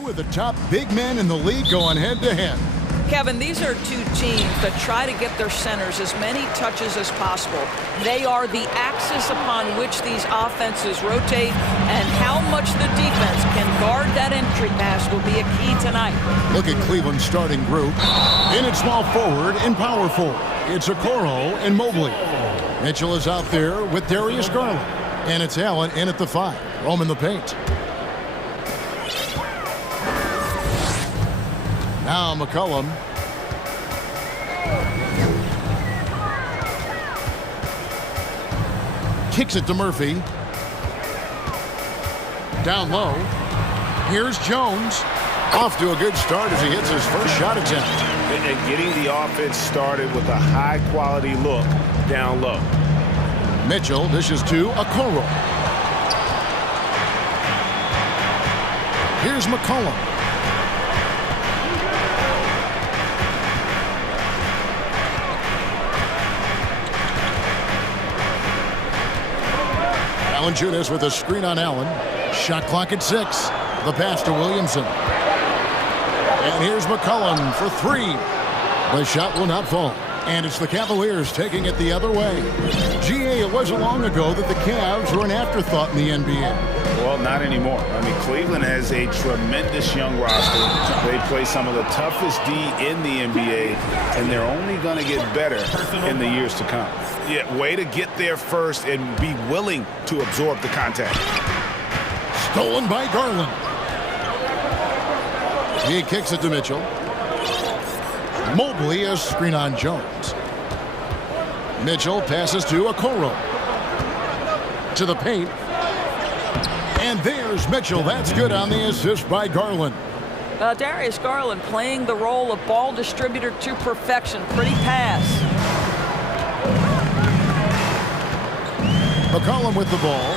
Two of the top big men in the league going head-to-head. Kevin, these are two teams that try to get their centers as many touches as possible. They are the axis upon which these offenses rotate, and how much the defense can guard that entry pass will be a key tonight. Look at Cleveland's starting group. In at small forward and power forward, it's Okoro and Mobley. Mitchell is out there with Darius Garland. And it's Allen in at the 5, roaming the paint. Now McCollum. Kicks it to Murphy. Down low. Here's Jones. Off to a good start as he hits his first shot attempt. And getting the offense started with a high-quality look down low. Mitchell dishes to Okoro. Here's McCollum. Valanciunas with a screen on Allen. Shot clock at 6. The pass to Williamson. And here's McCollum for 3. The shot will not fall. And it's the Cavaliers taking it the other way. GA, it wasn't long ago that the Cavs were an afterthought in the NBA. Well, not anymore. I mean, Cleveland has a tremendous young roster. They play some of the toughest D in the NBA, and they're only going to get better in the years to come. Yeah, way to get there first and be willing to absorb the contact. Stolen by Garland. He kicks it to Mitchell. Mobley a screen on Jones. Mitchell passes to Okoro. To the paint. And there's Mitchell. That's good on the assist by Garland. Darius Garland playing the role of ball distributor to perfection. Pretty pass. McCollum with the ball.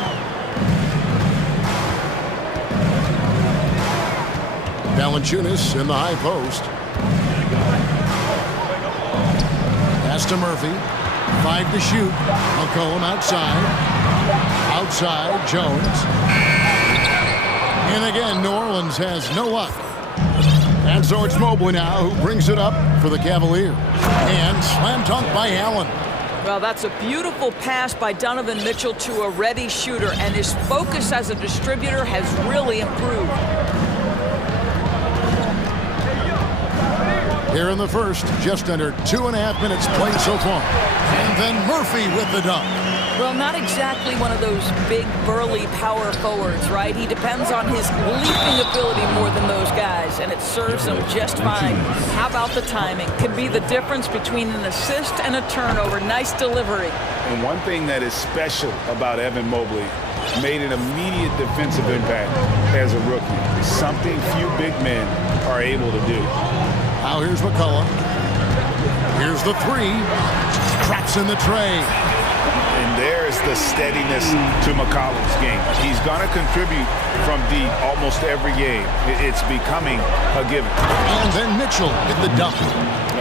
Valanciunas in the high post. Pass to Murphy. 5 to shoot. McCollum outside. Outside, Jones. And again, New Orleans has no luck. And so it's Mobley now who brings it up for the Cavaliers. And slam dunk by Allen. Well, that's a beautiful pass by Donovan Mitchell to a ready shooter, and his focus as a distributor has really improved. Here in the first, just under 2.5 minutes played so far. And then Murphy with the dunk. Well, not exactly one of those big, burly power forwards, right? He depends on his leaping ability more than those guys, and it serves him just fine. How about the timing? Could be the difference between an assist and a turnover. Nice delivery. And one thing that is special about Evan Mobley, made an immediate defensive impact as a rookie. Something few big men are able to do. Now here's McCollum. Here's the 3. Traps in the tray. And there's the steadiness to McCollum's game. He's going to contribute from deep almost every game. It's becoming a given. And then Mitchell with the dunk.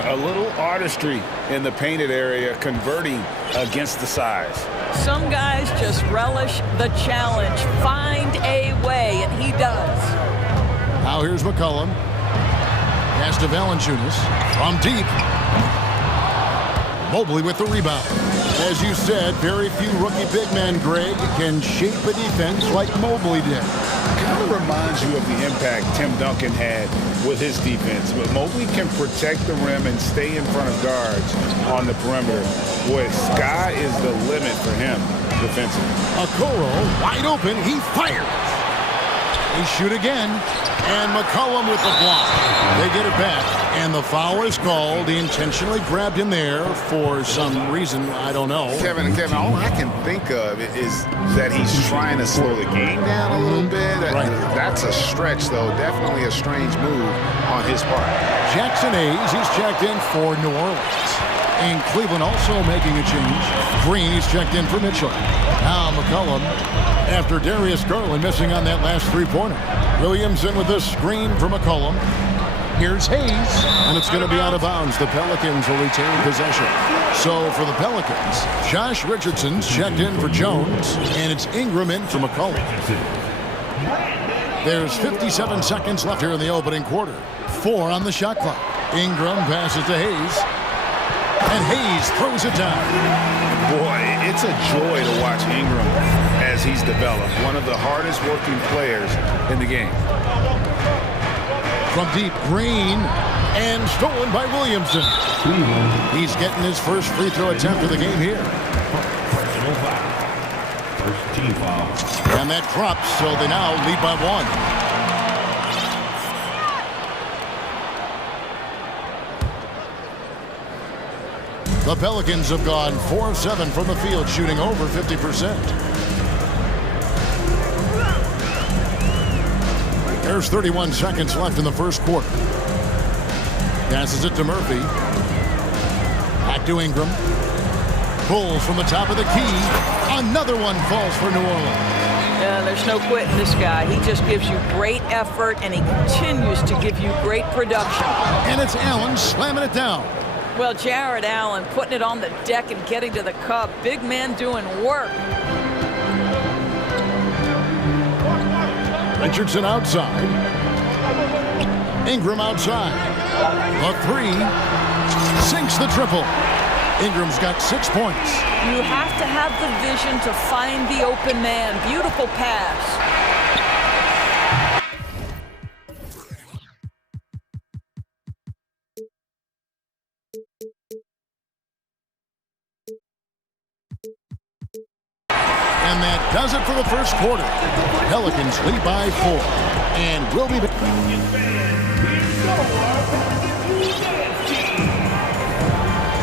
A little artistry in the painted area, converting against the size. Some guys just relish the challenge. Find a way, and he does. Now here's McCollum. Pass to Valanciunas from deep. Mobley with the rebound. As you said, very few rookie big men, Greg, can shape a defense like Mobley did. Kind of reminds you of the impact Tim Duncan had with his defense. But Mobley can protect the rim and stay in front of guards on the perimeter. Boy, sky is the limit for him defensively. Okoro wide open. He fires. They shoot again. And McCollum with the block. They get it back. And the foul is called. He intentionally grabbed him there for some reason. I don't know. Kevin, all I can think of is that he's trying to slow the game down a little bit. Right. That's a stretch, though. Definitely a strange move on his part. Jackson Hayes, he's checked in for New Orleans. And Cleveland also making a change. Green, he's checked in for Mitchell. Now McCollum, after Darius Garland missing on that last three-pointer. Williamson with the screen for McCollum. Here's Hayes, and it's going to be out of bounds. The Pelicans will retain possession. So for the Pelicans, Josh Richardson's checked in for Jones, and it's Ingram in for McCollum. There's 57 seconds left here in the opening quarter. 4 on the shot clock. Ingram passes to Hayes. And Hayes throws it down. Boy, it's a joy to watch Ingram as he's developed. One of the hardest working players in the game. From deep, Green. And stolen by Williamson. He's getting his first free throw attempt of the game here. First team foul. And that drops, so they now lead by 1. The Pelicans have gone 4 of 7 from the field, shooting over 50%. There's 31 seconds left in the first quarter. Passes it to Murphy. Back to Ingram. Pulls from the top of the key. Another one falls for New Orleans. Yeah, there's no quitting this guy. He just gives you great effort, and he continues to give you great production. And it's Allen slamming it down. Well, Jared Allen putting it on the deck and getting to the cup. Big man doing work. Richardson outside. Ingram outside. A 3. Sinks the triple. Ingram's got 6 points. You have to have the vision to find the open man. Beautiful pass. And that does it for the first quarter. Pelicans lead by 4. And we'll be back.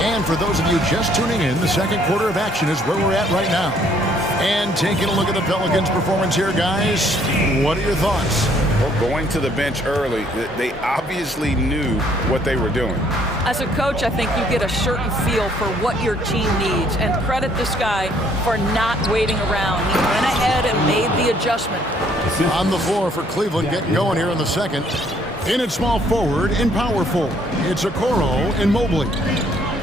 And for those of you just tuning in, the second quarter of action is where we're at right now. And taking a look at the Pelicans' performance here, guys, what are your thoughts? Well, going to the bench early, they obviously knew what they were doing. As a coach, I think you get a certain feel for what your team needs, and credit this guy for not waiting around. He went ahead and made the adjustment. On the floor for Cleveland, getting going here in the second. In at small forward, in power forward, it's Okoro and Mobley.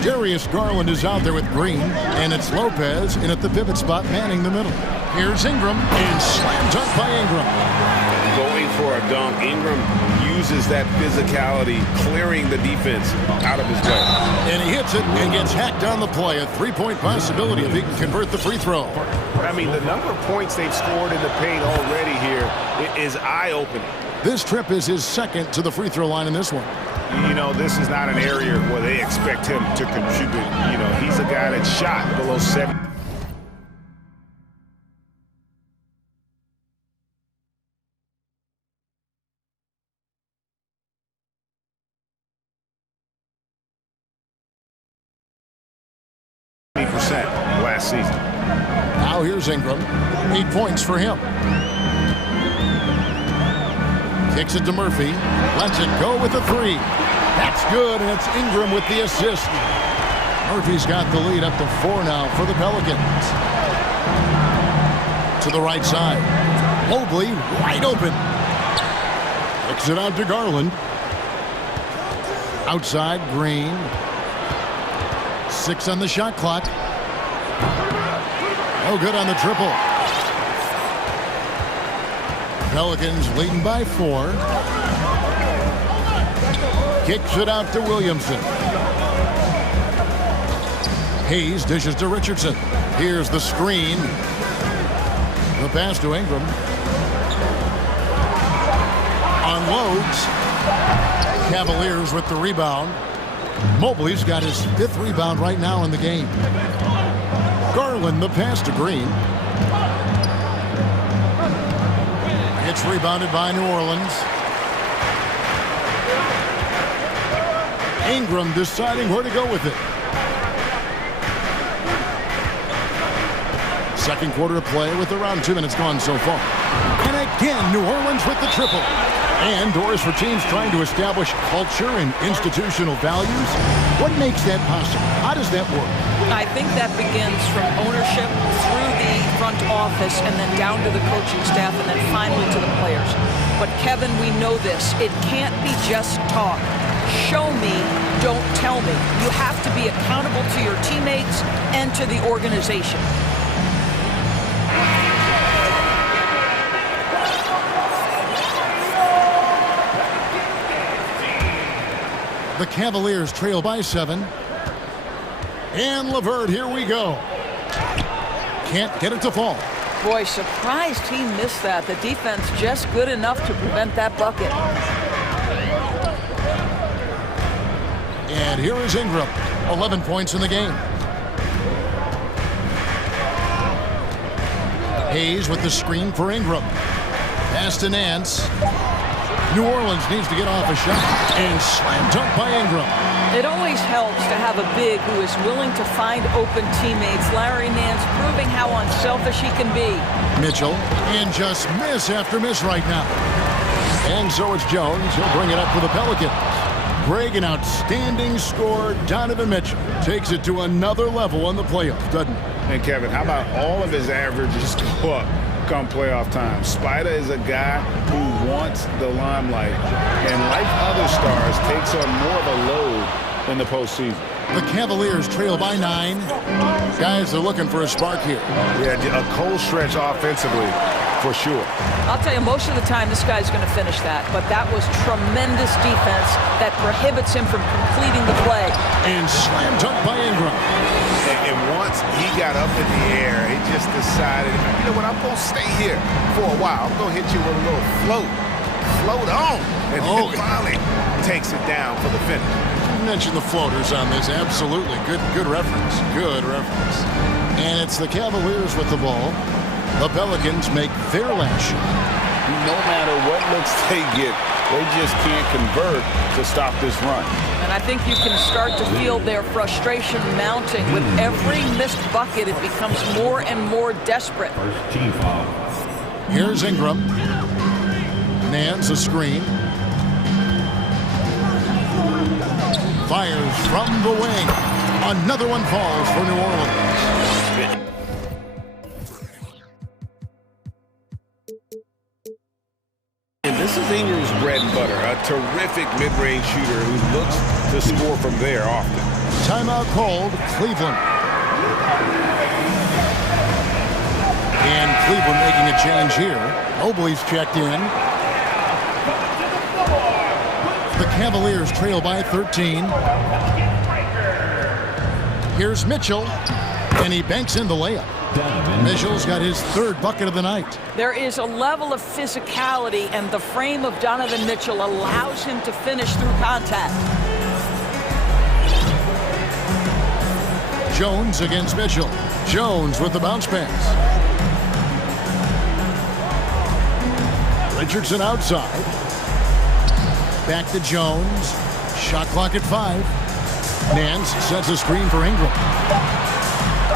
Darius Garland is out there with Green, and it's Lopez in at the pivot spot, manning the middle. Here's Ingram, and slam dunk by Ingram. Going for a dunk, Ingram uses that physicality, clearing the defense out of his way. And he hits it and gets hacked on the play. A 3-point possibility if he can convert the free throw. I mean, the number of points they've scored in the paint already here is eye-opening. This trip is his second to the free throw line in this one. You know, this is not an area where they expect him to contribute. You know, he's a guy that shot below 7. Last season. Now here's Ingram. 8 points for him. Kicks it to Murphy. Lets it go with a 3. That's good, and it's Ingram with the assist. Murphy's got the lead up to 4 now for the Pelicans. To the right side. Mobley wide open. Kicks it out to Garland. Outside, Green. 6 on the shot clock. No good on the triple. Pelicans leading by 4. Kicks it out to Williamson. Hayes dishes to Richardson. Here's the screen. The pass to Ingram. Unloads. Cavaliers with the rebound. Mobley's got his 5th rebound right now in the game. Garland, the pass to Green. It's rebounded by New Orleans. Ingram deciding where to go with it. Second quarter of play with around 2 minutes gone so far. And again, New Orleans with the triple. And doors for teams trying to establish culture and institutional values. What makes that possible? How does that work? I think that begins from ownership through the front office and then down to the coaching staff and then finally to the players. But Kevin, we know this. It can't be just talk. Show me, don't tell me. You have to be accountable to your teammates and to the organization. The Cavaliers trail by 7. And LeVert, here we go. Can't get it to fall. Boy, surprised he missed that. The defense just good enough to prevent that bucket. And here is Ingram. 11 points in the game. Hayes with the screen for Ingram. Pass to Nance. New Orleans needs to get off a shot. And slam dunk by Ingram. It always helps to have a big who is willing to find open teammates. Larry Nance proving how unselfish he can be. Mitchell, and just miss after miss right now. And so it's Jones. He'll bring it up for the Pelicans. Greg, an outstanding scorer. Donovan Mitchell takes it to another level in the playoffs, doesn't he? And Kevin, how about all of his averages go up come playoff time? Spider is a guy who wants the limelight, and like other stars, takes on more of a load in the postseason. The Cavaliers trail by 9. Guys are looking for a spark here. Yeah, a cold stretch offensively, for sure. I'll tell you, most of the time this guy's going to finish that, but that was tremendous defense that prohibits him from completing the play. And slam dunk by Ingram. And once he got up in the air, he just decided, you know what, I'm going to stay here for a while. I'm going to hit you with a little float. Float on. And then finally takes it down for the finish. You mentioned the floaters on this. Absolutely. Good reference. Good reference. And it's the Cavaliers with the ball. The Pelicans make their last shot. No matter what looks they get, they just can't convert to stop this run. And I think you can start to feel their frustration mounting. With every missed bucket, it becomes more and more desperate. Here's Ingram. Nance a screen. Fires from the wing. Another one falls for New Orleans. And this is Ingram's bread and butter, a terrific mid-range shooter who looks to score from there often. Timeout called, Cleveland. And Cleveland making a change here. Mobley's checked in. The Cavaliers trail by 13. Here's Mitchell, and he banks in the layup. Mitchell's got his 3rd bucket of the night. There is a level of physicality, and the frame of Donovan Mitchell allows him to finish through contact. Jones against Mitchell. Jones with the bounce pass. Richardson outside. Back to Jones. Shot clock at 5. Nance sets a screen for Ingram.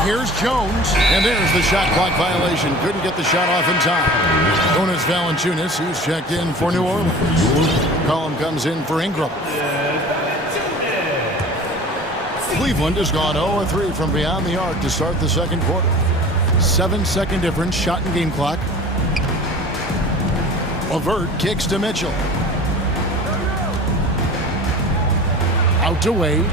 Here's Jones, and there's the shot clock violation. Couldn't get the shot off in time. Jonas Valanciunas, who's checked in for New Orleans. Collum comes in for Ingram. Cleveland has gone 0-3 from beyond the arc to start the second quarter. 7-second difference, shot and game clock. LeVert kicks to Mitchell. Out to Wade.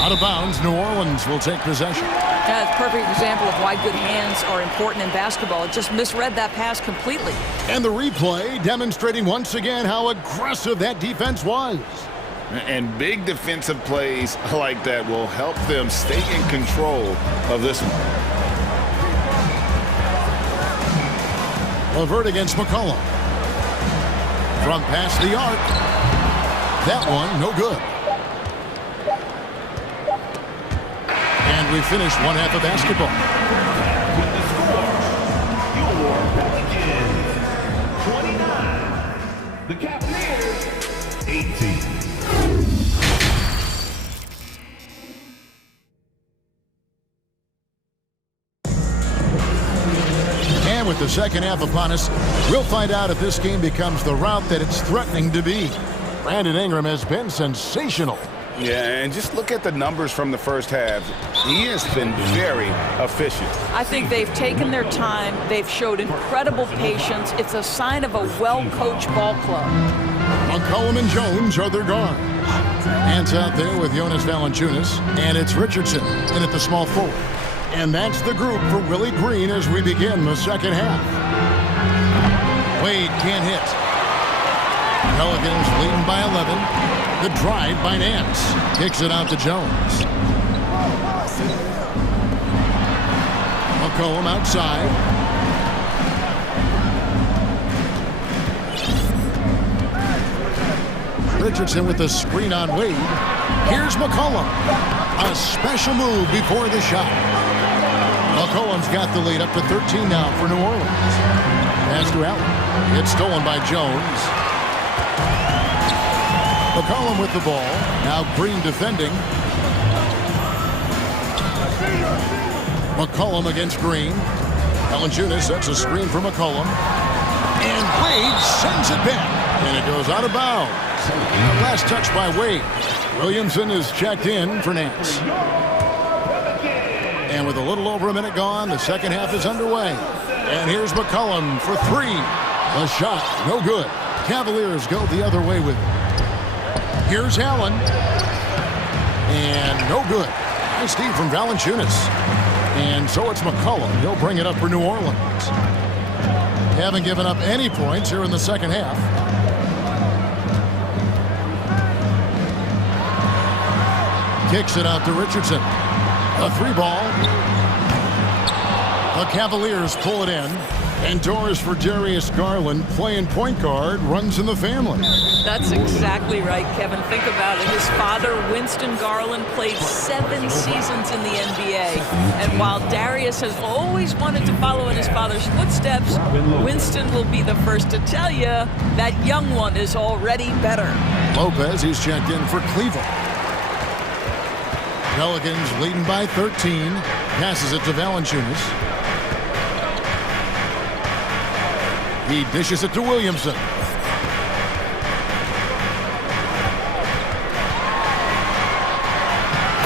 Out of bounds. New Orleans will take possession. Yeah, it's a perfect example of why good hands are important in basketball. It just misread that pass completely. And the replay demonstrating once again how aggressive that defense was. And big defensive plays like that will help them stay in control of this one. LeVert against McCollum. From past the arc. That one, no good. And we finished one half of basketball. With the score, your Pelicans 29. The Cavaliers 18. And with the second half upon us, we'll find out if this game becomes the route that it's threatening to be. Brandon Ingram has been sensational. Yeah, and just look at the numbers from the first half. He has been very efficient. I think they've taken their time. They've showed incredible patience. It's a sign of a well-coached ball club. McCollum and Jones are their guards. Hands out there with Jonas Valanciunas, and it's Richardson in at the small forward. And that's the group for Willie Green as we begin the second half. Wade can't hit. Pelicans leading by 11. The drive by Nance. Kicks it out to Jones. McCollum outside. Richardson with the screen on Wade. Here's McCollum. A special move before the shot. McCollum's got the lead up to 13 now for New Orleans. Pass to Allen. It's stolen by Jones. McCollum with the ball. Now Green defending. McCollum against Green. Valanciunas sets a screen for McCollum. And Wade sends it back. And it goes out of bounds. The last touch by Wade. Williamson is checked in for Nance. And with a little over a minute gone, the second half is underway. And here's McCollum for three. The shot, no good. Cavaliers go the other way with it. Here's Allen. And no good. Nice D from Valanciunas. And so it's McCollum. He'll bring it up for New Orleans. Haven't given up any points here in the second half. Kicks it out to Richardson. A three ball. The Cavaliers pull it in. And Doors for Darius Garland, playing point guard, runs in the family. That's exactly right, Kevin. Think about it. His father, Winston Garland, played 7 seasons in the NBA. And while Darius has always wanted to follow in his father's footsteps, Winston will be the first to tell you that young one is already better. Lopez, he's checked in for Cleveland. Pelicans leading by 13. Passes it to Valanciunas. He dishes it to Williamson.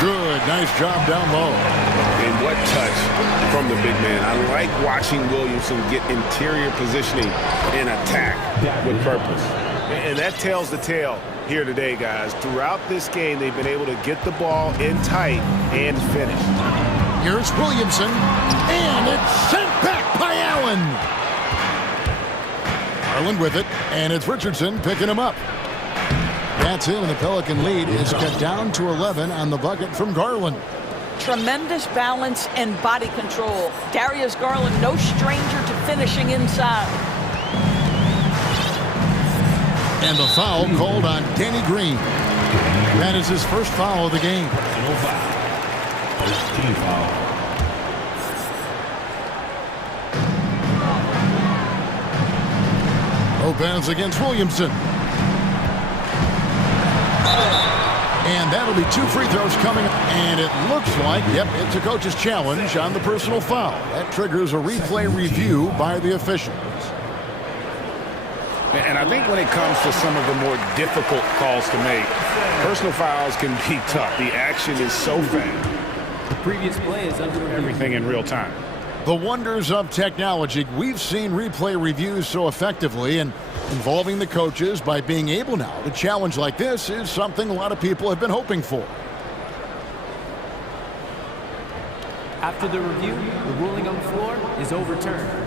Good, nice job down low. And what touch from the big man. I like watching Williamson get interior positioning and attack with purpose. And that tells the tale here today, guys. Throughout this game, they've been able to get the ball in tight and finish. Here's Williamson, and it's sent back by Allen. Garland with it, and it's Richardson picking him up. That's it, and the Pelican lead is cut down to 11 on the bucket from Garland. Tremendous balance and body control. Darius Garland, no stranger to finishing inside. And the foul called on Danny Green. That is his first foul of the game. First team foul. Lopez against Williamson. And that'll be 2 free throws coming. And it looks like, yep, it's a coach's challenge on the personal foul. That triggers a replay review by the officials. And I think when it comes to some of the more difficult calls to make, personal fouls can be tough. The action is so fast. The previous play is under everything in real time. The wonders of technology. We've seen replay reviews so effectively, and involving the coaches by being able now to challenge like this is something a lot of people have been hoping for. After the review, the ruling on the floor is overturned.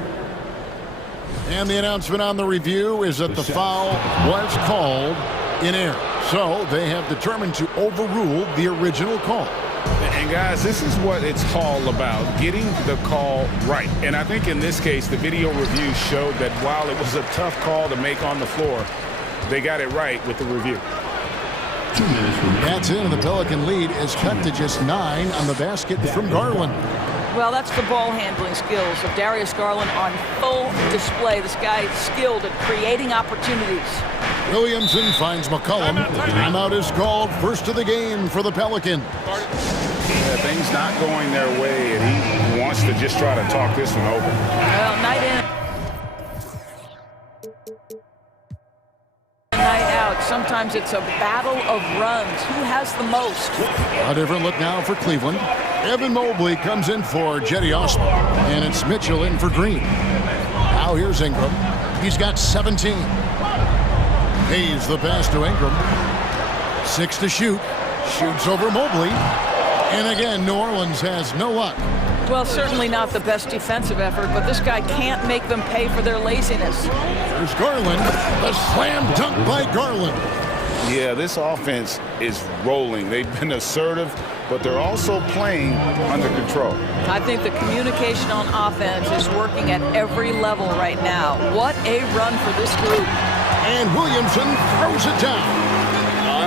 And the announcement on the review is that the foul was called in error. So they have determined to overrule the original call. And guys, this is what it's all about, getting the call right. And I think in this case, the video review showed that while it was a tough call to make on the floor, they got it right with the review. 2 minutes remaining. That's it, and the Pelican lead is cut to just 9 on the basket from Garland. Well, that's the ball handling skills of Darius Garland on full display. This guy is skilled at creating opportunities. Williamson finds McCollum. Timeout is called. First of the game for the Pelican. Yeah, things not going their way, and he wants to just try to talk this one over. Well, night in, night out. Sometimes it's a battle of runs. Who has the most? A different look now for Cleveland. Evan Mobley comes in for Jetty Osman, and it's Mitchell in for Green. Now here's Ingram. He's got 17. Hayes the pass to Ingram. 6 to shoot. Shoots over Mobley. And again, New Orleans has no luck. Well, certainly not the best defensive effort, but this guy can't make them pay for their laziness. There's Garland. The slam dunk by Garland. Yeah, this offense is rolling. They've been assertive, but they're also playing under control. I think the communication on offense is working at every level right now. What a run for this group. And Williamson throws it down.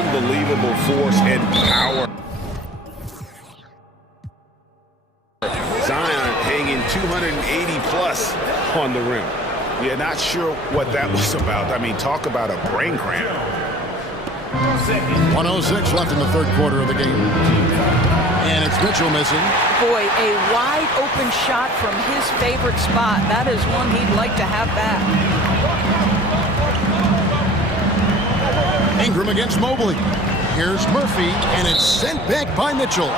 Unbelievable force and power. Zion hanging 280 plus on the rim. Yeah, not sure what that was about. I mean, talk about a brain cramp. 1:06 left in the third quarter of the game. And it's Mitchell missing. Boy, a wide open shot from his favorite spot. That is one he'd like to have back. Ingram against Mobley. Here's Murphy, and it's sent back by Mitchell.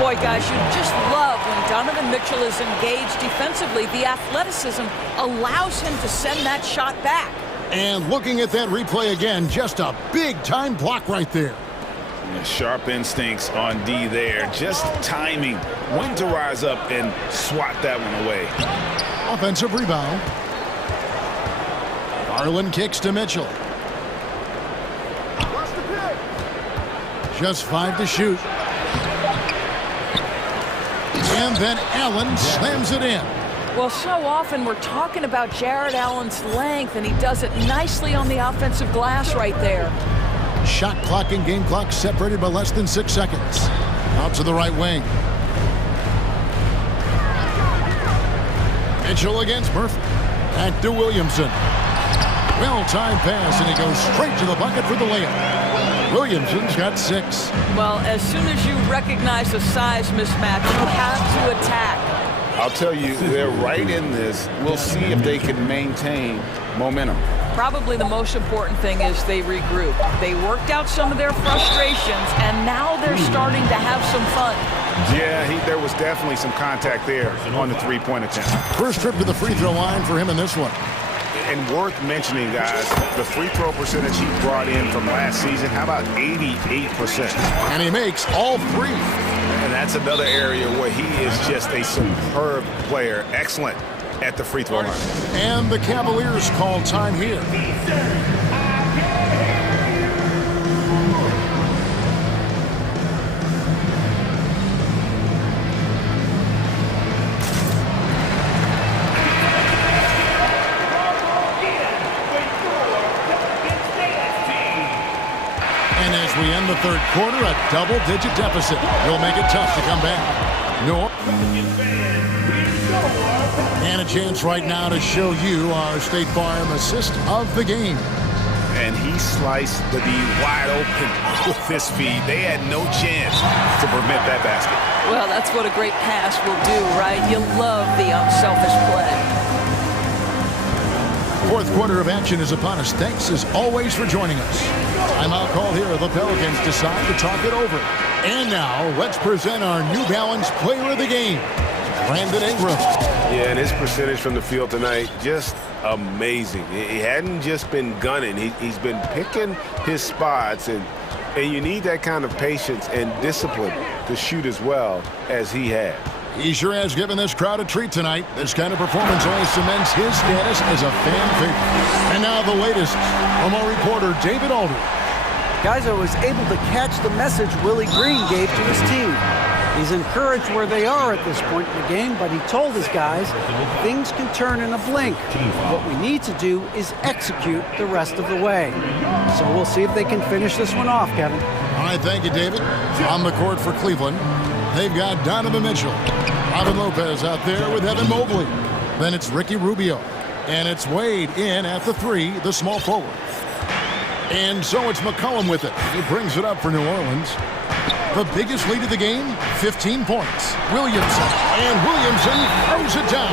Boy, guys, you just love when Donovan Mitchell is engaged defensively. The athleticism allows him to send that shot back. And looking at that replay again, just a big-time block right there. Yeah, sharp instincts on D there. Just timing when to rise up and swat that one away. Offensive rebound. Garland kicks to Mitchell. Just 5 to shoot. And then Allen slams it in. Well, so often we're talking about Jared Allen's length, and he does it nicely on the offensive glass right there. Shot clock and game clock separated by less than 6 seconds. Out to the right wing. Mitchell against Murphy. Back to Williamson. Well-timed pass, and he goes straight to the bucket for the layup. Williamson's got 6. Well, as soon as you recognize a size mismatch, you have to attack. I'll tell you, they're right in this. We'll see if they can maintain momentum. Probably the most important thing is they regroup. They worked out some of their frustrations, and now they're starting to have some fun. Yeah, there was definitely some contact there on the three-point attempt. First trip to the free throw line for him in this one. And worth mentioning, guys, the free throw percentage he brought in from last season, how about 88%? And he makes all 3. And that's another area where he is just a superb player. Excellent at the free throw line. And the Cavaliers call time here. And as we end the third quarter, a double-digit deficit will make it tough to come back. And a chance right now to show you our State Farm assist of the game. And he sliced the D wide open with his feed. They had no chance to prevent that basket. Well, that's what a great pass will do, right? You love the unselfish play. Fourth quarter of action is upon us. Thanks as always for joining us. Timeout call here. The Pelicans decide to talk it over. And now let's present our New Balance player of the game, Brandon Ingram. Yeah, and his percentage from the field tonight, just amazing. He hadn't just been gunning. He's been picking his spots, and you need that kind of patience and discipline to shoot as well as he had. He sure has given this crowd a treat tonight. This kind of performance only cements his status as a fan favorite. And now the latest from our reporter, David Aldridge. Guys, I was able to catch the message Willie Green gave to his team. He's encouraged where they are at this point in the game, but he told his guys things can turn in a blink. What we need to do is execute the rest of the way. So we'll see if they can finish this one off, Kevin. All right, thank you, David. On the court for Cleveland, they've got Donovan Mitchell. Robin Lopez out there with Evan Mobley. Then it's Ricky Rubio. And it's Wade in at the 3, the small forward. And so it's McCollum with it. He brings it up for New Orleans. The biggest lead of the game, 15 points. Williamson. And Williamson throws it down.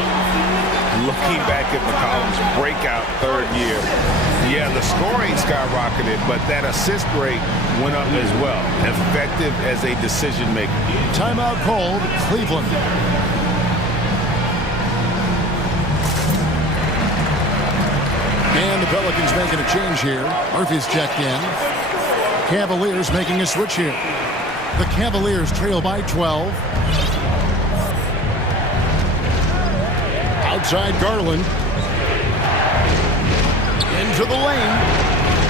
Looking back at McCollum's breakout third year, yeah, the scoring skyrocketed, but that assist rate went up as well. Effective as a decision maker. Timeout called, Cleveland. And the Pelicans making a change here. Murphy's checked in. Cavaliers making a switch here. The Cavaliers trail by 12. Outside Garland. Into the lane.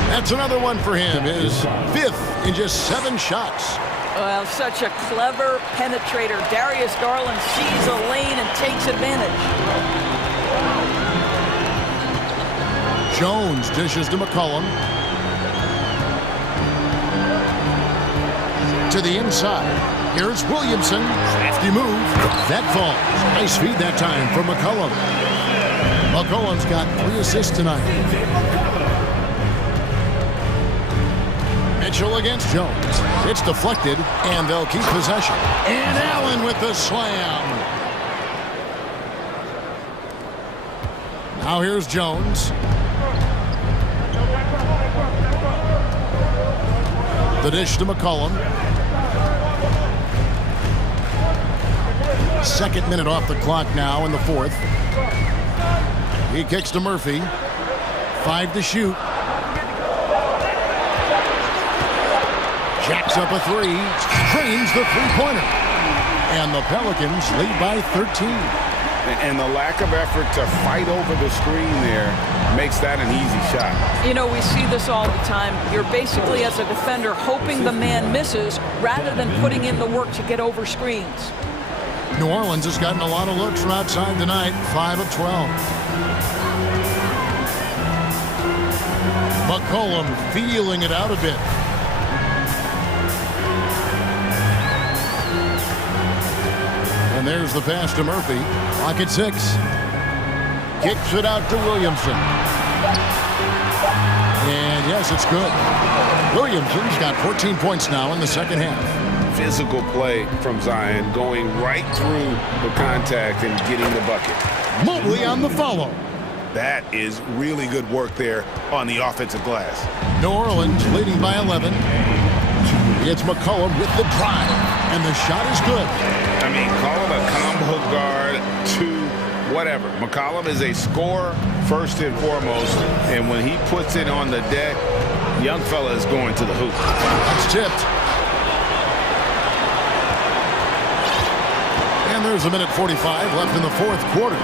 That's another one for him. His 5th in just 7 shots. Well, such a clever penetrator. Darius Garland sees a lane and takes advantage. Jones dishes to McCollum. To the inside. Here's Williamson. Crafty move. That falls. Nice feed that time from McCollum. McCollum's got 3 assists tonight. Mitchell against Jones. It's deflected, and they'll keep possession. And Allen with the slam. Now here's Jones. The dish to McCollum. 2nd minute off the clock now in the 4th. He kicks to Murphy. 5 to shoot. Jacks up a 3. Drains the 3-pointer. And the Pelicans lead by 13. And the lack of effort to fight over the screen there makes that an easy shot. You know, we see this all the time. You're basically, as a defender, hoping the man misses rather than putting in the work to get over screens. New Orleans has gotten a lot of looks from outside tonight. 5 of 12. McCollum feeling it out a bit. And there's the pass to Murphy. Clock at 6. Kicks it out to Williamson. And yes, it's good. Williamson's got 14 points now in the 2nd half. Physical play from Zion, going right through the contact and getting the bucket. Mobley on the follow. That is really good work there on the offensive glass. New Orleans leading by 11. It's McCollum with the drive, and the shot is good. I mean, call him a combo guard to whatever. McCollum is a scorer first and foremost, and when he puts it on the deck, young fella is going to the hoop. It's tipped. And there's a minute 45 left in the 4th quarter.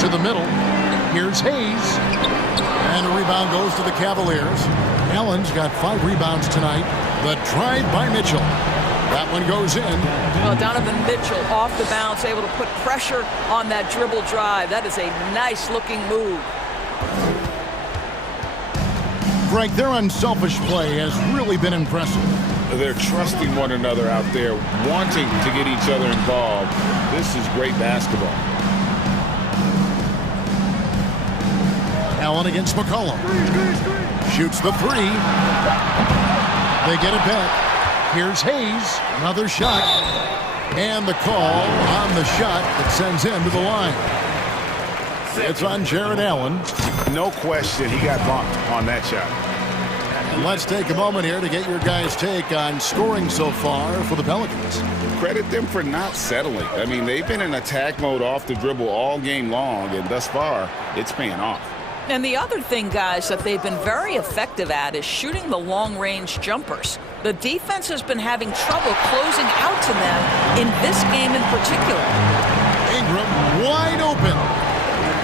To the middle. Here's Hayes. And a rebound goes to the Cavaliers. Allen's got 5 rebounds tonight. The drive by Mitchell. That one goes in. Well, Donovan Mitchell off the bounce, able to put pressure on that dribble drive. That is a nice-looking move. Greg, their unselfish play has really been impressive. They're trusting one another out there, wanting to get each other involved. This is great basketball. Allen against McCollum. Shoots the 3. They get it back. Here's Hayes. Another shot. And the call on the shot that sends him to the line. It's on Jared Allen. No question, he got bumped on that shot. And let's take a moment here to get your guys' take on scoring so far for the Pelicans. Credit them for not settling. I mean, they've been in attack mode off the dribble all game long, and thus far, it's paying off. And the other thing, guys, that they've been very effective at is shooting the long-range jumpers. The defense has been having trouble closing out to them in this game in particular. Ingram wide open.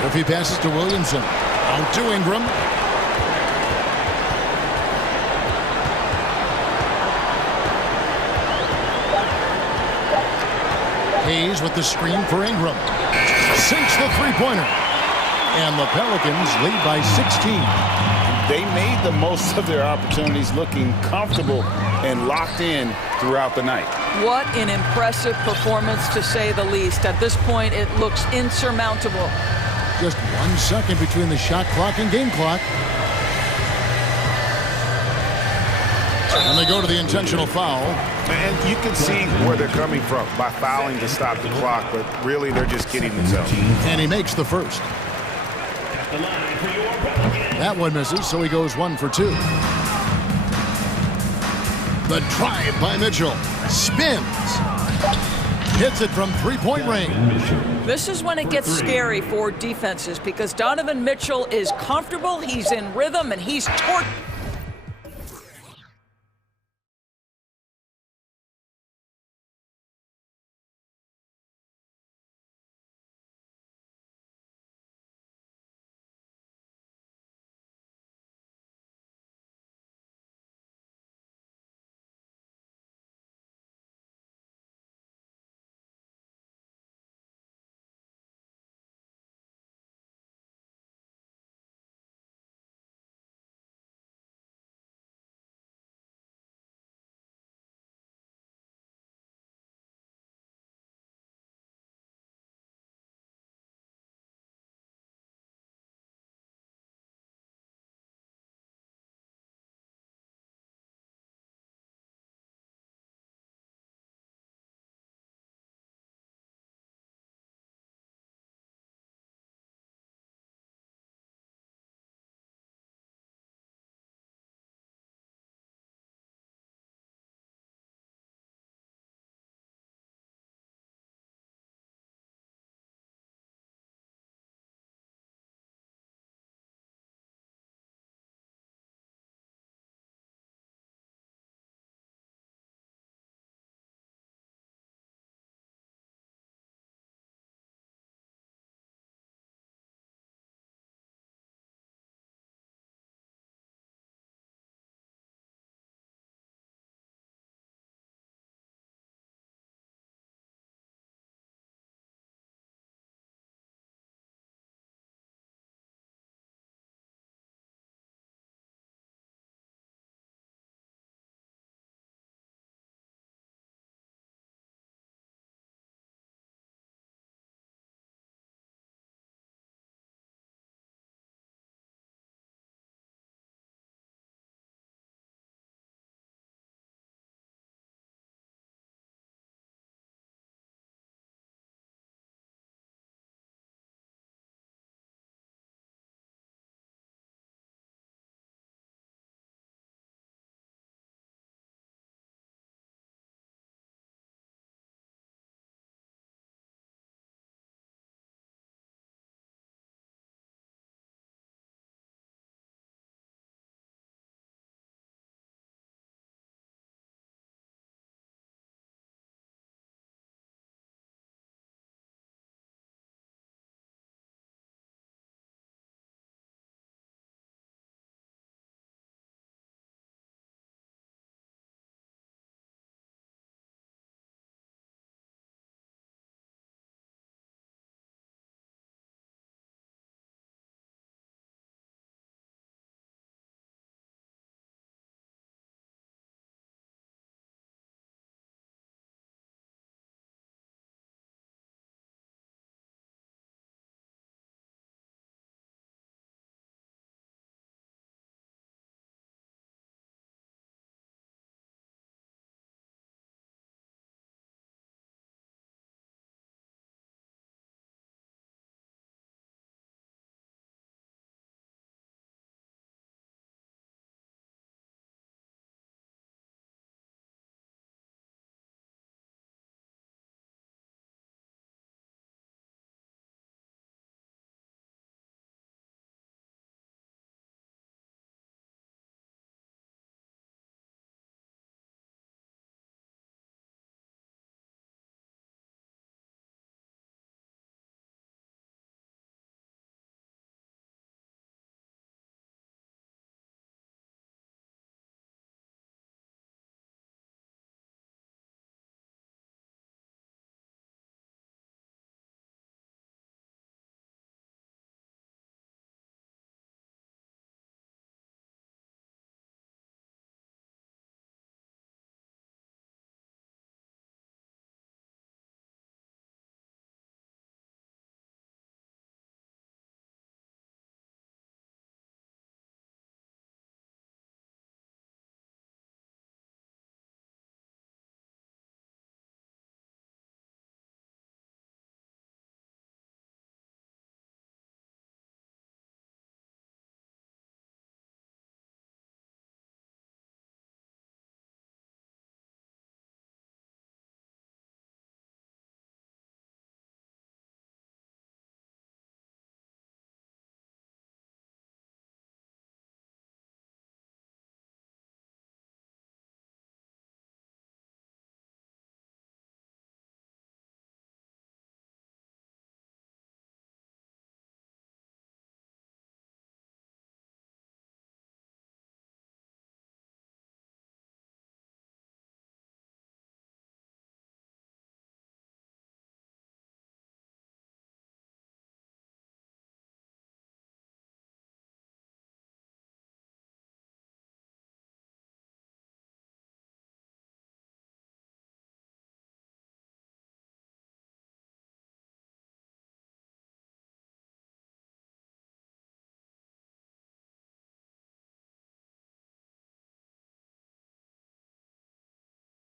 If he passes to Williamson. Out to Ingram. Hayes with the screen for Ingram. Sinks the 3-pointer. And the Pelicans lead by 16. They made the most of their opportunities, looking comfortable and locked in throughout the night. What an impressive performance, to say the least. At this point, it looks insurmountable. Just 1 second between the shot clock and game clock. And they go to the intentional foul. And you can see where they're coming from by fouling to stop the clock, but really they're just kidding themselves. And he makes the first. That one misses, so he goes 1 for 2. The drive by Mitchell. Spins. Hits it from 3-point range. This is when it gets scary for defenses because Donovan Mitchell is comfortable, he's in rhythm, and he's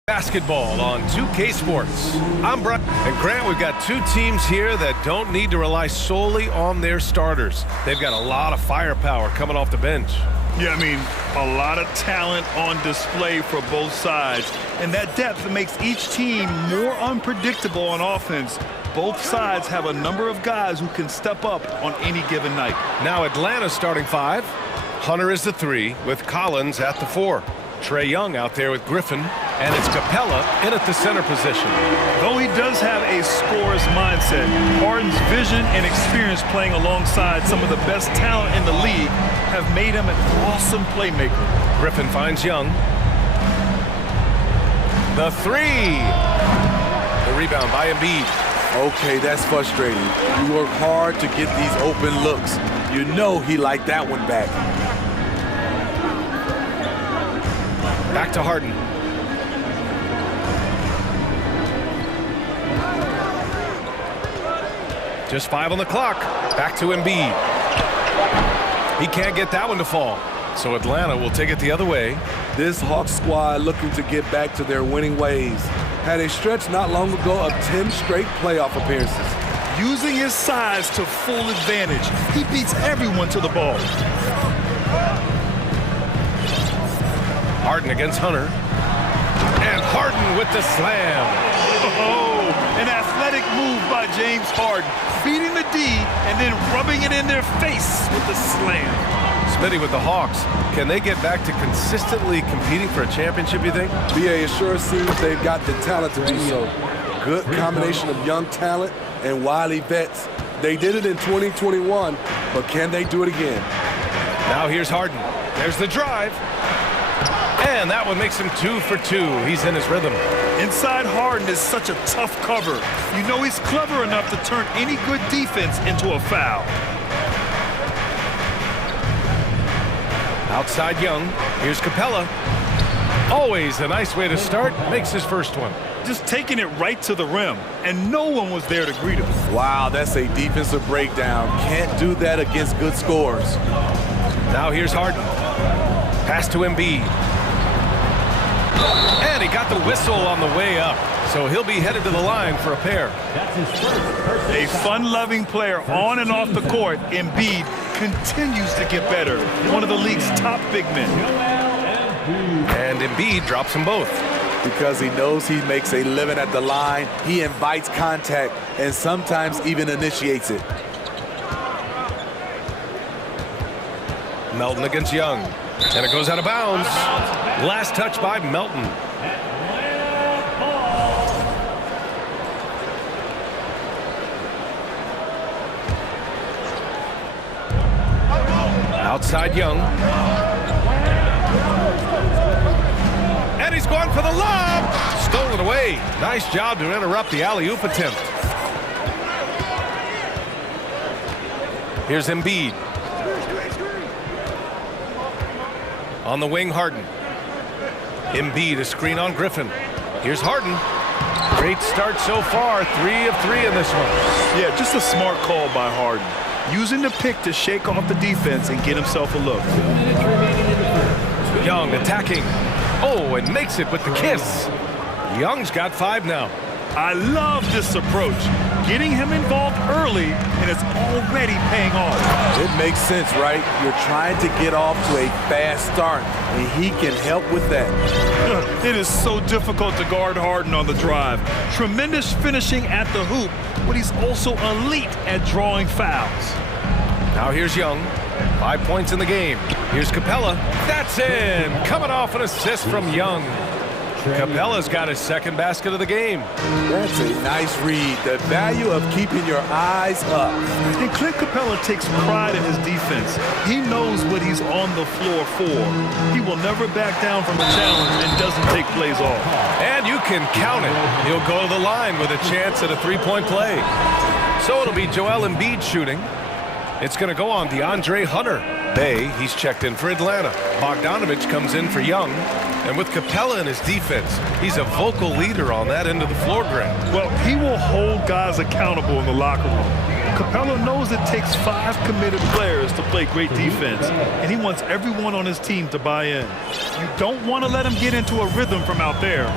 Basketball on 2K Sports. I'm Brian. And Grant, we've got two teams here that don't need to rely solely on their starters. They've got a lot of firepower coming off the bench. Yeah, I mean, a lot of talent on display for both sides. And that depth makes each team more unpredictable on offense. Both sides have a number of guys who can step up on any given night. Now Atlanta's starting five. Hunter is the 3 with Collins at the 4. Trae Young out there with Griffin, and it's Capella in at the center position. Though he does have a scorer's mindset, Harden's vision and experience playing alongside some of the best talent in the league have made him an awesome playmaker. Griffin finds Young. The 3. The rebound by Embiid. Okay, that's frustrating. You work hard to get these open looks. You know he liked that one back. Back to Harden. Just 5 on the clock. Back to Embiid. He can't get that one to fall. So Atlanta will take it the other way. This Hawks squad looking to get back to their winning ways. Had a stretch not long ago of 10 straight playoff appearances. Using his size to full advantage, he beats everyone to the ball. Harden against Hunter. And Harden with the slam. Oh, an athletic move by James Harden. Beating the D and then rubbing it in their face with the slam. Smitty with the Hawks. Can they get back to consistently competing for a championship, you think? BA, it sure seems they've got the talent to do so. Good combination of young talent and wily vets. They did it in 2021, but can they do it again? Now here's Harden. There's the drive. And that one makes him 2 for 2. He's in his rhythm. Inside Harden is such a tough cover. You know he's clever enough to turn any good defense into a foul. Outside Young. Here's Capella. Always a nice way to start. Makes his first one. Just taking it right to the rim, and no one was there to greet him. Wow, that's a defensive breakdown. Can't do that against good scores. Now here's Harden. Pass to Embiid. And he got the whistle on the way up. So he'll be headed to the line for a pair. A fun-loving player on and off the court, Embiid continues to get better. One of the league's top big men. And Embiid drops them both. Because he knows he makes a living at the line, he invites contact and sometimes even initiates it. Melton against Young. And it goes out of bounds. Last touch by Melton. Outside Young. And he's going for the lob. Stolen away. Nice job to interrupt the alley-oop attempt. Here's Embiid. On the wing, Harden. Embiid, a screen on Griffin. Here's Harden. Great start so far. 3 of 3 in this one. Yeah, just a smart call by Harden. Using the pick to shake off the defense and get himself a look. Young attacking. Oh, and makes it with the kiss. Young's got 5 now. I love this approach. Getting him involved early, and it's already paying off. It makes sense, right? You're trying to get off to a fast start, and he can help with that. It is so difficult to guard Harden on the drive. Tremendous finishing at the hoop, but he's also elite at drawing fouls. Now here's Young. 5 points in the game. Here's Capella. That's in. Coming off an assist from Young. Capella's got his second basket of the game. That's a nice read. The value of keeping your eyes up. And Clint Capella takes pride in his defense. He knows what he's on the floor for. He will never back down from a challenge and doesn't take plays off. And you can count it. He'll go to the line with a chance at a 3-point play. So it'll be Joel Embiid shooting. It's going to go on DeAndre Hunter. Bay, he's checked in for Atlanta. Bogdanovich comes in for Young. And with Capella in his defense, he's a vocal leader on that end of the floor, Grant. Well, he will hold guys accountable in the locker room. Capella knows it takes 5 committed players to play great defense, and he wants everyone on his team to buy in. You don't want to let him get into a rhythm from out there.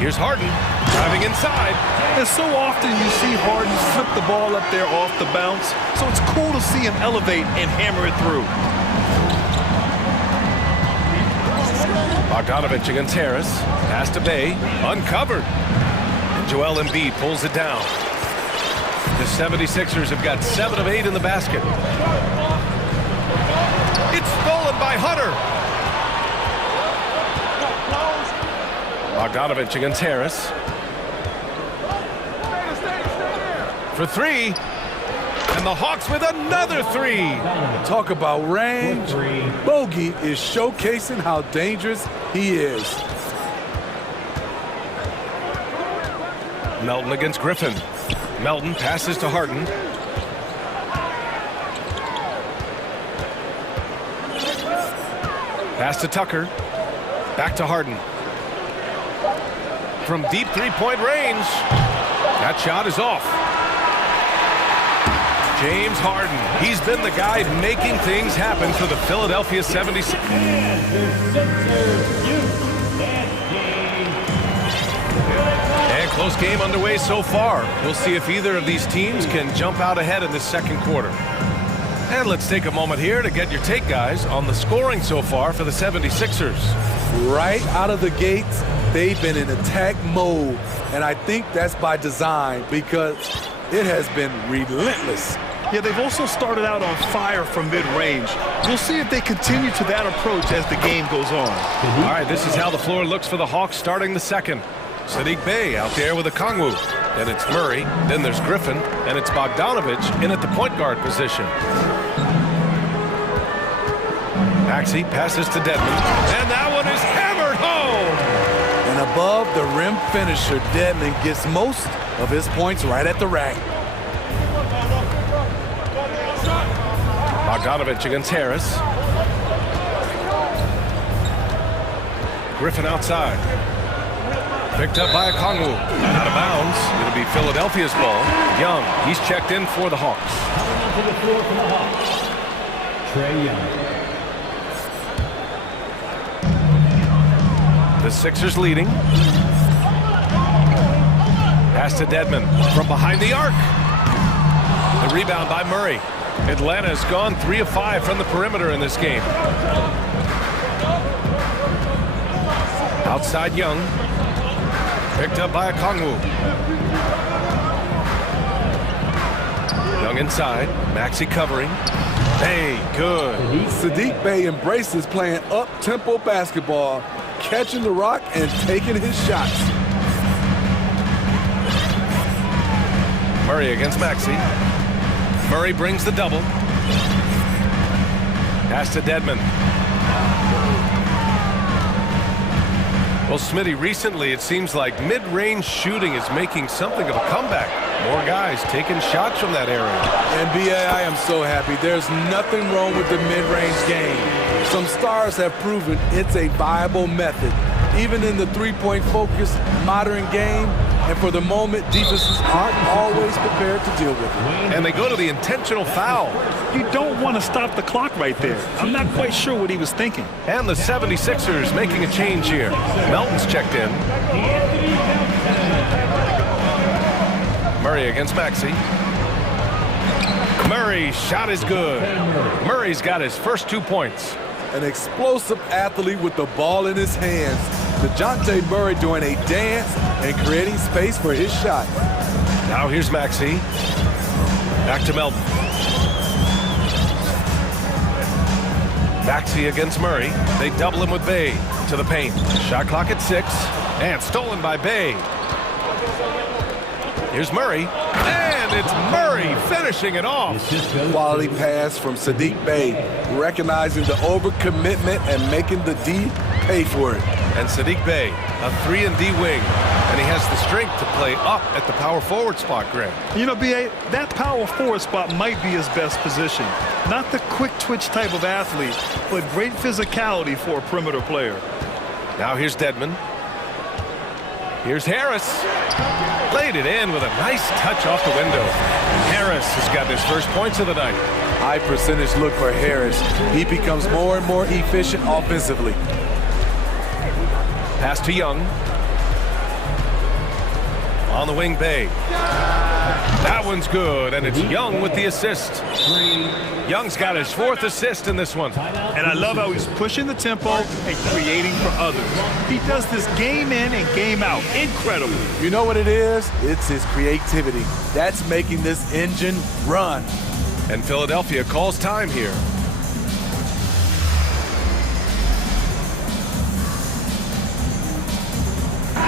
Here's Harden, driving inside. And so often you see Harden flip the ball up there off the bounce, so it's cool to see him elevate and hammer it through. Bogdanovich against Harris. Pass to Bay, uncovered. And Joel Embiid pulls it down. The 76ers have got 7 of 8 in the basket. It's stolen by Hunter. Bogdanovich against Harris. For 3. And the Hawks with another 3. Talk about range. Bogey is showcasing how dangerous he is. Melton against Griffin. Melton passes to Harden. Pass to Tucker. Back to Harden. From deep three-point range. That shot is off. James Harden. He's been the guy making things happen for the Philadelphia 76ers. And close game underway so far. We'll see if either of these teams can jump out ahead in the second quarter. And let's take a moment here to get your take, guys, on the scoring so far for the 76ers. Right out of the gates, they've been in attack mode. And I think that's by design because it has been relentless. Yeah, they've also started out on fire from mid-range. We'll see if they continue to that approach as the game goes on. All right, this is how the floor looks for the Hawks starting the second. Sadiq Bey out there with a Kongwu. Then it's Murray, then there's Griffin, and it's Bogdanovich in at the point guard position. Maxey passes to Dedmon, and that one is hammered home! And above the rim finisher, Dedmon gets most of his points right at the rack. Bogdanovich against Harris. Griffin outside. Picked up by a Kongwu. Out of bounds. It'll be Philadelphia's ball. Young, he's checked in for the Hawks. To the floor for the Hawks, Trae Young. The Sixers leading. Pass to Dedmon from behind the arc. The rebound by Murray. Atlanta has gone 3 of 5 from the perimeter in this game. Outside Young. Picked up by a Kongwu. Young inside. Maxey covering. Hey, good. Sadiq Bey embraces playing up-tempo basketball, catching the rock and taking his shots. Murray against Maxey. Murray brings the double. Pass to Dedmon. Well, Smitty, recently it seems like mid-range shooting is making something of a comeback. More guys taking shots from that area. NBA, I am so happy. There's nothing wrong with the mid-range game. Some stars have proven it's a viable method, even in the three-point focused modern game. And for the moment, defenses aren't always prepared to deal with it. And they go to the intentional foul. You don't want to stop the clock right there. I'm not quite sure what he was thinking. And the 76ers making a change here. Melton's checked in. Murray against Maxey. Murray's shot is good. Murray's got his first 2 points. An explosive athlete with the ball in his hands. DeJounte Murray doing a dance and creating space for his shot. Now here's Maxey. Back to Melton. Maxey against Murray. They double him with Bey to the paint. Shot clock at 6. And stolen by Bey. Here's Murray. And it's Murray finishing it off. Quality pass from Sadiq Bey, recognizing the overcommitment and making the D pay for it. And Sadiq Bey, a 3-and-D wing. And he has the strength to play up at the power forward spot, Greg. You know, B.A., that power forward spot might be his best position. Not the quick twitch type of athlete, but great physicality for a perimeter player. Now here's Dedmon. Here's Harris. Laid it in with a nice touch off the window. Harris has got his first points of the night. High percentage look for Harris. He becomes more and more efficient offensively. Pass to Young. On the wing, Bay. That one's good, and it's Young with the assist. Young's got his 4th assist in this one. And I love how he's pushing the tempo and creating for others. He does this game in and game out. Incredible. You know what it is? It's his creativity. That's making this engine run. And Philadelphia calls time here.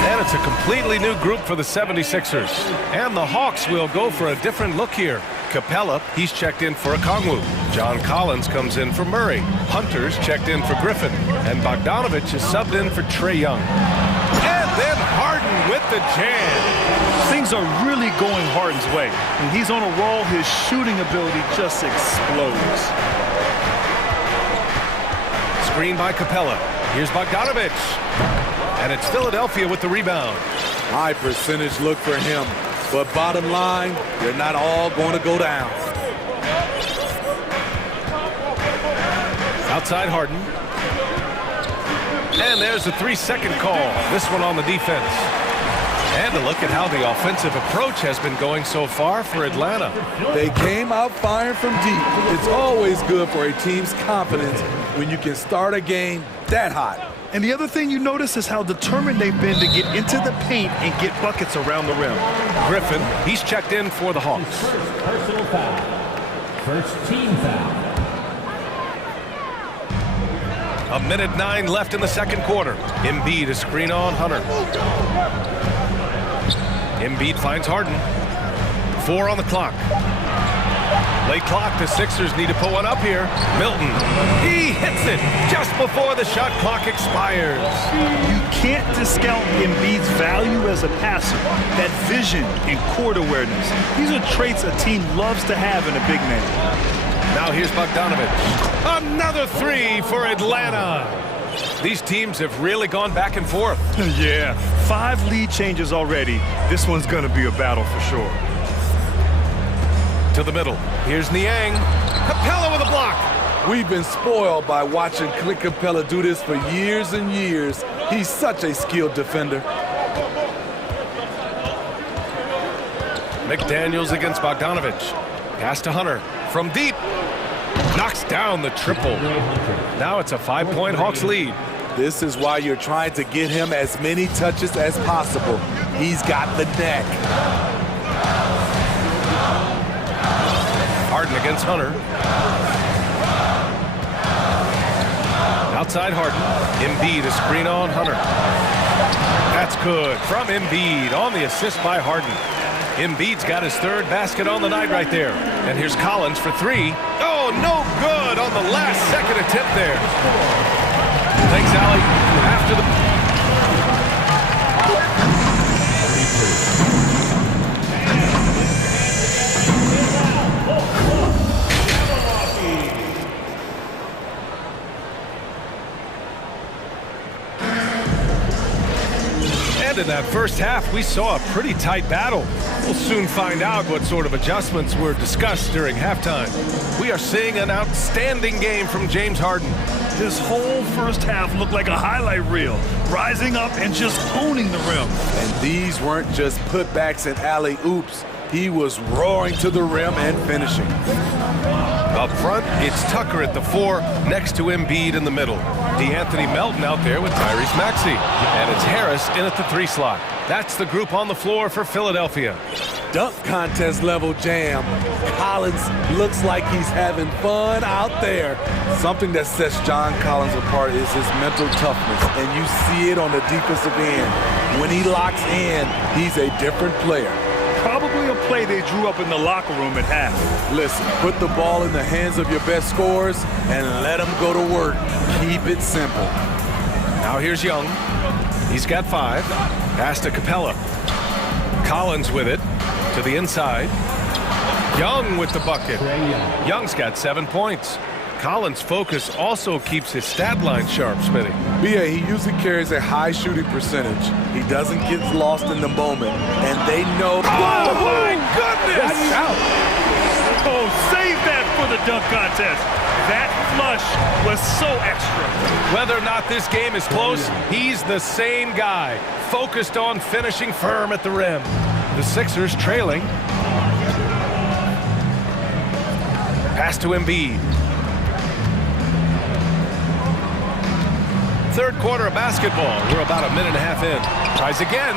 And it's a completely new group for the 76ers. And the Hawks will go for a different look here. Capella, he's checked in for Okongwu. John Collins comes in for Murray. Hunter's checked in for Griffin. And Bogdanovich is subbed in for Trae Young. And then Harden with the jam. Things are really going Harden's way. When he's on a roll, his shooting ability just explodes. Screen by Capella. Here's Bogdanovich. And it's Philadelphia with the rebound. High percentage look for him. But bottom line, they're not all going to go down. Outside Harden. And there's a 3-second call. This one on the defense. And a look at how the offensive approach has been going so far for Atlanta. They came out firing from deep. It's always good for a team's confidence when you can start a game that hot. And the other thing you notice is how determined they've been to get into the paint and get buckets around the rim. Griffin, he's checked in for the Hawks. First personal foul. First team foul. 1:09 left in the second quarter. Embiid is screen on Hunter. Embiid finds Harden. 4 on the clock. Late clock, the Sixers need to put one up here. Milton, he hits it just before the shot clock expires. You can't discount Embiid's value as a passer. That vision and court awareness. These are traits a team loves to have in a big man. Now here's Bogdanovich. Another 3 for Atlanta. These teams have really gone back and forth. Yeah, 5 lead changes already. This one's going to be a battle for sure. To the middle. Here's Niang. Capella with a block. We've been spoiled by watching Clint Capella do this for years and years. He's such a skilled defender. McDaniels against Bogdanovich. Pass to Hunter. From deep. Knocks down the triple. Now it's a 5-point Hawks lead. This is why you're trying to get him as many touches as possible. He's got the neck. Harden against Hunter. Outside Harden. Embiid is screen on Hunter. That's good from Embiid on the assist by Harden. Embiid's got his 3rd basket on the night right there. And here's Collins for 3. Oh, no good on the last second attempt there. Thanks, Allie. After the... And in that first half, we saw a pretty tight battle. We'll soon find out what sort of adjustments were discussed during halftime. We are seeing an outstanding game from James Harden. His whole first half looked like a highlight reel, rising up and just owning the rim. And these weren't just putbacks and alley-oops. He was roaring to the rim and finishing. Up front, it's Tucker at the 4, next to Embiid in the middle. DeAnthony Melton out there with Tyrese Maxey. And it's Harris in at the 3 slot. That's the group on the floor for Philadelphia. Dunk contest level jam. Collins looks like he's having fun out there. Something that sets John Collins apart is his mental toughness, and you see it on the defensive end. When he locks in, he's a different player. Probably a play they drew up in the locker room at half. Listen, put the ball in the hands of your best scorers and let them go to work. Keep it simple. Now here's Young. He's got 5. Pass to Capella. Collins with it to the inside. Young with the bucket. Young's got 7 points. Collins' focus also keeps his stat line sharp, Smitty. B.A., he usually carries a high shooting percentage. He doesn't get lost in the moment, and they know... Oh, my goodness! Oh, save that for the dunk contest. That flush was so extra. Whether or not this game is close, he's the same guy, focused on finishing firm at the rim. The Sixers trailing. Pass to Embiid. Third quarter of basketball. We're about a minute and a half in. Tries again.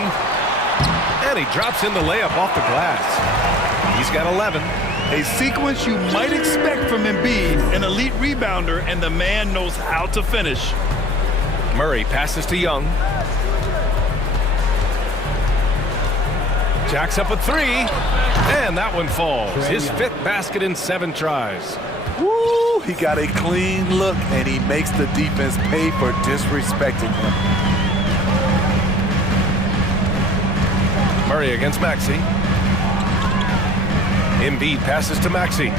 And he drops in the layup off the glass. He's got 11. A sequence you might expect from Embiid, an elite rebounder, and the man knows how to finish. Murray passes to Young. Jacks up a three, and that one falls. His 5th basket in 7 tries. Woo! He got a clean look, and he makes the defense pay for disrespecting him. Murray against Maxey. Embiid passes to Maxey.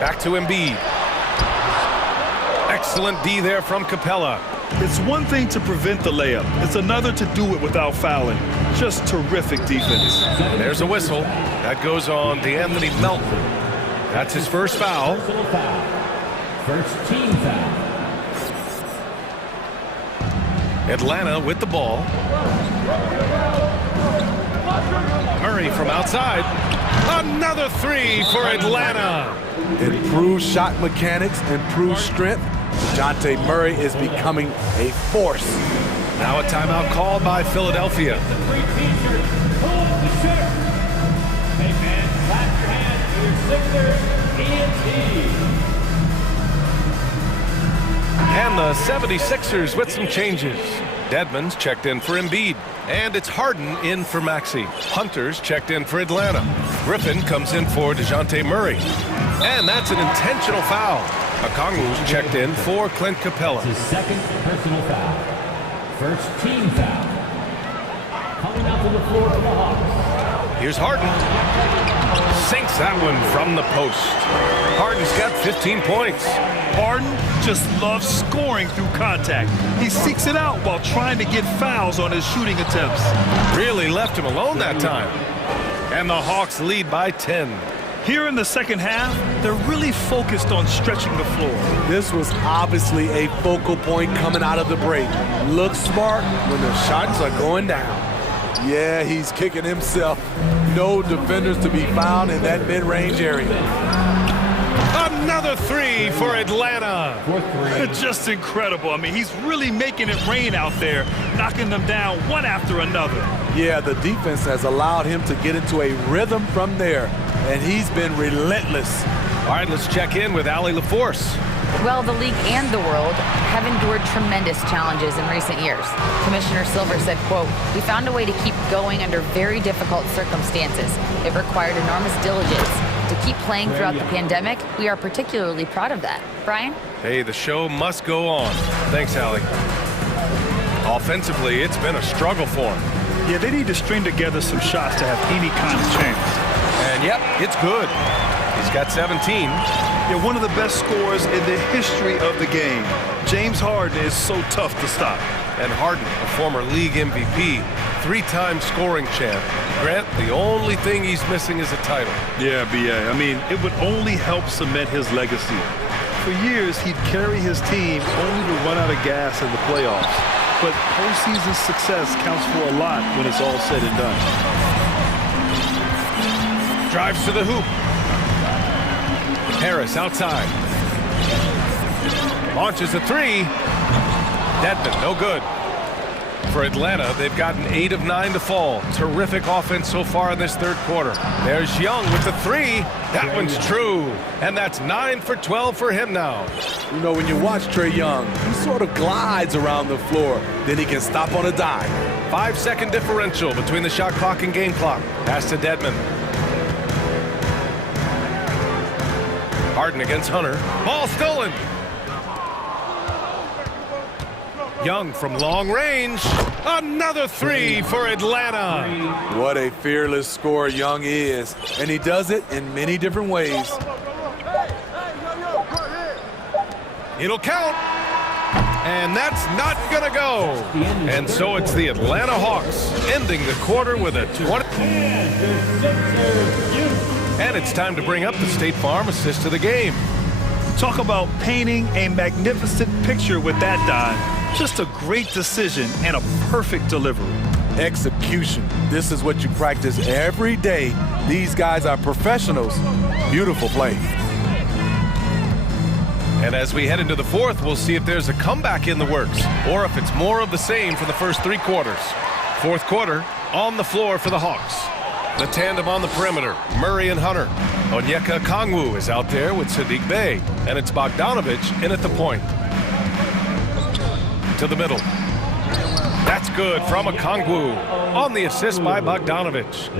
Back to Embiid. Excellent D there from Capella. It's one thing to prevent the layup. It's another to do it without fouling. Just terrific defense. There's a whistle. That goes on DeAnthony Melton. That's his first foul. First team foul. Atlanta with the ball. Murray from outside. Another three for Atlanta. Improved shot mechanics, improved strength. DeJounte Murray is becoming a force. Now a timeout called by Philadelphia. And the 76ers with some changes. Dedmon's checked in for Embiid. And it's Harden in for Maxey. Hunter's checked in for Atlanta. Griffin comes in for DeJounte Murray. And that's an intentional foul. Okongwu's checked in for Clint Capella. His 2nd personal foul. First team foul. Coming out to the floor for the Hawks. Here's Harden. Sinks that one from the post. Harden's got 15 points. Harden just loves scoring through contact. He seeks it out while trying to get fouls on his shooting attempts. Really left him alone that time. And the Hawks lead by 10. Here in the second half, they're really focused on stretching the floor. This was obviously a focal point coming out of the break. Look smart when the shots are going down. Yeah, he's kicking himself. No defenders to be found in that mid-range area. Another three for Atlanta. Just incredible. I mean, he's really making it rain out there, knocking them down one after another. Yeah, the defense has allowed him to get into a rhythm from there, and he's been relentless. All right, let's check in with Allie LaForce. Well, the league and the world have endured tremendous challenges in recent years. Commissioner Silver said, quote, "We found a way to keep going under very difficult circumstances. It required enormous diligence. To keep playing throughout the pandemic, we are particularly proud of that." Brian? Hey, the show must go on. Thanks, Allie. Offensively, it's been a struggle for him. Yeah, they need to string together some shots to have any kind of chance. And yep, it's good. He's got 17. Yeah, one of the best scorers in the history of the game. James Harden is so tough to stop. And Harden, a former league MVP, 3-time scoring champ. Grant, the only thing he's missing is a title. Yeah, B.A. I mean, it would only help cement his legacy. For years, he'd carry his team only to run out of gas in the playoffs. But postseason success counts for a lot when it's all said and done. Drives to the hoop. Harris outside. Launches a three. Dedmon, no good. For Atlanta, they've gotten 8 of 9 to fall. Terrific offense so far in this third quarter. There's Young with the three. That one's true. And that's 9 for 12 for him now. You know, when you watch Trae Young, he sort of glides around the floor. Then he can stop on a dime. 5-second differential between the shot clock and game clock. Pass to Dedmon. Harden against Hunter. Ball stolen. Young from long range. Another three for Atlanta. What a fearless scorer Young is. And he does it in many different ways. It'll count. And that's not going to go. And so it's the Atlanta Hawks ending the quarter with a 20. And it's time to bring up the State Farm assist to the game. Talk about painting a magnificent picture with that dive. Just a great decision and a perfect delivery. execution. This is what you practice every day. These guys are professionals. Beautiful play. And as we head into the fourth, we'll see if there's a comeback in the works or if it's more of the same for the first 3 quarters. Fourth quarter, on the floor for the Hawks. The tandem on the perimeter, Murray and Hunter. Onyeka Okongwu is out there with Sadiq Bey, and it's Bogdanovich in at the point. To the middle. That's good from Okongwu on the assist by Bogdanovich.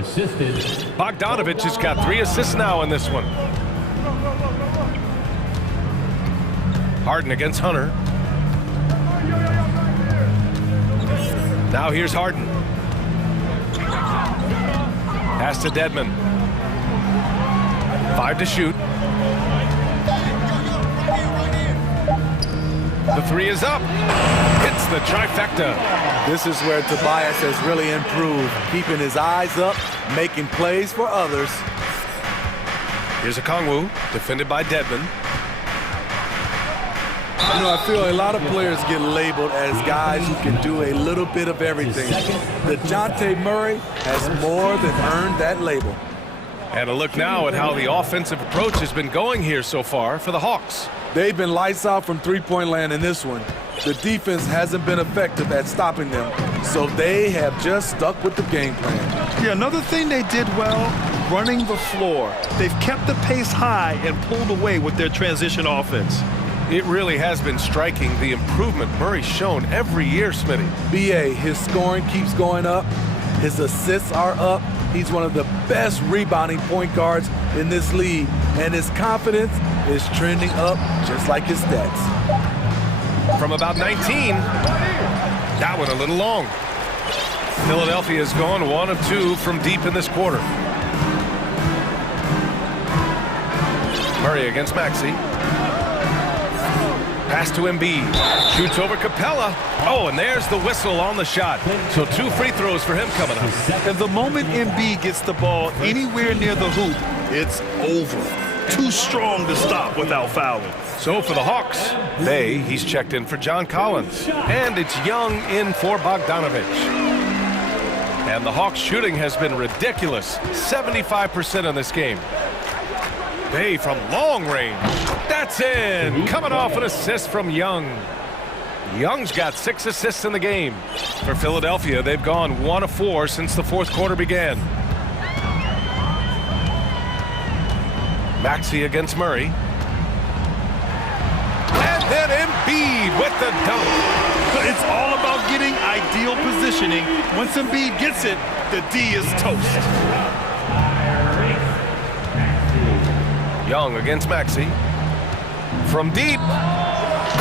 Bogdanovich has got 3 assists now in this one. Harden against Hunter. Now here's Harden. Pass to Dedmon. 5 to shoot. The 3 is up. Hits the trifecta. This is where Tobias has really improved, keeping his eyes up, making plays for others. Here's Okongwu, defended by Dedmon. You know, I feel a lot of players get labeled as guys who can do a little bit of everything. DeJounte Murray has more than earned that label. And a look now at how the offensive approach has been going here so far for the Hawks. They've been lights out from three-point land in this one. The defense hasn't been effective at stopping them, so they have just stuck with the game plan. Yeah, another thing they did well, running the floor. They've kept the pace high and pulled away with their transition offense. It really has been striking, the improvement Murray's shown every year, Smitty. BA, his scoring keeps going up. His assists are up. He's one of the best rebounding point guards in this league, and his confidence is trending up just like his stats. From about 19, that one a little long. Philadelphia has gone 1 of 2 from deep in this quarter. Murray against Maxey. Pass to Embiid. Shoots over Capella. Oh, and there's the whistle on the shot. So 2 free throws for him coming up. And the moment Embiid gets the ball anywhere near the hoop, it's over. Too strong to stop without fouling. So for the Hawks, Bey, he's checked in for John Collins. And it's Young in for Bogdanovich. And the Hawks shooting has been ridiculous. 75% in this game. Bey from long range. That's in. Coming off an assist from Young. Young's got 6 assists in the game. For Philadelphia, they've gone 1 of 4 since the fourth quarter began. Maxey against Murray. And then Embiid with the dunk. It's all about getting ideal positioning. Once Embiid gets it, the D is toast. Young against Maxey. From deep.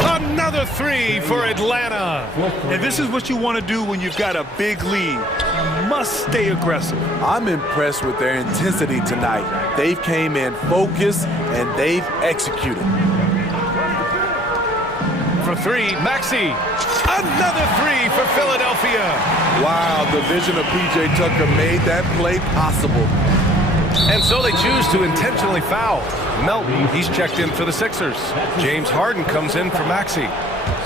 Another 3 for Atlanta. And this is what you want to do when you've got a big lead. You must stay aggressive. I'm impressed with their intensity tonight. They've came in focused and they've executed. For 3, Maxey. Another 3 for Philadelphia. Wow, the vision of P.J. Tucker made that play possible. And so they choose to intentionally foul. Melton, he's checked in for the Sixers. James Harden comes in for Maxey.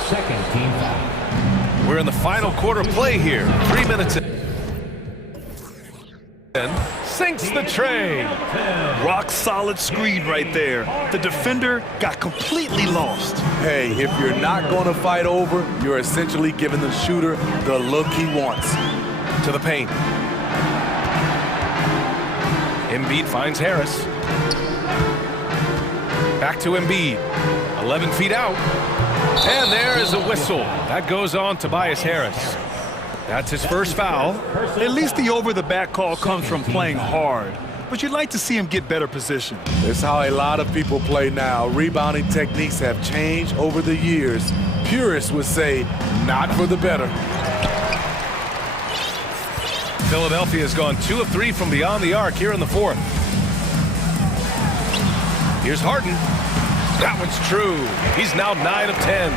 Second team foul. We're in the final quarter play here. 3 minutes in. Sinks the tray. Rock solid screen right there. The defender got completely lost. Hey, if you're not going to fight over, you're essentially giving the shooter the look he wants. To the paint. Embiid finds Harris. Back to Embiid. 11 feet out. And there is a whistle. That goes on Tobias Harris. That's his first foul. At least the over-the-back call comes from playing hard. But you'd like to see him get better position. It's how a lot of people play now. Rebounding techniques have changed over the years. Purists would say, not for the better. Philadelphia has gone 2 of 3 from beyond the arc here in the fourth. Here's Harden. That one's true. He's now 9 of 10.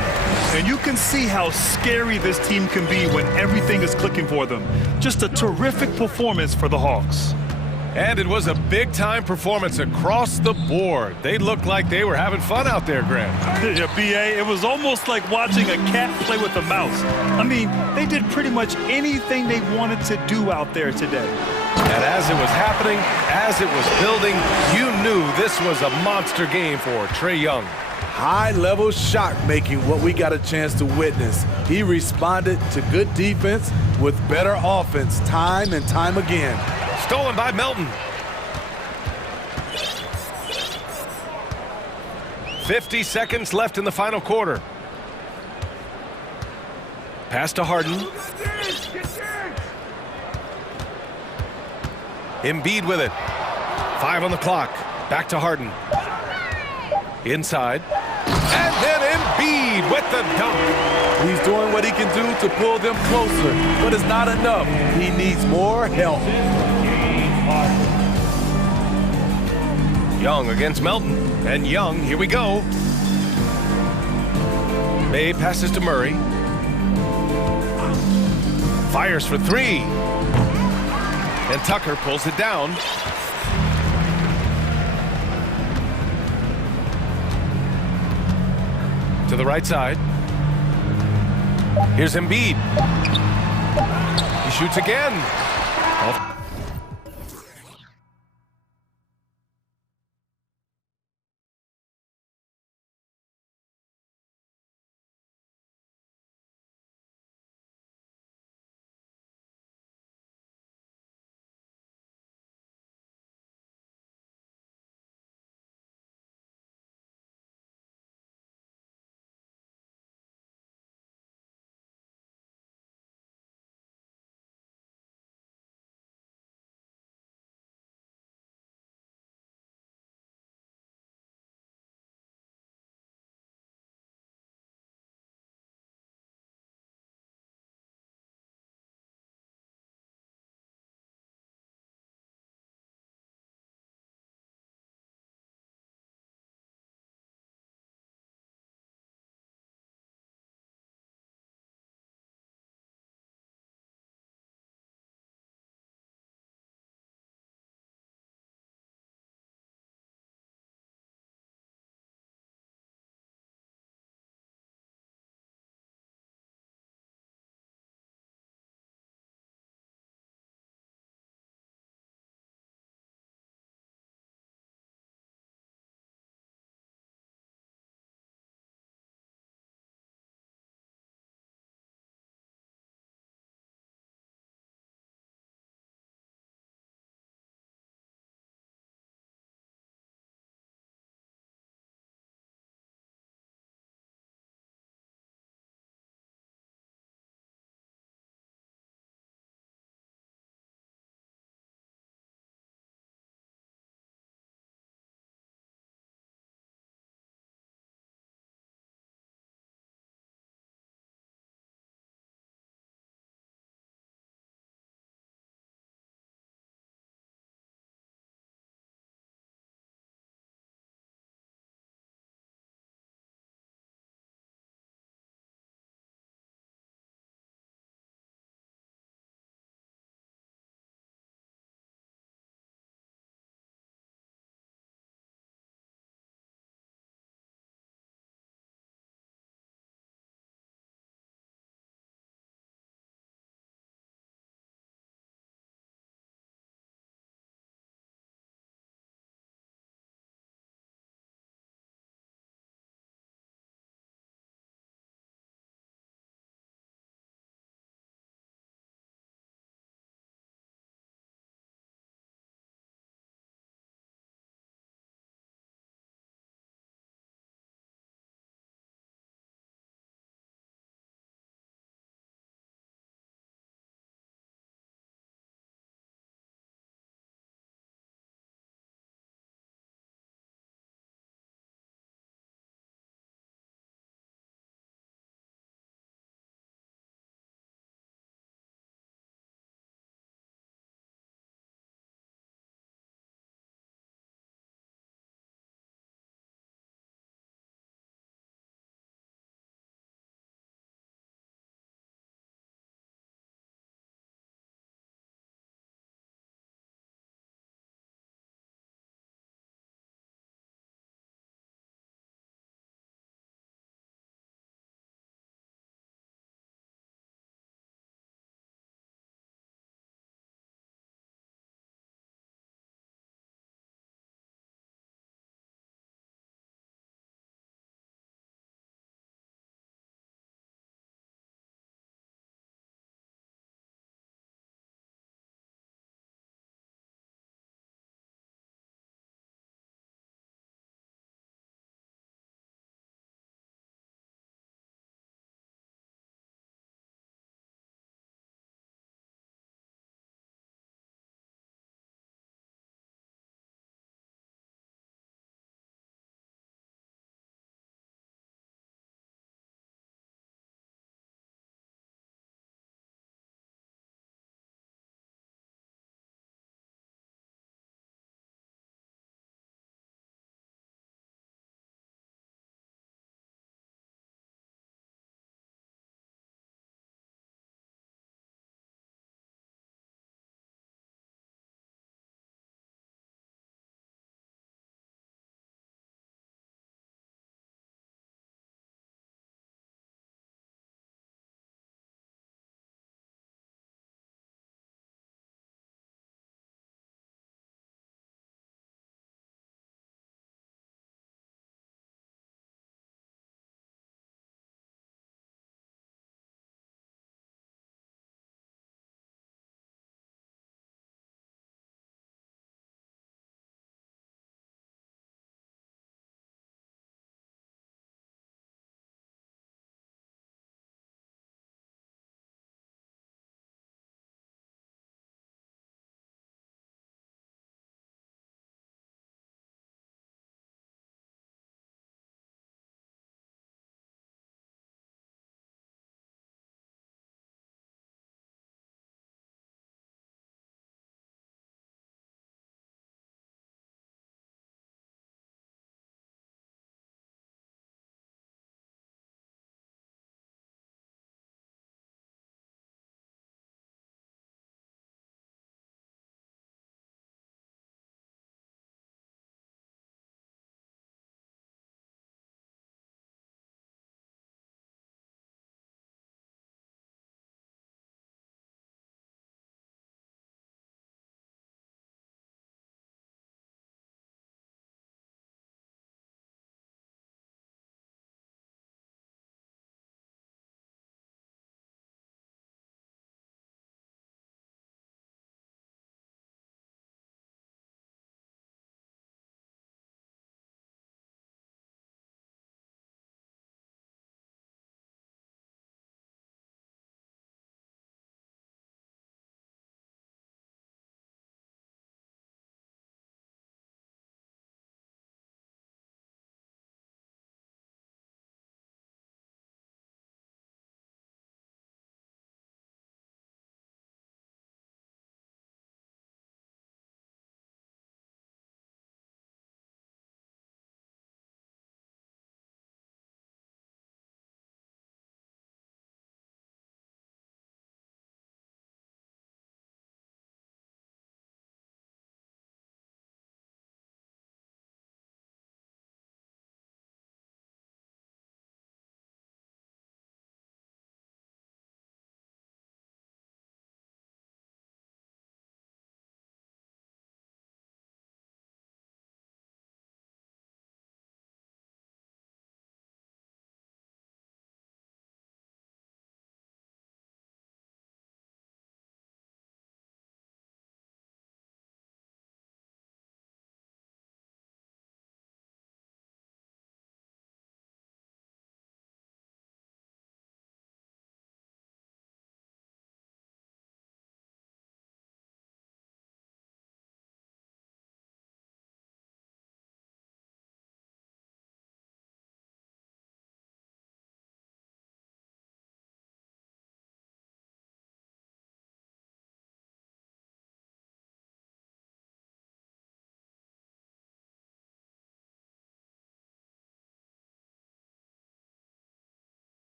And you can see how scary this team can be when everything is clicking for them. Just a terrific performance for the Hawks. And it was a big-time performance across the board. They looked like they were having fun out there, Grant. Yeah, B.A., it was almost like watching a cat play with a mouse. I mean, they did pretty much anything they wanted to do out there today. And as it was happening, as it was building, you knew this was a monster game for Trae Young. High-level shot making, what we got a chance to witness. He responded to good defense with better offense time and time again. Stolen by Melton. 50 seconds left in the final quarter. Pass to Harden. Embiid with it. 5 on the clock. Back to Harden. Inside. And then Embiid with the dunk. He's doing what he can do to pull them closer, but it's not enough. He needs more help. Young against Melton. And Young, here we go. May passes to Murray. Fires for 3. And Tucker pulls it down. To the right side. Here's Embiid. He shoots again.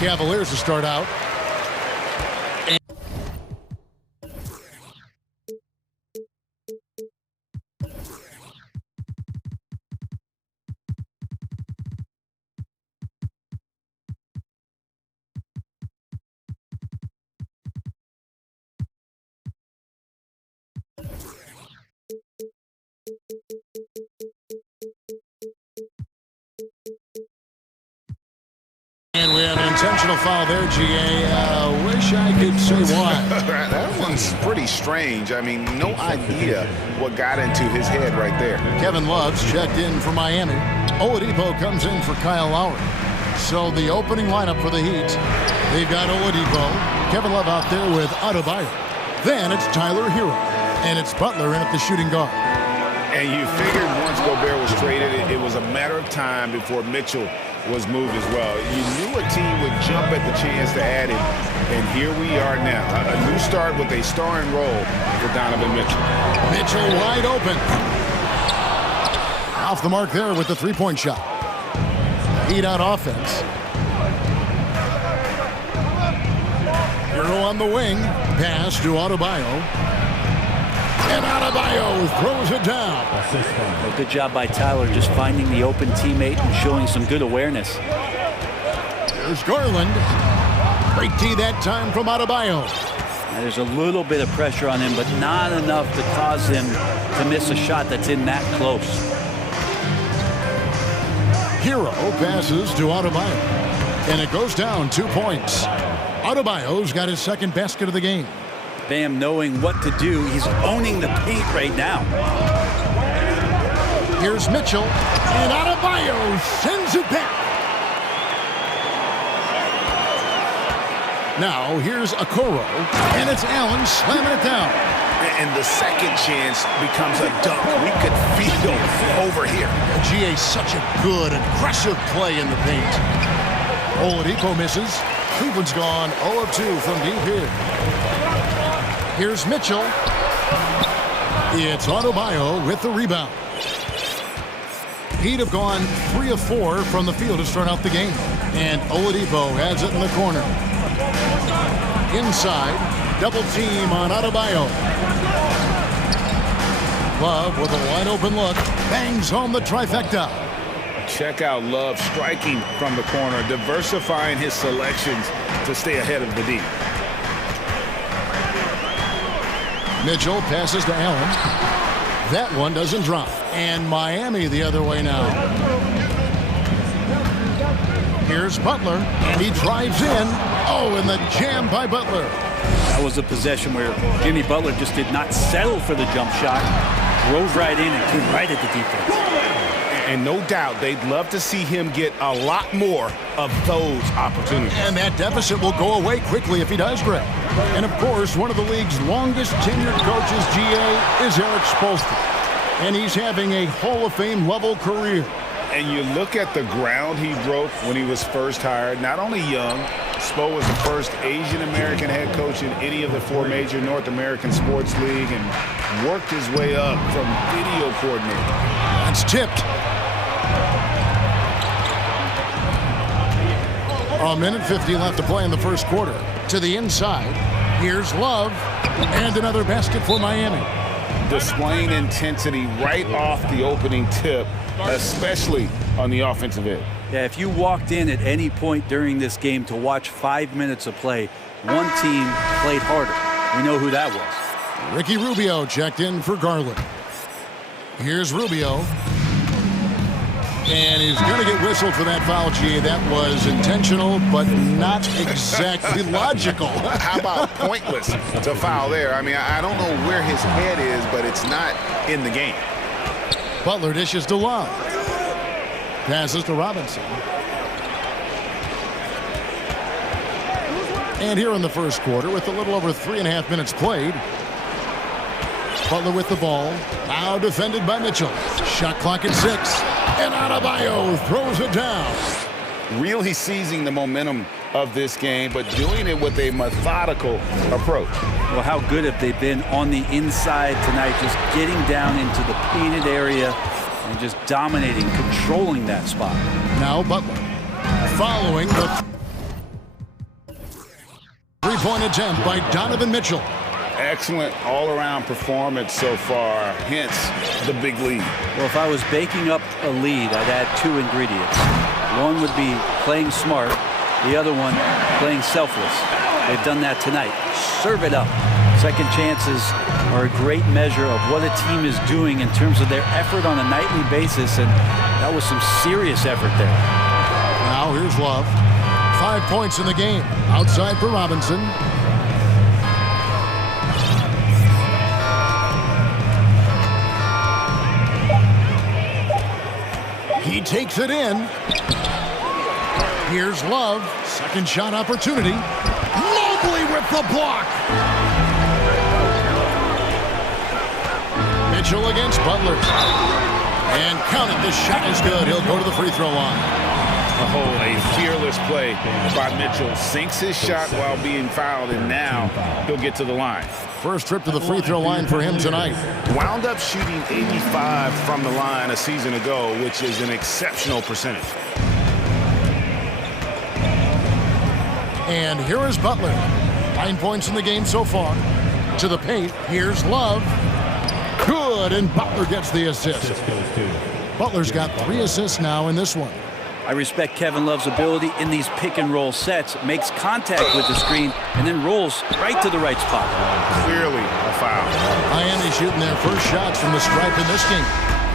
Cavaliers to start out. And we have an intentional foul there, GA. Wish I could say why. That one's pretty strange. I mean, no idea what got into his head right there. Kevin Love's checked in for Miami. Oladipo comes in for Kyle Lowry. So the opening lineup for the Heat, they've got Oladipo, Kevin Love out there with Adebayo. Then it's Tyler Hero, and it's Butler in at the shooting guard. And you figured once Gobert was traded, it was a matter of time before Mitchell was moved as well. You knew a team would jump at the chance to add him, and here we are now. A new start with a starring role for Donovan Mitchell. Mitchell wide open. Off the mark there with the three-point shot. Heat out offense. Hero on the wing. Pass to Adebayo. And Adebayo throws it down. Well, good job by Tyler just finding the open teammate and showing some good awareness. There's Garland. Great D that time from Adebayo. Now, there's a little bit of pressure on him, but not enough to cause him to miss a shot that's in that close. Hero passes to Adebayo. And it goes down 2 points. Adebayo's got his second basket of the game. Bam knowing what to do. He's owning the paint right now. Here's Mitchell, and Adebayo sends it back. Now here's Okoro, and it's Allen slamming it down. And the second chance becomes a dunk. We could feel over here. GA, such a good, aggressive play in the paint. Oladipo misses. Cleveland's gone 0 of 2 from deep here. Here's Mitchell. It's Adebayo with the rebound. Heat have gone 3 of 4 from the field to start out the game. And Oladipo has it in the corner. Inside, double team on Adebayo. Love with a wide open look. Bangs home the trifecta. Check out Love striking from the corner, diversifying his selections to stay ahead of the D. Mitchell passes to Allen. That one doesn't drop. And Miami the other way now. Here's Butler, and he drives in. Oh, and the jam by Butler. That was a possession where Jimmy Butler just did not settle for the jump shot. Drove right in and came right at the defense. And no doubt they'd love to see him get a lot more of those opportunities. And that deficit will go away quickly if he does, Greg. And of course, one of the league's longest tenured coaches, GA, is Eric Spoelstra. And he's having a Hall of Fame level career. And you look at the ground he broke when he was first hired. Not only young, Spo was the first Asian-American head coach in any of the 4 major North American sports league and worked his way up from video coordinator. That's tipped. A minute 50 left to play in the first quarter. To the inside, here's Love, and another basket for Miami. Displaying intensity right off the opening tip, especially on the offensive end. Yeah, if you walked in at any point during this game to watch 5 minutes of play, one team played harder. We know who that was. Ricky Rubio checked in for Garland. Here's Rubio. And he's going to get whistled for that foul, G. That was intentional, but not exactly logical. How about pointless to foul there? I mean, I don't know where his head is, but it's not in the game. Butler dishes to Love. Passes to Robinson. And here in the first quarter, with a little over 3.5 minutes played, Butler with the ball. Now defended by Mitchell. Shot clock at 6. And Adebayo throws it down. Really seizing the momentum of this game, but doing it with a methodical approach. Well, how good have they been on the inside tonight, just getting down into the painted area and just dominating, controlling that spot. Now Butler following the... three-point attempt by Donovan Mitchell. Excellent all-around performance so far, hence the big lead. Well, if I was baking up a lead, I'd add two ingredients. One would be playing smart, the other one playing selfless. They've done that tonight. Serve it up. Second chances are a great measure of what a team is doing in terms of their effort on a nightly basis, and that was some serious effort there. Now here's Love. 5 points in the game. Outside for Robinson. He takes it in. Here's Love. Second shot opportunity. Mobley with the block. Mitchell against Butler. And count it. This shot is good. He'll go to the free throw line. A fearless play by Mitchell. Sinks his shot while being fouled, and now he'll get to the line. First trip to the free throw line for him tonight. Wound up shooting 85 from the line a season ago, which is an exceptional percentage. And here is Butler. 9 points in the game so far. To the paint. Here's Love. Good, and Butler gets the assist. Butler's got 3 assists now in this one. I respect Kevin Love's ability in these pick-and-roll sets. Makes contact with the screen and then rolls right to the right spot. Clearly a foul. Miami shooting their first shots from the stripe in this game.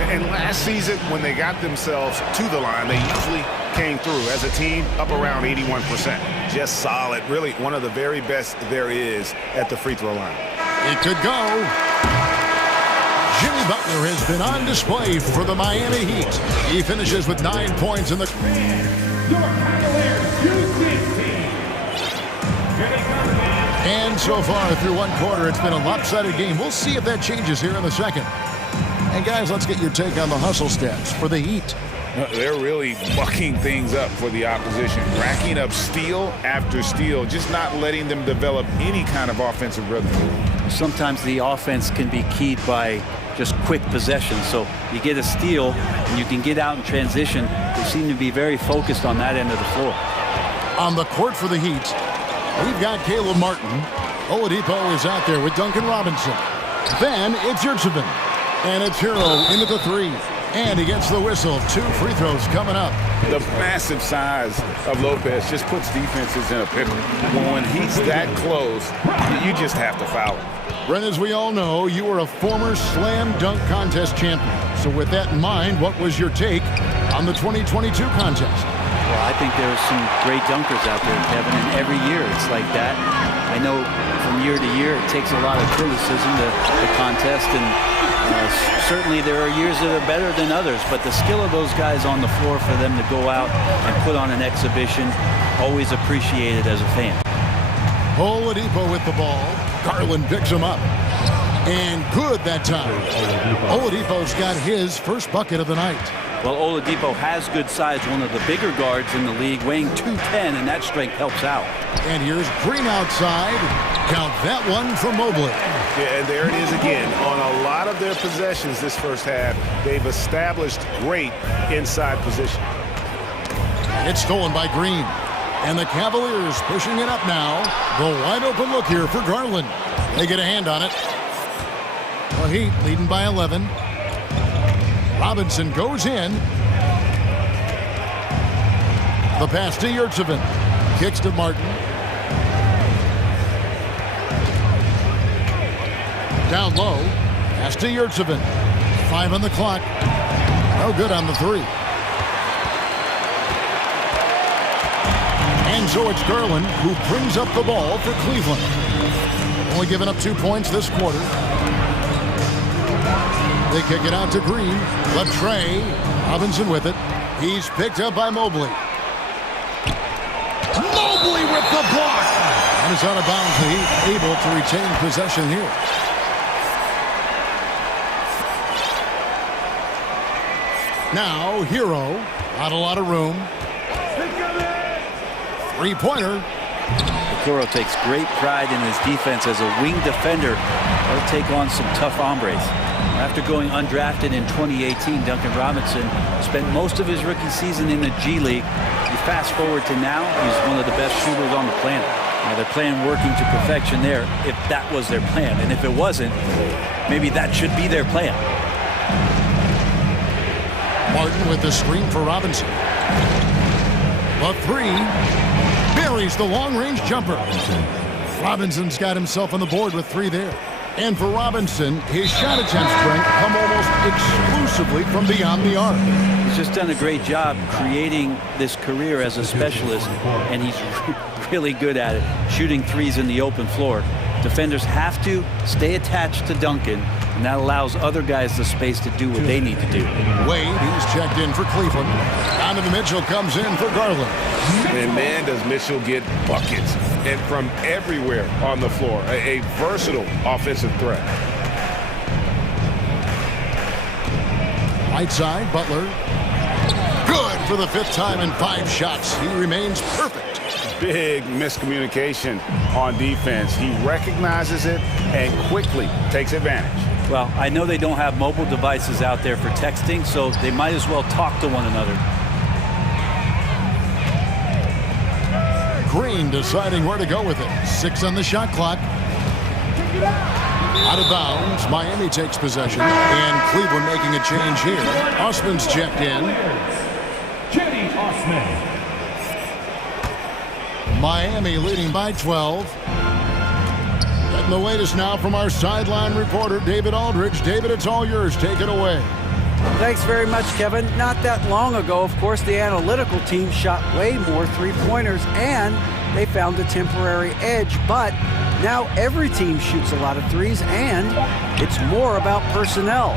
And last season, when they got themselves to the line, they usually came through as a team up around 81%. Just solid. Really one of the very best there is at the free throw line. It could go. Jimmy Butler has been on display for the Miami Heat. He finishes with 9 points in the... And so far through one quarter, it's been a lopsided game. We'll see if that changes here in the second. And guys, let's get your take on the hustle stats for the Heat. They're really bucking things up for the opposition, racking up steal after steal, just not letting them develop any kind of offensive rhythm. Sometimes the offense can be keyed by just quick possession. So you get a steal and you can get out in transition. They seem to be very focused on that end of the floor. On the court for the Heat, we've got Caleb Martin. Oladipo is out there with Duncan Robinson. Then it's Yurtsevin. And it's Hero into the three. And he gets the whistle. 2 free throws coming up. The massive size of Lopez just puts defenses in a pickle. When he's that close, you just have to foul him. Brent, as we all know, you were a former slam dunk contest champion. So with that in mind, what was your take on the 2022 contest? Well, I think there's some great dunkers out there, Kevin, and every year it's like that. I know from year to year it takes a lot of criticism, the contest, and certainly there are years that are better than others, but the skill of those guys on the floor for them to go out and put on an exhibition, always appreciated as a fan. Oladipo with the ball. Garland picks him up. And good that time. Oladipo's got his first bucket of the night. Well, Oladipo has good size, one of the bigger guards in the league, weighing 210, and that strength helps out. And here's Green outside. Count that one for Mobley. Yeah, and there it is again. On a lot of their possessions this first half, they've established great inside position. It's stolen by Green. And the Cavaliers pushing it up now. The wide open look here for Garland. They get a hand on it. The Heat leading by 11. Robinson goes in. The pass to Yurtsevin. Kicks to Martin. Down low. Pass to Yurtsevin. 5 on the clock. No good on the 3. And so it's Garland who brings up the ball for Cleveland. Only giving up 2 points this quarter. They kick it out to Green. Latrey. Robinson with it. He's picked up by Mobley. Mobley with the block. And it's out of bounds. The Heat able to retain possession here. Now, Hero. Not a lot of room. 3-pointer. Okoro takes great pride in his defense as a wing defender. They'll take on some tough hombres. After going undrafted in 2018, Duncan Robinson spent most of his rookie season in the G League. You fast forward to now, he's one of the best shooters on the planet. Now their plan working to perfection there, if that was their plan. And if it wasn't, maybe that should be their plan. Martin with the screen for Robinson. The three buries the long-range jumper. Robinson's got himself on the board with 3 there. And for Robinson, his shot attempt strength come almost exclusively from beyond the arc. He's just done a great job creating this career as a specialist, and he's really good at it, shooting threes in the open floor. Defenders have to stay attached to Duncan, and that allows other guys the space to do what they need to do. Wade, he's checked in for Cleveland. Donovan Mitchell comes in for Garland. And man, does Mitchell get buckets. And from everywhere on the floor. A versatile offensive threat. Right side, Butler. Good for the 5th time in 5 shots. He remains perfect. Big miscommunication on defense. He recognizes it and quickly takes advantage. Well, I know they don't have mobile devices out there for texting, so they might as well talk to one another. Green deciding where to go with it. 6 on the shot clock. Out of bounds. Miami takes possession. And Cleveland making a change here. Osman's checked in. Jenny Osman. Miami leading by 12. Getting the latest now from our sideline reporter, David Aldridge. David, it's all yours. Take it away. Thanks very much, Kevin. Not that long ago, of course, the analytical team shot way more three-pointers, and they found a temporary edge. But now every team shoots a lot of threes, and it's more about personnel.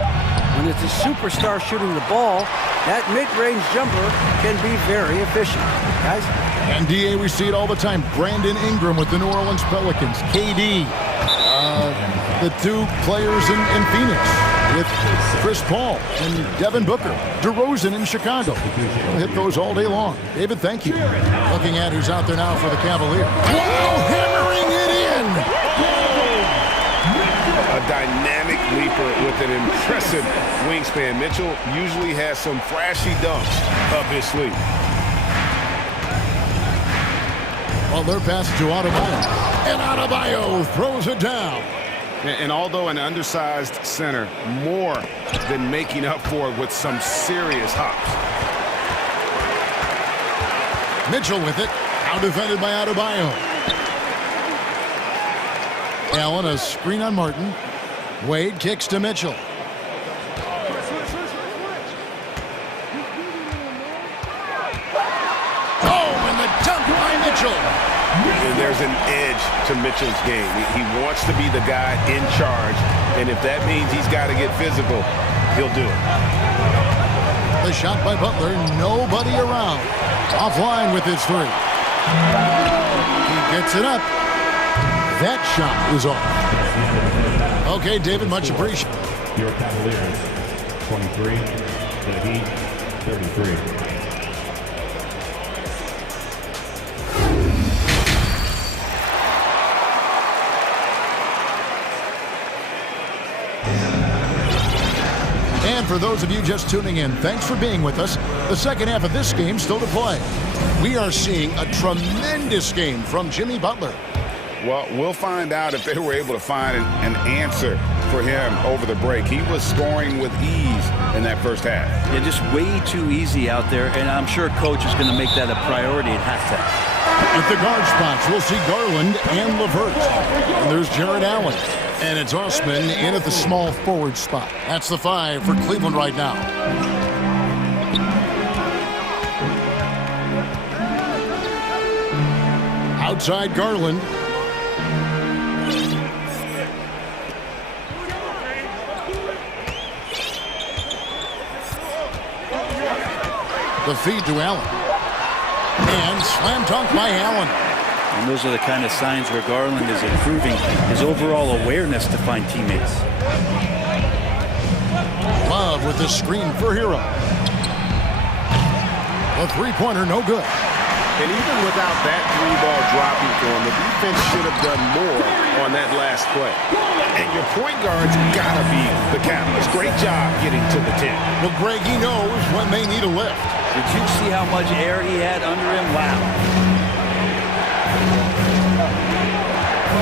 When it's a superstar shooting the ball, that mid-range jumper can be very efficient. Guys? And DA, we see it all the time. Brandon Ingram with the New Orleans Pelicans. KD, the 2 players in Phoenix with Chris Paul and Devin Booker. DeRozan in Chicago. We'll hit those all day long. David, thank you. Looking at who's out there now for the Cavaliers. Wow, hammering it in! A dynamic leaper with an impressive wingspan. Mitchell usually has some flashy dunks up his sleeve. Butler passes to Adebayo. And Adebayo throws it down. And although an undersized center, more than making up for it with some serious hops. Mitchell with it. Out defended by Adebayo. Allen, a screen on Martin. Wade kicks to Mitchell. Oh, and the dunk by Mitchell. And there's an edge to Mitchell's game. He wants to be the guy in charge, and if that means he's got to get physical, he'll do it. The shot by Butler, nobody around. Offline with his 3. He gets it up. That shot is off. Okay, David, much appreciated. Your Cavaliers, 23, the Heat, 33. And for those of you just tuning in, thanks for being with us. The second half of this game still to play. We are seeing a tremendous game from Jimmy Butler. Well, we'll find out if they were able to find an answer for him over the break. He was scoring with ease in that first half. Yeah, just way too easy out there, and I'm sure coach is going to make that a priority at halftime. At the guard spots, we'll see Garland and LeVert. And there's Jared Allen. And it's Osman in at the small forward spot. That's the 5 for Cleveland right now. Outside Garland. The feed to Allen. And slam dunk by Allen. And those are the kind of signs where Garland is improving his overall awareness to find teammates. Love with the screen for Hero. The three-pointer, no good. And even without that three-ball dropping for him, the defense should have done more on that last play. And your point guard's got to be the catalyst. Great job getting to the 10. Well, Greg, he knows when they need a lift. Did you see how much air he had under him? Wow.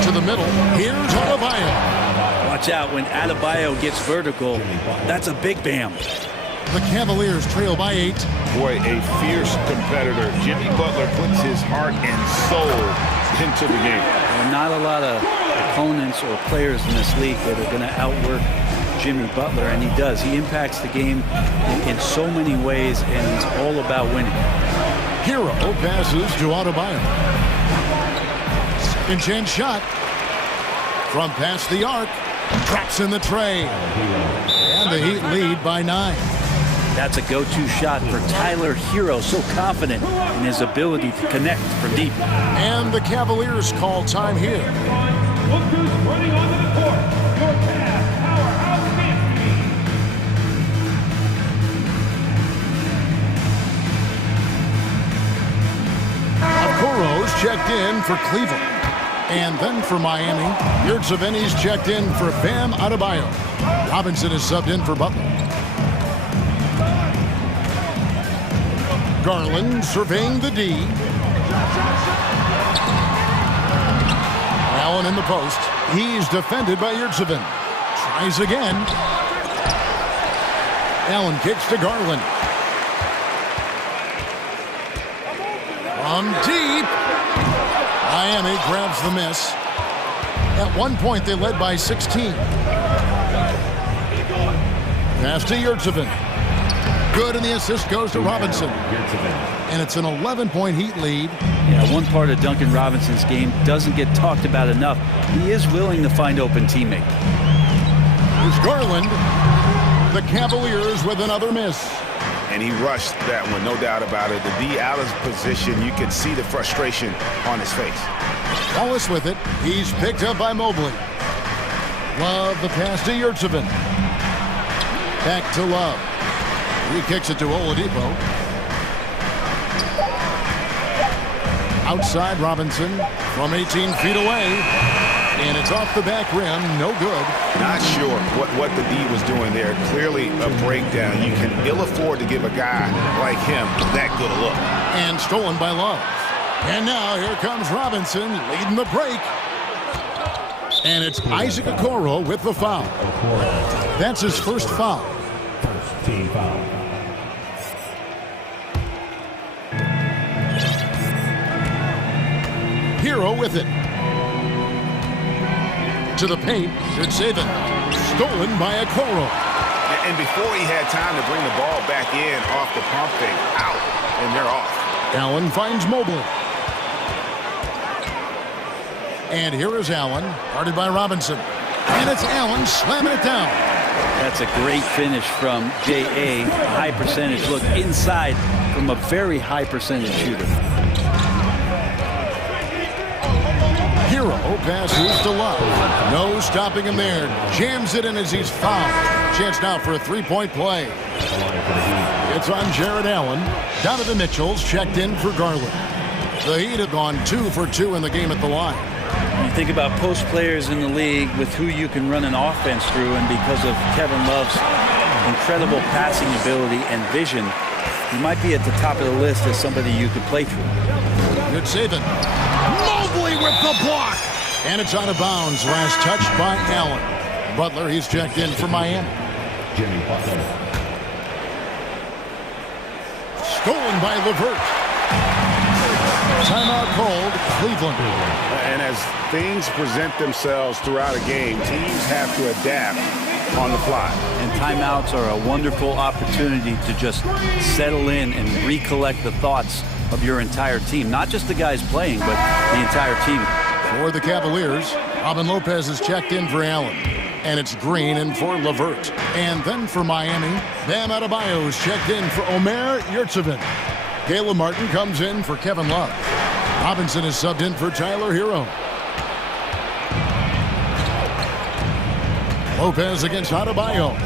To the middle. Here's Adebayo. Watch out when Adebayo gets vertical. That's a big bam. The Cavaliers trail by 8. Boy, a fierce competitor. Jimmy Butler puts his heart and soul into the game. Well, not a lot of opponents or players in this league that are going to outwork Jimmy Butler, and he does. He impacts the game in so many ways, and he's all about winning. Hero passes to Adebayo. Second chance shot. From past the arc. Drops in the tray. And the Heat lead by 9. That's a go-to shot for Tyler Hero, so confident in his ability to connect from deep. And the Cavaliers call time here. Look who's running onto the court. Your past powerhouse champion. Okoro's checked in for Cleveland. And then for Miami, Yurtseven's checked in for Bam Adebayo. Robinson is subbed in for Butler. Garland surveying the D. Allen in the post. He's defended by Yurtseven. Tries again. Allen kicks to Garland. From deep. Miami grabs the miss. At one point, they led by 16. Pass to Yurtseven. Good, and the assist goes to Robinson. And it's an 11-point Heat lead. Yeah, one part of Duncan Robinson's game doesn't get talked about enough. He is willing to find open teammates. Here's Garland. The Cavaliers with another miss. And he rushed that one, no doubt about it. The D out of position, you could see the frustration on his face. Wallace with it. He's picked up by Mobley. Love the pass to Yurtseven. Back to Love. He kicks it to Oladipo. Outside Robinson from 18 feet away. And it's off the back rim. No good. Not sure what the D was doing there. Clearly a breakdown. You can ill afford to give a guy like him that good a look. And stolen by Love. And now here comes Robinson leading the break. And it's Isaac Okoro with the foul. That's his first foul. First team foul. Hero with it. To the paint, good saving. Stolen by Okoro. And before he had time to bring the ball back in off the pump fake, out, and they're off. Allen finds Mobley. And here is Allen, guarded by Robinson. And it's Allen slamming it down. That's a great finish from J.A. High percentage look inside from a very high percentage shooter. Hero passes to Love. No stopping him there. Jams it in as he's fouled. Chance now for a three-point play. It's on Jared Allen. Donovan Mitchell's checked in for Garland. The Heat have gone 2 for 2 in the game at the line. You think about post players in the league with who you can run an offense through, and because of Kevin Love's incredible passing ability and vision, he might be at the top of the list as somebody you could play through. Good saving. Mobley with the block. And it's out of bounds. Last touch by Allen. Butler, he's checked in for Miami. Jimmy Butler. Stolen by LeVert. Timeout called, Cleveland. And as things present themselves throughout a game, teams have to adapt on the fly. And timeouts are a wonderful opportunity to just settle in and recollect the thoughts of your entire team. Not just the guys playing, but the entire team. For the Cavaliers, Robin Lopez is checked in for Allen. And it's Green in for LeVert. And then for Miami, Bam Adebayo is checked in for Omer Yurtseven. Caleb Martin comes in for Kevin Love. Robinson is subbed in for Tyler Hero. Lopez against Adebayo.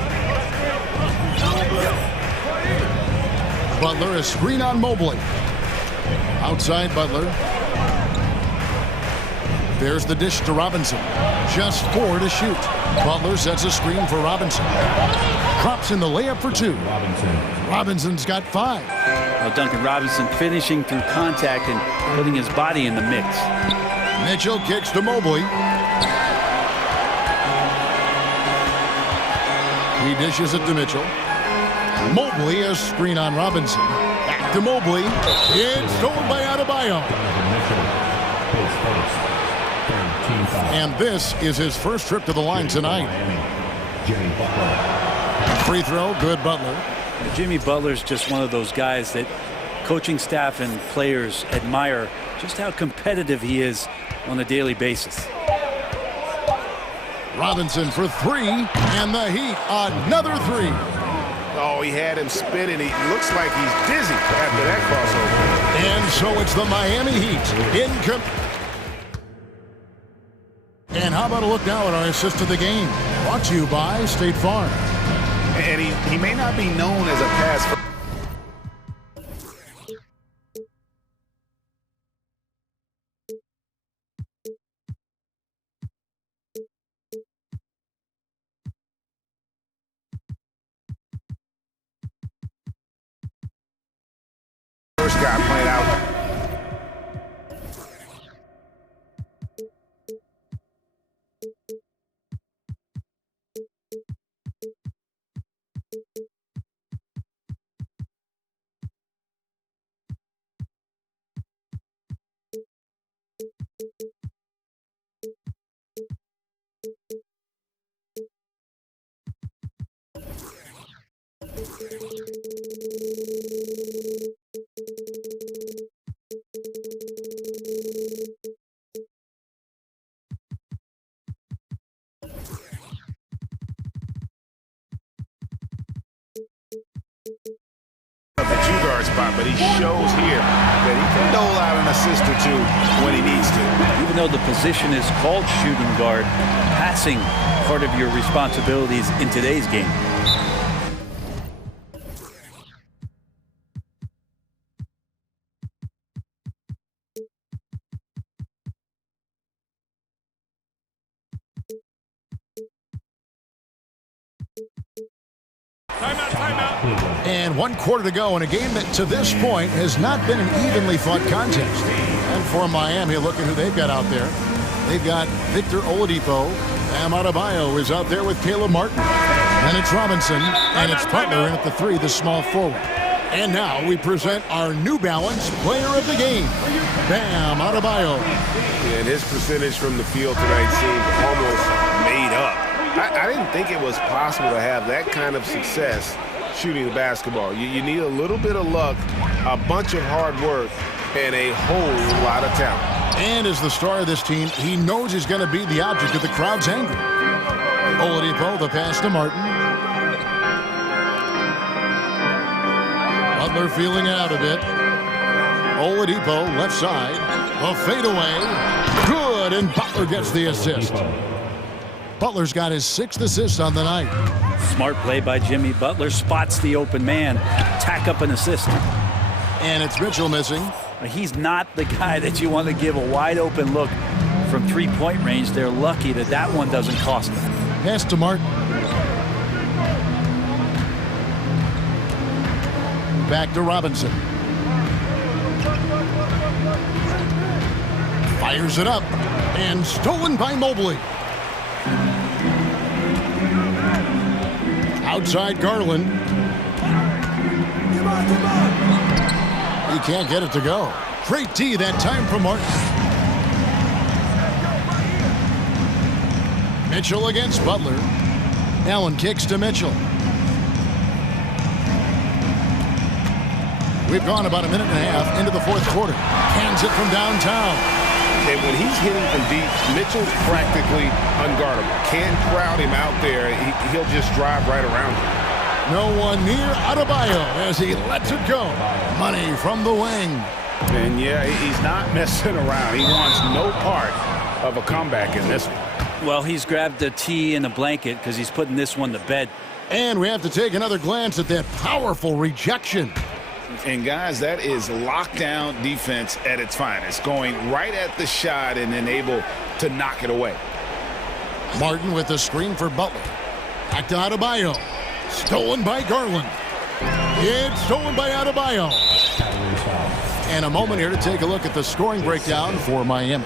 Butler is screen on Mobley. Outside Butler. There's the dish to Robinson. Just 4 to shoot. Butler sets a screen for Robinson. Drops in the layup for 2. Robinson's got 5. Well, Duncan Robinson finishing through contact and putting his body in the mix. Mitchell kicks to Mobley. He dishes it to Mitchell. Mobley, a screen on Robinson. Back to Mobley. It's stolen by Adebayo. And this is his first trip to the line tonight. Free throw, good Butler. Jimmy Butler's just one of those guys that coaching staff and players admire just how competitive he is on a daily basis. Robinson for 3, and the Heat, another 3. Oh, he had him spinning. He looks like he's dizzy after that crossover. And so it's the Miami Heat. And how about a look now at our assist to the game? Brought to you by State Farm. And he may not be known as a pass. First guy playing out. Spot, but he shows here that he can dole out an assist or 2 when he needs to. Even though the position is called shooting guard, passing part of your responsibilities in today's game. And 1 quarter to go in a game that to this point has not been an evenly fought contest. And for Miami, look at who they've got out there. They've got Victor Oladipo. Bam Adebayo is out there with Caleb Martin. And it's Robinson, and it's Butler in at the 3, the small forward. And now we present our New Balance player of the game, Bam Adebayo. And his percentage from the field tonight seemed almost made up. I didn't think it was possible to have that kind of success shooting the basketball. You need a little bit of luck, a bunch of hard work, and a whole lot of talent. And as the star of this team, he knows he's going to be the object of the crowd's anger. Oladipo, the pass to Martin. Butler feeling it out a bit. Oladipo, left side. A fadeaway. Good, and Butler gets the assist. Butler's got his 6th assist on the night. Smart play by Jimmy Butler. Spots the open man. Tack up an assist. And it's Mitchell missing. He's not the guy that you want to give a wide open look from 3-point range. They're lucky that that one doesn't cost them. Pass to Martin. Back to Robinson. Fires it up. And stolen by Mobley. Outside Garland. He can't get it to go. Great D that time from Martin. Mitchell against Butler. Allen kicks to Mitchell. We've gone about a minute and a half into the 4th quarter. Hands it from downtown. And when he's hitting from deep, Mitchell's practically unguardable. Can't crowd him out there. He'll just drive right around him. No one near Adebayo as he lets it go. Money from the wing. And yeah, he's not messing around. He wants no part of a comeback in this one. Well, he's grabbed a tee and a blanket because he's putting this one to bed. And we have to take another glance at that powerful rejection. And, guys, that is lockdown defense at its finest, going right at the shot and then able to knock it away. Martin with the screen for Butler. Back to Adebayo. Stolen by Garland. It's stolen by Adebayo. And a moment here to take a look at the scoring breakdown for Miami.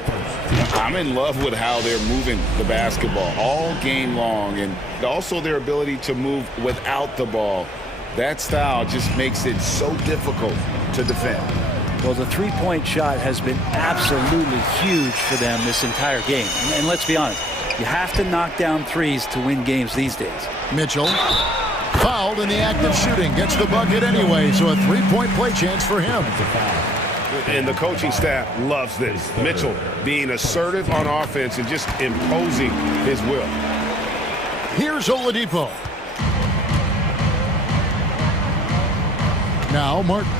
I'm in love with how they're moving the basketball all game long, and also their ability to move without the ball. That style just makes it so difficult to defend. Well, the three-point shot has been absolutely huge for them this entire game. And let's be honest, you have to knock down threes to win games these days. Mitchell, fouled in the act of shooting, gets the bucket anyway, so a three-point play chance for him. And the coaching staff loves this. Mitchell being assertive on offense and just imposing his will. Here's Oladipo. Now Martin.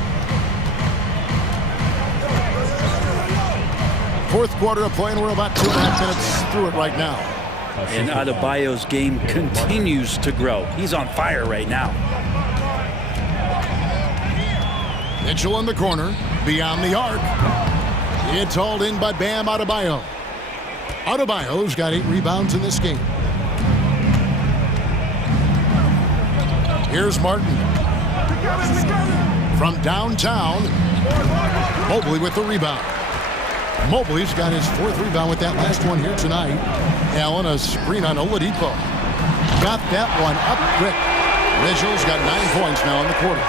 Fourth quarter of play, and we're about 2.5 minutes through it right now. And Adebayo's game continues to grow. He's on fire right now. Mitchell in the corner, beyond the arc. It's hauled in by Bam Adebayo. Adebayo's got 8 rebounds in this game. Here's Martin. From downtown, Mobley with the rebound. Mobley's got his 4th rebound with that last one here tonight. Allen, a screen on Oladipo. Got that one up quick. Mitchell's got 9 points now in the quarter.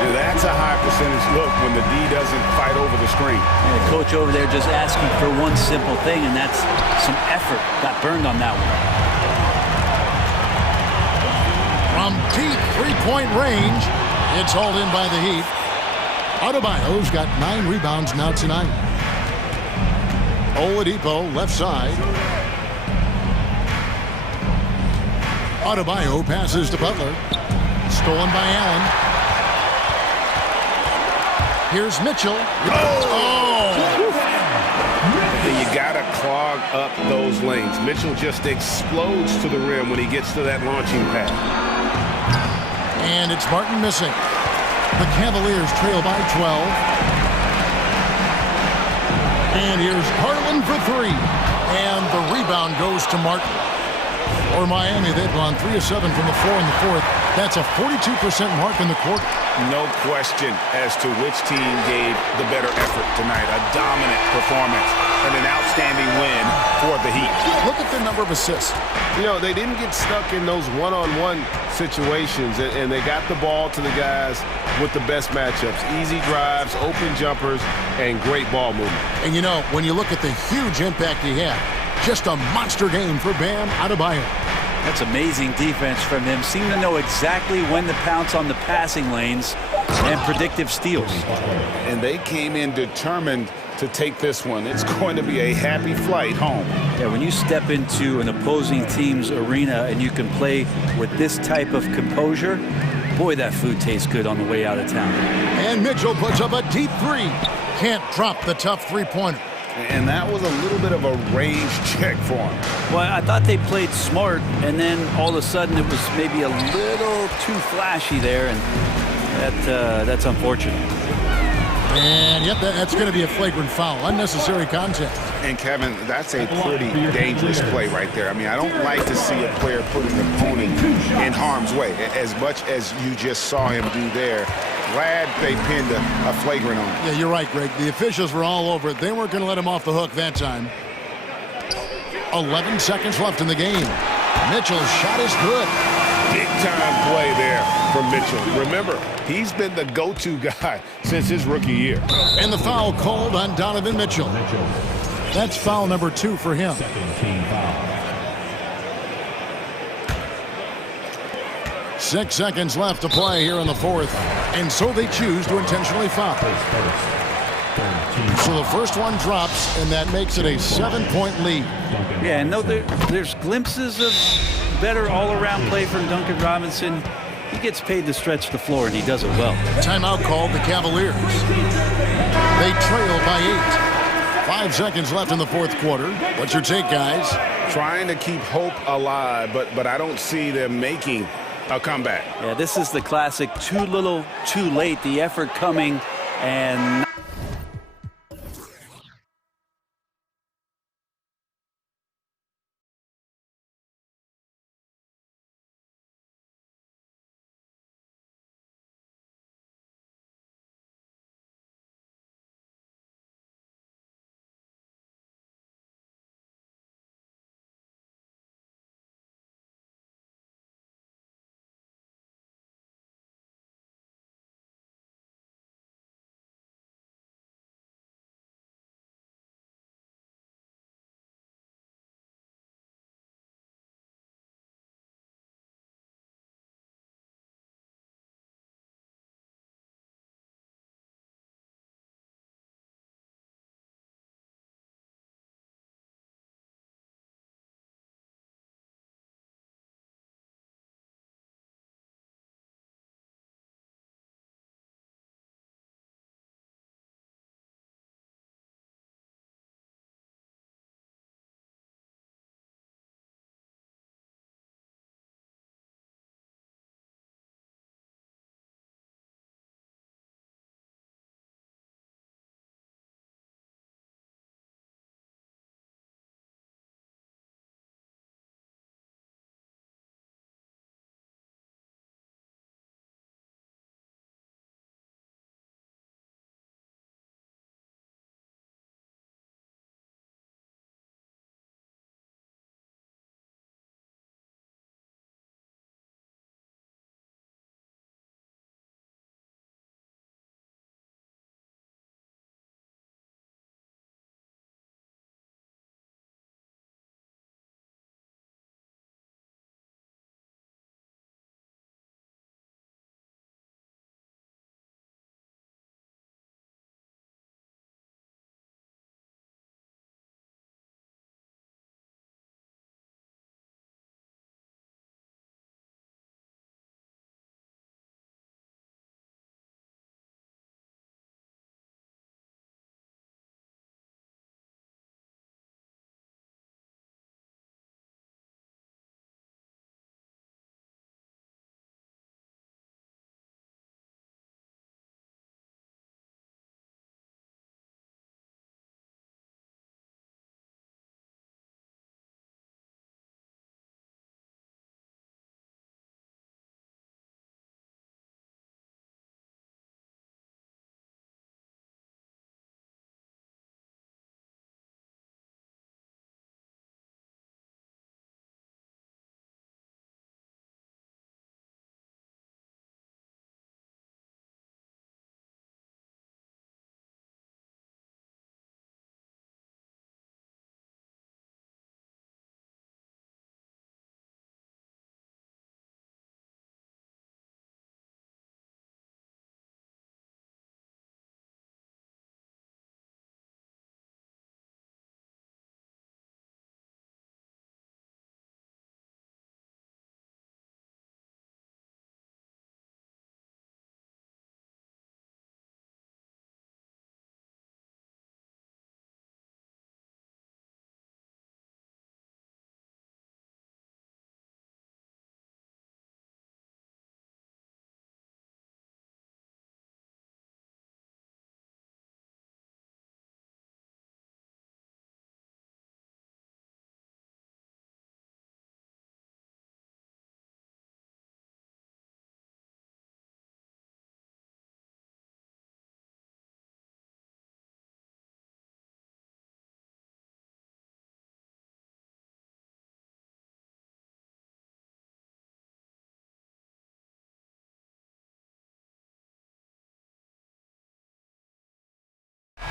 Yeah, that's a high percentage look when the D doesn't fight over the screen. And the coach over there just asking for one simple thing, and that's some effort. Got burned on that one. From deep three-point range, it's hauled in by the Heat. Adebayo's got 9 rebounds now tonight. Oladipo, left side. Adebayo passes to Butler. Stolen by Allen. Here's Mitchell. Oh! You gotta clog up those lanes. Mitchell just explodes to the rim when he gets to that launching pad. And it's Martin missing. The Cavaliers trail by 12. And here's Harlan for 3. And the rebound goes to Martin. For Miami, they've gone 3 of 7 from the floor in the 4th. That's a 42% mark in the quarter. No question as to which team gave the better effort tonight. A dominant performance and an outstanding win for the Heat. Look at the number of assists. You know, they didn't get stuck in those one-on-one situations, and they got the ball to the guys with the best matchups. Easy drives, open jumpers, and great ball movement. And you know, when you look at the huge impact he had, just a monster game for Bam Adebayo. That's amazing defense from him. Seem to know exactly when to pounce on the passing lanes and predictive steals. And they came in determined to take this one. It's going to be a happy flight home. Yeah, when you step into an opposing team's arena and you can play with this type of composure, boy, that food tastes good on the way out of town. And Mitchell puts up a deep 3. Can't drop the tough three-pointer. And that was a little bit of a range check for him. Well, I thought they played smart, and then all of a sudden it was maybe a little too flashy there, and that's unfortunate. And yep, that's going to be a flagrant foul. Unnecessary contact. And Kevin, that's a pretty dangerous play right there. I mean, I don't like to see a player put an opponent in harm's way as much as you just saw him do there. Glad they pinned a flagrant on him. Yeah, you're right, Greg. The officials were all over it. They weren't going to let him off the hook that time. 11 seconds left in the game. Mitchell's shot is good. Big-time play there from Mitchell. Remember, he's been the go-to guy since his rookie year. And the foul called on Donovan Mitchell. That's foul number 2 for him. Second team foul. 6 seconds left to play here in the 4th. And so they choose to intentionally foul. So the first one drops, and that makes it a 7-point lead. Yeah, and no, there's glimpses of better all-around play from Duncan Robinson. He gets paid to stretch the floor, and he does it well. Timeout called the Cavaliers. They trail by 8. 5 seconds left in the 4th quarter. What's your take, guys? Trying to keep hope alive, but I don't see them making a comeback. Yeah, this is the classic too little, too late. The effort coming and...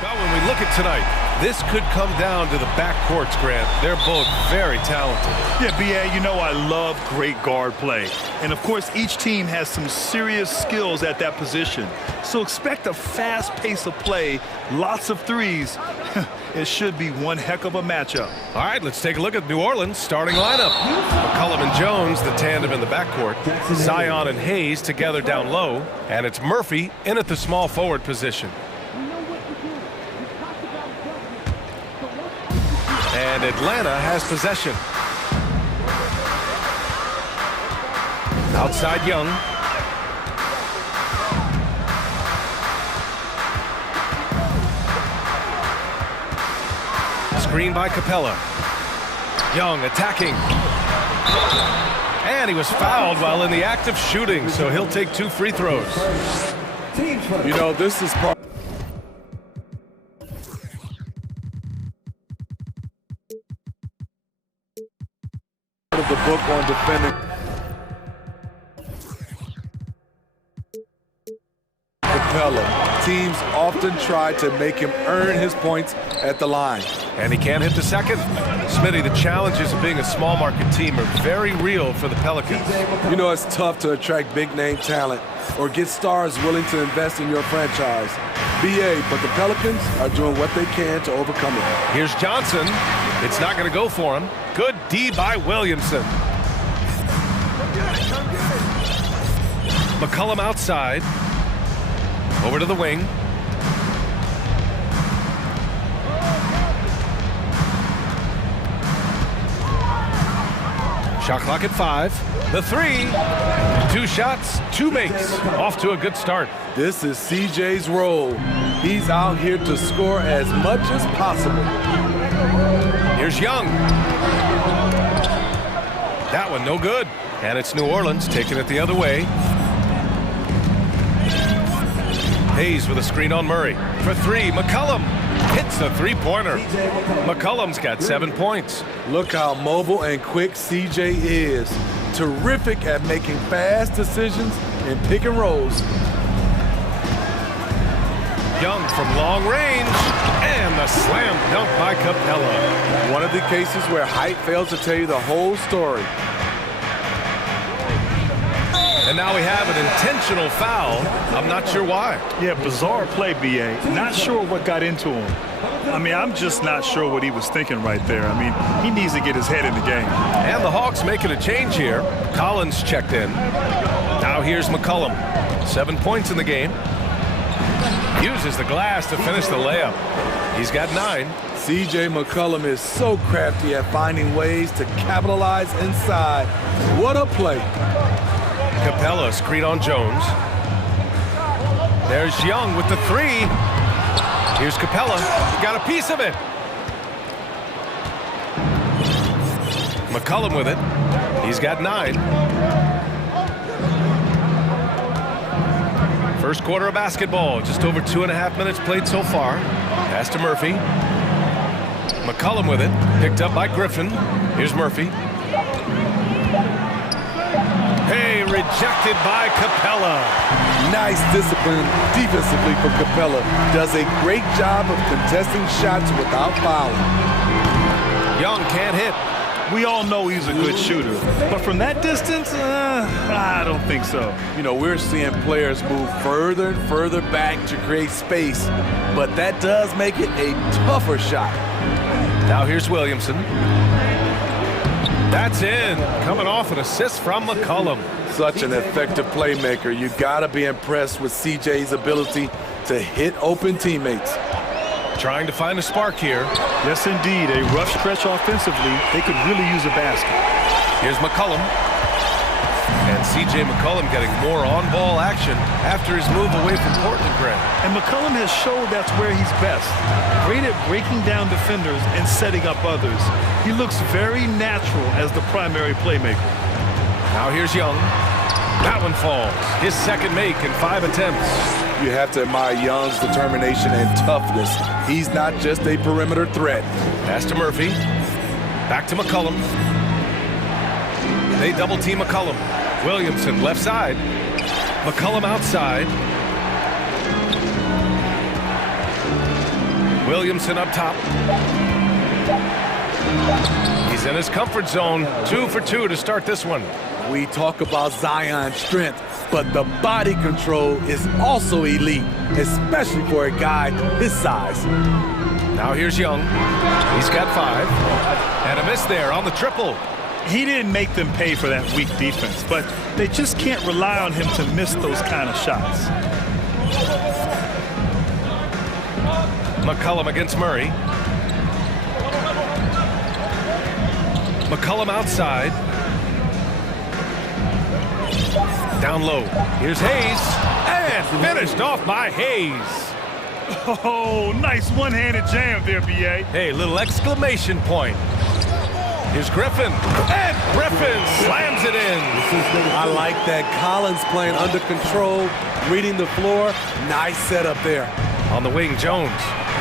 Well, when we look at tonight, this could come down to the backcourts, Grant. They're both very talented. Yeah, B.A., you know I love great guard play. And, of course, each team has some serious skills at that position. So expect a fast pace of play, lots of threes. It should be one heck of a matchup. All right, let's take a look at New Orleans' starting lineup. McCollum and Jones, the tandem in the backcourt. Zion and Hayes together down low. And it's Murphy in at the small forward position. And Atlanta has possession. Outside Young. Screen by Capella. Young attacking. And he was fouled while in the act of shooting, so he'll take 2 free throws. You know, this is part of the book on defending. Capella. Teams often try to make him earn his points at the line. And he can't hit the second. Smitty, the challenges of being a small market team are very real for the Pelicans. You know, it's tough to attract big name talent or get stars willing to invest in your franchise. BA, but the Pelicans are doing what they can to overcome it. Here's Johnson. It's not going to go for him. Good D by Williamson. McCollum outside. Over to the wing. Shot clock at 5. The 3. 2 shots, 2 makes. Off to a good start. This is CJ's role. He's out here to score as much as possible. Here's Young. That one no good. And it's New Orleans taking it the other way. Hayes with a screen on Murray. For 3, McCollum hits the 3-pointer. McCollum's got 7 points. Look how mobile and quick CJ is. Terrific at making fast decisions and pick and rolls. Young from long range. And the slam dunk by Capella. One of the cases where height fails to tell you the whole story. And now we have an intentional foul. I'm not sure why. Yeah, bizarre play, BA. Not sure what got into him. I mean, I'm just not sure what he was thinking right there. I mean, he needs to get his head in the game. And the Hawks making a change here. Collins checked in. Now here's McCollum. 7 points in the game. Uses the glass to finish the layup. He's got 9. CJ McCollum is so crafty at finding ways to capitalize inside. What a play. Capella screen on Jones. There's Young with the 3. Here's Capella. Got a piece of it. McCollum with it. He's got 9. First quarter of basketball. Just over 2.5 minutes played so far. Pass to Murphy. McCollum with it. Picked up by Griffin. Here's Murphy. Hey, rejected by Capella. Nice discipline defensively for Capella. Does a great job of contesting shots without fouling. Young can't hit. We all know he's a good shooter, but from that distance, I don't think so. You know, we're seeing players move further and further back to create space, but that does make it a tougher shot. Now here's Williamson. That's in. Coming off an assist from McCollum. Such an effective playmaker. You gotta be impressed with CJ's ability to hit open teammates. Trying to find a spark here. Yes, indeed. A rough stretch offensively. They could really use a basket. Here's McCollum. And C.J. McCollum getting more on-ball action after his move away from Portland Grand. And McCollum has showed that's where he's best. Great at breaking down defenders and setting up others. He looks very natural as the primary playmaker. Now here's Young. That one falls. His second make in 5 attempts. You have to admire Young's determination and toughness. He's not just a perimeter threat. Pass to Murphy. Back to McCollum. They double team McCollum. Williamson left side. McCollum outside. Williamson up top. He's in his comfort zone. 2 for 2 to start this one. We talk about Zion's strength, but the body control is also elite, especially for a guy his size. Now here's Young. He's got 5. And a miss there on the triple. He didn't make them pay for that weak defense, but they just can't rely on him to miss those kind of shots. McCollum against Murray. McCollum outside. Down low. Here's Hayes. And finished off by Hayes. Oh, nice one-handed jam there, B.A. Hey, little exclamation point. Here's Griffin. And Griffin slams it in. I like that. Collins playing under control, reading the floor. Nice setup there. On the wing, Jones.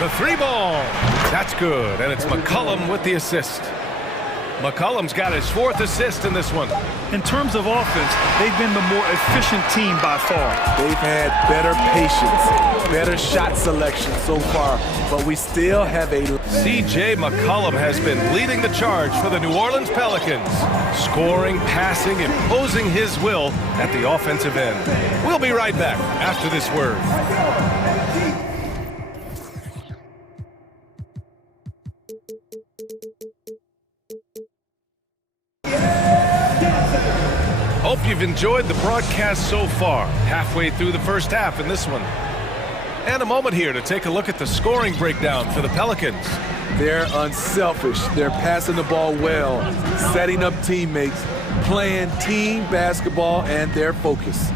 The three ball. That's good. And it's McCollum with the assist. McCollum's got his 4th assist in this one. In terms of offense, they've been the more efficient team by far. They've had better patience, better shot selection so far, but we still have a... C.J. McCollum has been leading the charge for the New Orleans Pelicans, scoring, passing, imposing his will at the offensive end. We'll be right back after this word. Hope you've enjoyed the broadcast so far. Halfway through the first half in this one. And a moment here to take a look at the scoring breakdown for the Pelicans. They're unselfish. They're passing the ball well, setting up teammates, playing team basketball, and their focus.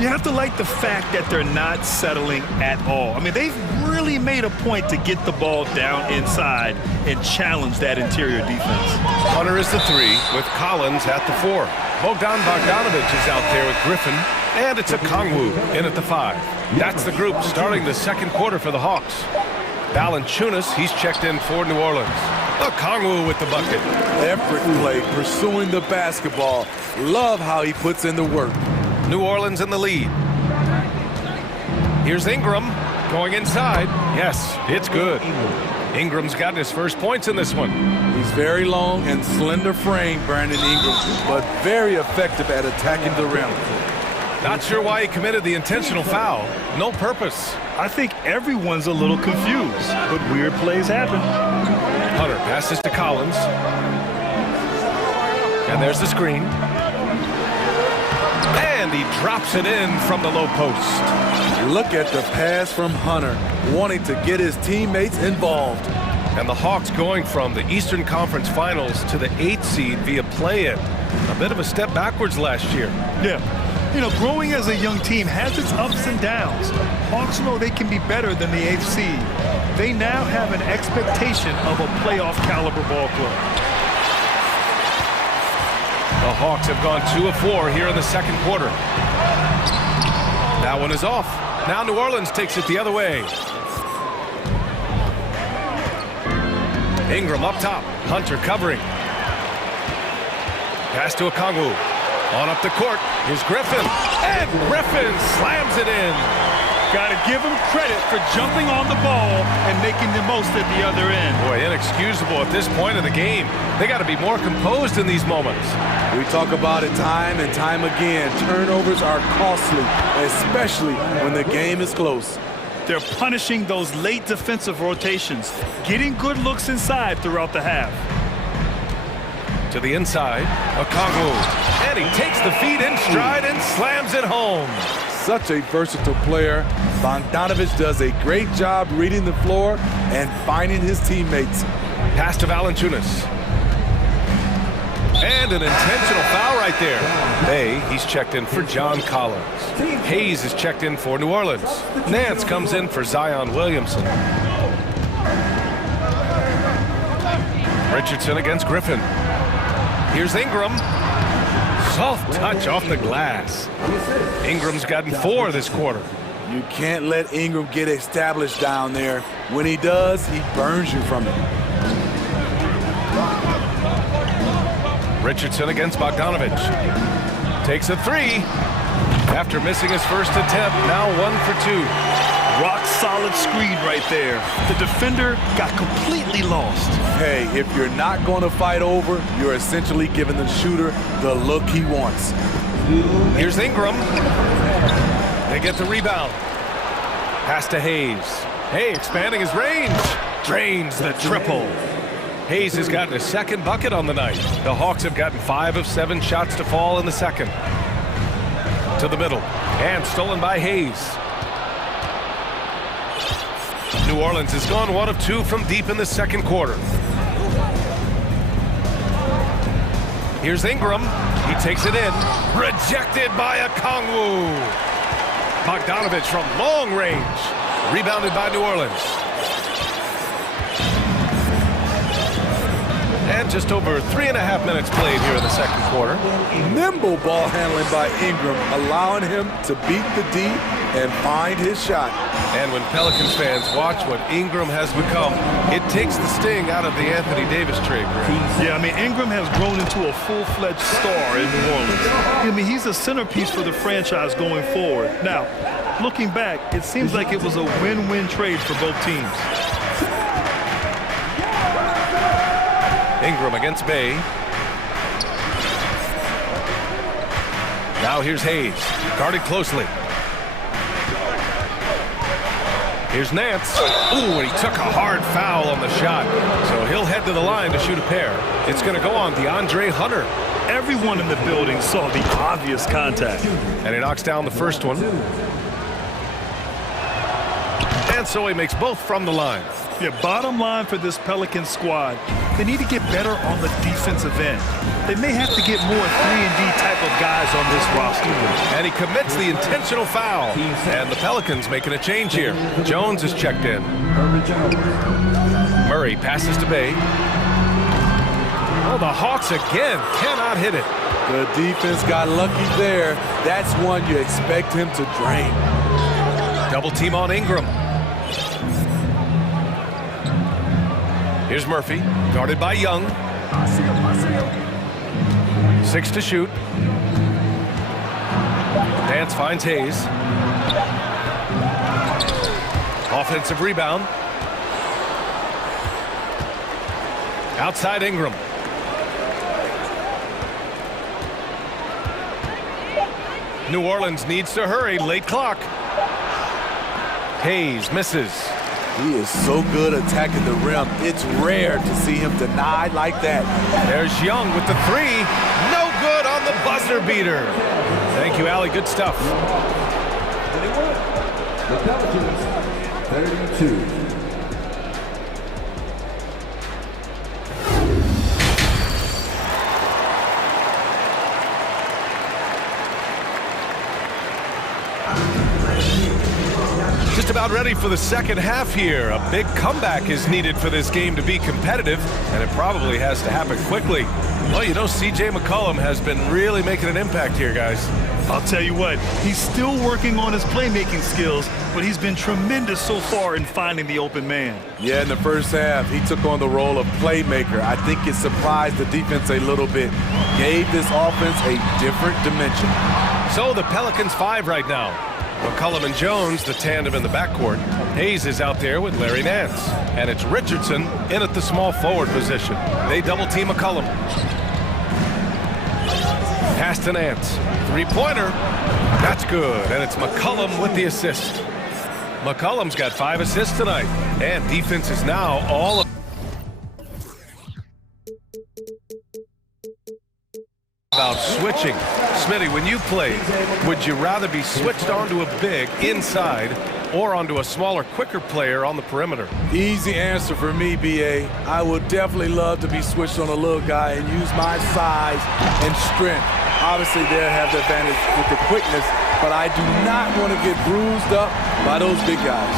You have to like the fact that they're not settling at all. I mean, they've really made a point to get the ball down inside and challenge that interior defense. Hunter is the 3 with Collins at the 4. Bogdan Bogdanovic is out there with Griffin, and it's a Kongwu in at the 5. That's the group starting the second quarter for the Hawks. Valanciunas, he's checked in for New Orleans. A Kongwu with the bucket. Effort play, pursuing the basketball. Love how he puts in the work. New Orleans in the lead. Here's Ingram going inside. Yes, it's good. Ingram's gotten his first points in this one. He's very long and slender frame, Brandon Ingram, but very effective at attacking the rim. Not sure why he committed the intentional foul. No purpose. I think everyone's a little confused, but weird plays happen. Hunter passes to Collins. And there's the screen. And he drops it in from the low post. Look at the pass from Hunter, wanting to get his teammates involved. And the Hawks going from the Eastern Conference Finals to the 8th seed via play-in. A bit of a step backwards last year. Yeah. You know, growing as a young team has its ups and downs. Hawks know they can be better than the 8th seed. They now have an expectation of a playoff caliber ball club. The Hawks have gone 2 of 4 here in the second quarter. That one is off. Now New Orleans takes it the other way. Ingram up top. Hunter covering. Pass to Okongwu. On up the court. Here's Griffin. And Griffin slams it in. Got to give him credit for jumping on the ball and making the most at the other end. Boy, inexcusable at this point of the game. They got to be more composed in these moments. We talk about it time and time again. Turnovers are costly, especially when the game is close. They're punishing those late defensive rotations, getting good looks inside throughout the half. To the inside, Okongwu. And he takes the feed in stride and slams it home. Such a versatile player. Bogdanovic does a great job reading the floor and finding his teammates. Pass to Valanciunas. And an intentional foul right there. Bay, he's checked in for John Collins. Hayes is checked in for New Orleans. Nance comes in for Zion Williamson. Richardson against Griffin. Here's Ingram. Soft touch off the glass. Ingram's gotten 4 this quarter. You can't let Ingram get established down there. When he does, he burns you from it. Richardson against Bogdanovic. Takes a 3. After missing his first attempt, now 1 for 2. Rock solid screen right there. The defender got completely lost. Hey, if you're not going to fight over, you're essentially giving the shooter the look he wants. Here's Ingram. They get the rebound. Pass to Hayes. Hay expanding his range. Drains the triple. Hayes has gotten his second bucket on the night. The Hawks have gotten 5 of 7 shots to fall in the second. To the middle. And stolen by Hayes. New Orleans has gone 1 of 2 from deep in the second quarter. Here's Ingram. He takes it in. Rejected by Okongwu. Bogdanovich from long range. Rebounded by New Orleans. And just over 3.5 minutes played here in the second quarter. Nimble ball handling by Ingram, allowing him to beat the D and find his shot. And when Pelicans fans watch what Ingram has become, it takes the sting out of the Anthony Davis trade, Greg. Yeah, I mean, Ingram has grown into a full-fledged star in New Orleans. I mean, he's a centerpiece for the franchise going forward. Now, looking back, it seems like it was a win-win trade for both teams. Ingram against Bay. Now here's Hayes, guarded closely. Here's Nance. Ooh, and he took a hard foul on the shot. So he'll head to the line to shoot a pair. It's going to go on DeAndre Hunter. Everyone in the building saw the obvious contact. And he knocks down the first one. And so he makes both from the line. Yeah, bottom line for this Pelicans squad, they need to get better on the defensive end. They may have to get more 3-and-D type of guys on this roster. And he commits the intentional foul. And the Pelicans making a change here. Jones is checked in. Murray passes to Bay. Oh, the Hawks again cannot hit it. The defense got lucky there. That's one you expect him to drain. Double team on Ingram. Here's Murphy, guarded by Young. 6 to shoot. Nance finds Hayes. Offensive rebound. Outside Ingram. New Orleans needs to hurry, late clock. Hayes misses. He is so good attacking the rim. It's rare to see him denied like that. There's Young with the three. No good on the buzzer beater. Thank you, Allie. Good stuff. The Pelicans, 32. Just about ready for the second half here. A big comeback is needed for this game to be competitive, and it probably has to happen quickly. Well, you know, C.J. McCollum has been really making an impact here, guys. I'll tell you what, he's still working on his playmaking skills, but he's been tremendous so far in finding the open man. Yeah, in the first half, he took on the role of playmaker. I think it surprised the defense a little bit. Gave this offense a different dimension. So the Pelicans 5 right now. McCollum and Jones, the tandem in the backcourt. Hayes is out there with Larry Nance. And it's Richardson in at the small forward position. They double-team McCollum. Pass to Nance. Three-pointer. That's good. And it's McCollum with the assist. McCollum's got 5 assists tonight. And defense is now all about switching. Smitty, when you played, would you rather be switched onto a big inside or onto a smaller, quicker player on the perimeter? Easy answer for me, B.A. I would definitely love to be switched on a little guy and use my size and strength. Obviously, they'll have the advantage with the quickness, but I do not want to get bruised up by those big guys.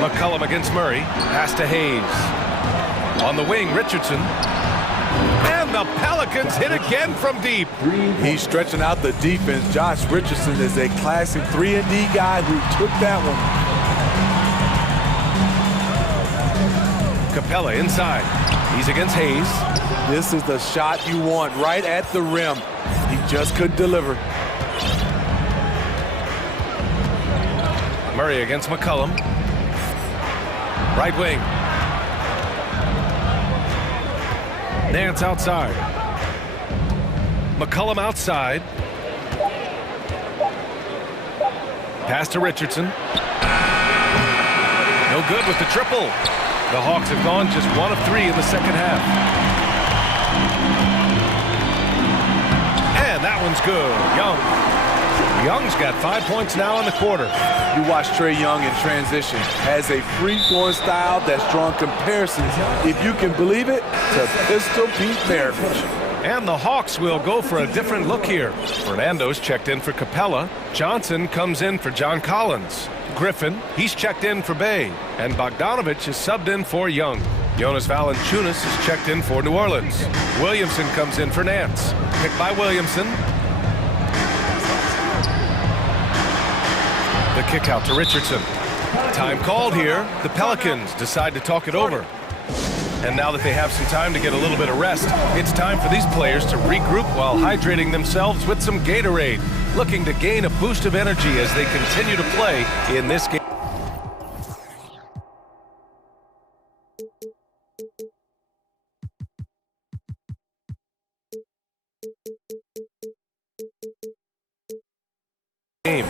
McCollum against Murray. Pass to Hayes. On the wing, Richardson. And the Pelicans hit again from deep. He's stretching out the defense. Josh Richardson is a classic 3-and-D guy who took that one. Capella inside. He's against Hayes. This is the shot you want right at the rim. He just couldn't deliver. Murray against McCollum. Right wing. Nance outside. McCollum outside. Pass to Richardson. No good with the triple. The Hawks have gone just 1 of 3 in the second half. And that one's good. Young. Young's got 5 points now in the quarter. You watch Trae Young in transition. Has a free-flowing style that's drawn comparisons, if you can believe it, to Pistol Pete Maravich. And the Hawks will go for a different look here. Fernando's checked in for Capella. Johnson comes in for John Collins. Griffin, he's checked in for Bay. And Bogdanovich is subbed in for Young. Jonas Valanciunas is checked in for New Orleans. Williamson comes in for Nance. Picked by Williamson. The kick out to Richardson. Time called here. The Pelicans decide to talk it over. And now that they have some time to get a little bit of rest, it's time for these players to regroup while hydrating themselves with some Gatorade, looking to gain a boost of energy as they continue to play in this game.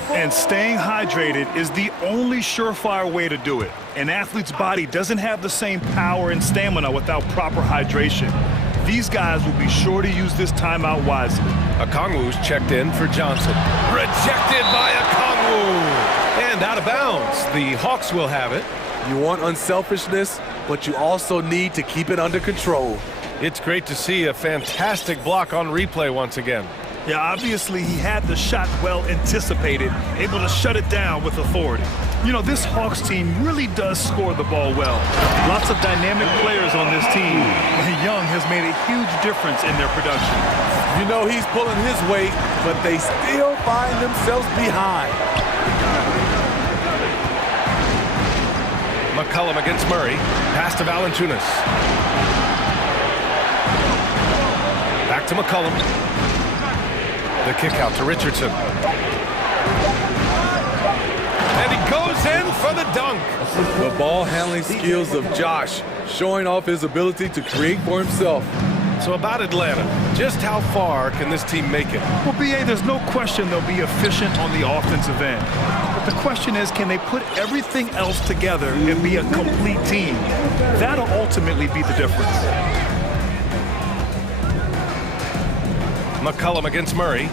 And staying hydrated is the only surefire way to do it. An athlete's body doesn't have the same power and stamina without proper hydration. These guys will be sure to use this timeout wisely. Okongwu's checked in for Johnson. Rejected by Okongwu. And out of bounds. The Hawks will have it. You want unselfishness, but you also need to keep it under control. It's great to see a fantastic block on replay once again. Yeah, obviously he had the shot well anticipated, able to shut it down with authority. You know, this Hawks team really does score the ball well. Lots of dynamic players on this team, and Young has made a huge difference in their production. You know he's pulling his weight, but they still find themselves behind. McCollum against Murray. Pass to Valanciunas. Back to McCollum. The kick out to Richardson. And he goes in for the dunk. The ball handling skills of Josh, showing off his ability to create for himself. So about Atlanta, just how far can this team make it? Well, B.A., there's no question they'll be efficient on the offensive end. But the question is, can they put everything else together and be a complete team? That'll ultimately be the difference. McCollum against Murray.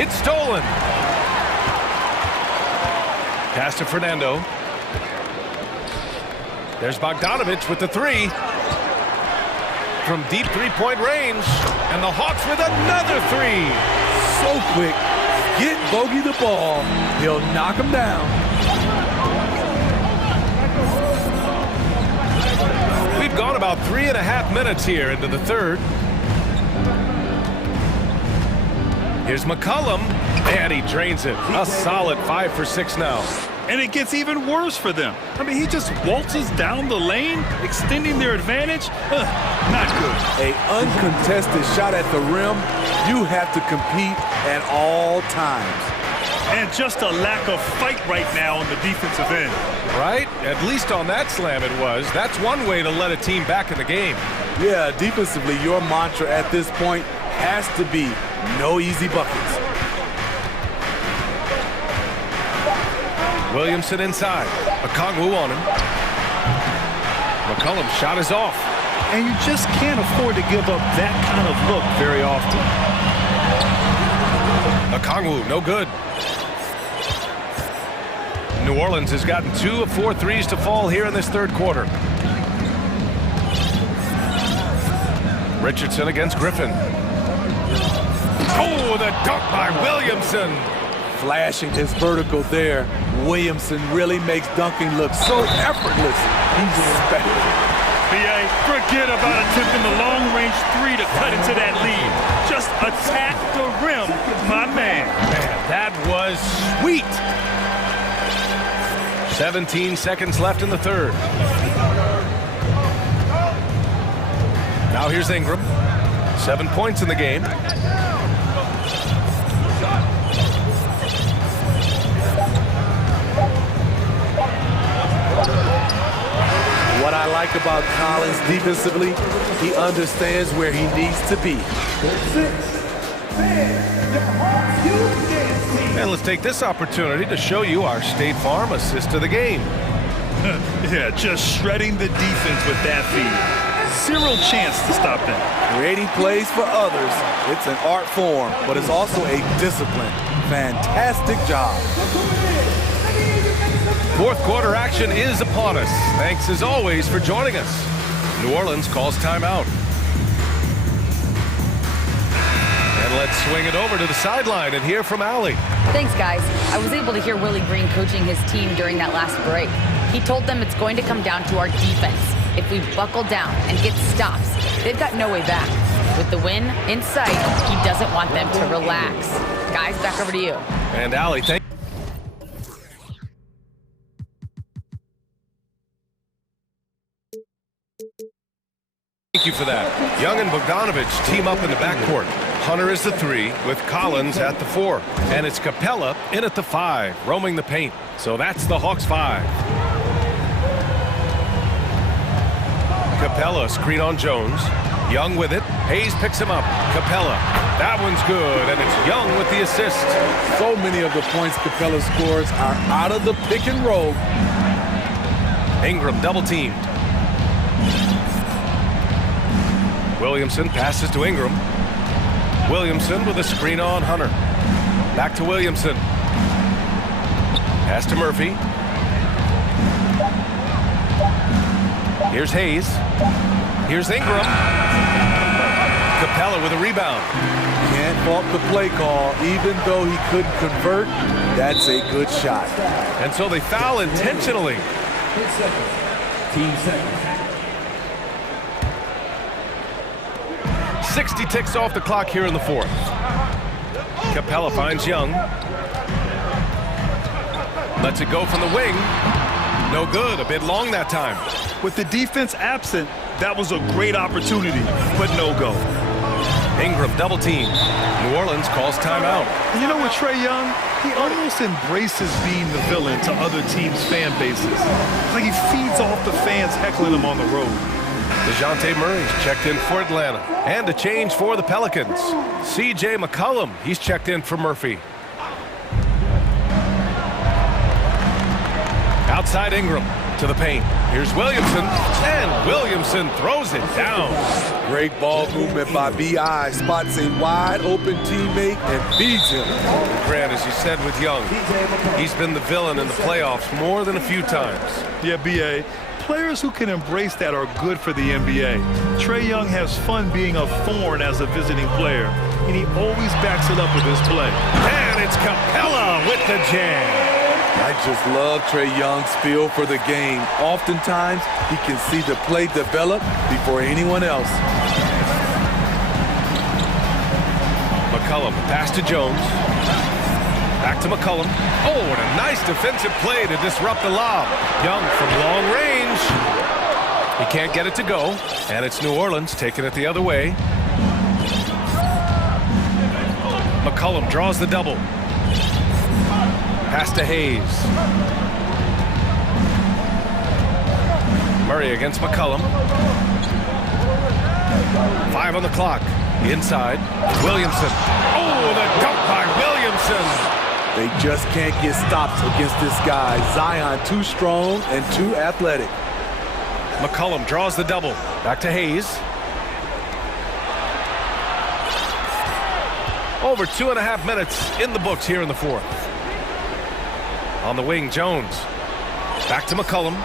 It's stolen. Pass to Fernando. There's Bogdanovich with the three. From deep three-point range. And the Hawks with another three. So quick. Get Bogey the ball. He'll knock him down. We've gone about 3.5 minutes here into the third. Here's McCollum, and he drains it. A solid 5 for 6 now. And it gets even worse for them. I mean, he just waltzes down the lane, extending their advantage. Not good. An uncontested shot at the rim. You have to compete at all times. And just a lack of fight right now on the defensive end. Right? At least on that slam it was. That's one way to let a team back in the game. Yeah, defensively, your mantra at this point has to be no easy buckets. Williamson inside. Okongwu on him. McCollum's shot is off. And you just can't afford to give up that kind of look very often. Okongwu, no good. New Orleans has gotten 2 of 4 threes to fall here in this third quarter. Richardson against Griffin. Oh, the dunk by Williamson. Flashing his vertical there. Williamson really makes dunking look so effortless. He's special. B.A., forget about attempting the long-range three to cut into that lead. Just attack the rim, my man. Man, that was sweet. 17 seconds left in the third. Now here's Ingram. 7 points in the game. What I like about Collins defensively, he understands where he needs to be. And let's take this opportunity to show you our State Farm assist to the game. Yeah, just shredding the defense with that feed. zero chance to stop them. Creating plays for others, it's an art form, but it's also a discipline. Fantastic job. Fourth quarter action is upon us. Thanks as always for joining us. New Orleans calls timeout. And let's swing it over to the sideline and hear from Allie. Thanks, guys. I was able to hear Willie Green coaching his team during that last break. He told them it's going to come down to our defense. If we buckle down and get stops, they've got no way back. With the win in sight, he doesn't want them to relax. Guys, back over to you. And Allie, thank you for that. Young and Bogdanovich team up in the backcourt. Hunter is the 3 with Collins at the 4. And it's Capella in at the 5, roaming the paint. So that's the Hawks 5. Capella screen on Jones. Young with it. Hayes picks him up. Capella. That one's good, and it's Young with the assist. So many of the points Capella scores are out of the pick and roll. Ingram double teamed. Williamson passes to Ingram. Williamson with a screen on Hunter. Back to Williamson. Pass to Murphy. Here's Hayes. Here's Ingram. Capella with a rebound. Can't fault the play call. Even though he couldn't convert, that's a good shot. And so they foul intentionally. Team second. 60 ticks off the clock here in the fourth. Capella finds Young. Lets it go from the wing. No good. A bit long that time. With the defense absent, that was a great opportunity, but no go. Ingram double team. New Orleans calls timeout. And you know what, Trae Young? He almost embraces being the villain to other teams' fan bases. It's like he feeds off the fans heckling him on the road. DeJounte Murray's checked in for Atlanta. And a change for the Pelicans. C.J. McCollum, he's checked in for Murphy. Outside Ingram to the paint. Here's Williamson, and Williamson throws it down. Great ball movement by B.I. Spots a wide open teammate and feeds him. Grant, as you said with Young, he's been the villain in the playoffs more than a few times. Yeah, B.A. Players who can embrace that are good for the NBA. Trae Young has fun being a thorn as a visiting player, and he always backs it up with his play. And it's Capella with the jam. I just love Trae Young's feel for the game. Oftentimes, he can see the play develop before anyone else. McCollum, pass to Jones. Back to McCollum. Oh, and a nice defensive play to disrupt the lob. Young from long range. He can't get it to go, and it's New Orleans taking it the other way. McCollum draws the double. Pass to Hayes. Murray against McCollum. 5 on the clock. Inside. Williamson. Oh, the dunk by Williamson. They just can't get stops against this guy. Zion too strong and too athletic. McCollum draws the double. Back to Hayes. Over 2.5 minutes in the books here in the fourth. On the wing, Jones. Back to McCollum.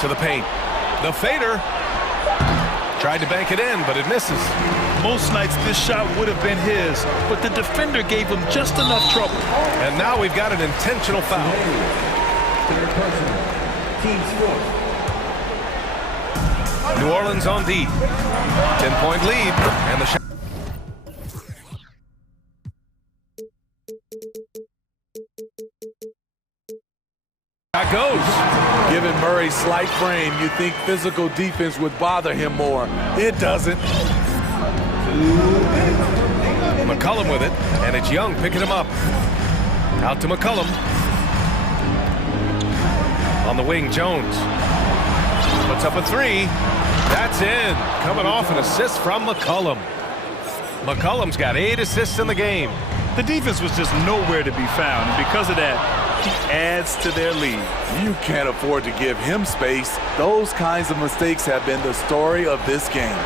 To the paint. The fader. Tried to bank it in, but it misses. Most nights this shot would have been his, but the defender gave him just enough trouble. And now we've got an intentional foul. Team sport. New Orleans on D. 10-point lead, and the shot. That goes. Given Murray's slight frame, you think physical defense would bother him more. It doesn't. McCollum with it, and it's Young picking him up. Out to McCollum. On the wing, Jones. Puts up a 3. That's in. Coming off an assist from McCollum. McCollum's got 8 assists in the game. The defense was just nowhere to be found, and because of that, Milwaukee adds to their lead. You can't afford to give him space. Those kinds of mistakes have been the story of this game.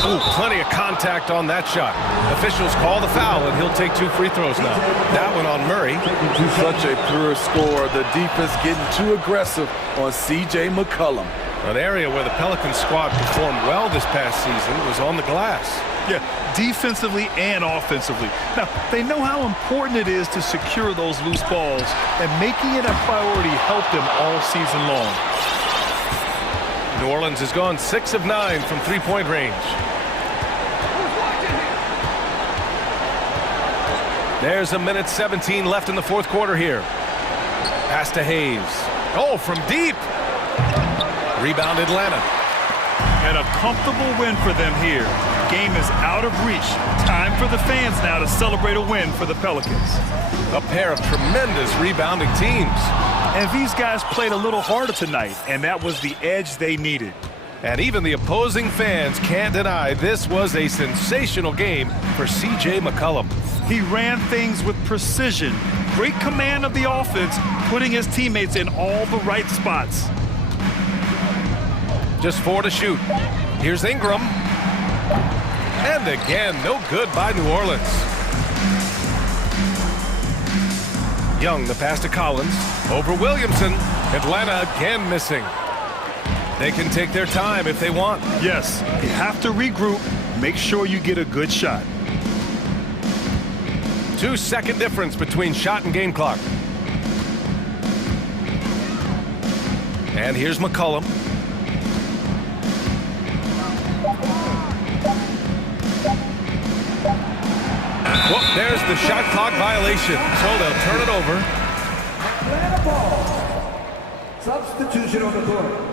Ooh, plenty of contact on that shot. Officials call the foul, and he'll take 2 free throws now. That one on Murray. Such a pure score. The defense getting too aggressive on C.J. McCollum. An area where the Pelicans squad performed well this past season was on the glass. Yeah, defensively and offensively. Now, they know how important it is to secure those loose balls, and making it a priority helped them all season long. New Orleans has gone 6 of 9 from three-point range. There's 1:17 left in the fourth quarter here. Pass to Hayes. Oh, from deep. Rebound Atlanta. And a comfortable win for them here. Game is out of reach. Time for the fans now to celebrate a win for the Pelicans. A pair of tremendous rebounding teams. And these guys played a little harder tonight, and that was the edge they needed. And even the opposing fans can't deny this was a sensational game for C.J. McCollum. He ran things with precision. Great command of the offense, putting his teammates in all the right spots. Just 4 to shoot. Here's Ingram. And again, no good by New Orleans. Young, the pass to Collins. Over Williamson. Atlanta again missing. They can take their time if they want. Yes, you have to regroup. Make sure you get a good shot. 2-second difference between shot and game clock. And here's McCollum. Well, there's the shot clock violation, so they'll turn it over. Atlanta ball. Substitution on the court.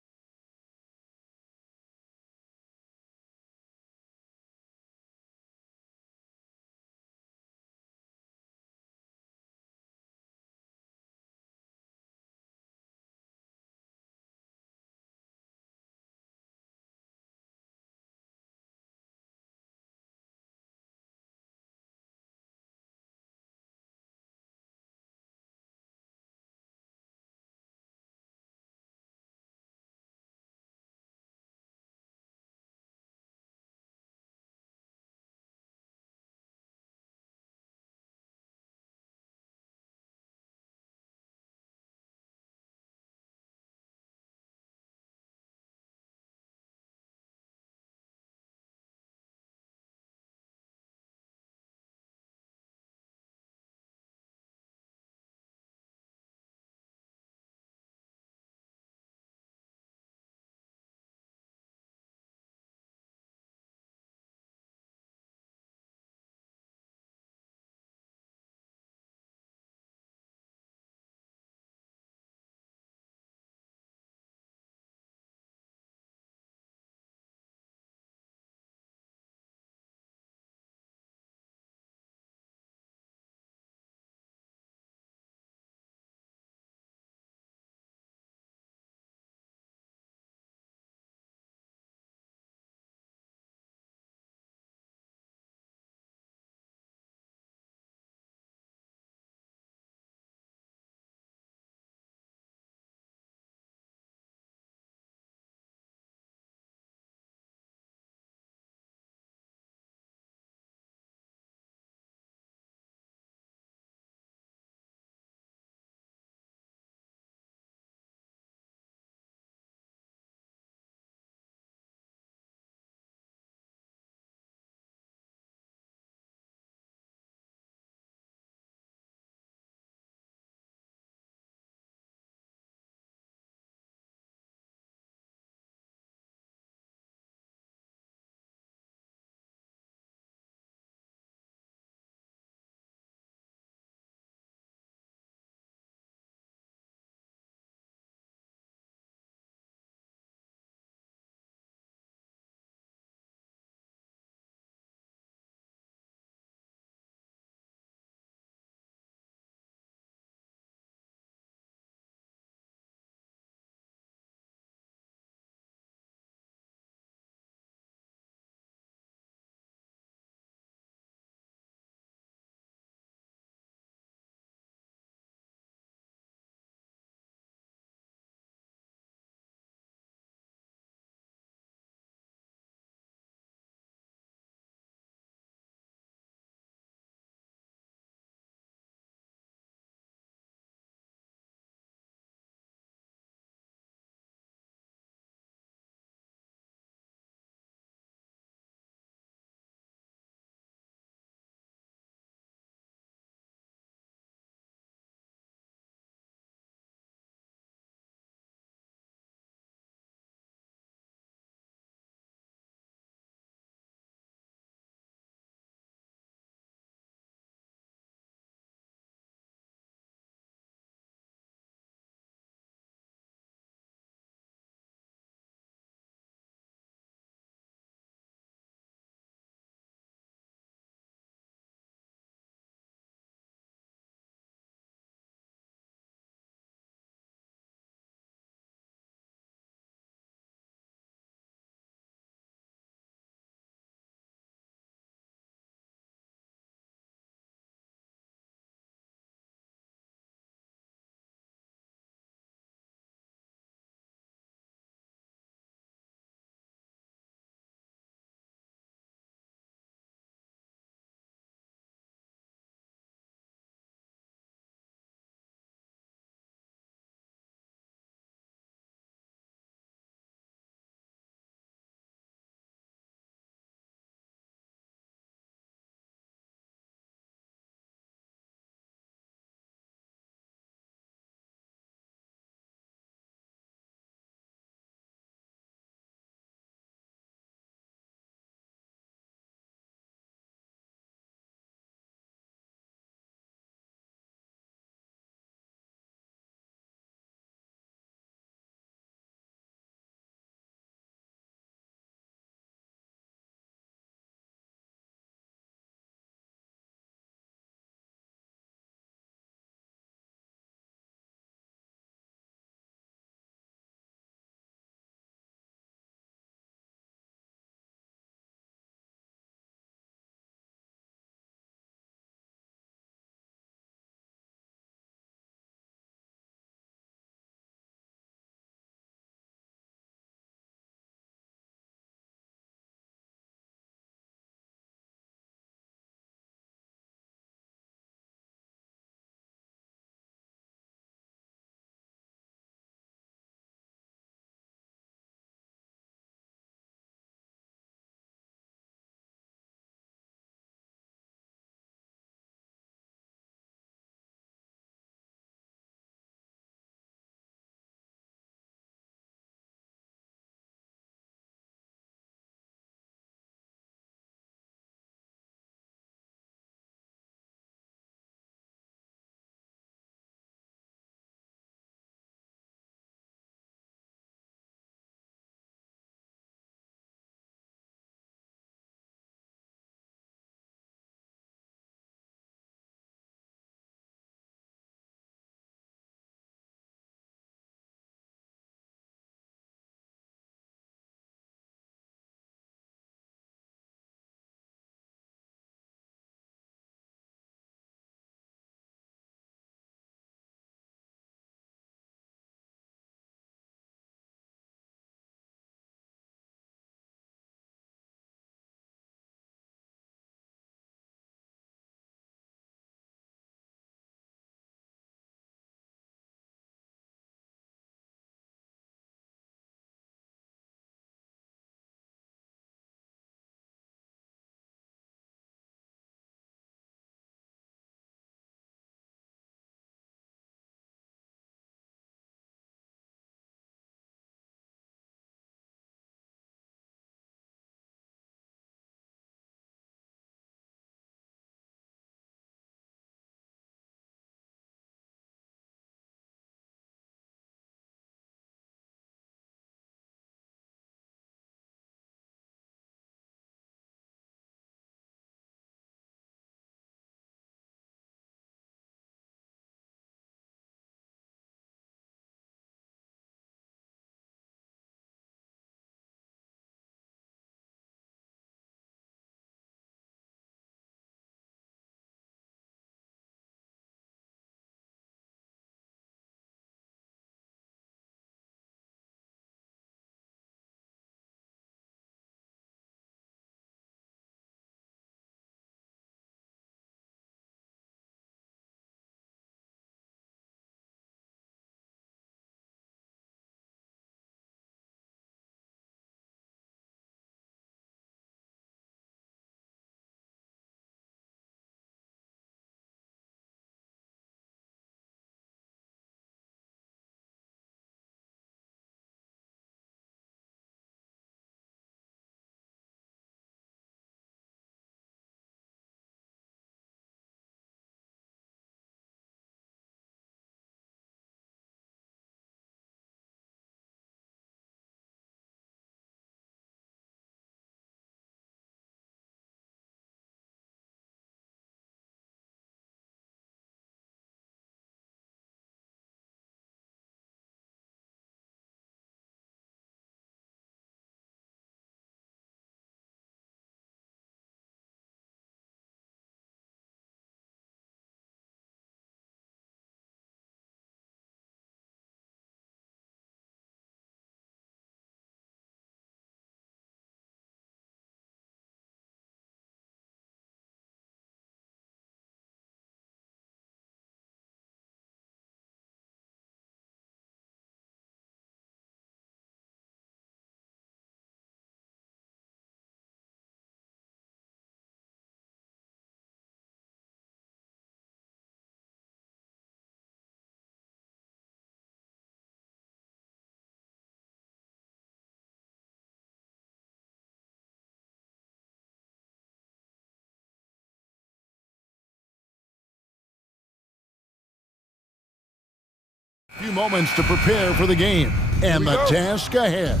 few moments to prepare for the game and the task ahead.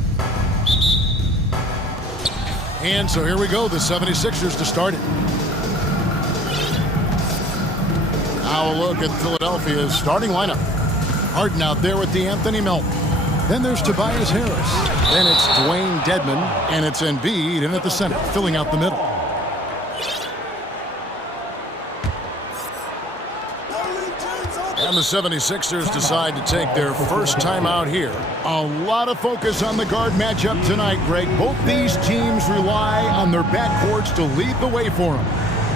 And so here we go, the 76ers to start it. Now a look at Philadelphia's starting lineup. Harden out there with Anthony Melton. Then there's Tobias Harris. Then it's Dwayne Dedmon, and it's Embiid in at the center, filling out the middle. And the 76ers decide to take their first time out here. A lot of focus on the guard matchup tonight, Greg. Both these teams rely on their backcourts to lead the way for them.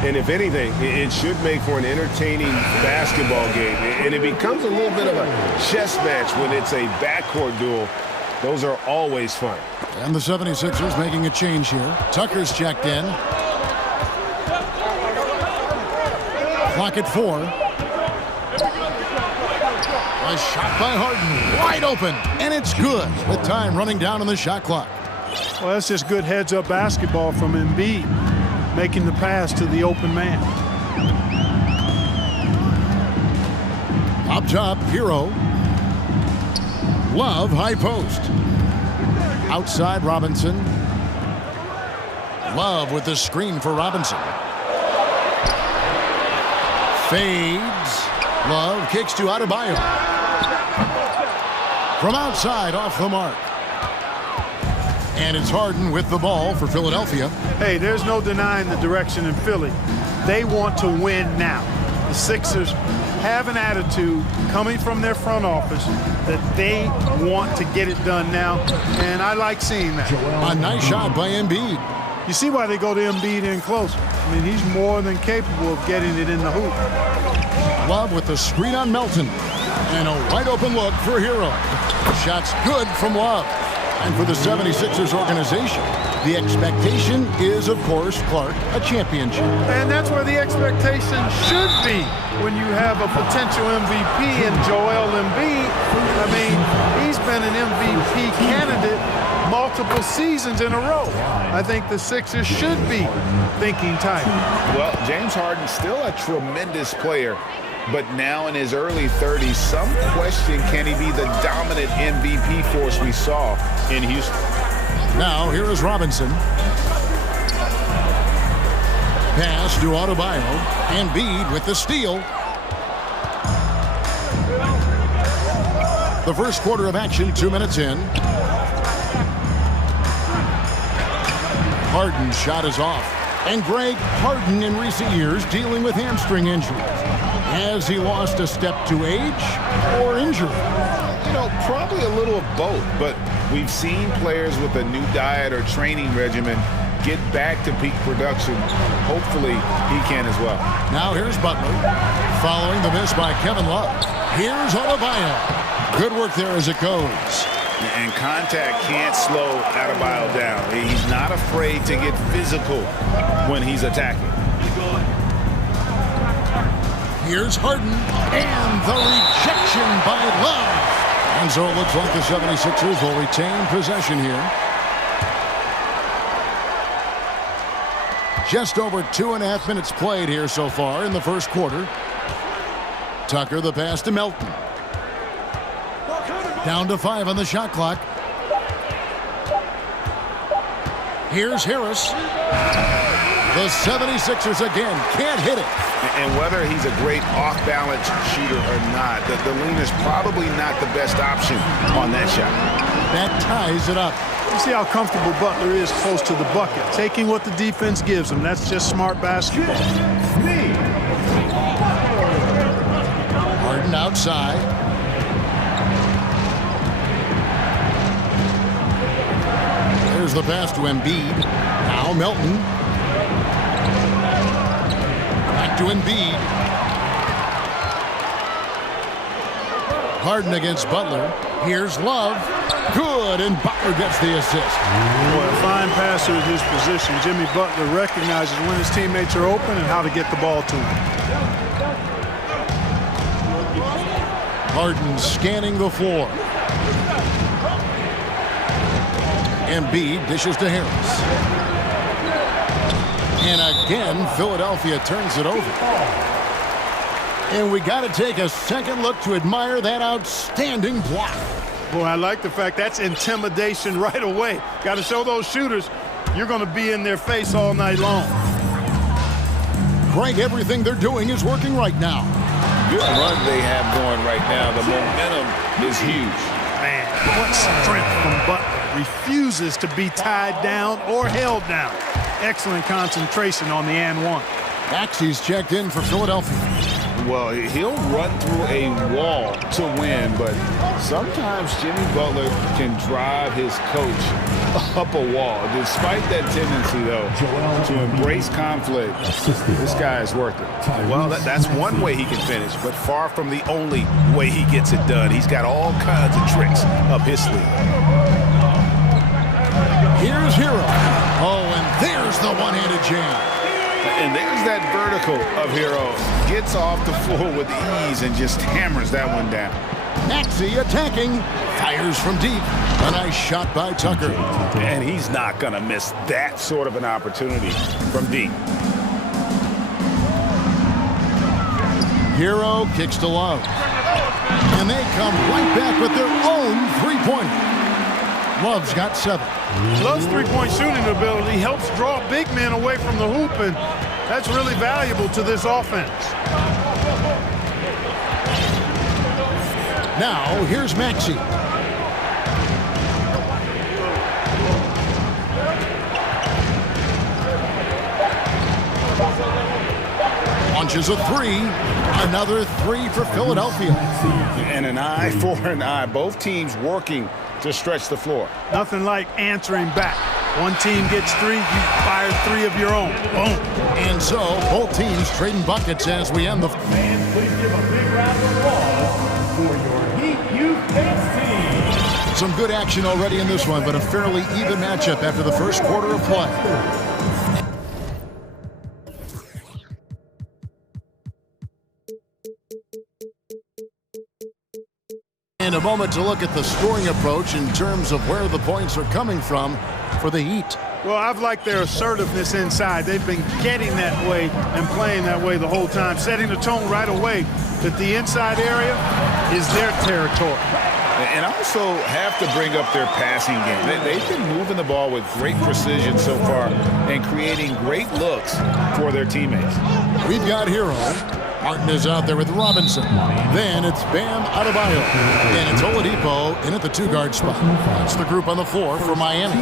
And if anything, it should make for an entertaining basketball game. And it becomes a little bit of a chess match when it's a backcourt duel. Those are always fun. And the 76ers making a change here. Tucker's checked in. Clock at 4. A shot by Harden, wide open, and it's good. With time running down on the shot clock. Well, that's just good heads-up basketball from Embiid, making the pass to the open man. Up top, Hero. Love, high post. Outside, Robinson. Love with the screen for Robinson. Fades. Love kicks to Adebayo. From outside, off the mark. And it's Harden with the ball for Philadelphia. Hey, there's no denying the direction in Philly. They want to win now. The Sixers have an attitude coming from their front office that they want to get it done now, and I like seeing that. A nice shot by Embiid. You see why they go to Embiid in closer. I mean, he's more than capable of getting it in the hoop. Love with the screen on Melton. And a wide open look for Hero. Shot's good from Love. And for the 76ers organization, the expectation is, of course, Clark, a championship. And that's where the expectation should be when you have a potential MVP in Joel Embiid. I mean, he's been an MVP candidate multiple seasons in a row. I think the Sixers should be thinking title. Well, James Harden's still a tremendous player, but now in his early 30s, some question, can he be the dominant MVP force we saw in Houston? Now, here is Robinson. Pass to Adebayo. Embiid with the steal. The first quarter of action, 2 minutes in. Harden's shot is off. And Greg, Harden in recent years dealing with hamstring injuries. Has he lost a step to age or injury? You know, probably a little of both, but we've seen players with a new diet or training regimen get back to peak production. Hopefully, he can as well. Now here's Butler, following the miss by Kevin Love. Here's Adebayo. Good work there as it goes. And contact can't slow Adebayo down. He's not afraid to get physical when he's attacking. Here's Harden, and the rejection by Love. And so it looks like the 76ers will retain possession here. Just over 2.5 minutes played here so far in the first quarter. Tucker the pass to Melton. Down to 5 on the shot clock. Here's Harris. The 76ers again can't hit it. And whether he's a great off-balance shooter or not, the lean is probably not the best option on that shot. That ties it up. You see how comfortable Butler is close to the bucket, taking what the defense gives him. That's just smart basketball. Harden outside. There's the pass to Embiid. Now Melton. Back to Embiid. Harden against Butler. Here's Love. Good, and Butler gets the assist. Boy, a fine passer at his position. Jimmy Butler recognizes when his teammates are open and how to get the ball to him. Harden scanning the floor. Embiid dishes to Harris. And again, Philadelphia turns it over. And we got to take a second look to admire that outstanding block. Boy, I like the fact that's intimidation right away. Got to show those shooters you're going to be in their face all night long. Greg, everything they're doing is working right now. Good run they have going right now. The momentum is huge. Man, what strength from Butler. Refuses to be tied down or held down. Excellent concentration on the and one. Maxey's checked in for Philadelphia. Well, he'll run through a wall to win, but sometimes Jimmy Butler can drive his coach up a wall. Despite that tendency, though, to embrace conflict, this guy is worth it. Well, that's one way he can finish, but far from the only way he gets it done. He's got all kinds of tricks up his sleeve. Here's Hero. Oh, and there's the one-handed jam. And there's that vertical of Hero. Gets off the floor with ease and just hammers that one down. Maxey attacking. Fires from deep. A nice shot by Tucker. And he's not going to miss that sort of an opportunity from deep. Hero kicks to Love. And they come right back with their own three-pointer. Love's got 7. Love's three-point shooting ability helps draw big men away from the hoop, and that's really valuable to this offense. Now, here's Maxey. Launches a 3. Another 3 for Philadelphia. And an eye for an eye. Both teams working to stretch the floor. Nothing like answering back. One team gets 3, you fire 3 of your own. Boom. And so, both teams trading buckets as we end the... Fans, please give a big round of applause for your Heat Youth Tennis team. Some good action already in this one, but a fairly even matchup after the first quarter of play. And a moment to look at the scoring approach in terms of where the points are coming from for the Heat. Well, I've liked their assertiveness inside. They've been getting that way and playing that way the whole time, setting the tone right away that the inside area is their territory. And also have to bring up their passing game. They've been moving the ball with great precision so far and creating great looks for their teammates. We've got Hero. Martin is out there with Robinson. Then it's Bam Adebayo. And it's Oladipo in at the 2-guard spot. That's the group on the floor for Miami.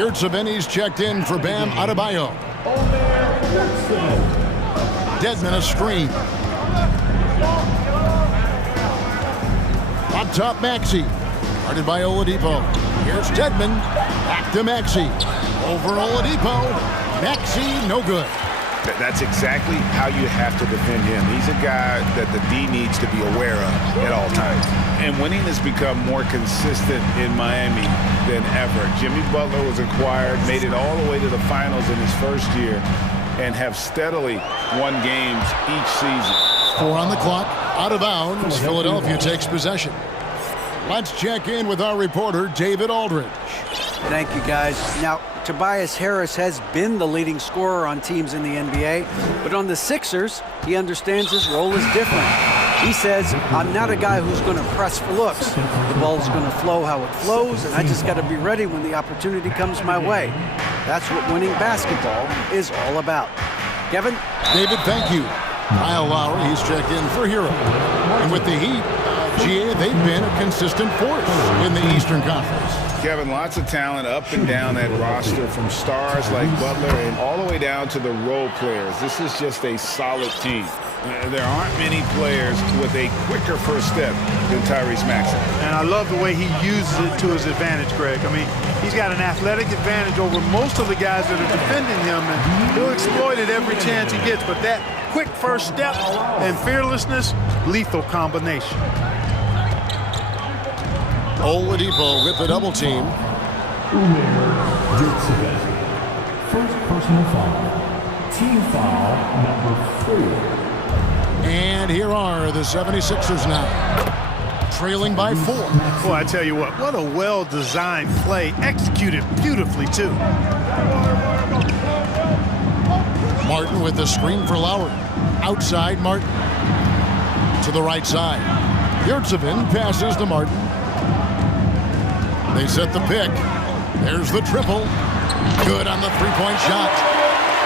Yurtseven's checked in for Bam Adebayo. Dedmon a screen. Up top, Maxey. Guarded by Oladipo. Here's Dedmon. Back to Maxey. Over Oladipo. Maxey, no good. That's exactly how you have to defend him. He's a guy that the D needs to be aware of at all times. And winning has become more consistent in Miami than ever. Jimmy Butler was acquired, made it all the way to the finals in his first year, and have steadily won games each season. 4 on the clock, out of bounds. Philadelphia takes possession. Let's check in with our reporter, David Aldridge. Thank you, guys. Now, Tobias Harris has been the leading scorer on teams in the NBA, but on the Sixers, he understands his role is different. He says, I'm not a guy who's going to press for looks. The ball's going to flow how it flows, and I just got to be ready when the opportunity comes my way. That's what winning basketball is all about. Kevin? David, thank you. Kyle Lowry, he's checked in for Hero. And with the Heat, GA, they've been a consistent force in the Eastern Conference. Kevin, lots of talent up and down that roster, from stars like Butler and all the way down to the role players. This is just a solid team. There aren't many players with a quicker first step than Tyrese Maxey. And I love the way he uses it to his advantage, Greg. I mean, he's got an athletic advantage over most of the guys that are defending him, and he'll exploit it every chance he gets. But that quick first step and fearlessness, lethal combination. Oladipo with the double team. First personal foul. Team foul number 4. And here are the 76ers now, trailing by 4. Boy, I tell you what a well-designed play, executed beautifully, too. Martin with the screen for Lowry. Outside, Martin. to the right side. Yurtsevin passes to Martin. They set the pick. There's the triple. Good on the three-point shot.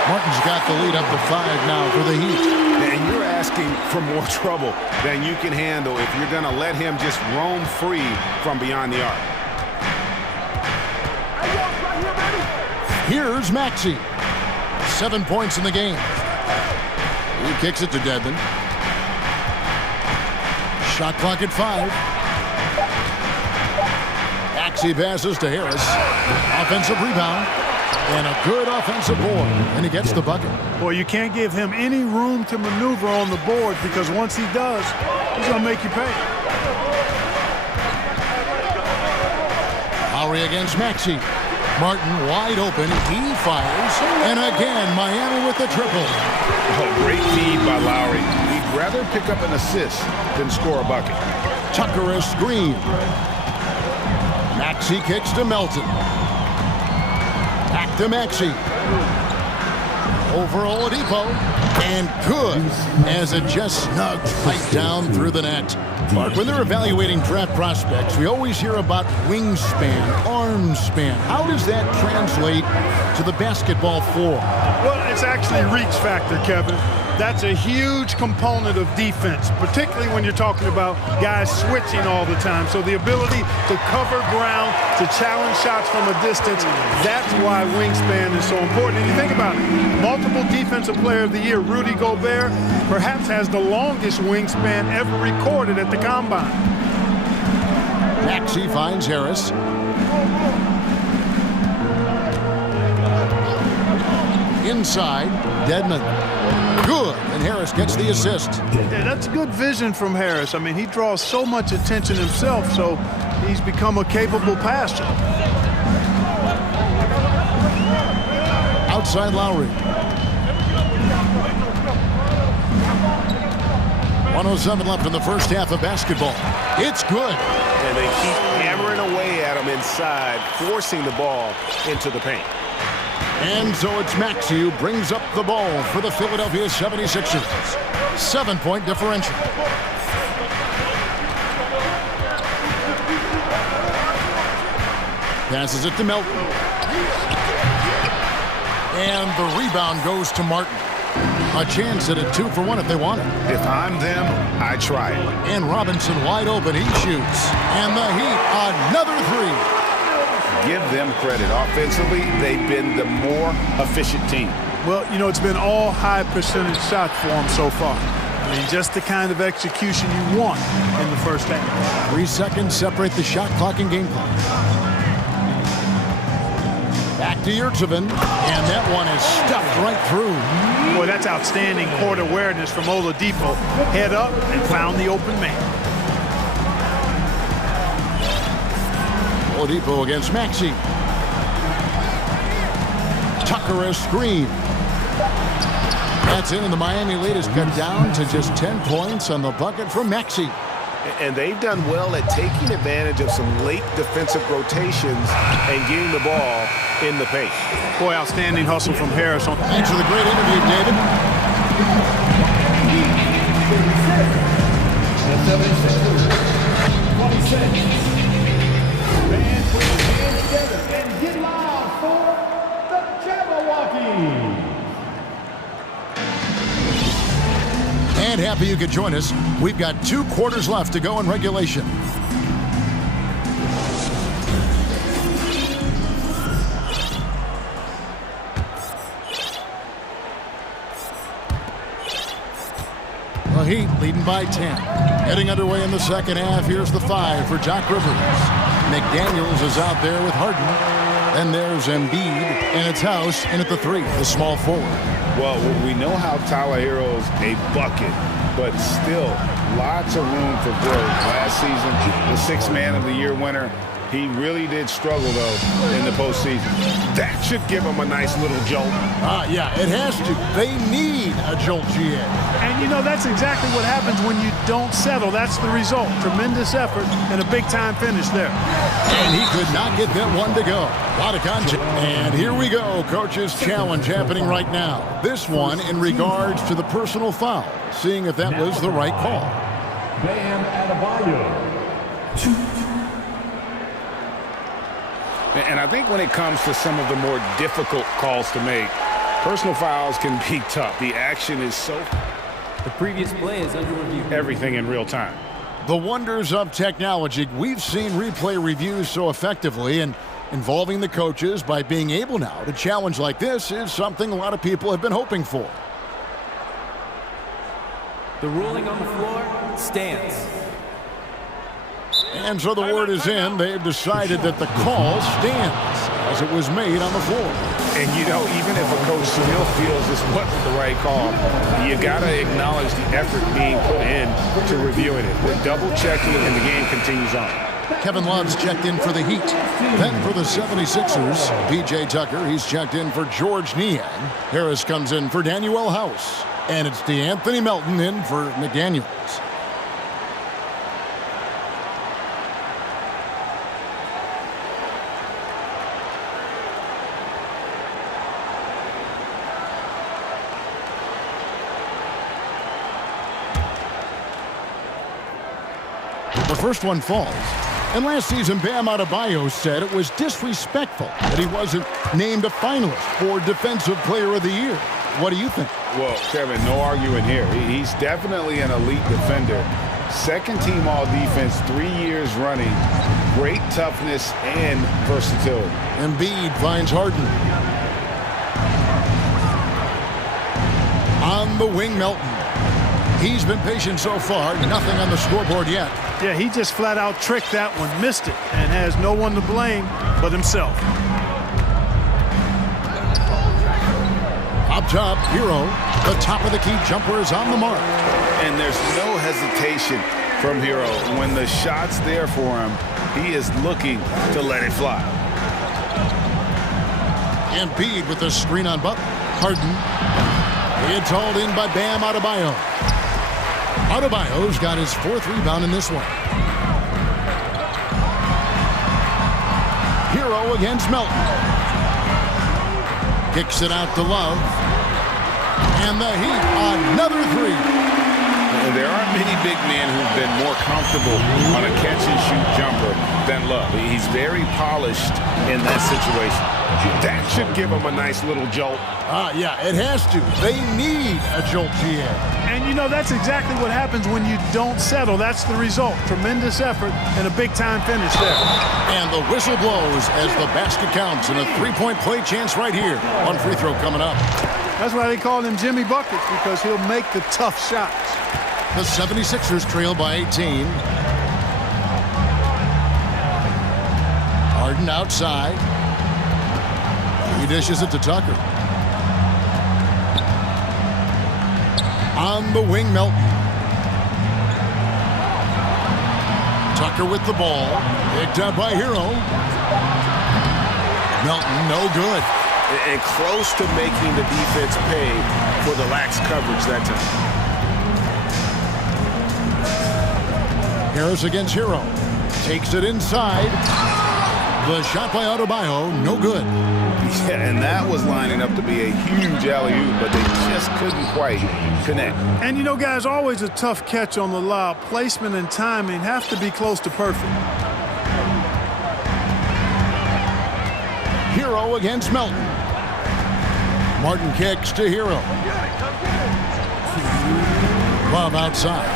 Martin's got the lead up to 5 now for the Heat. And you're asking for more trouble than you can handle if you're going to let him just roam free from beyond the arc. Here's Maxey. 7 points in the game. He kicks it to Dedmon. Shot clock at 5. Maxey passes to Harris. Offensive rebound. And a good offensive board. And he gets the bucket. Well, you can't give him any room to maneuver on the board because once he does, he's going to make you pay. Lowry against Maxey. Martin wide open. He fires. And again, Miami with the triple. Oh, great feed by Lowry. He'd rather pick up an assist than score a bucket. Tucker a screen. Maxey kicks to Melton. Back to Maxey. Over Oladipo. And good as it just snugged right down through the net. Mark, when they're evaluating draft prospects, we always hear about wingspan, arm span. How does that translate to the basketball floor? Well, it's actually reach factor, Kevin. That's a huge component of defense, particularly when you're talking about guys switching all the time. So the ability to cover ground, to challenge shots from a distance, that's why wingspan is so important. And you think about it, multiple defensive player of the year, Rudy Gobert, perhaps has the longest wingspan ever recorded at the combine. Maxey finds Harris. Inside, Dedmon. Good, and Harris gets the assist. Yeah, that's good vision from Harris. I mean, he draws so much attention himself, so he's become a capable passer. Outside Lowry. 1:07 left in the first half of basketball. It's good. And they keep hammering away at him inside, forcing the ball into the paint. And so it's Maxey who brings up the ball for the Philadelphia 76ers. 7-point differential. Passes it to Melton. And the rebound goes to Martin. A chance at a 2-for-1 if they want it. If I'm them, I try it. And Robinson wide open. He shoots. And the Heat, another three. Give them credit. Offensively, they've been the more efficient team. Well, you know, it's been all high percentage shots for them so far. I mean, just the kind of execution you want in the first half. 3 seconds separate the shot clock and game clock. Back to Yurtsevin, and that one is stuffed right through. Boy, that's outstanding court awareness from Oladipo. Head up and found the open man. Oladipo against Maxey. Tucker a screen. That's in, and the Miami lead is cut down to just 10 points on the bucket from Maxey. And they've done well at taking advantage of some late defensive rotations and getting the ball in the paint. Boy, outstanding hustle from Harris. Thanks for the great interview, David. Fans, put your hands together and get loud for the Jabberwocky. And happy you could join us. We've got 2 quarters left to go in regulation. The Heat leading by 10. Heading underway in the second half. Here's the 5 for Jock Rivers. McDaniels is out there with Harden. Then there's Embiid, and it's House in at the 3, the small forward. Well, we know how Tyler Hero's a bucket, but still lots of room for growth. Last season, the 6th Man of the Year winner. He really did struggle, though, in the postseason. That should give them a nice little jolt. Yeah, it has to. They need a jolt, GA. And, you know, that's exactly what happens when you don't settle. That's the result. Tremendous effort and a big-time finish there. And he could not get that one to go. A lot of contact. And here we go. Coach's challenge happening right now. This one in regards to the personal foul. Seeing if that was the right call. Bam Adebayo. And I think when it comes to some of the more difficult calls to make, personal fouls can be tough. The action is so... The previous play is under review. Everything in real time. The wonders of technology. We've seen replay reviews so effectively, and involving the coaches by being able now to challenge like this is something a lot of people have been hoping for. The ruling on the floor stands. And so the word is in. They've decided that the call stands as it was made on the floor. And, you know, even if a coach still feels this wasn't the right call, you got to acknowledge the effort being put in to reviewing it. We're double-checking, and the game continues on. Kevin Love's checked in for the Heat. Then for the 76ers, P.J. Tucker, he's checked in for George Niang. Harris comes in for Danuel House. And it's DeAnthony Melton in for McDaniels. The first one falls. And last season, Bam Adebayo said it was disrespectful that he wasn't named a finalist for Defensive Player of the Year. What do you think? Well, Kevin, no arguing here. He's definitely an elite defender. Second team all-defense 3 years running. Great toughness and versatility. Embiid finds Harden. On the wing, Melton. He's been patient so far. Nothing on the scoreboard yet. Yeah, he just flat out tricked that one, missed it, and has no one to blame but himself. Up top, Hero. The top of the key jumper is on the mark. And there's no hesitation from Hero. When the shot's there for him, he is looking to let it fly. Embiid with the screen on Butler. Harden. It's hauled in by Bam Adebayo. Adebayo's got his fourth rebound in this one. Hero against Melton. Kicks it out to Love. And the Heat, another three. And there aren't many big men who've been more comfortable on a catch-and-shoot jumper than Love. He's very polished in that situation. That should give him a nice little jolt. Yeah, it has to. They need a jolt, GA. And, you know, that's exactly what happens when you don't settle. That's the result. Tremendous effort and a big-time finish there. And the whistle blows as the basket counts, and a three-point play chance right here. One free throw coming up. That's why they call him Jimmy Buckets, because he'll make the tough shots. The 76ers trail by 18. Harden outside. He dishes it to Tucker. On the wing, Melton. Tucker with the ball. Picked up by Hero. Melton, no good. And close to making the defense pay for the lax coverage that time. Harris against Hero. Takes it inside. The shot by Adebayo, no good. Yeah, and that was lining up to be a huge alley-oop, but they just couldn't quite connect. And, you know, guys, always a tough catch on the lob. Placement and timing have to be close to perfect. Hero against Melton. Martin kicks to Hero. Love outside.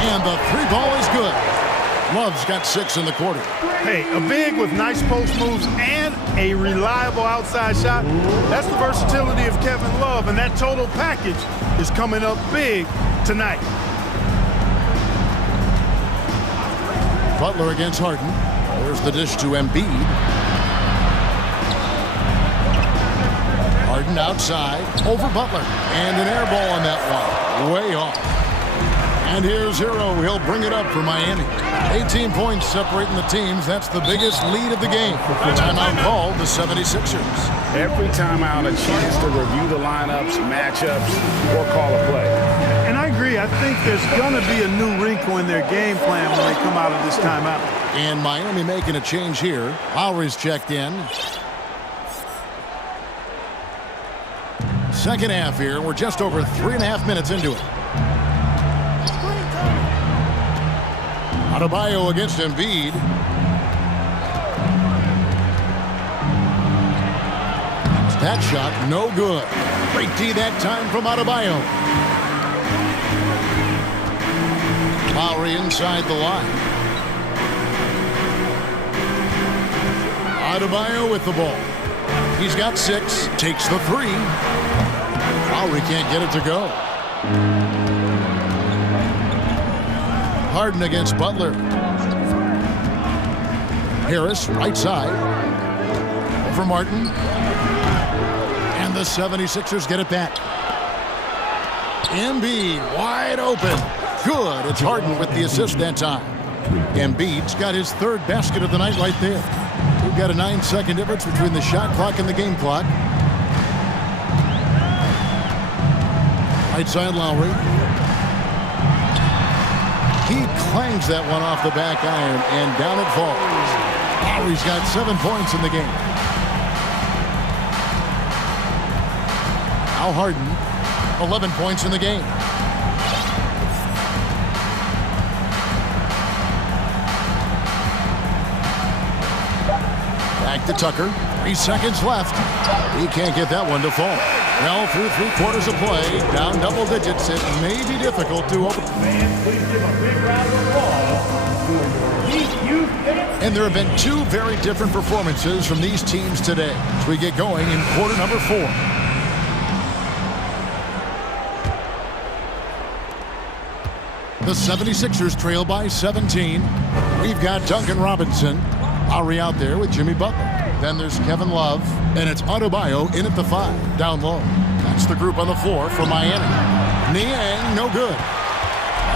And the three ball is good. Love's got 6 in the quarter. Hey, a big with nice post moves and a reliable outside shot. That's the versatility of Kevin Love, and that total package is coming up big tonight. Butler against Harden. There's the dish to Embiid. Harden outside, over Butler. And an air ball on that one. Way off. And here's Hero. He'll bring it up for Miami. 18 points separating the teams. That's the biggest lead of the game. Timeout called the 76ers. Every timeout, a chance to review the lineups, matchups, or call a play. And I agree. I think there's going to be a new wrinkle in their game plan when they come out of this timeout. And Miami making a change here. Lowry's checked in. Second half here. We're just over 3.5 minutes into it. Adebayo against Embiid. That shot, no good. Great D that time from Adebayo. Lowry inside the line. Adebayo with the ball. He's got 6, takes the 3. Lowry can't get it to go. Harden against Butler. Harris, right side. Over Martin. And the 76ers get it back. Embiid wide open. Good. It's Harden with the assist that time. Embiid's got his 3rd basket of the night right there. We've got a 9-second difference between the shot clock and the game clock. Right side Lowry. He clangs that one off the back iron, and down it falls. Lowry's got 7 points in the game. Now Harden, 11 points in the game. Back to Tucker. 3 seconds left. He can't get that one to fall. Well, through 3 quarters of play, down double digits, it may be difficult to open. And there have been 2 very different performances from these teams today as we get going in quarter number 4. The 76ers trail by 17. We've got Duncan Robinson. Lowry out there with Jimmy Butler. Then there's Kevin Love. And it's Adebayo in at the 5, down low. That's the group on the floor for Miami. Niang, no good.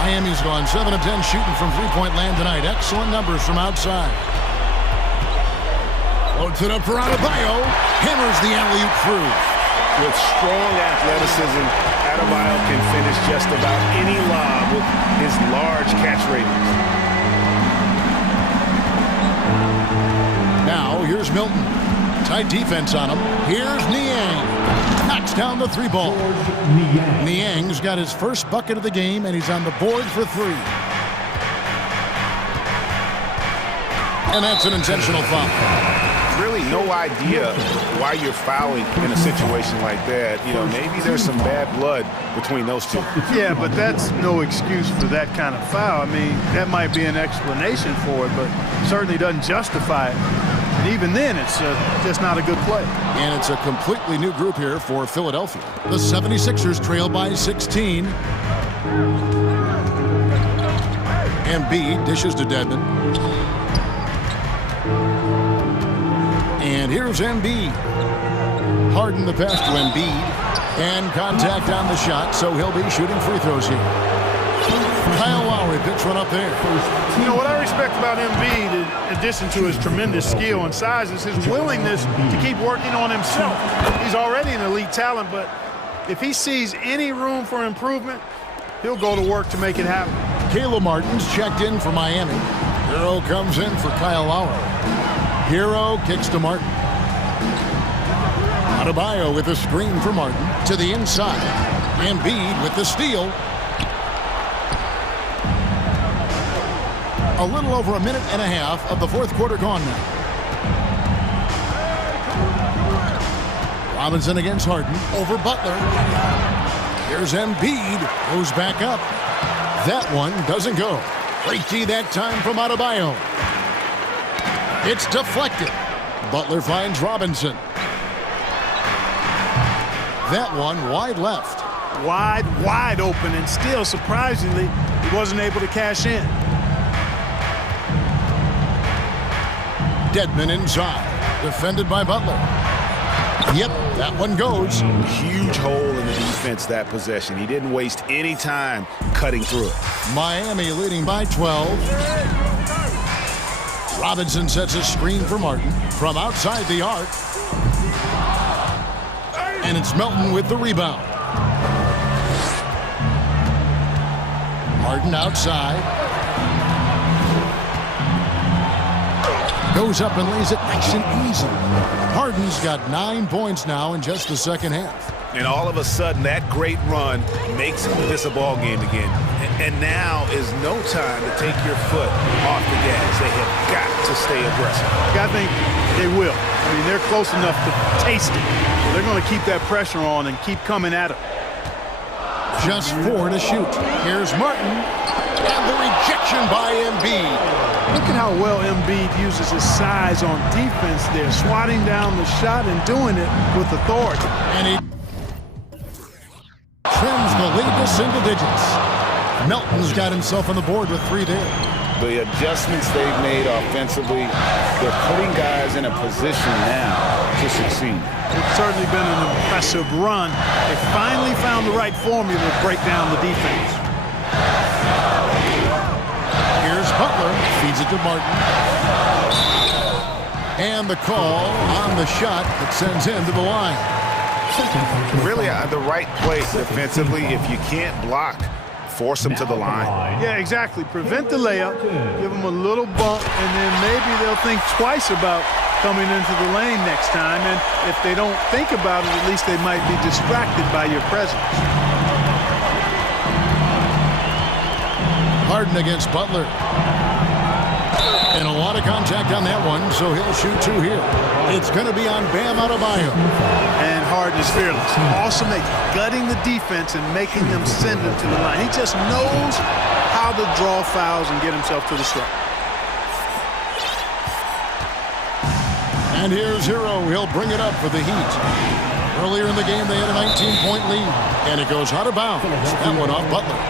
Miami's gone 7 of 10 shooting from three-point land tonight. Excellent numbers from outside. Loads it up for Adebayo. Hammers the alley-oop through. With strong athleticism, Adebayo can finish just about any lob with his large catch radius. Now, here's Milton. Tight defense on him. Here's Niang. Knocks down the 3 ball. Niang's got his first bucket of the game, and he's on the board for 3. And that's an intentional foul. Really no idea why you're fouling in a situation like that. You know, maybe there's some bad blood between those two. Yeah, but that's no excuse for that kind of foul. I mean, that might be an explanation for it, but certainly doesn't justify it. And even then, it's just not a good play. And it's a completely new group here for Philadelphia. The 76ers trail by 16. Embiid dishes to Dedmon. And here's Embiid. Harden the pass to Embiid. And contact on the shot, so he'll be shooting free throws here. Kyle Lowry picks one up there. You know, what I respect about Embiid, in addition to his tremendous skill and size, is his willingness to keep working on himself. He's already an elite talent, but if he sees any room for improvement, he'll go to work to make it happen. Caleb Martin's checked in for Miami. Hero comes in for Kyle Lowry. Hero kicks to Martin. Adebayo with a screen for Martin to the inside. Embiid with the steal. A little over a minute and a half of the 4th quarter gone now. Robinson against Harden over Butler. Here's Embiid, goes back up. That one doesn't go. Great D that time from Adebayo. It's deflected. Butler finds Robinson. That one wide left. Wide open, and still, surprisingly, he wasn't able to cash in. Dedmon inside, defended by Butler. Yep, that one goes. Huge hole in the defense that possession. He didn't waste any time cutting through it. Miami leading by 12. Robinson sets a screen for Martin from outside the arc. And it's Melton with the rebound. Martin outside. Goes up and lays it nice and easy. Harden's got 9 points now in just the second half. And all of a sudden, that great run makes this a ball game again. And now is no time to take your foot off the gas. They have got to stay aggressive. I think they will. I mean, they're close enough to taste it. They're going to keep that pressure on and keep coming at it. Just 4 to shoot. Here's Martin. And the rejection by Embiid. Look at how well Embiid uses his size on defense there, swatting down the shot and doing it with authority. And he trims the lead to single digits. Melton's got himself on the board with 3 there. The adjustments they've made offensively, they're putting guys in a position now to succeed. It's certainly been an impressive run. They finally found the right formula to break down the defense. Here's Butler, feeds it to Martin. And the call on the shot that sends him to the line. Really, the right place defensively. If you can't block, force them to the line. Yeah, exactly. Prevent the layup, give them a little bump, and then maybe they'll think twice about coming into the lane next time. And if they don't think about it, at least they might be distracted by your presence. Harden against Butler. And a lot of contact on that one, so he'll shoot 2 here. It's going to be on Bam Adebayo. And Harden is fearless. Awesome at gutting the defense and making them send him to the line. He just knows how to draw fouls and get himself to the stripe. And here's Hero. He'll bring it up for the Heat. Earlier in the game, they had a 19-point lead. And it goes out of bounds. That one off Butler.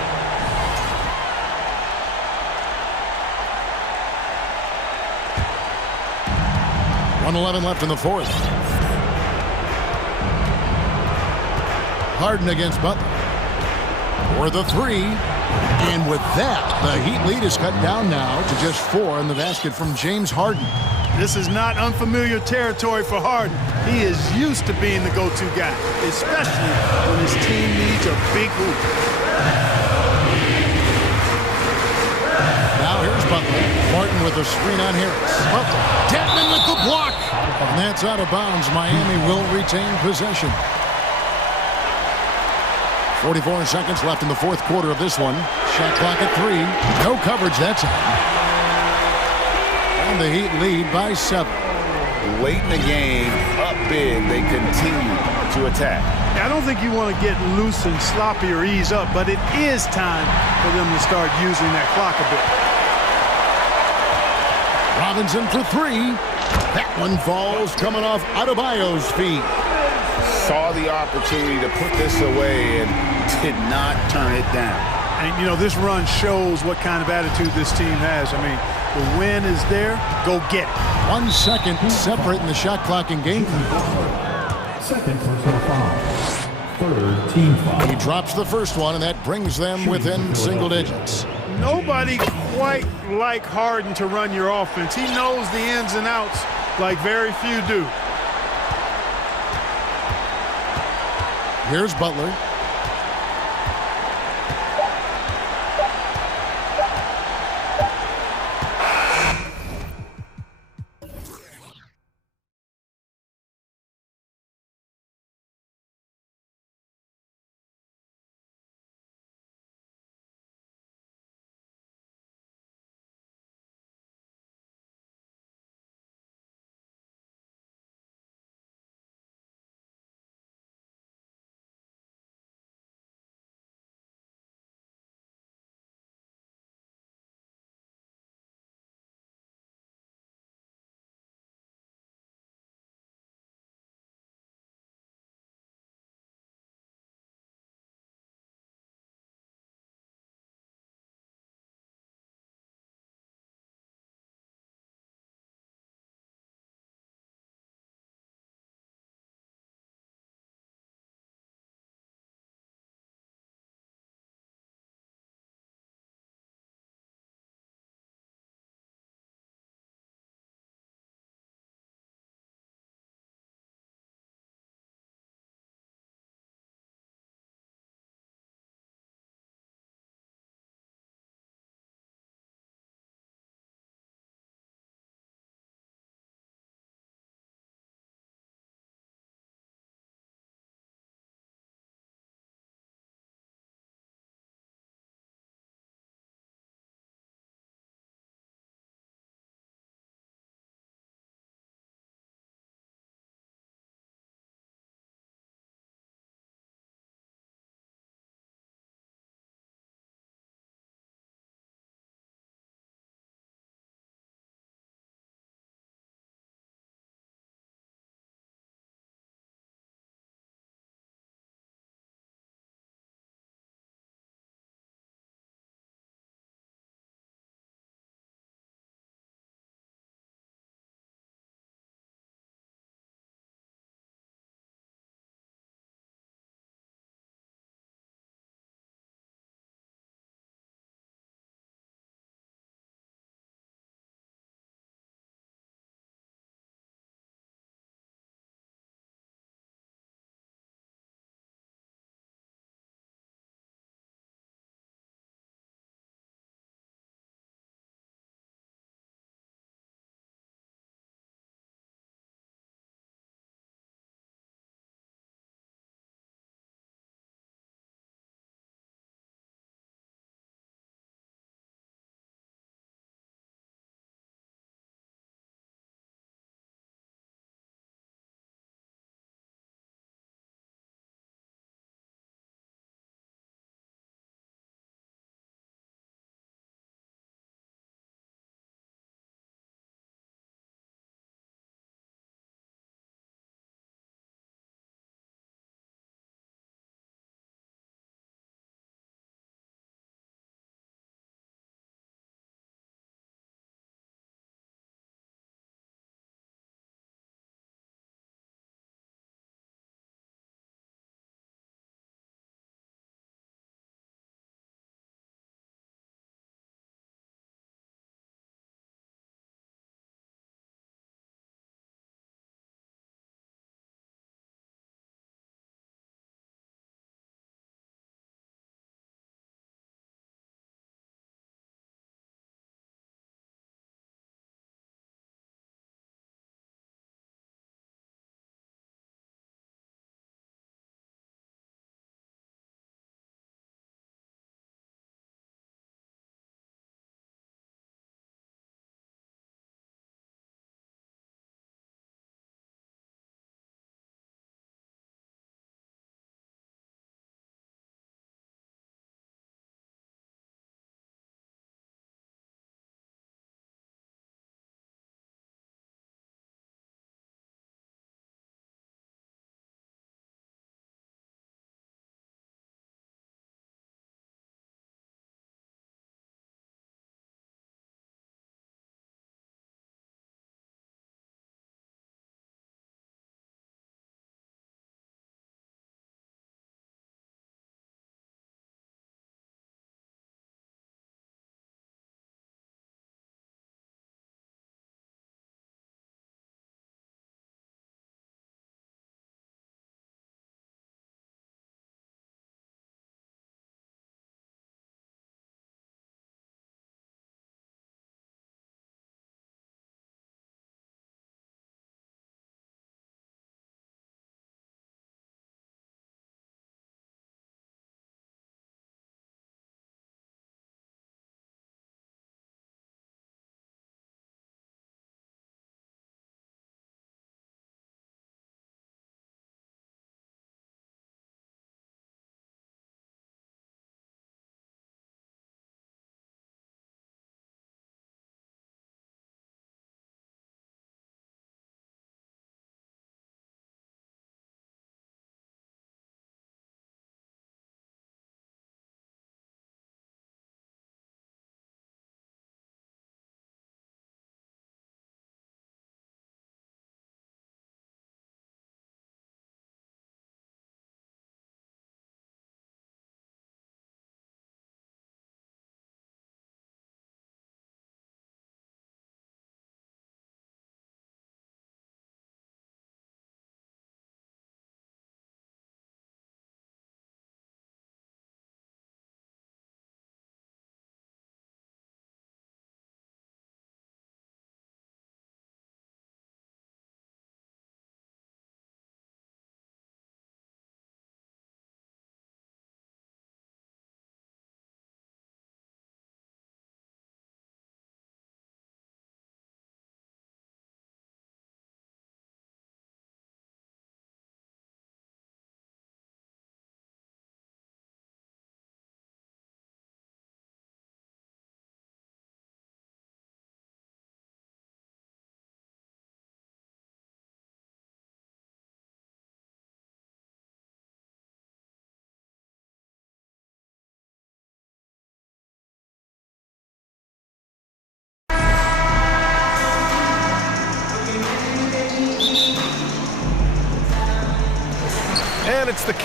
.11 left in the 4th. Harden against Butler. For the 3. And with that, the Heat lead is cut down now to just 4 in the basket from James Harden. This is not unfamiliar territory for Harden. He is used to being the go-to guy, especially when his team needs a big hoop. Now here's Butler. Martin with a screen on Harris. Butler. Dedmon with the block. And that's out of bounds. Miami will retain possession. 44 seconds left in the 4th quarter of this one. Shot clock at 3. No coverage that time. And the Heat lead by 7. Late in the game, up big, they continue to attack. I don't think you want to get loose and sloppy or ease up, but it is time for them to start using that clock a bit. Robinson for 3. That one falls coming off Adebayo's feet. Saw the opportunity to put this away and did not turn it down. And, you know, this run shows what kind of attitude this team has. I mean, the win is there. Go get it. 1 second separating the shot clock and game. Second personal foul. Third team foul. He drops the first one, and that brings them within single digits. Nobody quite like Harden to run your offense. He knows the ins and outs like very few do. Here's Butler.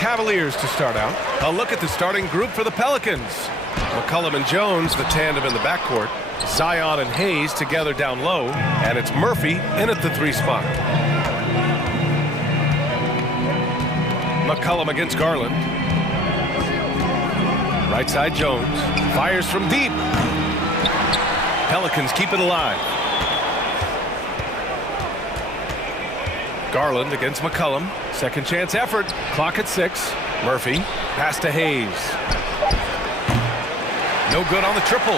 Cavaliers to start out. A look at the starting group for the Pelicans. McCollum and Jones, the tandem in the backcourt. Zion and Hayes together down low. And it's Murphy in at the 3 spot. McCollum against Garland. Right side Jones. Fires from deep. Pelicans keep it alive. Garland against McCollum. Second chance effort. Clock at 6. Murphy. Pass to Hayes. No good on the triple.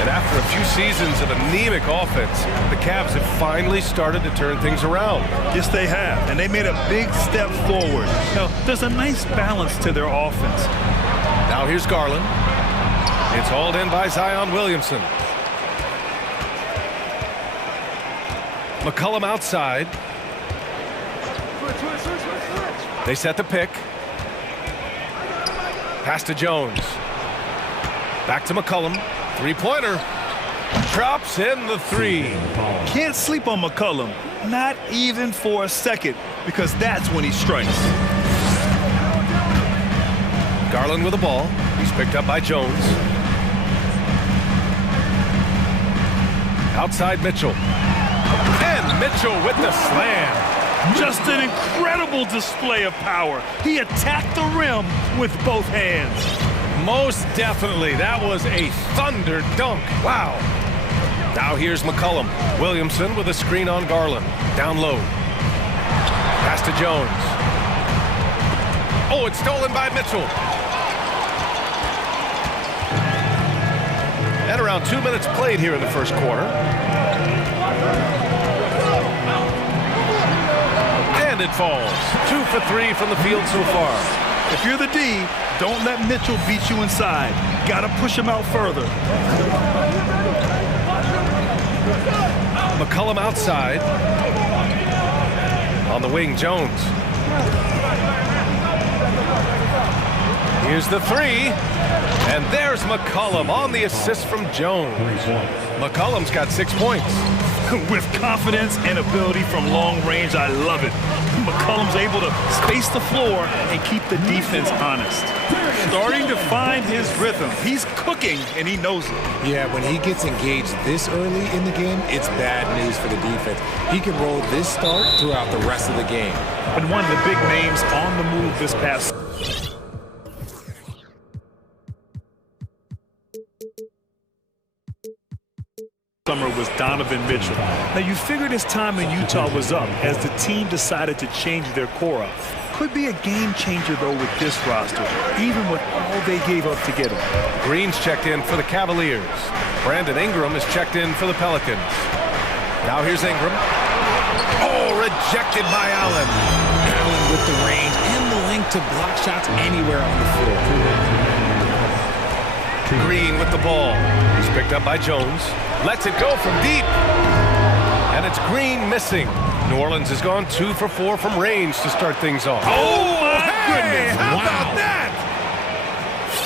And after a few seasons of anemic offense, the Cavs have finally started to turn things around. Yes, they have. And they made a big step forward. Now, there's a nice balance to their offense. Now here's Garland. It's hauled in by Zion Williamson. McCollum outside. They set the pick. Pass to Jones. Back to McCollum. Three-pointer. Drops in the 3. Can't sleep on McCollum. Not even for a second, because that's when he strikes. Garland with the ball. He's picked up by Jones. Outside Mitchell. And Mitchell with the slam. Just an incredible display of power. He attacked the rim with both hands. Most definitely. That was a thunder dunk. Wow. Now here's McCollum. Williamson with a screen on Garland. Down low. Pass to Jones. Oh, it's stolen by Mitchell. And around 2 minutes played here in the first quarter. And it falls. 2 for 3 from the field so far. If you're the D, don't let Mitchell beat you inside. Gotta push him out further. McCollum outside. On the wing, Jones. Here's the 3. And there's McCollum on the assist from Jones. McCollum's got 6 points. With confidence and ability from long range, I love it. McCollum's able to space the floor and keep the defense honest. Starting to find his rhythm. He's cooking, and he knows it. Yeah, when he gets engaged this early in the game, it's bad news for the defense. He can roll this start throughout the rest of the game. But one of the big names on the move this past summer was Donovan Mitchell. Now, you figured his time in Utah was up as the team decided to change their core up. Could be a game changer, though, with this roster, even with all they gave up to get him. Green's checked in for the Cavaliers. Brandon Ingram is checked in for the Pelicans. Now here's Ingram. Oh, rejected by Allen. Allen with the range and the length to block shots anywhere on the floor. Green with the ball. He's picked up by Jones. Lets it go from deep. And it's Green missing. New Orleans has gone 2 for 4 from range to start things off. Oh, my goodness. How about that?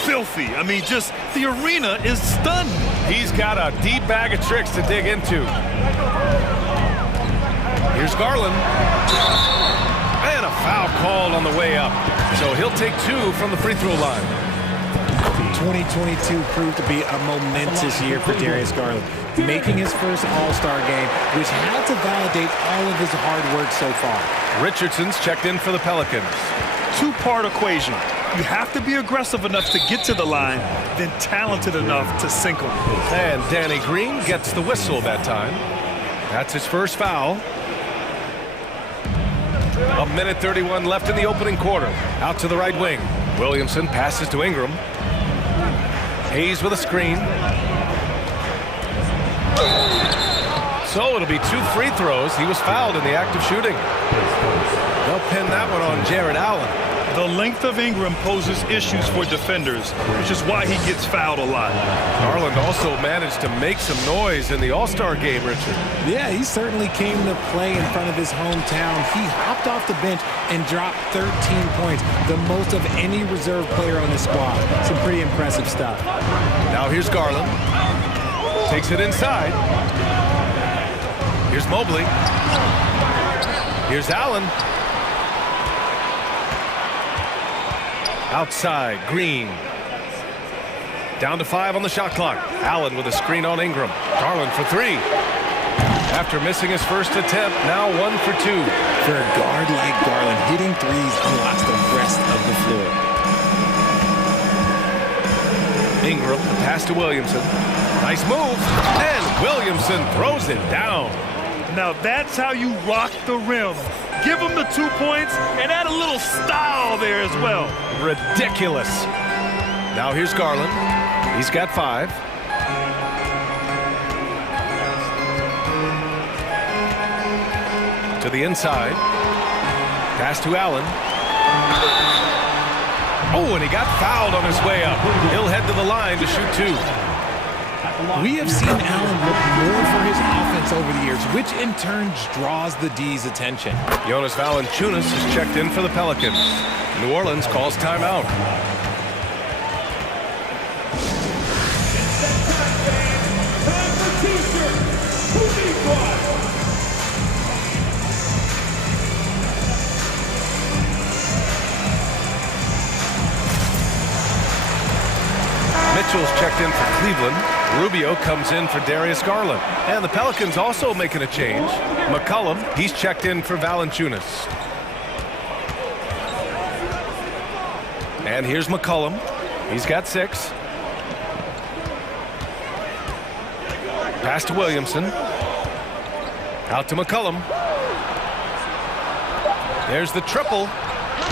Filthy. I mean, just the arena is stunned. He's got a deep bag of tricks to dig into. Here's Garland. And a foul called on the way up. So he'll take 2 from the free throw line. 2022 proved to be a momentous year for Darius Garland, making his first All-Star game, which had to validate all of his hard work so far. Richardson's checked in for the Pelicans. Two-part equation. You have to be aggressive enough to get to the line, then talented enough to sink them. And Danny Green gets the whistle that time. That's his first foul. 1:31 left in the opening quarter. Out to the right wing. Williamson passes to Ingram. Hayes with a screen. So it'll be 2 free throws. He was fouled in the act of shooting. They'll pin that one on Jared Allen. The length of Ingram poses issues for defenders, which is why he gets fouled a lot. Garland also managed to make some noise in the All-Star game, Richard. Yeah, he certainly came to play in front of his hometown. He hopped off the bench and dropped 13 points, the most of any reserve player on the squad. Some pretty impressive stuff. Now here's Garland. Takes it inside. Here's Mobley. Here's Allen. Outside, Green. Down to 5 on the shot clock. Allen with a screen on Ingram. Garland for 3. After missing his first attempt, now 1 for 2. For a guard like Garland, hitting threes unlocks the rest of the floor. Ingram, the pass to Williamson. Nice move, and Williamson throws it down. Now that's how you rock the rim. Give him the 2 points and add a little style there as well. Ridiculous. Now here's Garland. He's got 5. To the inside. Pass to Allen. Oh, and he got fouled on his way up. He'll head to the line to shoot 2. We have seen Allen look more for his offense over the years, which in turn draws the D's attention. Jonas Valanciunas is checked in for the Pelicans. New Orleans calls timeout. Mitchell's checked in for Cleveland. Rubio comes in for Darius Garland. And the Pelicans also making a change. McCollum, he's checked in for Valanciunas. And here's McCollum. He's got 6. Pass to Williamson. Out to McCollum. There's the triple.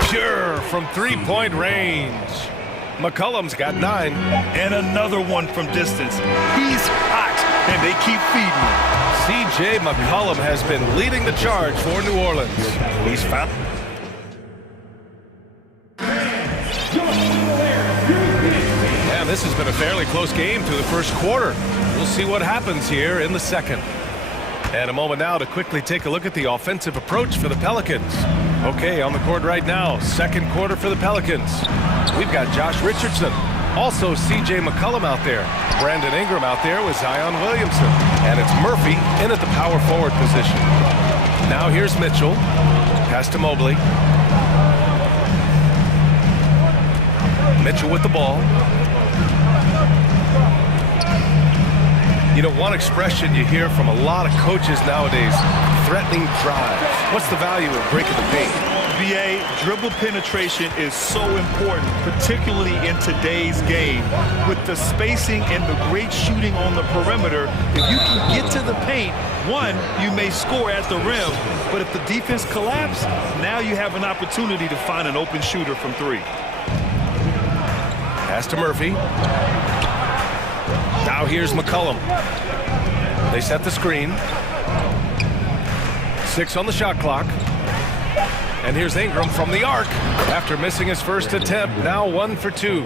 Pure from 3-point range. McCollum's got 9. And another one from distance. He's hot, and they keep feeding him. C.J. McCollum has been leading the charge for New Orleans. He's found. And this has been a fairly close game through the first quarter. We'll see what happens here in the second. And a moment now to quickly take a look at the offensive approach for the Pelicans. Okay, on the court right now, second quarter for the Pelicans. We've got Josh Richardson, also C.J. McCollum out there. Brandon Ingram out there with Zion Williamson. And it's Murphy in at the power forward position. Now here's Mitchell. Pass to Mobley. Mitchell with the ball. You know, one expression you hear from a lot of coaches nowadays, threatening drives. What's the value of breaking the paint? BA, dribble penetration is so important, particularly in today's game. With the spacing and the great shooting on the perimeter, if you can get to the paint, one, you may score at the rim, but if the defense collapses, now you have an opportunity to find an open shooter from 3. Pass to Murphy. Now here's McCollum. They set the screen. 6 on the shot clock. And here's Ingram from the arc. After missing his first attempt, now 1 for 2.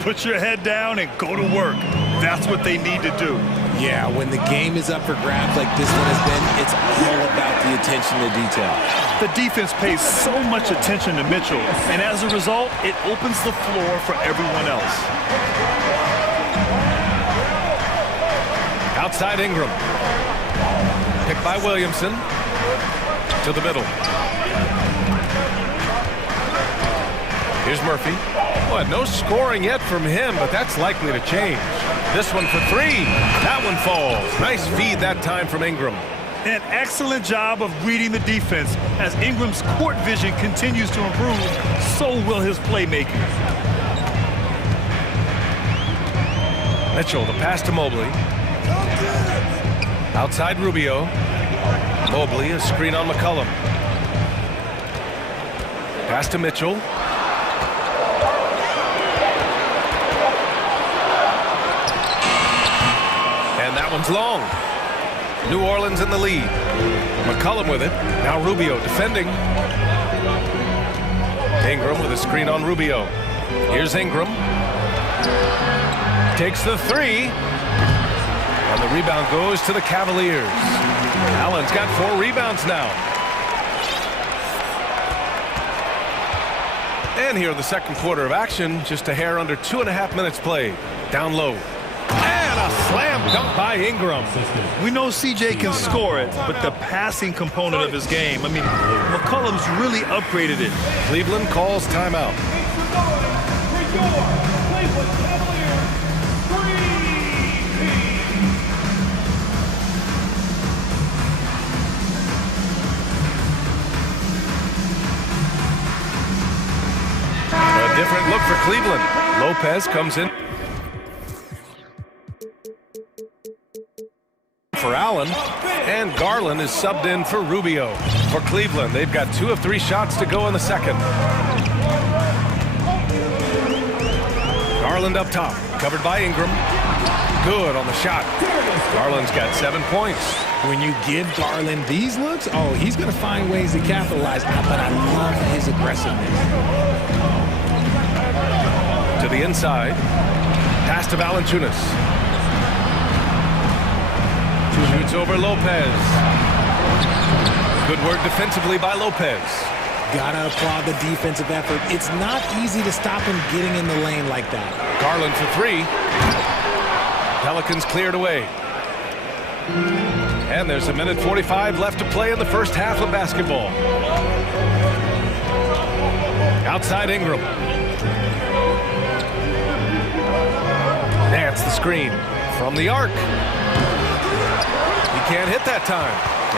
Put your head down and go to work. That's what they need to do. Yeah, when the game is up for grabs like this one has been, it's all about the attention to detail. The defense pays so much attention to Mitchell, and as a result, it opens the floor for everyone else. Outside Ingram. Picked by Williamson. To the middle. Here's Murphy. Boy, no scoring yet from him, but that's likely to change. This one for 3. That one falls. Nice feed that time from Ingram. An excellent job of reading the defense. As Ingram's court vision continues to improve, so will his playmaking. Mitchell, the pass to Mobley. Outside Rubio. Mobley, a screen on McCollum. Pass to Mitchell. And that one's long. New Orleans in the lead. McCollum with it. Now Rubio defending. Ingram with a screen on Rubio. Here's Ingram. Takes the 3. And the rebound goes to the Cavaliers. Allen's got 4 rebounds now. And here in the second quarter of action, just a hair under 2.5 minutes played. Down low. And a slam dunk by Ingram. We know CJ can score it, but the passing component of his game, I mean, McCollum's really upgraded it. Cleveland calls timeout. A different look for Cleveland. Lopez comes in for Allen, and Garland is subbed in for Rubio. For Cleveland, they've got 2 of 3 shots to go in the second. Garland up top, covered by Ingram. Good on the shot. Garland's got 7 points. When you give Garland these looks, oh, he's going to find ways to capitalize. But I love his aggressiveness. To the inside. Pass to Valanciunas. Shoots over Lopez. Good work defensively by Lopez. Gotta applaud the defensive effort. It's not easy to stop him getting in the lane like that. Garland for 3. Pelicans cleared away. And there's 1:45 left to play in the first half of basketball. Outside Ingram. Nance the screen from the arc. He can't hit that time.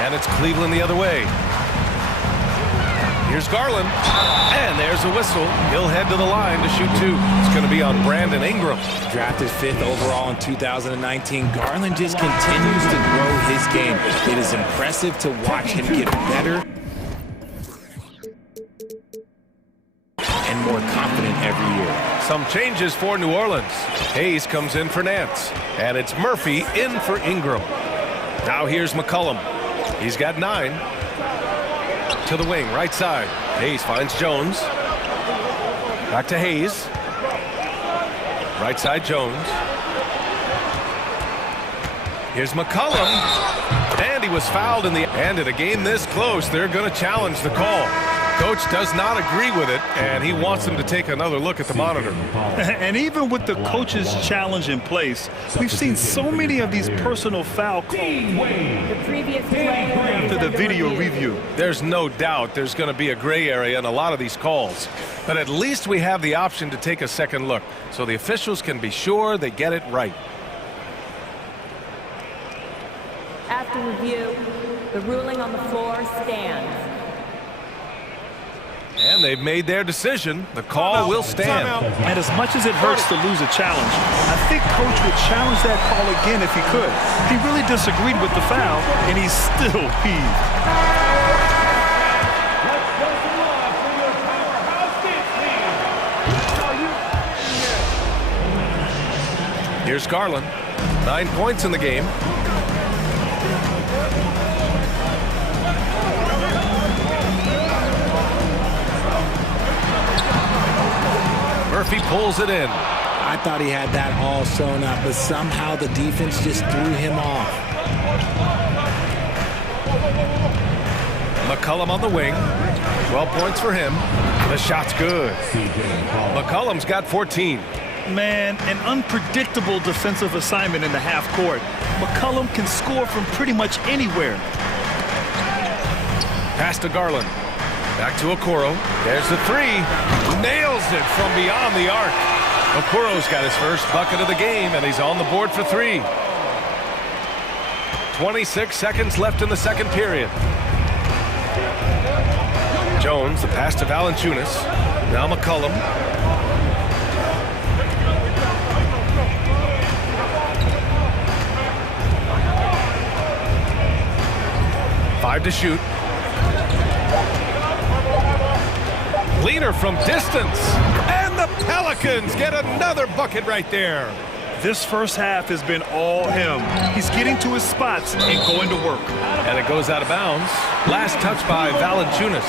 And it's Cleveland the other way. Here's Garland. And there's a whistle. He'll head to the line to shoot 2. It's going to be on Brandon Ingram. Drafted 5th overall in 2019, Garland just continues to grow his game. It is impressive to watch him get better and more confident every year. Some changes for New Orleans. Hayes comes in for Nance. And it's Murphy in for Ingram. Now here's McCollum. He's got 9. To the wing, right side. Hayes finds Jones. Back to Hayes. Right side, Jones. Here's McCollum. And he was fouled in the end. In a game this close, they're going to challenge the call. Coach does not agree with it, and he wants them to take another look at the monitor. And even with the coach's challenge in place, we've seen so many of these personal foul calls after the video review. There's no doubt there's going to be a gray area in a lot of these calls. But at least we have the option to take a second look, so the officials can be sure they get it right. After review, the ruling on the floor stands. And they've made their decision. The call will stand. And as much as it hurts to lose a challenge, I think Coach would challenge that call again if he could. He really disagreed with the foul, and he's still peeved. Here's Garland. 9 points in the game. Murphy pulls it in. I thought he had that all sewn up, but somehow the defense just threw him off. McCollum on the wing. 12 points for him. The shot's good. McCollum's got 14. Man, an unpredictable defensive assignment in the half court. McCollum can score from pretty much anywhere. Pass to Garland. Back to Okoro. There's the 3. Nails it from beyond the arc. Okoro's got his first bucket of the game, and he's on the board for 3. 26 seconds left in the second period. Jones, the pass to Valanciunas. Now McCollum. Five to shoot. Leaner from distance. And the Pelicans get another bucket right there. This first half has been all him. He's getting to his spots and going to work. And it goes out of bounds. Last touch by Valanciunas.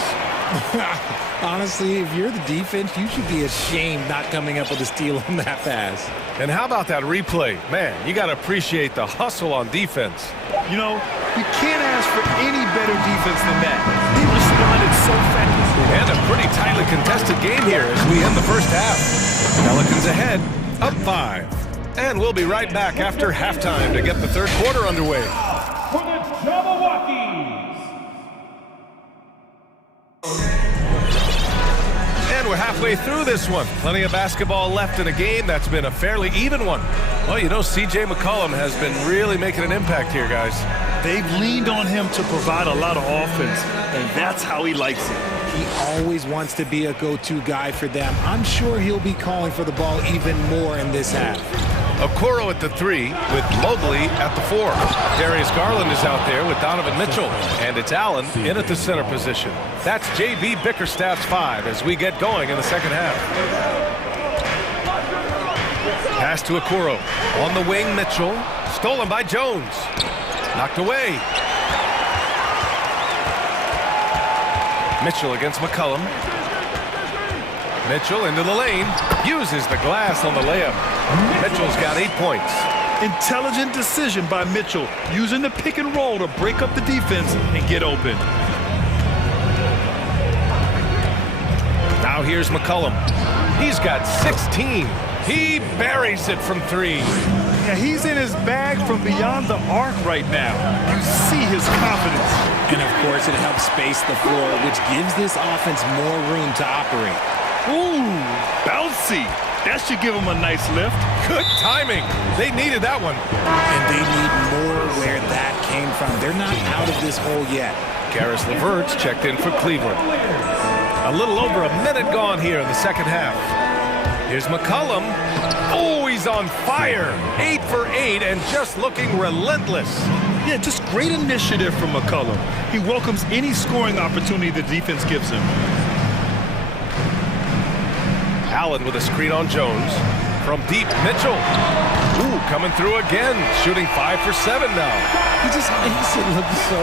Honestly, if you're the defense, you should be ashamed not coming up with a steal on that pass. And how about that replay? Man, you got to appreciate the hustle on defense. You know, you can't ask for any better defense than that. He responded so fast. And a pretty tightly contested game here as we end the first half. Pelicans ahead, up 5. And we'll be right back after halftime to get the third quarter underway. For the Jabberwockies. And And we're halfway through this one. Plenty of basketball left in a game that's been a fairly even one. Well, you know, C.J. McCollum has been really making an impact here, guys. They've leaned on him to provide a lot of offense, and that's how he likes it. He always wants to be a go-to guy for them. I'm sure he'll be calling for the ball even more in this half. Okoro at the 3 with Mobley at the 4. Darius Garland is out there with Donovan Mitchell. And it's Allen in at the center position. That's J.B. Bickerstaff's 5 as we get going in the second half. Pass to Okoro. On the wing, Mitchell. Stolen by Jones. Knocked away. Mitchell against McCollum. Mitchell into the lane. Uses the glass on the layup. Mitchell's got 8 points. Intelligent decision by Mitchell, using the pick and roll to break up the defense and get open. Now here's McCollum. He's got 16. He buries it from 3. Yeah, he's in his bag from beyond the arc right now. You see his confidence. And of course, it helps space the floor, which gives this offense more room to operate. Ooh, bouncy. That should give him a nice lift. Good timing. They needed that one. And they need more where that came from. They're not out of this hole yet. Karis LeVert's checked in for Cleveland. A little over a minute gone here in the second half. Here's McCollum. Oh, he's on fire. 8 for 8 and just looking relentless. Yeah, just great initiative from McCollum. He welcomes any scoring opportunity the defense gives him. Allen with a screen on Jones. From deep, Mitchell. Ooh, coming through again. Shooting 5 for 7 now. He just makes it look so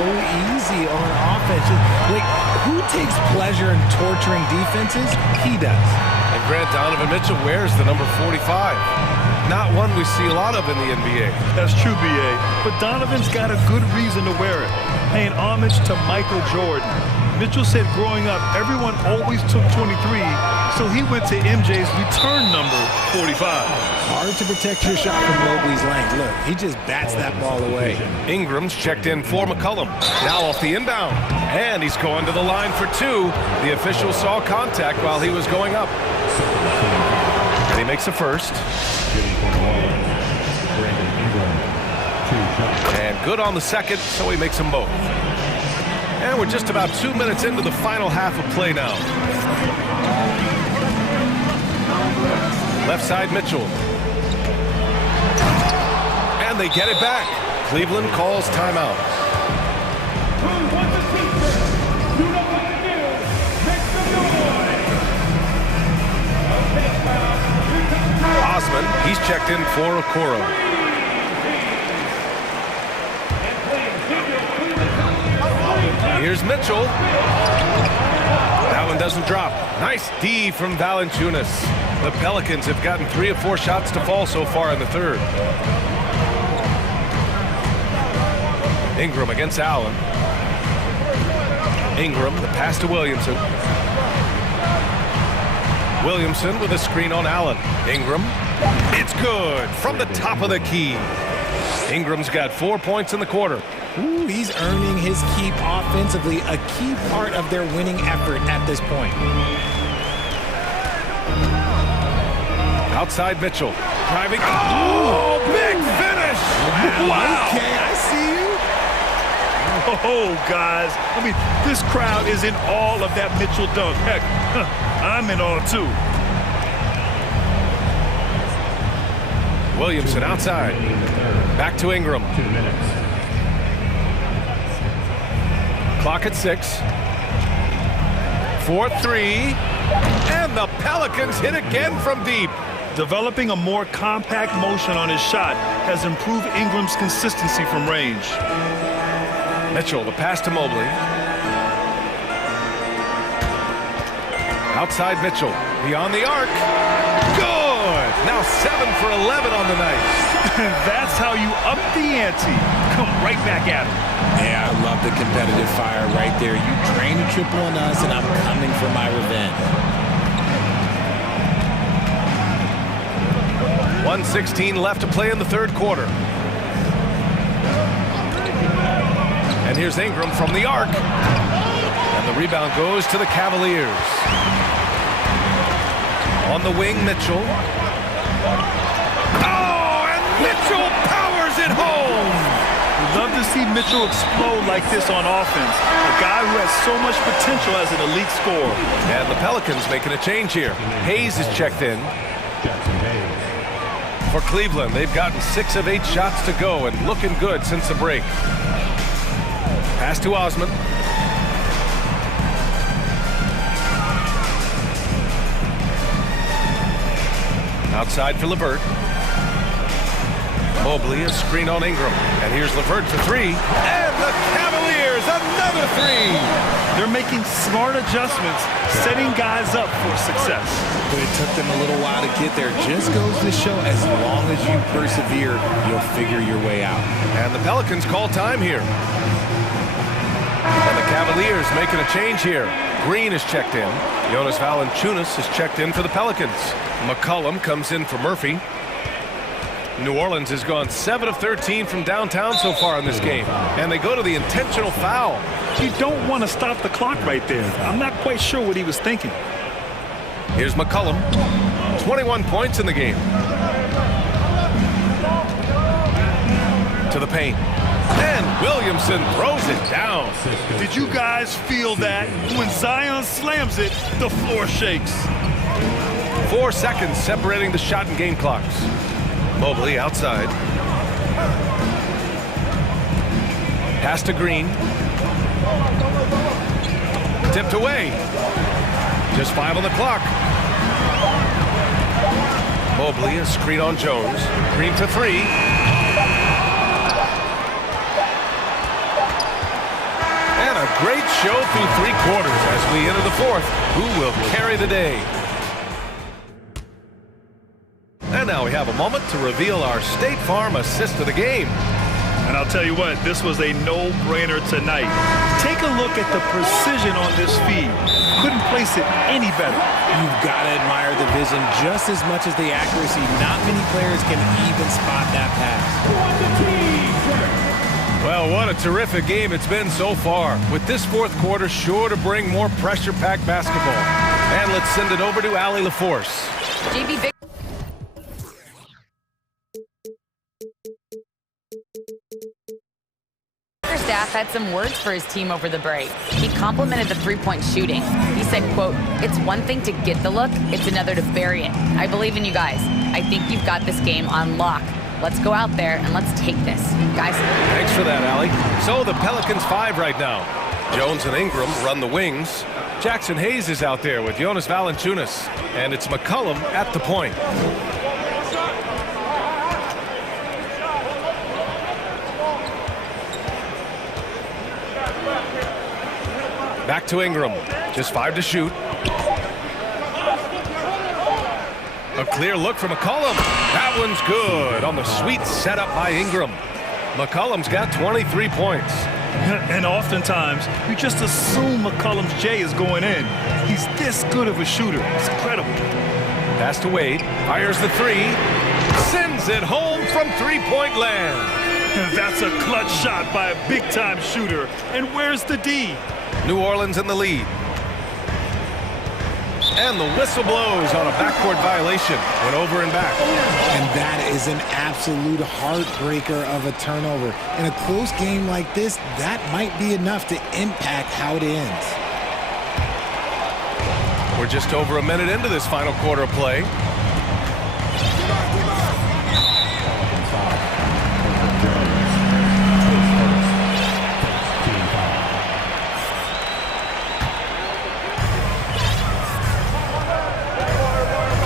easy on offense. Like, who takes pleasure in torturing defenses? He does. And Grant Donovan Mitchell wears the number 45. Not one we see a lot of in the NBA. That's true, B.A. But Donovan's got a good reason to wear it. Paying homage to Michael Jordan. Mitchell said growing up, everyone always took 23, so he went to MJ's return number, 45. Hard to protect your shot from Mobley's length. Look, he just bats that ball away. Ingram's checked in for McCollum. Now off the inbound. And he's going to the line for 2. The official saw contact while he was going up. And he makes the first. And good on the second, so he makes them both. And we're just about 2 minutes into the final half of play now. Left side, Mitchell. And they get it back. Cleveland calls timeout. Osman, he's checked in for Okoro. Here's Mitchell. That one doesn't drop. Nice D from Valanciunas. The Pelicans have gotten 3 or 4 shots to fall so far in the third. Ingram against Allen. Ingram, the pass to Williamson. Williamson with a screen on Allen. Ingram. It's good from the top of the key. Ingram's got 4 points in the quarter. Ooh, he's earning his keep offensively, a key part of their winning effort at this point. Outside Mitchell. Driving. Oh, big finish! Wow. Okay, I see you. Oh, guys. I mean, this crowd is in awe of that Mitchell dunk. Heck, I'm in awe, too. Williamson outside. Back to Ingram. 2 minutes. Clock at 6. 4-3. And the Pelicans hit again from deep. Developing a more compact motion on his shot has improved Ingram's consistency from range. Mitchell, the pass to Mobley. Outside Mitchell. Beyond the arc. Good! Now 7 for 11 on the night. That's how you up the ante. Come right back at him. Yeah, I love the competitive fire right there. You drain a triple on us, and I'm coming for my revenge. 1:16 left to play in the third quarter. And here's Ingram from the arc. And the rebound goes to the Cavaliers. On the wing, Mitchell. Oh, and Mitchell powers it home! We'd love to see Mitchell explode like this on offense. A guy who has so much potential as an elite scorer. And the Pelicans making a change here. Hayes is checked in. For Cleveland, they've gotten 6 of 8 shots to go and looking good since the break. Pass to Osman. Outside for LeVert. Mobley, a screen on Ingram. And here's LeVert for 3. And the Cavaliers, another 3! They're making smart adjustments, setting guys up for success. But it took them a little while to get there. Just goes to show, as long as you persevere, you'll figure your way out. And the Pelicans call time here. And the Cavaliers making a change here. Green is checked in. Jonas Valanciunas is checked in for the Pelicans. McCollum comes in for Murphy. New Orleans has gone 7 of 13 from downtown so far in this game. And they go to the intentional foul. You don't want to stop the clock right there. I'm not quite sure what he was thinking. Here's McCollum. 21 points in the game. To the paint. And Williamson throws it down. Did you guys feel that? When Zion slams it, the floor shakes. 4 seconds separating the shot and game clocks. Mobley outside. Pass to Green. Tipped away. Just 5 on the clock. Mobley, a screen on Jones. Green to 3. And a great show through 3 quarters as we enter the 4th. Who will carry the day? And now we have a moment to reveal our State Farm assist of the game. And I'll tell you what, this was a no-brainer tonight. Take a look at the precision on this feed. Couldn't place it any better. You've got to admire the vision just as much as the accuracy. Not many players can even spot that pass. Well, what a terrific game it's been so far. With this 4th quarter sure to bring more pressure-packed basketball. And let's send it over to Allie LaForce. JB Big. Staff had some words for his team over the break. He complimented the three-point shooting. He said, quote, "It's one thing to get the look, it's another to bury it. I believe in you guys. I think you've got this game on lock. Let's go out there and let's take this, guys." Thanks for that, Allie. So the Pelicans 5 right now. Jones and Ingram run the wings. Jackson Hayes is out there with Jonas Valanciunas. And it's McCollum at the point. Back to Ingram. Just 5 to shoot. A clear look for McCollum. That one's good on the sweet setup by Ingram. McCollum's got 23 points. And oftentimes, you just assume McCollum's J is going in. He's this good of a shooter. It's incredible. Pass to Wade. Fires the 3. Sends it home from three-point land. And that's a clutch shot by a big-time shooter. And where's the D? New Orleans in the lead. And the whistle blows on a backcourt violation. Went over and back. And that is an absolute heartbreaker of a turnover. In a close game like this, that might be enough to impact how it ends. We're just over a minute into this final quarter of play.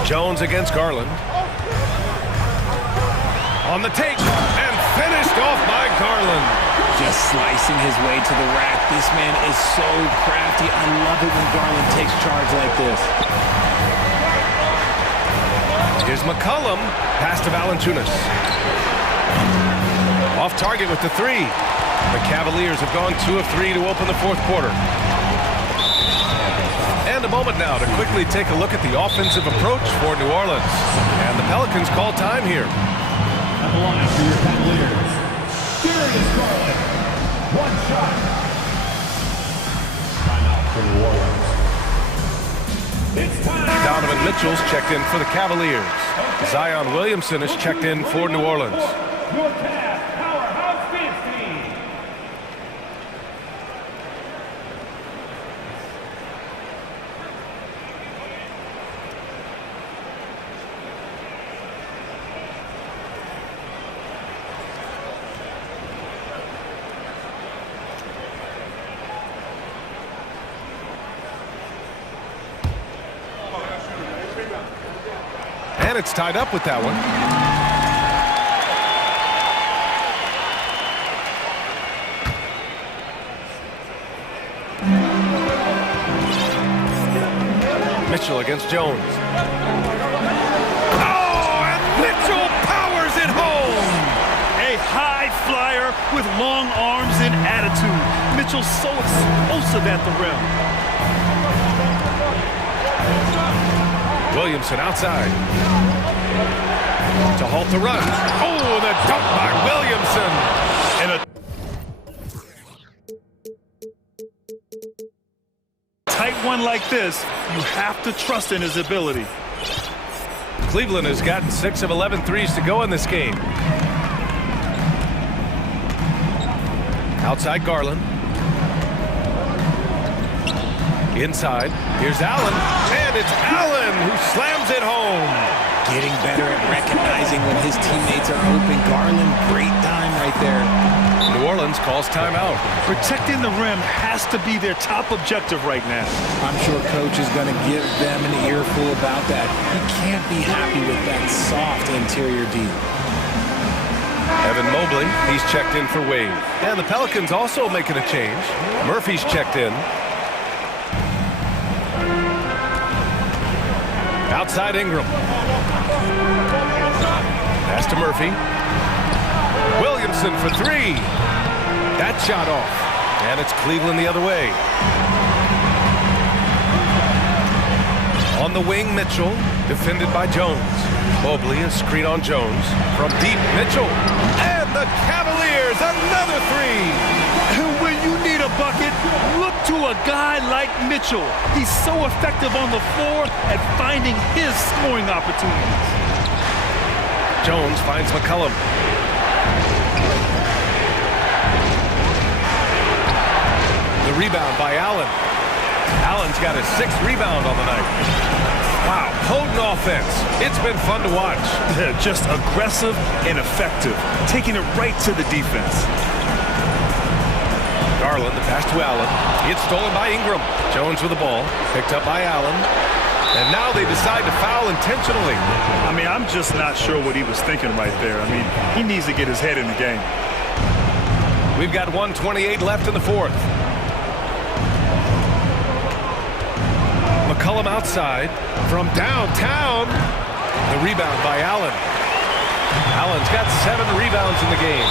Jones against Garland. On the take, and finished off by Garland. Just slicing his way to the rack. This man is so crafty. I love it when Garland takes charge like this. Here's McCollum. Pass to Valanciunas. Off target with the 3. The Cavaliers have gone 2 of 3 to open the 4th quarter. And a moment now to quickly take a look at the offensive approach for New Orleans. And the Pelicans call time here. At the line for your Cavaliers, Darius Garland. 1 shot. Timeout for New Orleans. It's time. Donovan Mitchell's checked in for the Cavaliers. Zion Williamson is checked in for New Orleans. And it's tied up with that one. Mitchell against Jones. Oh, and Mitchell powers it home. A high flyer with long arms and attitude. Mitchell's so explosive at the rim. Williamson outside to halt the run. Oh, the dunk by Williamson. And a tight one like this, you have to trust in his ability. Cleveland has gotten 6 of 11 threes to go in this game. Outside Garland. Inside, here's Allen, and it's Allen who slams it home. Getting better at recognizing when his teammates are open. Garland, great time right there. New Orleans calls timeout. Protecting the rim has to be their top objective right now. I'm sure coach is going to give them an earful about that. He can't be happy with that soft interior D. Evan Mobley, he's checked in for Wade. And the Pelicans also making a change. Murphy's checked in. Outside Ingram. Pass to Murphy. Williamson for 3. That shot off. And it's Cleveland the other way. On the wing, Mitchell, defended by Jones. Mobley, a screen on Jones. From deep, Mitchell. And the Cavaliers, another 3. And when you need a bucket, look to a guy like Mitchell. He's so effective on the floor at finding his scoring opportunities. Jones finds McCollum. The rebound by Allen. Allen's got his 6th rebound on the night. Wow, potent offense. It's been fun to watch. Just aggressive and effective, taking it right to the defense. Garland, the pass to Allen. It's stolen by Ingram. Jones with the ball, picked up by Allen. And now they decide to foul intentionally. I mean, I'm just not sure what he was thinking right there. I mean, he needs to get his head in the game. We've got 1:28 left in the 4th. McCollum outside from downtown. The rebound by Allen. Allen's got 7 rebounds in the game.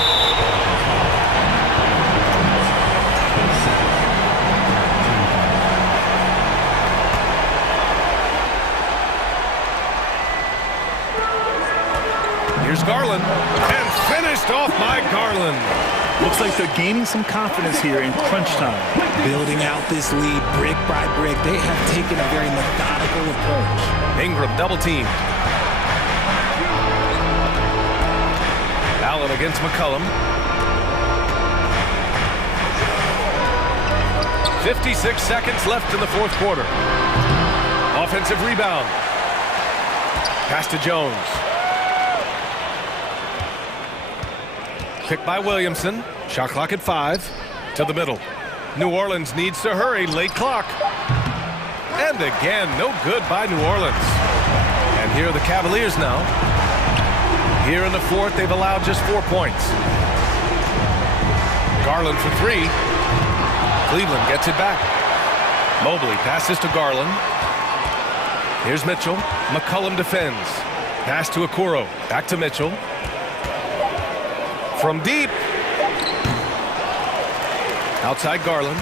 Here's Garland, and finished off by Garland. Looks like they're gaining some confidence here in crunch time. Building out this lead brick by brick. They have taken a very methodical approach. Ingram double teamed. Allen against McCollum. 56 seconds left in the 4th quarter. Offensive rebound. Pass to Jones. Picked by Williamson. Shot clock at 5. To the middle. New Orleans needs to hurry. Late clock. And again, no good by New Orleans. And here are the Cavaliers now. Here in the 4th, they've allowed just 4 points. Garland for 3. Cleveland gets it back. Mobley passes to Garland. Here's Mitchell. McCollum defends. Pass to Okoro. Back to Mitchell. From deep. Outside Garland.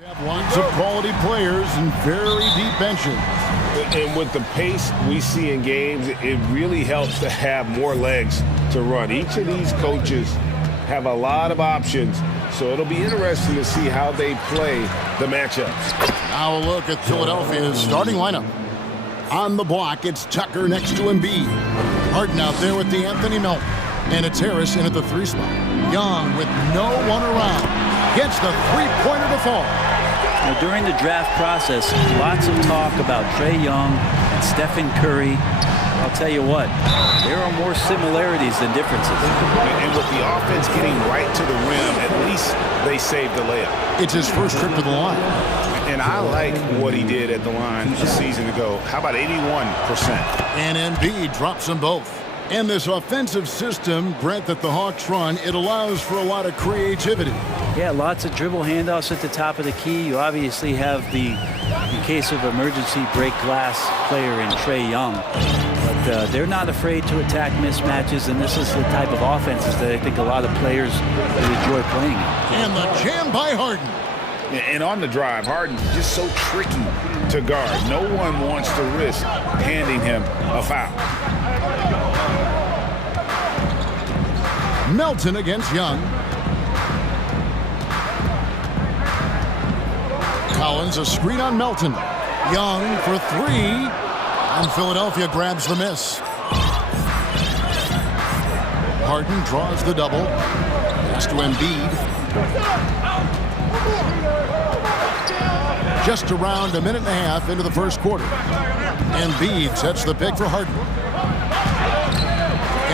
Have lots of quality players and very deep benches. And with the pace we see in games, it really helps to have more legs to run. Each of these coaches have a lot of options, so it'll be interesting to see how they play the matchups. Now a look at Philadelphia's starting lineup. On the block, it's Tucker next to Embiid. Harden out there with the Anthony Melton. And it's Harris in at the 3 spot. Young with no one around. Gets the three-pointer to fall. Now, during the draft process, lots of talk about Trae Young and Stephen Curry. I'll tell you what, there are more similarities than differences. And with the offense getting right to the rim, at least they saved the layup. It's his first trip to the line. And I like what he did at the line a season ago. How about 81%? And Embiid drops them both. And this offensive system, Brent, that the Hawks run, it allows for a lot of creativity. Yeah, lots of dribble handoffs at the top of the key. You obviously have the, in case of emergency, break glass player in Trae Young. But they're not afraid to attack mismatches, and this is the type of offenses that I think a lot of players would enjoy playing. And the jam by Harden. And on the drive, Harden just so tricky to guard. No one wants to risk handing him a foul. Melton against Young. Collins, a screen on Melton. Young for 3. And Philadelphia grabs the miss. Harden draws the double. Pass to Embiid. Just around a minute and a half into the first quarter. Embiid sets the pick for Harden.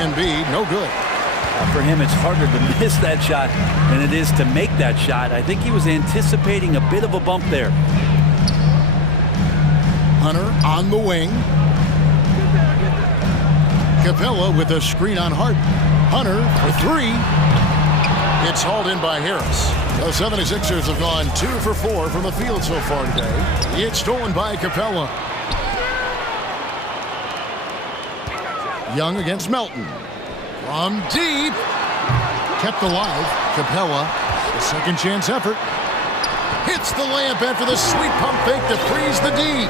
Embiid, no good. For him, it's harder to miss that shot than it is to make that shot. I think he was anticipating a bit of a bump there. Hunter on the wing. Capella with a screen on Harden. Hunter for 3. It's hauled in by Harris. The 76ers have gone 2 for 4 from the field so far today. It's stolen by Capella. Young against Melton. From deep. Kept alive. Capella, a second chance effort. Hits the layup after the sweet pump fake to freeze the D.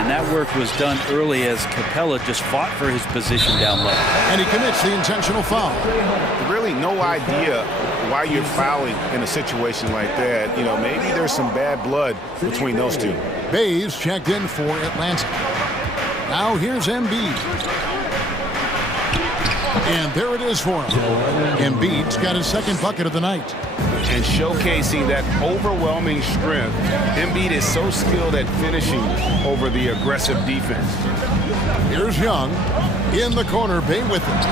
And that work was done early as Capella just fought for his position down low. And he commits the intentional foul. Really no idea why you're fouling in a situation like that. You know, maybe there's some bad blood between those two. Bays checked in for Atlanta. Now here's Embiid. And there it is for him. Embiid's got his second bucket of the night. And showcasing that overwhelming strength, Embiid is so skilled at finishing over the aggressive defense. Here's Young in the corner, Bay with it.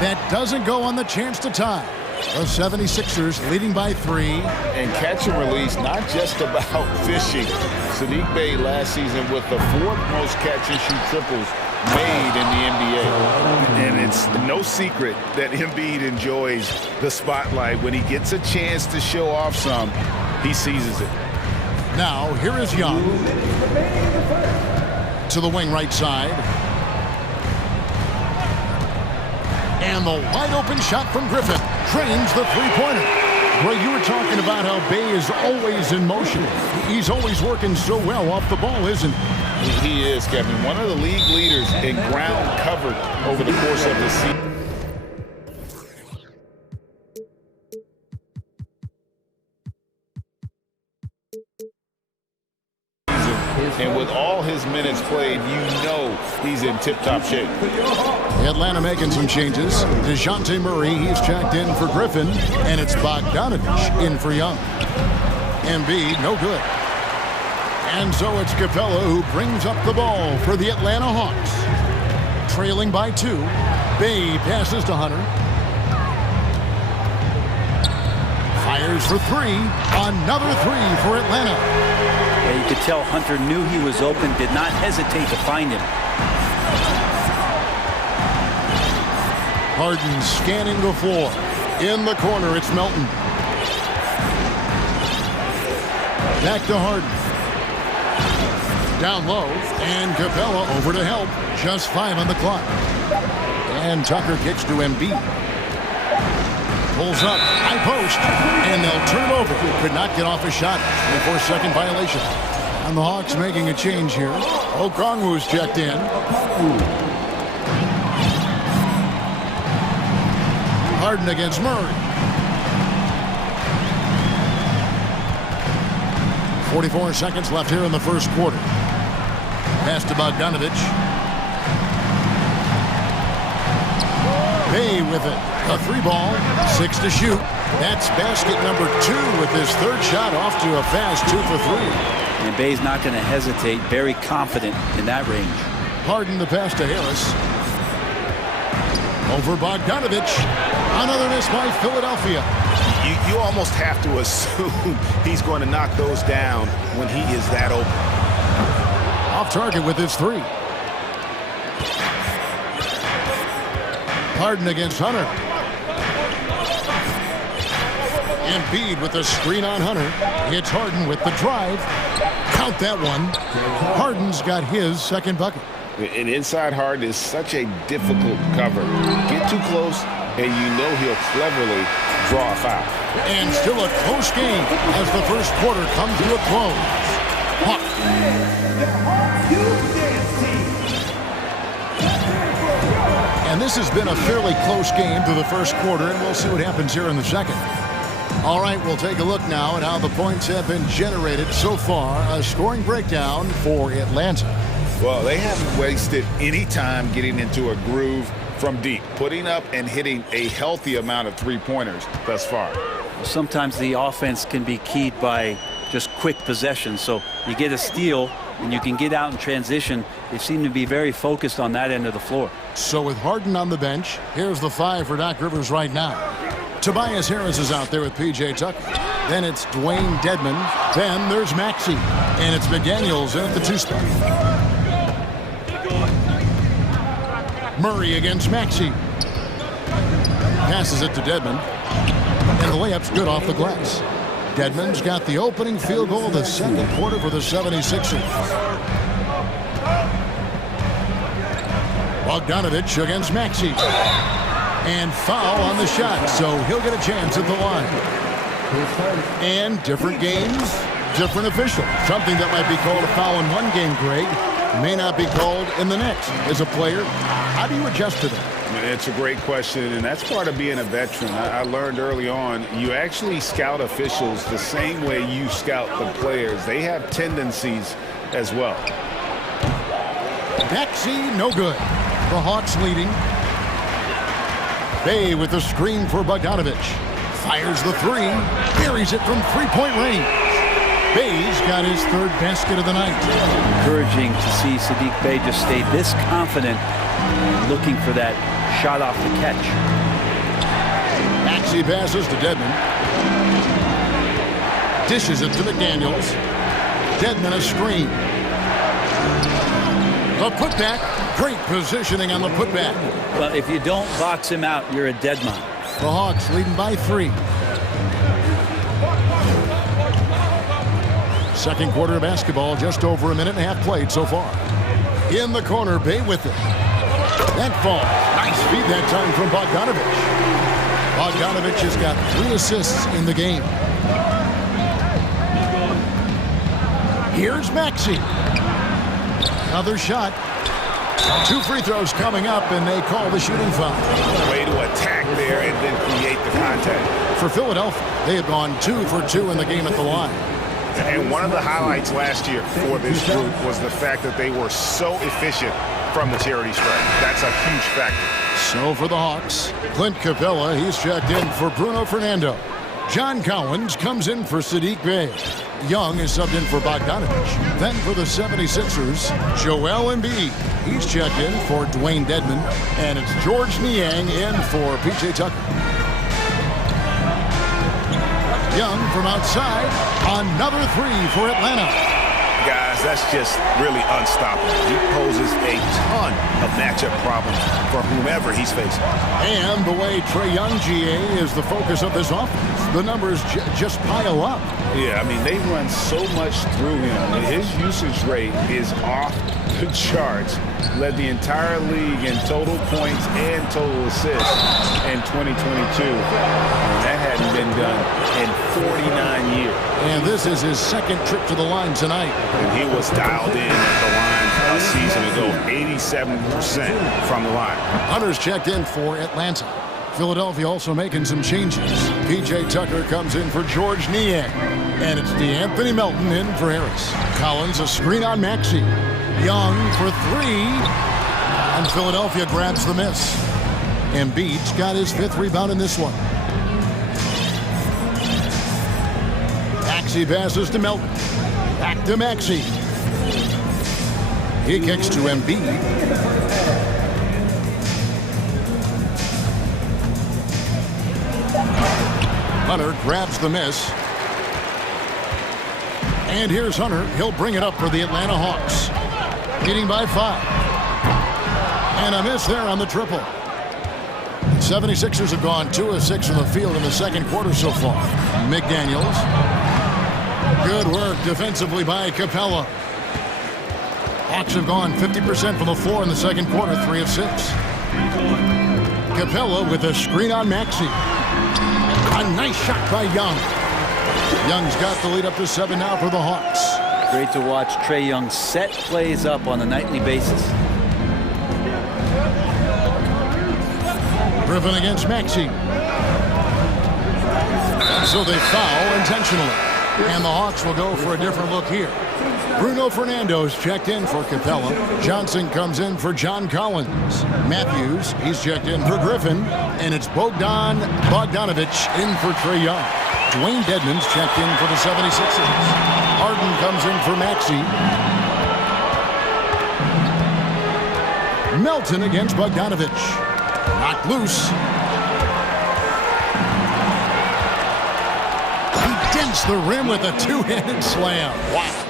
That doesn't go on the chance to tie. The 76ers leading by 3. And catch and release, not just about fishing. Sadiq Bey last season with the 4th most catch and shoot triples made in the NBA. And it's no secret that Embiid enjoys the spotlight. When he gets a chance to show off some, he seizes it. Now, here is Young. To the wing right side. And the wide open shot from Griffin drains the three-pointer. Well, you were talking about how Bay is always in motion. He's always working so well off the ball, isn't he? He is, Kevin. One of the league leaders in ground covered over the course of the season. And with all his minutes played, you know he's in tip-top shape. Atlanta making some changes. DeJounte Murray, he's checked in for Griffin. And it's Bogdanovich in for Young. Embiid, no good. And so it's Capella who brings up the ball for the Atlanta Hawks. Trailing by 2. Bay passes to Hunter. Fires for 3. Another 3 for Atlanta. Yeah, you could tell Hunter knew he was open, did not hesitate to find him. Harden scanning the floor. In the corner, it's Melton. Back to Harden. Down low, and Capella over to help. Just 5 on the clock. And Tucker kicks to Embiid. Pulls up, high post, and they'll turn it over. Could not get off a shot. And for a second violation. And the Hawks making a change here. Okongwu's checked in. Harden against Murray. 44 seconds left here in the first quarter. Pass to Bogdanovic. Bay with it. A 3-ball, 6 to shoot. That's basket number 2 with his third shot off to a fast 2 for 3. And Bay's not going to hesitate. Very confident in that range. Harden the pass to Harris. Over Bogdanovic. Another miss by Philadelphia. You almost have to assume he's going to knock those down when he is that open. Off target with his 3. Harden against Hunter. Embiid with the screen on Hunter. Hits Harden with the drive. Count that one. Harden's got his second bucket. And inside Harden is such a difficult cover. Get too close, and you know he'll cleverly draw a foul. And still a close game as the first quarter comes to a close. Hawks. And this has been a fairly close game through the first quarter, and we'll see what happens here in the second. All right, we'll take a look now at how the points have been generated so far. A scoring breakdown for Atlanta. Well, they haven't wasted any time getting into a groove from deep, putting up and hitting a healthy amount of three-pointers thus far. Sometimes the offense can be keyed by just quick possession. So you get a steal and you can get out in transition. They seem to be very focused on that end of the floor. So with Harden on the bench, here's the 5 for Doc Rivers right now. Tobias Harris is out there with P.J. Tucker. Then it's Dwayne Dedmon. Then there's Maxey. And it's McDaniels in at the 2 spot. Murray against Maxey. Passes it to Dedmon. And the layup's good off the glass. Dedmon's got the opening field goal of the second quarter for the 76ers. Bogdanovic against Maxey. And foul on the shot, so he'll get a chance at the line. And different games, different official. Something that might be called a foul in one game, Greg, may not be called in the next. As a player, how do you adjust to that? It's a great question, and that's part of being a veteran. I learned early on, you actually scout officials the same way you scout the players. They have tendencies as well. Maxey, no good. The Hawks leading. Bay with the screen for Bogdanovic. Fires the 3. Buries it from three-point range. Bay's got his third basket of the night. Encouraging to see Saddiq Bey just stay this confident, looking for that shot off the catch. Maxey passes to Dedmon. Dishes it to McDaniels. Dedmon a screen. The putback. Great positioning on the putback. Well, if you don't box him out, you're a dead man. The Hawks leading by 3. Second quarter of basketball, just over a minute and a half played so far. In the corner, Bay with it. That falls. Nice feed that time from Bogdanovic. Bogdanovic has got 3 assists in the game. Here's Maxey. Another shot. 2 free throws coming up, and they call the shooting foul. Way to attack there and then create the contact. For Philadelphia, they have gone 2 for 2 in the game at the line. And one of the highlights last year for this group was the fact that they were so efficient from the charity stripe. That's a huge factor. So for the Hawks, Clint Capella, he's checked in for Bruno Fernando. John Collins comes in for Saddiq Bey. Young is subbed in for Bogdanovic. Then for the 76ers, Joel Embiid. He's checked in for Dwayne Dedmon. And it's George Niang in for P.J. Tucker. Young from outside. Another 3 for Atlanta. Guys, does. That's just really unstoppable. He poses a ton of matchup problems for whomever he's facing. And the way Trae Young, GA, is the focus of this offense. The numbers just pile up. Yeah, I mean, they run so much through him. His usage rate is off the charts. Led the entire league in total points and total assists in 2022. And that hadn't been done in 49 years. And this is his second trip to the line tonight. And he was dialed in at the line a season ago, 87% from the line. Hunter's checked in for Atlanta. Philadelphia also making some changes. P.J. Tucker comes in for George Niang. And it's DeAnthony Melton in for Harris. Collins a screen on Maxey. Young for three. And Philadelphia grabs the miss. Embiid's got his 5th rebound in this one. Maxey passes to Melton. Back to Maxey. He kicks to Embiid. Hunter grabs the miss. And here's Hunter. He'll bring it up for the Atlanta Hawks. Leading by 5. And a miss there on the triple. 76ers have gone 2 of 6 from the field in the second quarter so far. McDaniels. Good work defensively by Capella. Hawks have gone 50% from the floor in the second quarter, 3 of 6. Capella with a screen on Maxey. A nice shot by Young. Young's got the lead up to 7 now for the Hawks. Great to watch Trae Young set plays up on a nightly basis. Griffin against Maxey. So they foul intentionally. And the Hawks will go for a different look here. Bruno Fernando's checked in for Capella. Johnson comes in for John Collins. Matthews, he's checked in for Griffin. And it's Bogdanovich in for Trae Young. Dwayne Dedmon's checked in for the 76ers. Harden comes in for Maxey. Melton against Bogdanovich. Knocked loose. He dents the rim with a 2-handed slam. Wow.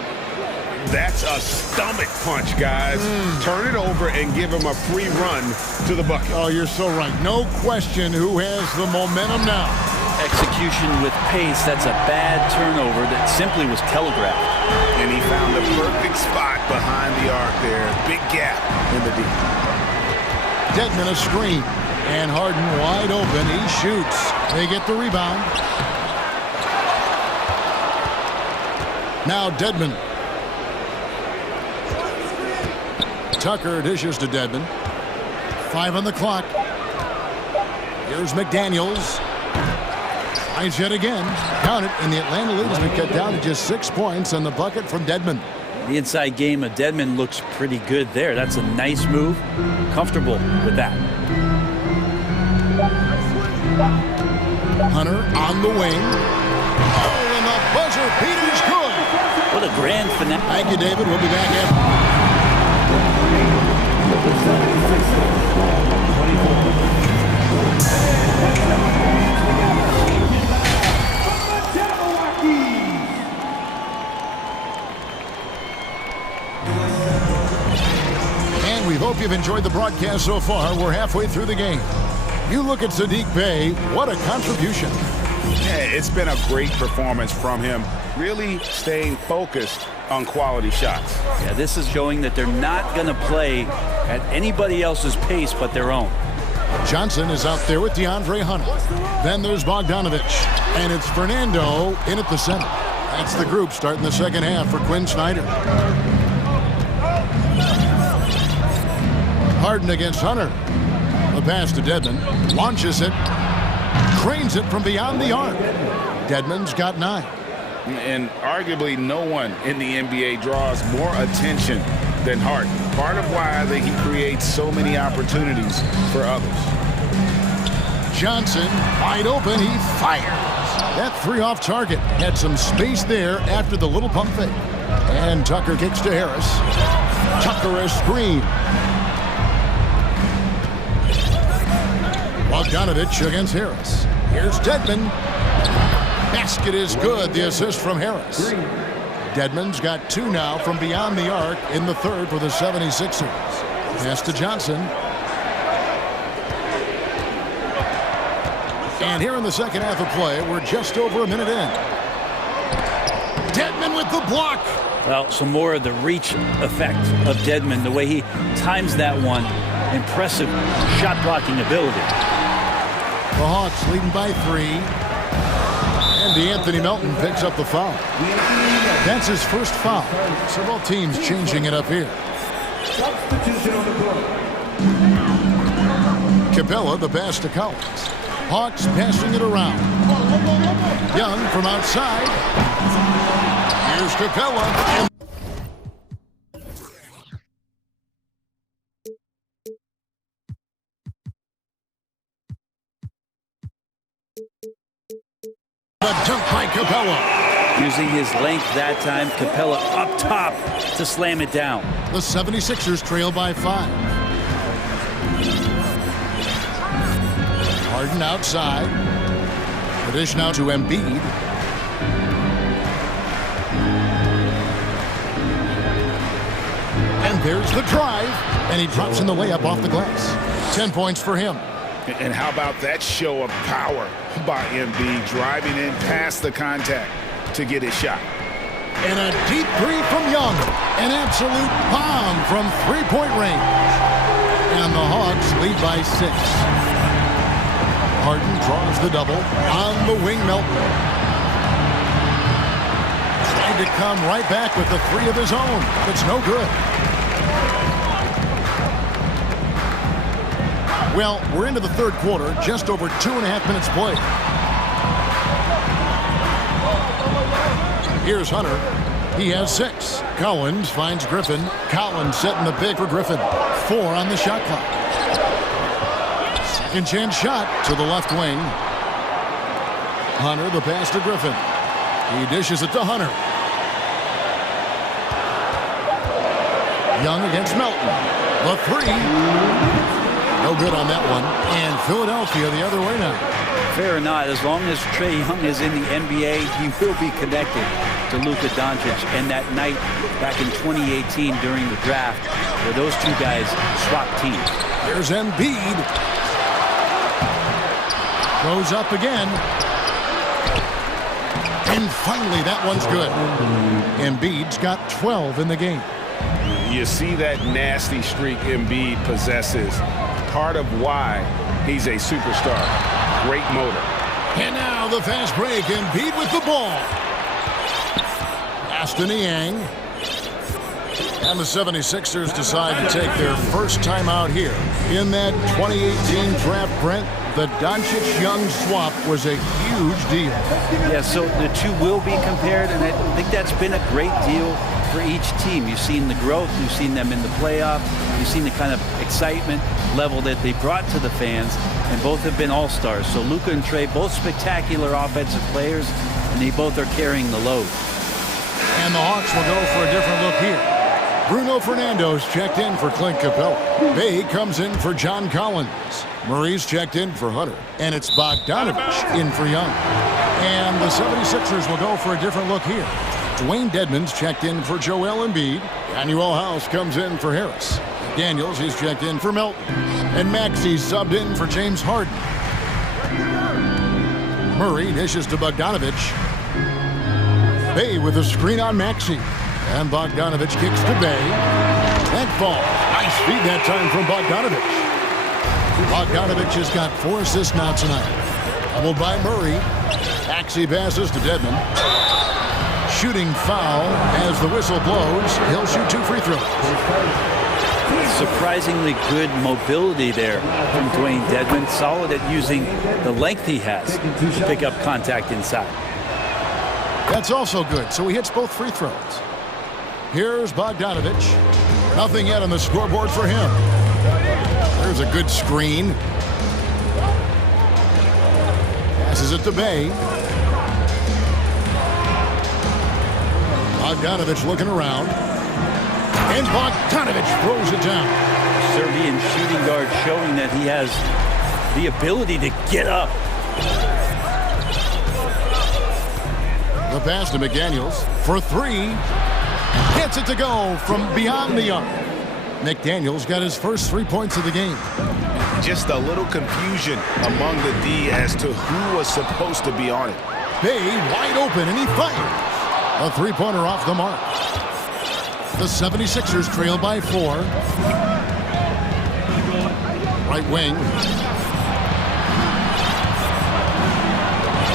That's a stomach punch, guys. Turn it over and give him a free run to the bucket. Oh, you're so right. No question who has the momentum now. Execution with pace. That's a bad turnover that simply was telegraphed. And he found the perfect spot behind the arc there. Big gap in the deep. Dedmon a screen. And Harden wide open. He shoots. They get the rebound. Now Dedmon. Tucker dishes to Dedmon. 5 on the clock. Here's McDaniels. Tries yet again. Count it. And the Atlanta lead has been cut down to just 6 points on the bucket from Dedmon. The inside game of Dedmon looks pretty good there. That's a nice move. Comfortable with that. Hunter on the wing. Oh, and the buzzer beater's good. What a grand finale. Thank you, David. We'll be back after. And we hope you've enjoyed the broadcast so far. We're halfway through the game. You look at Saddiq Bey, what a contribution. Yeah, it's been a great performance from him, really staying focused on quality shots. Yeah, this is showing that they're not going to play at anybody else's pace but their own. Johnson is out there with DeAndre Hunter. Then there's Bogdanovich. And it's Fernando in at the center. That's the group starting the second half for Quinn Snyder. Harden against Hunter. The pass to Dedmon. Launches it. Cranes it from beyond the arc. Dedmon's got 9. And arguably no one in the NBA draws more attention than Harden. Part of why he creates so many opportunities for others. Johnson wide open. He fires. That 3 off target. Had some space there after the little pump fake. And Tucker kicks to Harris. Tucker a screen. Bogdanovich against Harris. Here's Dedmon. Basket is good. The assist from Harris. Dedmon's got 2 now from beyond the arc in the third for the 76ers. Pass to Johnson. And here in the second half of play, we're just over a minute in. Dedmon with the block. Well, some more of the reach effect of Dedmon, the way he times that one. Impressive shot blocking ability. The Hawks leading by 3. And DeAnthony Melton picks up the foul. That's his first foul. Several teams changing it up here. Substitution on the court. Capella, the pass to Collins. Hawks passing it around. Young from outside. Here's Capella. And the dunk by Capella. Using his length that time, Capella up top to slam it down. The 76ers trail by 5. Harden outside. The dish now to Embiid. And there's the drive. And he drops in the layup off the glass. 10 points for him. And how about that show of power by Embiid, driving in past the contact to get his shot. And a deep 3 from Young. An absolute bomb from three-point range. And the Hawks lead by 6. Harden draws the double. On the wing, Melton. Trying to come right back with the 3 of his own. It's no good. Well, we're into the third quarter, just over 2.5 minutes played. Here's Hunter. He has 6. Collins finds Griffin. Collins setting the pick for Griffin. 4 on the shot clock. Second chance shot to the left wing. Hunter, the pass to Griffin. He dishes it to Hunter. Young against Melton. The 3. No good on that one. And Philadelphia the other way now. Fair or not, as long as Trae Young is in the NBA, he will be connected to Luka Doncic. And that night back in 2018 during the draft, where those 2 guys swapped teams. There's Embiid. Goes up again. And finally, that one's good. Embiid's got 12 in the game. You see that nasty streak Embiid possesses. Part of why he's a superstar. Great motor. And now the fast break. Embiid with the ball. Aston Yang. And the 76ers decide to take their first time out here. In that 2018 draft, Brent, the Doncic-Young swap was a huge deal. Yeah, so the 2 will be compared, and I think that's been a great deal for each team. You've seen the growth, you've seen them in the playoff, you've seen the kind of excitement level that they brought to the fans, and both have been all-stars. So Luka and Trae, both spectacular offensive players, and they both are carrying the load. And the Hawks will go for a different look here. Bruno Fernando's checked in for Clint Capella. Bay comes in for John Collins. Murray's checked in for Hunter. And it's Bogdanovich in for Young. And the 76ers will go for a different look here. Dwayne Dedmon's checked in for Joel Embiid. Daniel House comes in for Harris. Daniels, he's checked in for Melton. And Maxey's subbed in for James Harden. Murray dishes to Bogdanovich. Bay with a screen on Maxey. And Bogdanovich kicks to Bay. That ball. Nice feed that time from Bogdanovich. Bogdanovich has got 4 assists now tonight. Doubled by Murray. Maxey passes to Dedmon. Shooting foul as the whistle blows. He'll shoot 2 free throws. Surprisingly good mobility there from Dwayne Dedmon. Solid at using the length he has to pick up contact inside. That's also good. So he hits both free throws. Here's Bogdanovich. Nothing yet on the scoreboard for him. There's a good screen. Passes it to Bay. Bogdanovich looking around. And Bogdanovich throws it down. Serbian shooting guard showing that he has the ability to get up. The pass to McDaniels for three. Gets it to go from beyond the arc. McDaniels got his first 3 points of the game. Just a little confusion among the D as to who was supposed to be on it. Bay wide open, and he fires. A three-pointer off the mark. The 76ers trail by 4. Right wing.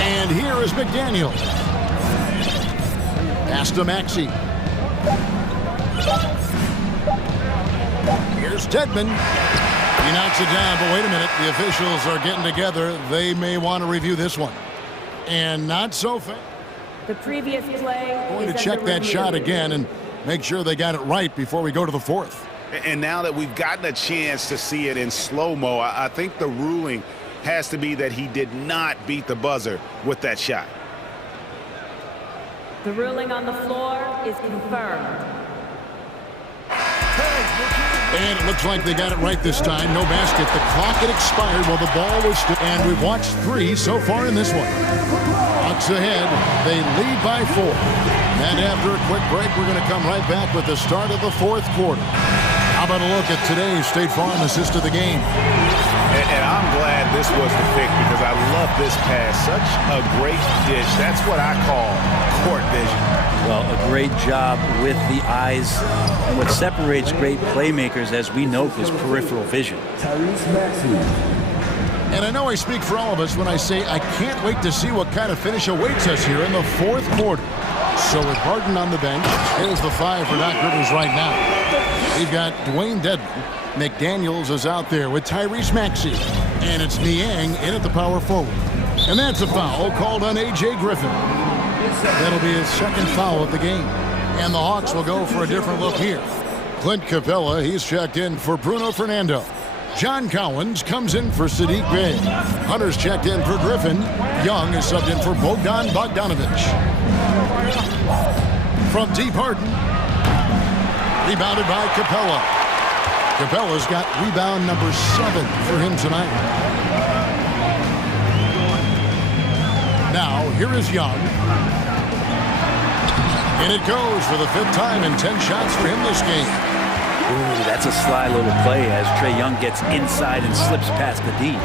And here is McDaniels. Pass to Maxey. Here's Tedman. He knocks it down, but wait a minute. The officials are getting together. They may want to review this one. And not so fast. The previous play Going to check that shot again and make sure they got it right before we go to the fourth. And now that we've gotten a chance to see it in slow-mo, I think the ruling has to be that he did not beat the buzzer with that shot. The ruling on the floor is confirmed. And it looks like they got it right this time. No basket. The clock had expired while the ball was still. And we've watched 3 so far in this one. Bucks ahead. They lead by 4. And after a quick break, we're going to come right back with the start of the fourth quarter. How about a look at today's State Farm assist of the game? And I'm glad this was the pick because I love this pass. Such a great dish. That's what I call court vision. Well, a great job with the eyes. And what separates great playmakers, as we know, is peripheral vision. And I know I speak for all of us when I say I can't wait to see what kind of finish awaits us here in the fourth quarter. So with Harden on the bench, here's the 5 for Doc Rivers right now. We've got Dwayne Dedman. McDaniels is out there with Tyrese Maxey. And it's Niang in at the power forward. And that's a foul called on A.J. Griffin. That'll be his second foul of the game. And the Hawks will go for a different look here. Clint Capella, he's checked in for Bruno Fernando. John Cowens comes in for Sadiq Bey. Hunter's checked in for Griffin. Young is subbed in for Bogdan Bogdanovic. From deep, Harden. Rebounded by Capella. Capella's got rebound number 7 for him tonight. Now, here is Young. And it goes for the 5th time and 10 shots for him this game. Ooh, that's a sly little play as Trae Young gets inside and slips past the D.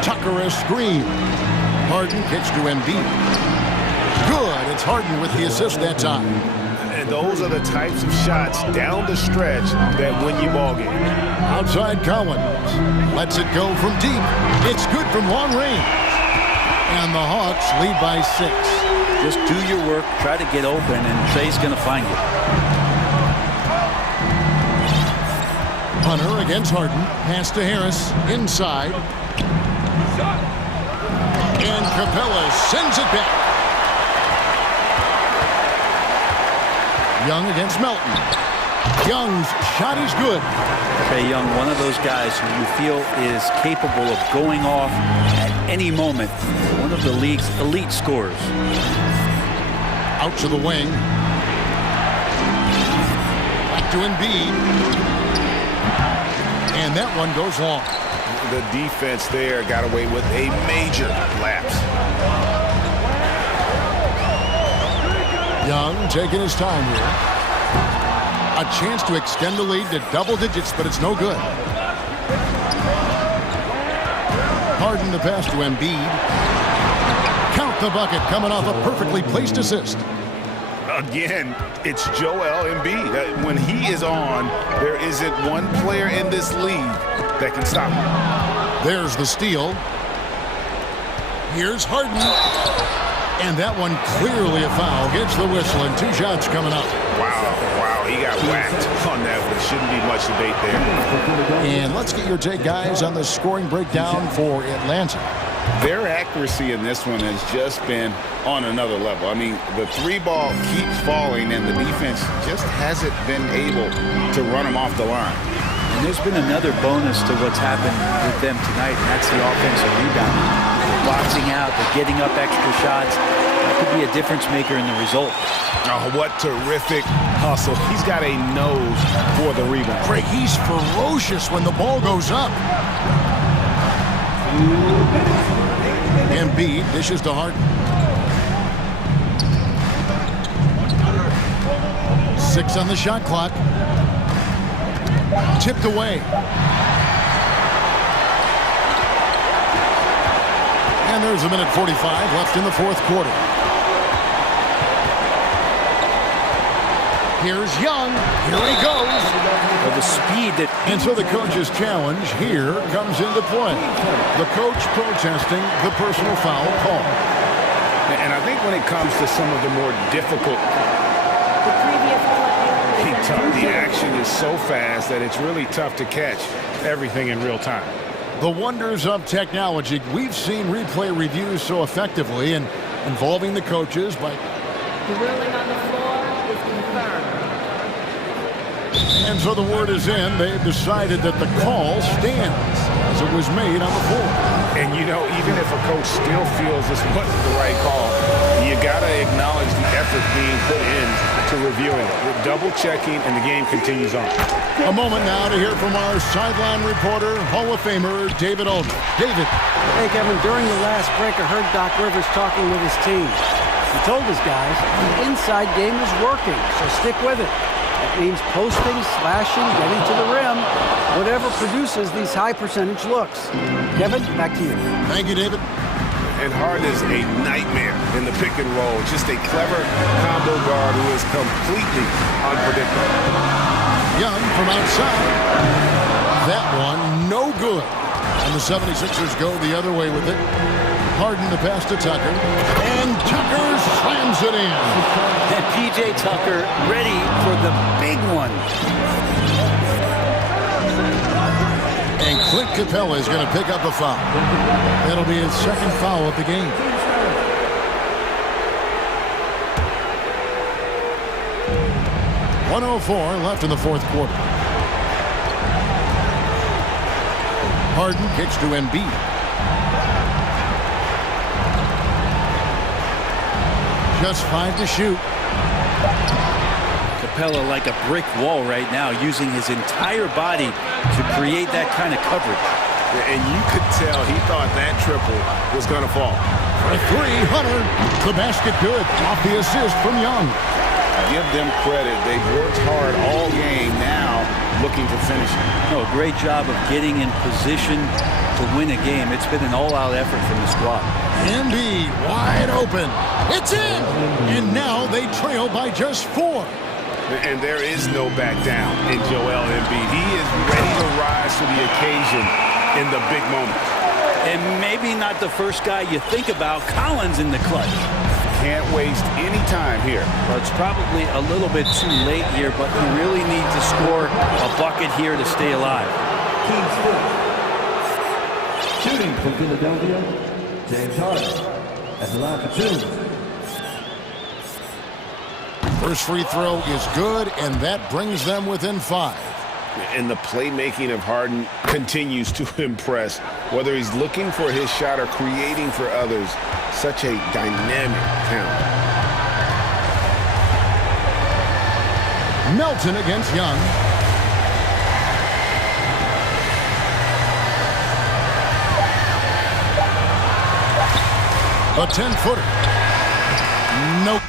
Tucker a screen. Harden kicks to Embiid. Good. It's Harden with the assist that time. And those are the types of shots down the stretch that win you ball game. Outside Collins. Lets it go from deep. It's good from long range. And the Hawks lead by 6. Just do your work, try to get open, and Trae's going to find you. Hunter against Harden. Pass to Harris. Inside. And Capella sends it back. Young against Melton. Young's shot is good. Trae Young, one of those guys who you feel is capable of going off at any moment. One of the league's elite scorers. Out to the wing. Back to Embiid. And that one goes long. The defense there got away with a major lapse. Young taking his time here. A chance to extend the lead to double digits, but it's no good. Harden the pass to Embiid. Count the bucket coming off a perfectly placed assist. Again, it's Joel Embiid. When he is on, there isn't one player in this league that can stop him. There's the steal. Here's Harden. And that one clearly a foul. Gets the whistle and 2 shots coming up. Wow, he got whacked on that one. Shouldn't be much debate there. And let's get your take, guys, on the scoring breakdown for Atlanta. Their accuracy in this one has just been on another level. I mean, the 3-ball keeps falling, and the defense just hasn't been able to run them off the line. And there's been another bonus to what's happened with them tonight, and that's the offensive rebound. They're boxing out, they're getting up extra shots. That could be a difference maker in the result. Oh, what terrific hustle. He's got a nose for the rebound. Craig, he's ferocious when the ball goes up. Embiid dishes to Harden. 6 on the shot clock. Tipped away. And there's a minute 45 left in the fourth quarter. Here's Young. Here he goes. Well, the speed that... And so the coach's challenge here comes into play. The coach protesting the personal foul call. And I think when it comes to some of the more difficult, the action is so fast that it's really tough to catch everything in real time. The wonders of technology. We've seen replay reviews so effectively and involving the coaches by... The ruling on the floor is confirmed. And so the word is in. They've decided that the call stands as it was made on the floor. And, you know, even if a coach still feels this wasn't the right call, you got to acknowledge the effort being put in to reviewing it. We're double-checking, and the game continues on. A moment now to hear from our sideline reporter, Hall of Famer David Aldridge. David. Hey, Kevin, during the last break, I heard Doc Rivers talking with his team. He told his guys the inside game is working, so stick with it. That means posting, slashing, getting to the rim, whatever produces these high-percentage looks. Kevin, back to you. Thank you, David. And Harden is a nightmare in the pick and roll. Just a clever combo guard who is completely unpredictable. Young from outside. That one, no good. And the 76ers go the other way with it. Harden the pass to Tucker. And Tucker slams it in. And P.J. Tucker ready for the big one. And Clint Capella is going to pick up a foul. That'll be his second foul of the game. .104 left in the fourth quarter. Harden kicks to Embiid. Just 5 to shoot. Capella like a brick wall right now, using his entire body to create that kind of coverage. And you could tell he thought that triple was going to fall. For three, Hunter. The basket good. Off the assist from Young. Give them credit. They've worked hard all game, now looking to finish it. No, great job of getting in position to win a game. It's been an all-out effort from the squad. Embiid wide open. It's in. And now they trail by just 4. And there is no back down in Joel Embiid. He is ready to rise to the occasion in the big moments. And maybe not the first guy you think about. Collins in the clutch. Can't waste any time here. Well, it's probably a little bit too late here, but you really need to score a bucket here to stay alive. Shooting from Philadelphia, James Harden. At the line for 2. First free throw is good, and that brings them within 5. And the playmaking of Harden continues to impress. Whether he's looking for his shot or creating for others, such a dynamic talent. Melton against Young. A 10-footer. Nope.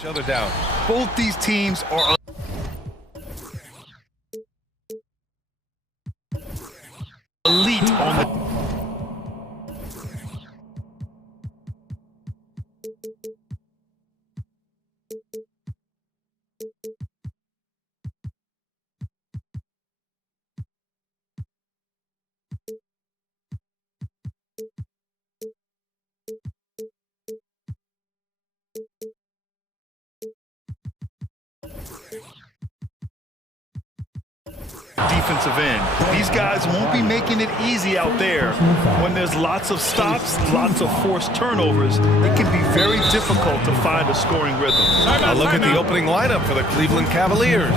Each other down. Both these teams are elite on the... defensive end. These guys won't be making it easy out there. When there's lots of stops, lots of forced turnovers, it can be very difficult to find a scoring rhythm. A look at the opening lineup for the Cleveland Cavaliers.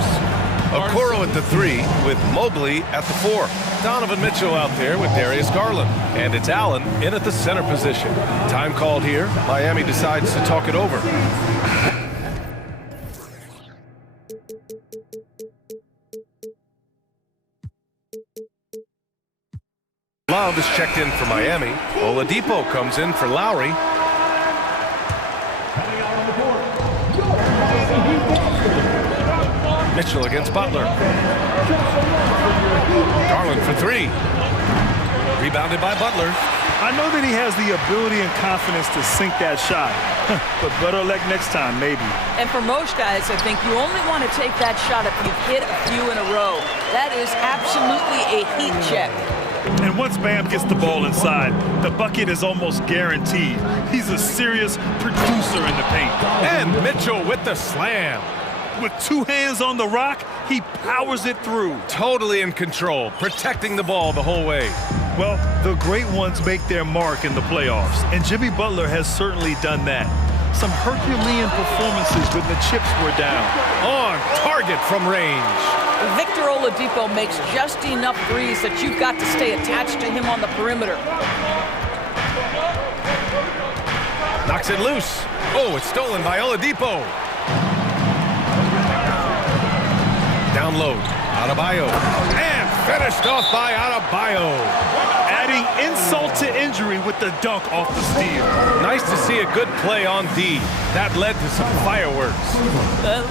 Okoro at the 3 with Mobley at the 4. Donovan Mitchell out there with Darius Garland. And it's Allen in at the center position. Time called here. Miami decides to talk it over. Love is checked in for Miami. Oladipo comes in for Lowry. Mitchell against Butler. Garland for 3. Rebounded by Butler. I know that he has the ability and confidence to sink that shot, but better luck next time, maybe. And for most guys, I think you only want to take that shot if you've hit a few in a row. That is absolutely a heat check. And once Bam gets the ball inside, the bucket is almost guaranteed. He's a serious producer in the paint. And Mitchell with the slam. With 2 hands on the rock, he powers it through. Totally in control, protecting the ball the whole way. Well, the great ones make their mark in the playoffs, and Jimmy Butler has certainly done that. Some Herculean performances when the chips were down. On target from range. Victor Oladipo makes just enough threes that you've got to stay attached to him on the perimeter. Knocks it loose. Oh, it's stolen by Oladipo. Down low, Adebayo. And finished off by Adebayo. Adding insult to injury with the dunk off the steal. Nice to see a good play on D. That led to some fireworks.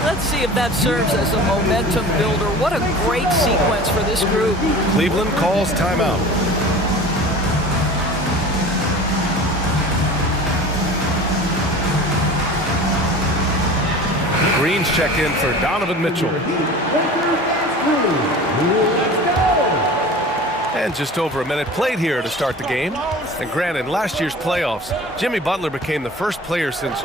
Let's see if that serves as a momentum builder. What a great sequence for this group. Cleveland calls timeout. Green's checked in for Donovan Mitchell. And just over a minute played here to start the game. And granted, in last year's playoffs, Jimmy Butler became the first player since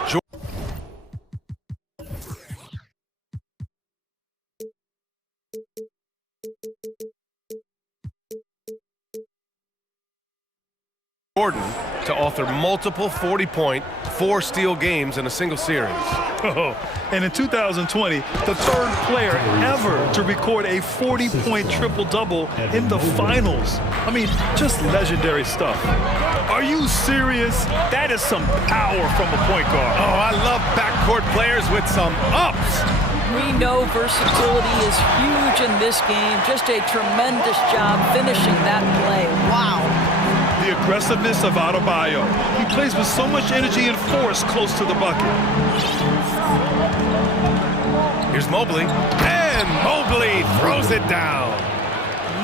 Jordan to author multiple 40-point, 4-steal games in a single series. Oh, and in 2020, the third player ever to record a 40-point triple-double in the finals. I mean, just legendary stuff. Are you serious? That is some power from a point guard. Oh, I love backcourt players with some ups. We know versatility is huge in this game. Just a tremendous job finishing that play. Wow. The aggressiveness of Adebayo. He plays with so much energy and force close to the bucket. Here's Mobley. And Mobley throws it down.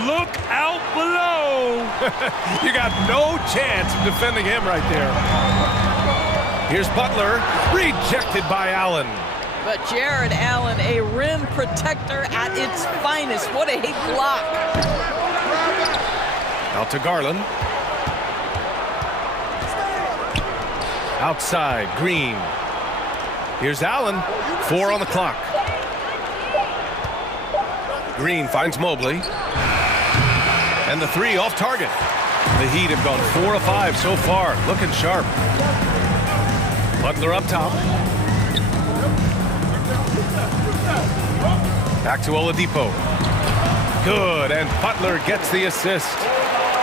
Look out below. You got no chance of defending him right there. Here's Butler. Rejected by Allen. But Jared Allen, a rim protector at its finest. What a block. Out to Garland. Outside, Green. Here's Allen. 4 on the clock. Green finds Mobley. And the 3 off target. The Heat have gone 4 of 5 so far. Looking sharp. Butler up top. Back to Oladipo. Good, and Butler gets the assist.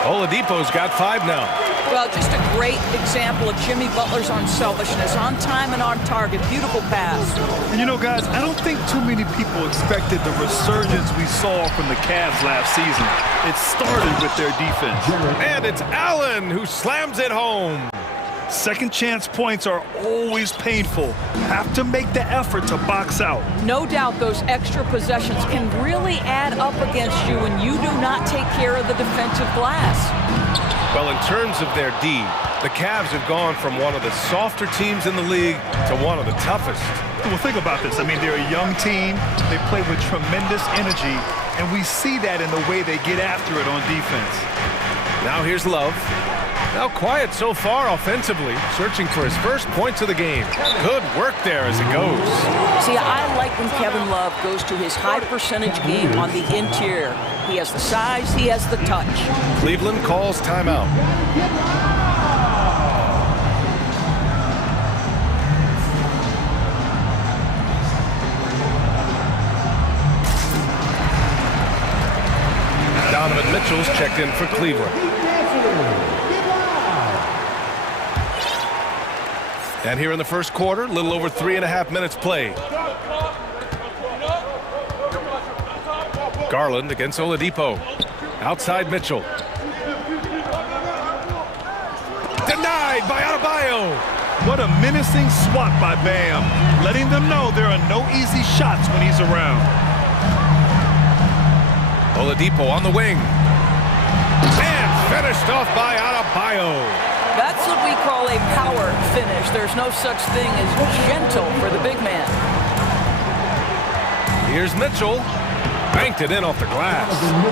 Oladipo's got 5 now. Well, just a great example of Jimmy Butler's unselfishness, on time and on target. Beautiful pass. And you know, guys, I don't think too many people expected the resurgence we saw from the Cavs last season. It started with their defense. And it's Allen who slams it home. Second chance points are always painful. Have to make the effort to box out. No doubt those extra possessions can really add up against you when you do not take care of the defensive glass. Well, in terms of their D, the Cavs have gone from one of the softer teams in the league to one of the toughest. Well, think about this. I mean, they're a young team. They play with tremendous energy, and we see that in the way they get after it on defense. Now here's Love. Now quiet so far offensively, searching for his first points of the game. Good work there as it goes. See, I like when Kevin Love goes to his high percentage game on the interior. He has the size, he has the touch. Cleveland calls timeout. Donovan Mitchell's checked in for Cleveland. And here in the first quarter, a little over 3.5 minutes played. Garland against Oladipo. Outside Mitchell. Denied by Adebayo. What a menacing swat by Bam, letting them know there are no easy shots when he's around. Oladipo on the wing. And finished off by Adebayo. That's what we call a power finish. There's no such thing as gentle for the big man. Here's Mitchell. Banked it in off the glass.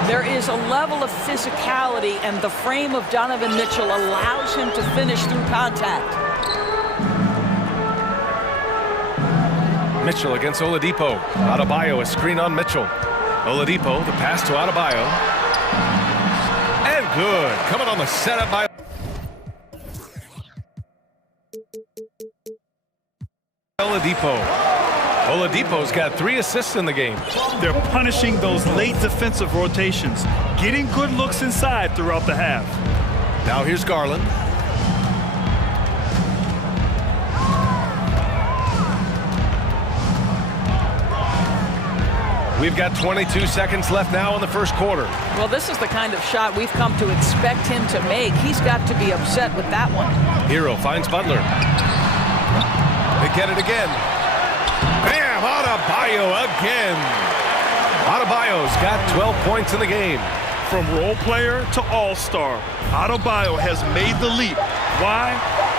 There is a level of physicality, and the frame of Donovan Mitchell allows him to finish through contact. Mitchell against Oladipo. Adebayo, a screen on Mitchell. Oladipo, the pass to Adebayo. And good. Coming on the setup by Oladipo. Oladipo's got 3 assists in the game. They're punishing those late defensive rotations, getting good looks inside throughout the half. Now here's Garland. We've got 22 seconds left now in the first quarter. Well, this is the kind of shot we've come to expect him to make. He's got to be upset with that one. Hero finds Butler. They get it again. Bam! Adebayo again. Adebayo's got 12 points in the game. From role player to all-star, Adebayo has made the leap. Why?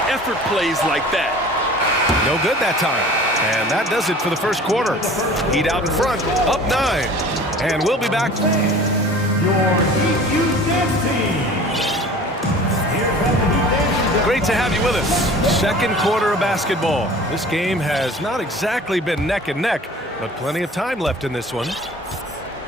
Effort plays like that. No good that time. And that does it for the first quarter. Heat out in front, up 9. And we'll be back. Great to have you with us. Second quarter of basketball. This game has not exactly been neck and neck, but plenty of time left in this one.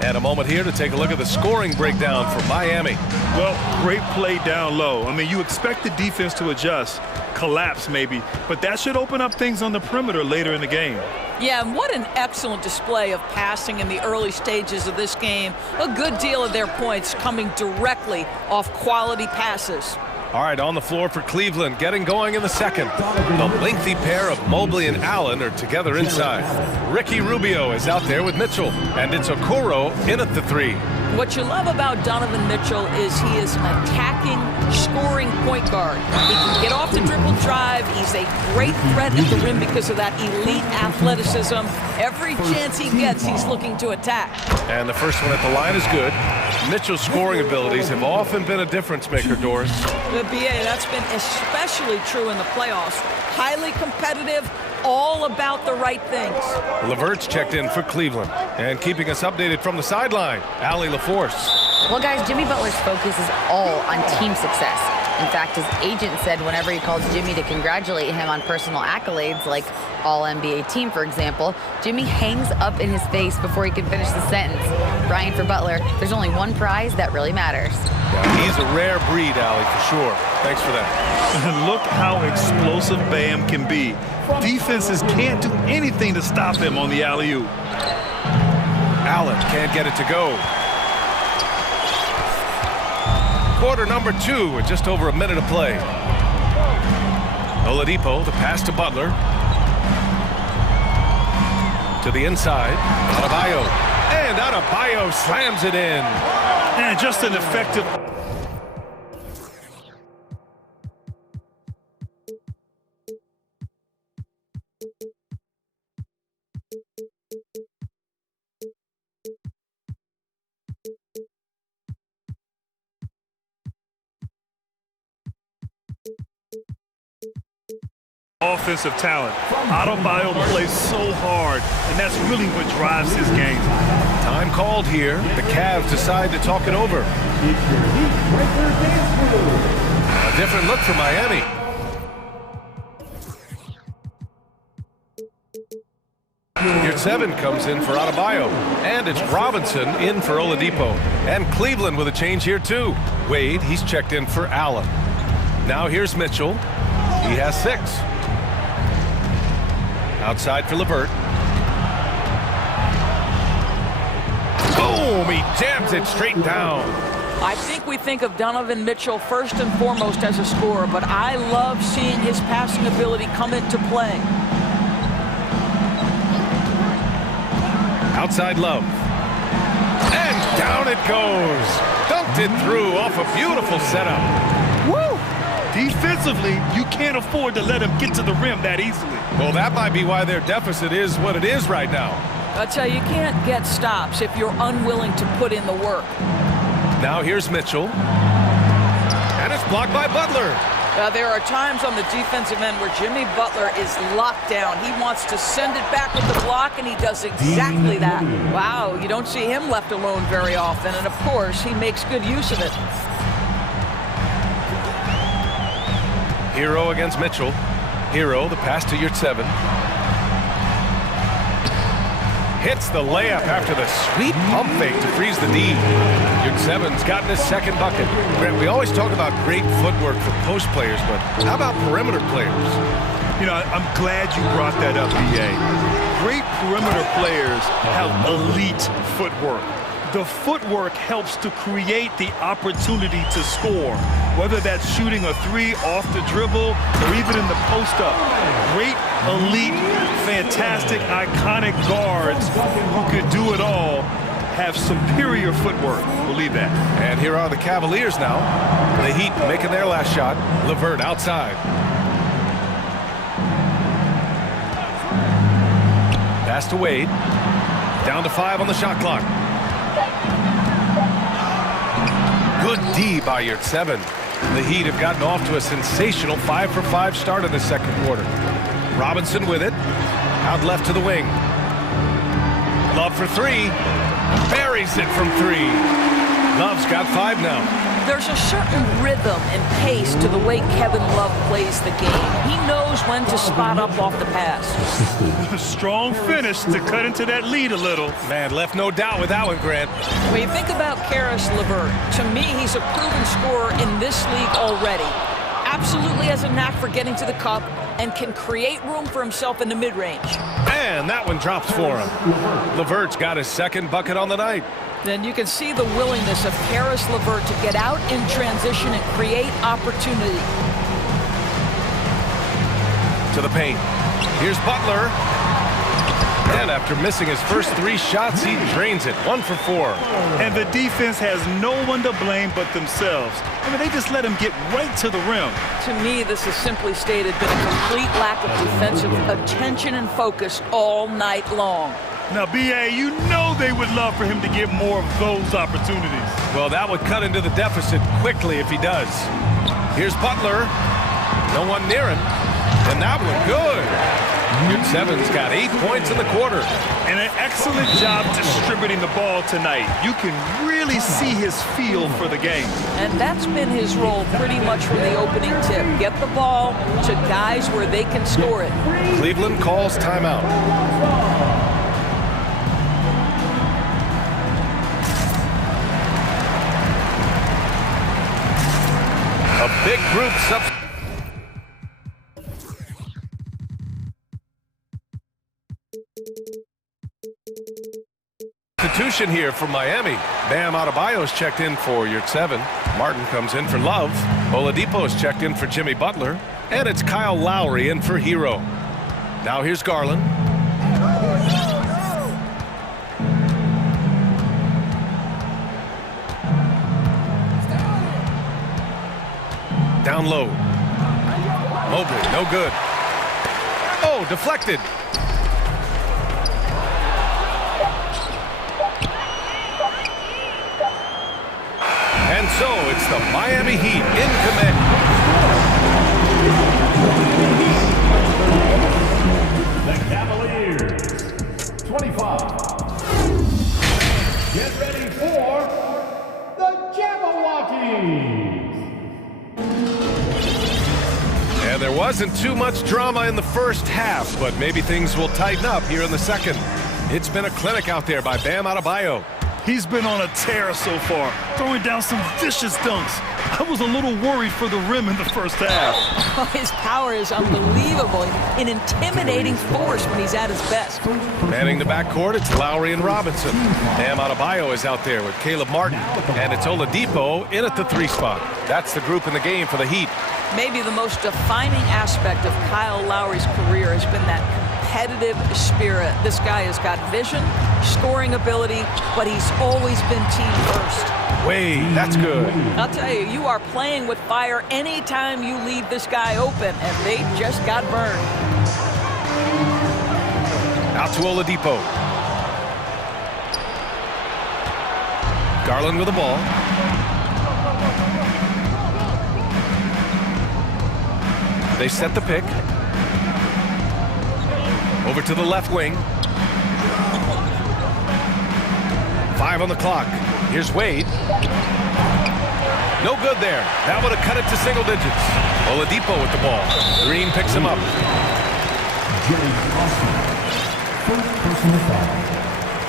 And a moment here to take a look at the scoring breakdown for Miami. Well, great play down low. I mean, you expect the defense to adjust, collapse maybe, but that should open up things on the perimeter later in the game. Yeah, and what an excellent display of passing in the early stages of this game. A good deal of their points coming directly off quality passes. All right, on the floor for Cleveland, getting going in the second. The lengthy pair of Mobley and Allen are together inside. Ricky Rubio is out there with Mitchell, and it's Okoro in at the 3. What you love about Donovan Mitchell is he is an attacking, scoring point guard. He can get off the dribble drive. He's a great threat at the rim because of that elite athleticism. Every chance he gets, he's looking to attack. And the first one at the line is good. Mitchell's scoring abilities have often been a difference maker, Doris. The BA, that's been especially true in the playoffs. Highly competitive, all about the right things. LeVert's checked in for Cleveland. And keeping us updated from the sideline, Allie LaForce. Well, guys, Jimmy Butler's focus is all on team success. In fact, his agent said whenever he calls Jimmy to congratulate him on personal accolades, like All-NBA team, for example, Jimmy hangs up in his face before he can finish the sentence. Brian, for Butler, there's only one prize that really matters. Yeah, he's a rare breed, Allie, for sure. Thanks for that. Look how explosive Bam can be. Defenses can't do anything to stop him on the alley-oop. Allen can't get it to go. Quarter number 2 with just over a minute of play. Oladipo, the pass to Butler. To the inside, Adebayo. And Adebayo slams it in. And just an effective... Offensive talent. Adebayo plays so hard, and that's really what drives his game. Time called here. The Cavs decide to talk it over. A different look for Miami. Your 7 comes in for Adebayo, and it's Robinson in for Oladipo. And Cleveland with a change here too. Wade, he's checked in for Allen. Now here's Mitchell. He has 6. Outside for LeVert. Boom! He jams it straight down. I think we think of Donovan Mitchell first and foremost as a scorer, but I love seeing his passing ability come into play. Outside Love. And down it goes. Dunked it through off a beautiful setup. Woo! Defensively, you can't afford to let him get to the rim that easily. Well, that might be why their deficit is what it is right now. I tell you, you can't get stops if you're unwilling to put in the work. Now here's Mitchell. And it's blocked by Butler. There are times on the defensive end where Jimmy Butler is locked down. He wants to send it back with the block, and he does exactly that. Wow, you don't see him left alone very often, and of course, he makes good use of it. Hero against Mitchell. Hero, the pass to your 7. Hits the layup after the sweet pump fake to freeze the D. Your 7's gotten his second bucket. Grant, we always talk about great footwork for post players, but how about perimeter players? You know, I'm glad you brought that up, B.A. Great perimeter players have elite footwork. The footwork helps to create the opportunity to score, whether that's shooting a 3 off the dribble or even in the post-up. Great, elite, fantastic, iconic guards who could do it all have superior footwork. Believe that. And here are the Cavaliers now. The Heat making their last shot. LeVert outside. Pass to Wade. Down to 5 on the shot clock. Good D by your 7. The Heat have gotten off to a sensational 5-for-5 start in the second quarter. Robinson with it. Out left to the wing. Love for 3. Buries it from 3. Love's got 5 now. There's a certain rhythm and pace to the way Kevin Love plays the game. He knows when to spot up off the pass. Strong finish to cut into that lead a little. Man, left no doubt with that one, Grant. When you think about Caris LeVert, to me, he's a proven scorer in this league already. Absolutely has a knack for getting to the cup and can create room for himself in the mid-range. And that one drops for him. LeVert's got his second bucket on the night. Then you can see the willingness of Caris LeVert to get out in transition and create opportunity. To the paint. Here's Butler. And after missing his first 3 shots, he drains it. 1 for 4. And the defense has no one to blame but themselves. I mean, they just let him get right to the rim. To me, this is simply stated been a complete lack of defensive attention and focus all night long. Now, B.A., you know they would love for him to get more of those opportunities. Well, that would cut into the deficit quickly if he does. Here's Butler. No one near him. And that one good. Your 7's got 8 points in the quarter. And an excellent job distributing the ball tonight. You can really see his feel for the game. And that's been his role pretty much from the opening tip. Get the ball to guys where they can score it. Cleveland calls timeout. A big group substitution here for Miami. Bam Adebayo's checked in for your 7. Martin comes in for Love. Oladipo's checked in for Jimmy Butler. And it's Kyle Lowry in for Hero. Now here's Garland. Down low. Mobley, no good. Oh, deflected. And so it's the Miami Heat in command. Wasn't too much drama in the first half, but maybe things will tighten up here in the second. It's been a clinic out there by Bam Adebayo. He's been on a tear so far, throwing down some vicious dunks. I was a little worried for the rim in the first half. Oh, his power is unbelievable, an intimidating force when he's at his best. Manning the backcourt, it's Lowry and Robinson. Bam Adebayo is out there with Caleb Martin, and it's Oladipo in at the 3 spot. That's the group in the game for the Heat. Maybe the most defining aspect of Kyle Lowry's career has been that competitive spirit. This guy has got vision, scoring ability, but he's always been team first. Wait, that's good. I'll tell you, you are playing with fire anytime you leave this guy open, and they just got burned. Out to Oladipo. Garland with the ball. They set the pick. Over to the left wing. 5 on the clock. Here's Wade. No good there. That would have cut it to single digits. Oladipo with the ball. Green picks him up. First personal foul.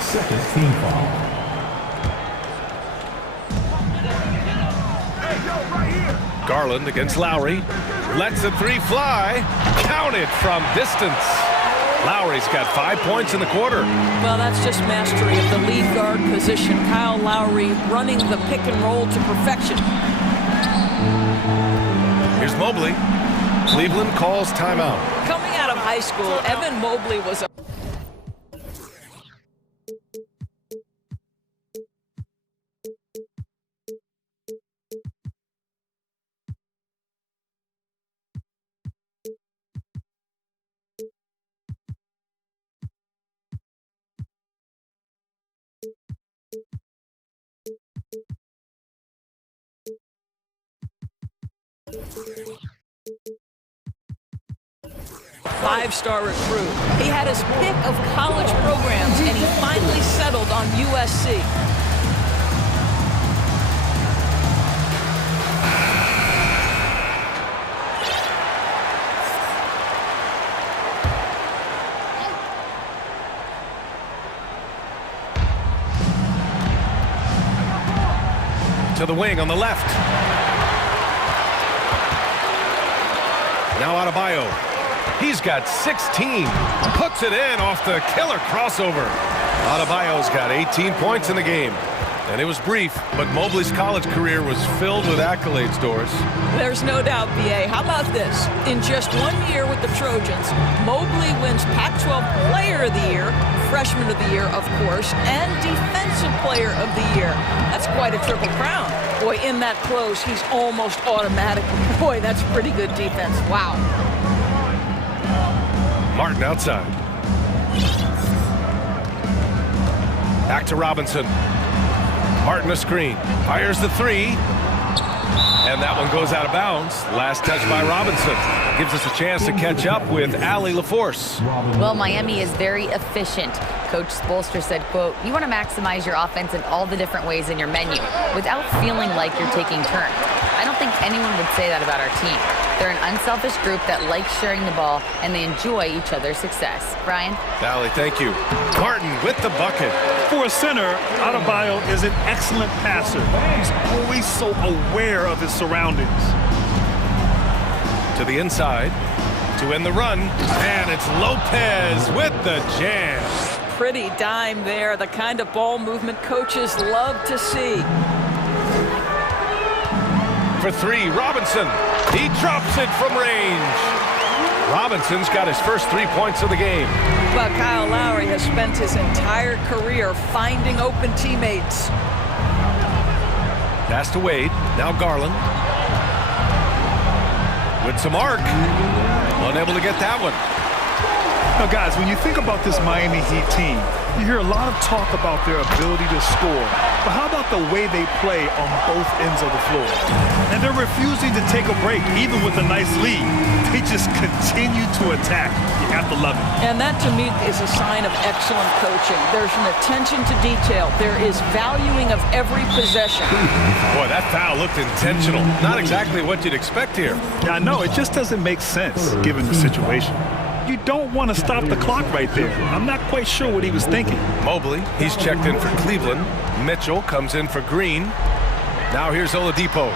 Second team foul. Garland against Lowry. Lets the 3 fly. Count it from distance. Lowry's got 5 points in the quarter. Well, that's just mastery of the lead guard position. Kyle Lowry running the pick and roll to perfection. Here's Mobley. Cleveland calls timeout. Coming out of high school, Evan Mobley was a five-star recruit. He had his pick of college programs, and he finally settled on USC. To the wing on the left. Now Adebayo. He's got 16. Puts it in off the killer crossover. Adebayo's got 18 points in the game. And it was brief, but Mobley's college career was filled with accolades, Doris. There's no doubt, BA. How about this? In just 1 year with the Trojans, Mobley wins Pac-12 Player of the Year, Freshman of the Year, of course, and Defensive Player of the Year. That's quite a triple crown. Boy, in that close, he's almost automatic. Boy, that's pretty good defense. Wow. Martin outside. Back to Robinson. Martin a screen. Fires the 3. And that one goes out of bounds. Last touch by Robinson. Gives us a chance to catch up with Allie LaForce. Well, Miami is very efficient. Coach Spoelstra said, quote, "You want to maximize your offense in all the different ways in your menu without feeling like you're taking turns." I don't think anyone would say that about our team. They're an unselfish group that likes sharing the ball, and they enjoy each other's success. Brian? Allie, thank you. Martin with the bucket. For a center, Adebayo is an excellent passer. He's always so aware of his surroundings. To the inside to end the run, and it's Lopez with the jam. Pretty dime there, the kind of ball movement coaches love to see. For 3, Robinson. He drops it from range. Robinson's got his first 3 points of the game. Well, Kyle Lowry has spent his entire career finding open teammates. Pass to Wade. Now Garland. With some arc. Unable to get that one. Now, guys, when you think about this Miami Heat team, you hear a lot of talk about their ability to score. But how about the way they play on both ends of the floor? And they're refusing to take a break, even with a nice lead. They just continue to attack. You have to love it. And that, to me, is a sign of excellent coaching. There's an attention to detail. There is valuing of every possession. Boy, that foul looked intentional. Not exactly what you'd expect here. Yeah, I know. It just doesn't make sense, given the situation. You don't want to stop the clock right there. I'm not quite sure what he was thinking. Mobley, he's checked in for Cleveland. Mitchell comes in for Green. Now here's Oladipo.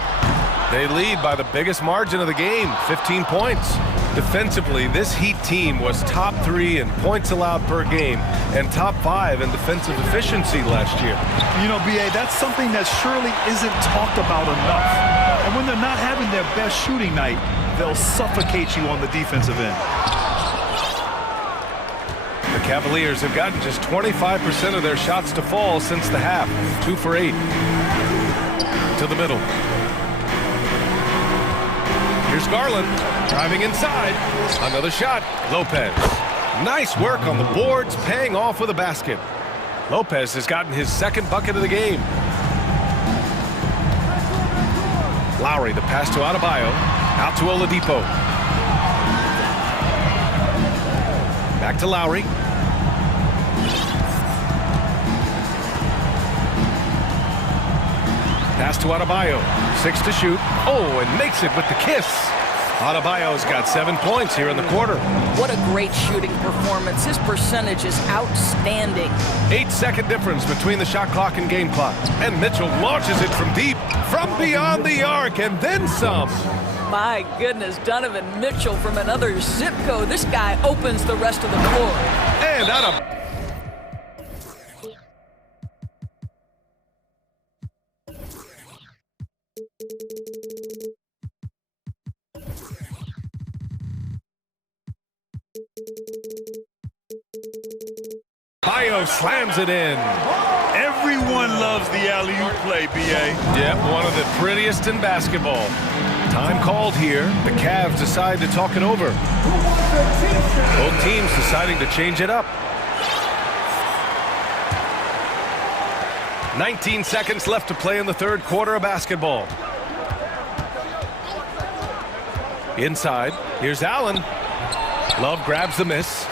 They lead by the biggest margin of the game, 15 points. Defensively, this Heat team was top 3 in points allowed per game and top 5 in defensive efficiency last year. You know, B.A., that's something that surely isn't talked about enough. And when they're not having their best shooting night, they'll suffocate you on the defensive end. The Cavaliers have gotten just 25% of their shots to fall since the half. 2 for 8. To the middle. Here's Garland driving inside. Another shot. Lopez. Nice work on the boards, paying off with a basket. Lopez has gotten his second bucket of the game. Lowry, the pass to Adebayo. Out to Oladipo. Back to Lowry. Pass to Adebayo. 6 to shoot. Oh, and makes it with the kiss. Adebayo's got 7 points here in the quarter. What a great shooting performance. His percentage is outstanding. 8-second difference between the shot clock and game clock. And Mitchell launches it from deep, from beyond the arc, and then some. My goodness, Donovan Mitchell from another zip code. This guy opens the rest of the floor. And out of... Bayo slams it in. Everyone loves the alley-oop play, B.A. Yep, one of the prettiest in basketball. Time called here. The Cavs decide to talk it over. Both teams deciding to change it up. 19 seconds left to play in the third quarter of basketball. Inside, here's Allen. Love grabs the miss.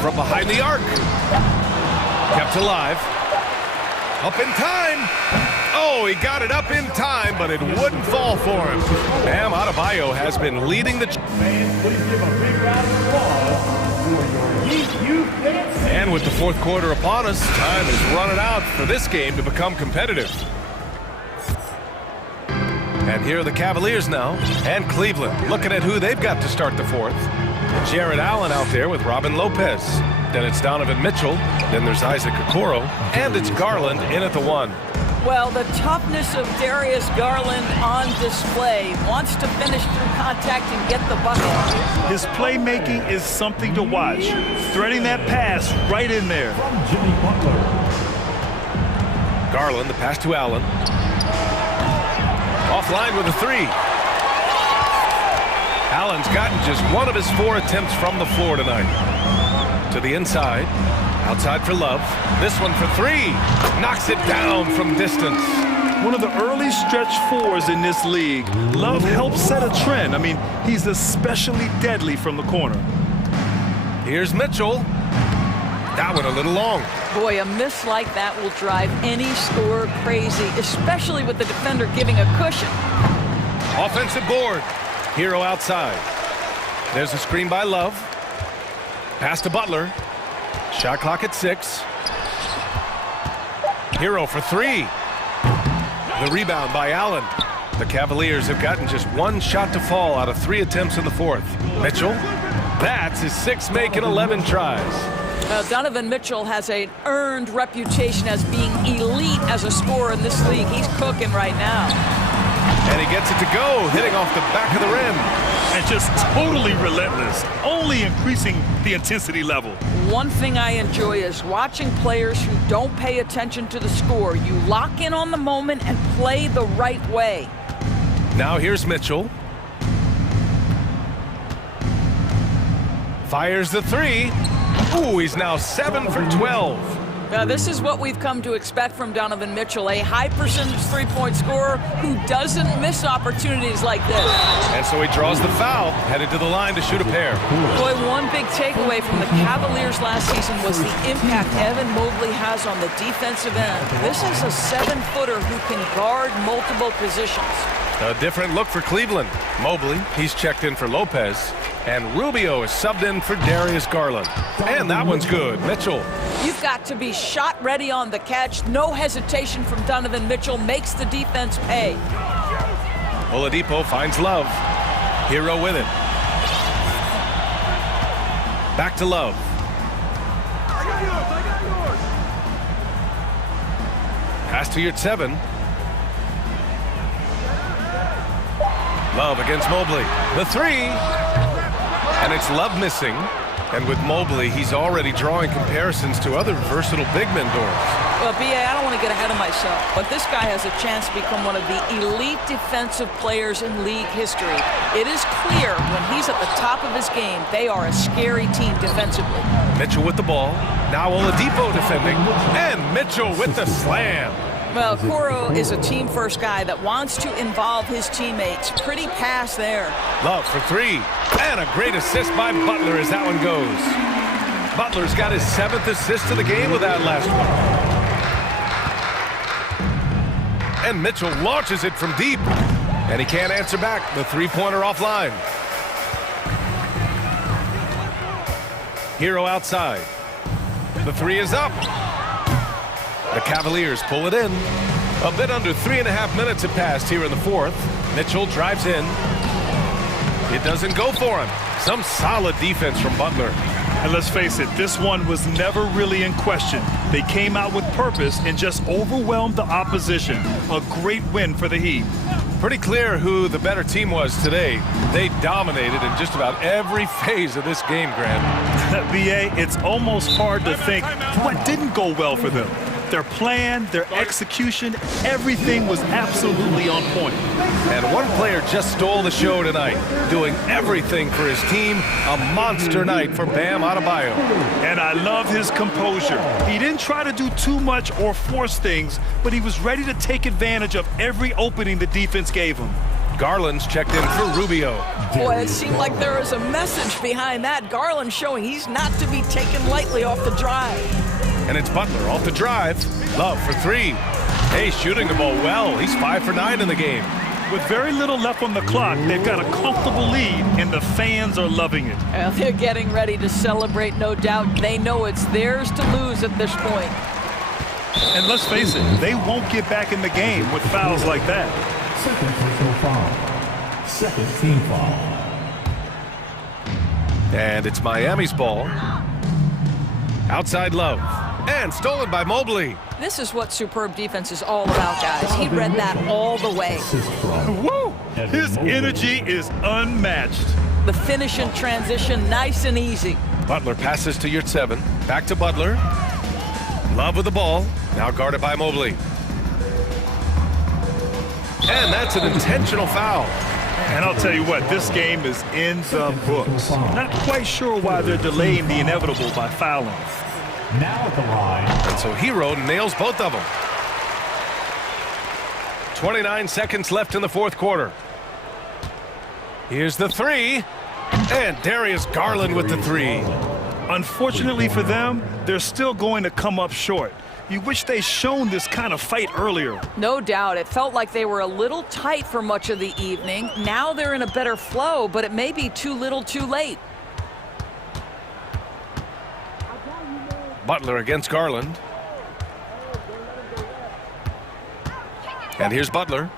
From behind the arc. Kept alive. Up in time. Oh, he got it up in time, but it wouldn't fall for him. Bam Adebayo has been leading the... And with the fourth quarter upon us, time is running out for this game to become competitive. And here are the Cavaliers now, and Cleveland looking at who they've got to start the fourth. Jared Allen out there with Robin Lopez. Then it's Donovan Mitchell. Then there's Isaac Okoro. And it's Garland in at the 1. Well, the toughness of Darius Garland on display. Wants to finish through contact and get the bucket. His playmaking is something to watch. Threading that pass right in there. Garland, the pass to Allen. Offline with a 3. Allen's gotten just 1 of his 4 attempts from the floor tonight. To the inside. Outside for Love. This one for 3. Knocks it down from distance. One of the early stretch 4s in this league. Love helps set a trend. I mean, he's especially deadly from the corner. Here's Mitchell. That one a little long. Boy, a miss like that will drive any scorer crazy, especially with the defender giving a cushion. Offensive board. Hero outside. There's a screen by Love. Pass to Butler. Shot clock at 6. Hero for 3. The rebound by Allen. The Cavaliers have gotten just 1 shot to fall out of 3 attempts in the fourth. Mitchell. That's his 6th make in 11 tries. Donovan Mitchell has an earned reputation as being elite as a scorer in this league. He's cooking right now. And he gets it to go, hitting off the back of the rim. And just totally relentless, only increasing the intensity level. One thing I enjoy is watching players who don't pay attention to the score. You lock in on the moment and play the right way. Now here's Mitchell. Fires the three. Ooh, he's now 7 for 12. Now, this is what we've come to expect from Donovan Mitchell, a high-percentage three-point scorer who doesn't miss opportunities like this. And so he draws the foul, headed to the line to shoot a pair. Boy, one big takeaway from the Cavaliers last season was the impact Evan Mobley has on the defensive end. This is a 7-footer who can guard multiple positions. A different look for Cleveland. Mobley, he's checked in for Lopez. And Rubio is subbed in for Darius Garland. And that one's good. Mitchell. You've got to be shot ready on the catch. No hesitation from Donovan Mitchell makes the defense pay. Oladipo finds Love. Hero with it. Back to Love. Pass to Yurtseven. Love against Mobley. The three. And it's Love missing. And with Mobley, he's already drawing comparisons to other versatile big men doors. Well, B.A., I don't want to get ahead of myself, but this guy has a chance to become one of the elite defensive players in league history. It is clear when he's at the top of his game, they are a scary team defensively. Mitchell with the ball. Now Oladipo defending. And Mitchell with the slam. Well, Koro is a team-first guy that wants to involve his teammates. Pretty pass there. Love for three. And a great assist by Butler as that one goes. Butler's got his 7th assist of the game with that last one. And Mitchell launches it from deep. And he can't answer back. The three-pointer offline. Hero outside. The three is up. The Cavaliers pull it in. A bit under 3.5 minutes have passed here in the fourth. Mitchell drives in. It doesn't go for him. Some solid defense from Butler. And let's face it, this one was never really in question. They came out with purpose and just overwhelmed the opposition. A great win for the Heat. Pretty clear who the better team was today. They dominated in just about every phase of this game, Grant. B.A., it's almost hard to think what didn't go well for them. Their plan, their execution, everything was absolutely on point. And one player just stole the show tonight, doing everything for his team. A monster night for Bam Adebayo. And I love his composure. He didn't try to do too much or force things, but he was ready to take advantage of every opening the defense gave him. Garland's checked in for Rubio. Boy, it seemed like there was a message behind that. Garland showing he's not to be taken lightly off the drive. And it's Butler off the drive. Love for three. Hey, shooting the ball well. He's 5 for 9 in the game. With very little left on the clock, they've got a comfortable lead, and the fans are loving it. Well, they're getting ready to celebrate, no doubt. They know it's theirs to lose at this point. And let's face it, they won't get back in the game with fouls like that. Second personal foul. Second team foul. And it's Miami's ball. Outside Love. And stolen by Mobley. This is what superb defense is all about, guys. He read that all the way. Woo! His energy is unmatched. The finish and transition, nice and easy. Butler passes to Yurtseven. Back to Butler. Love with the ball. Now guarded by Mobley. And that's an intentional foul. And I'll tell you what, this game is in the books. Not quite sure why they're delaying the inevitable by fouling. Now at the line. And so Hero nails both of them. 29 seconds left in the fourth quarter. Here's the three. And Darius Garland with the three. Unfortunately for them, they're still going to come up short. You wish they'd shown this kind of fight earlier. No doubt. It felt like they were a little tight for much of the evening. Now they're in a better flow, but it may be too little too late. Butler against Garland. And here's Butler.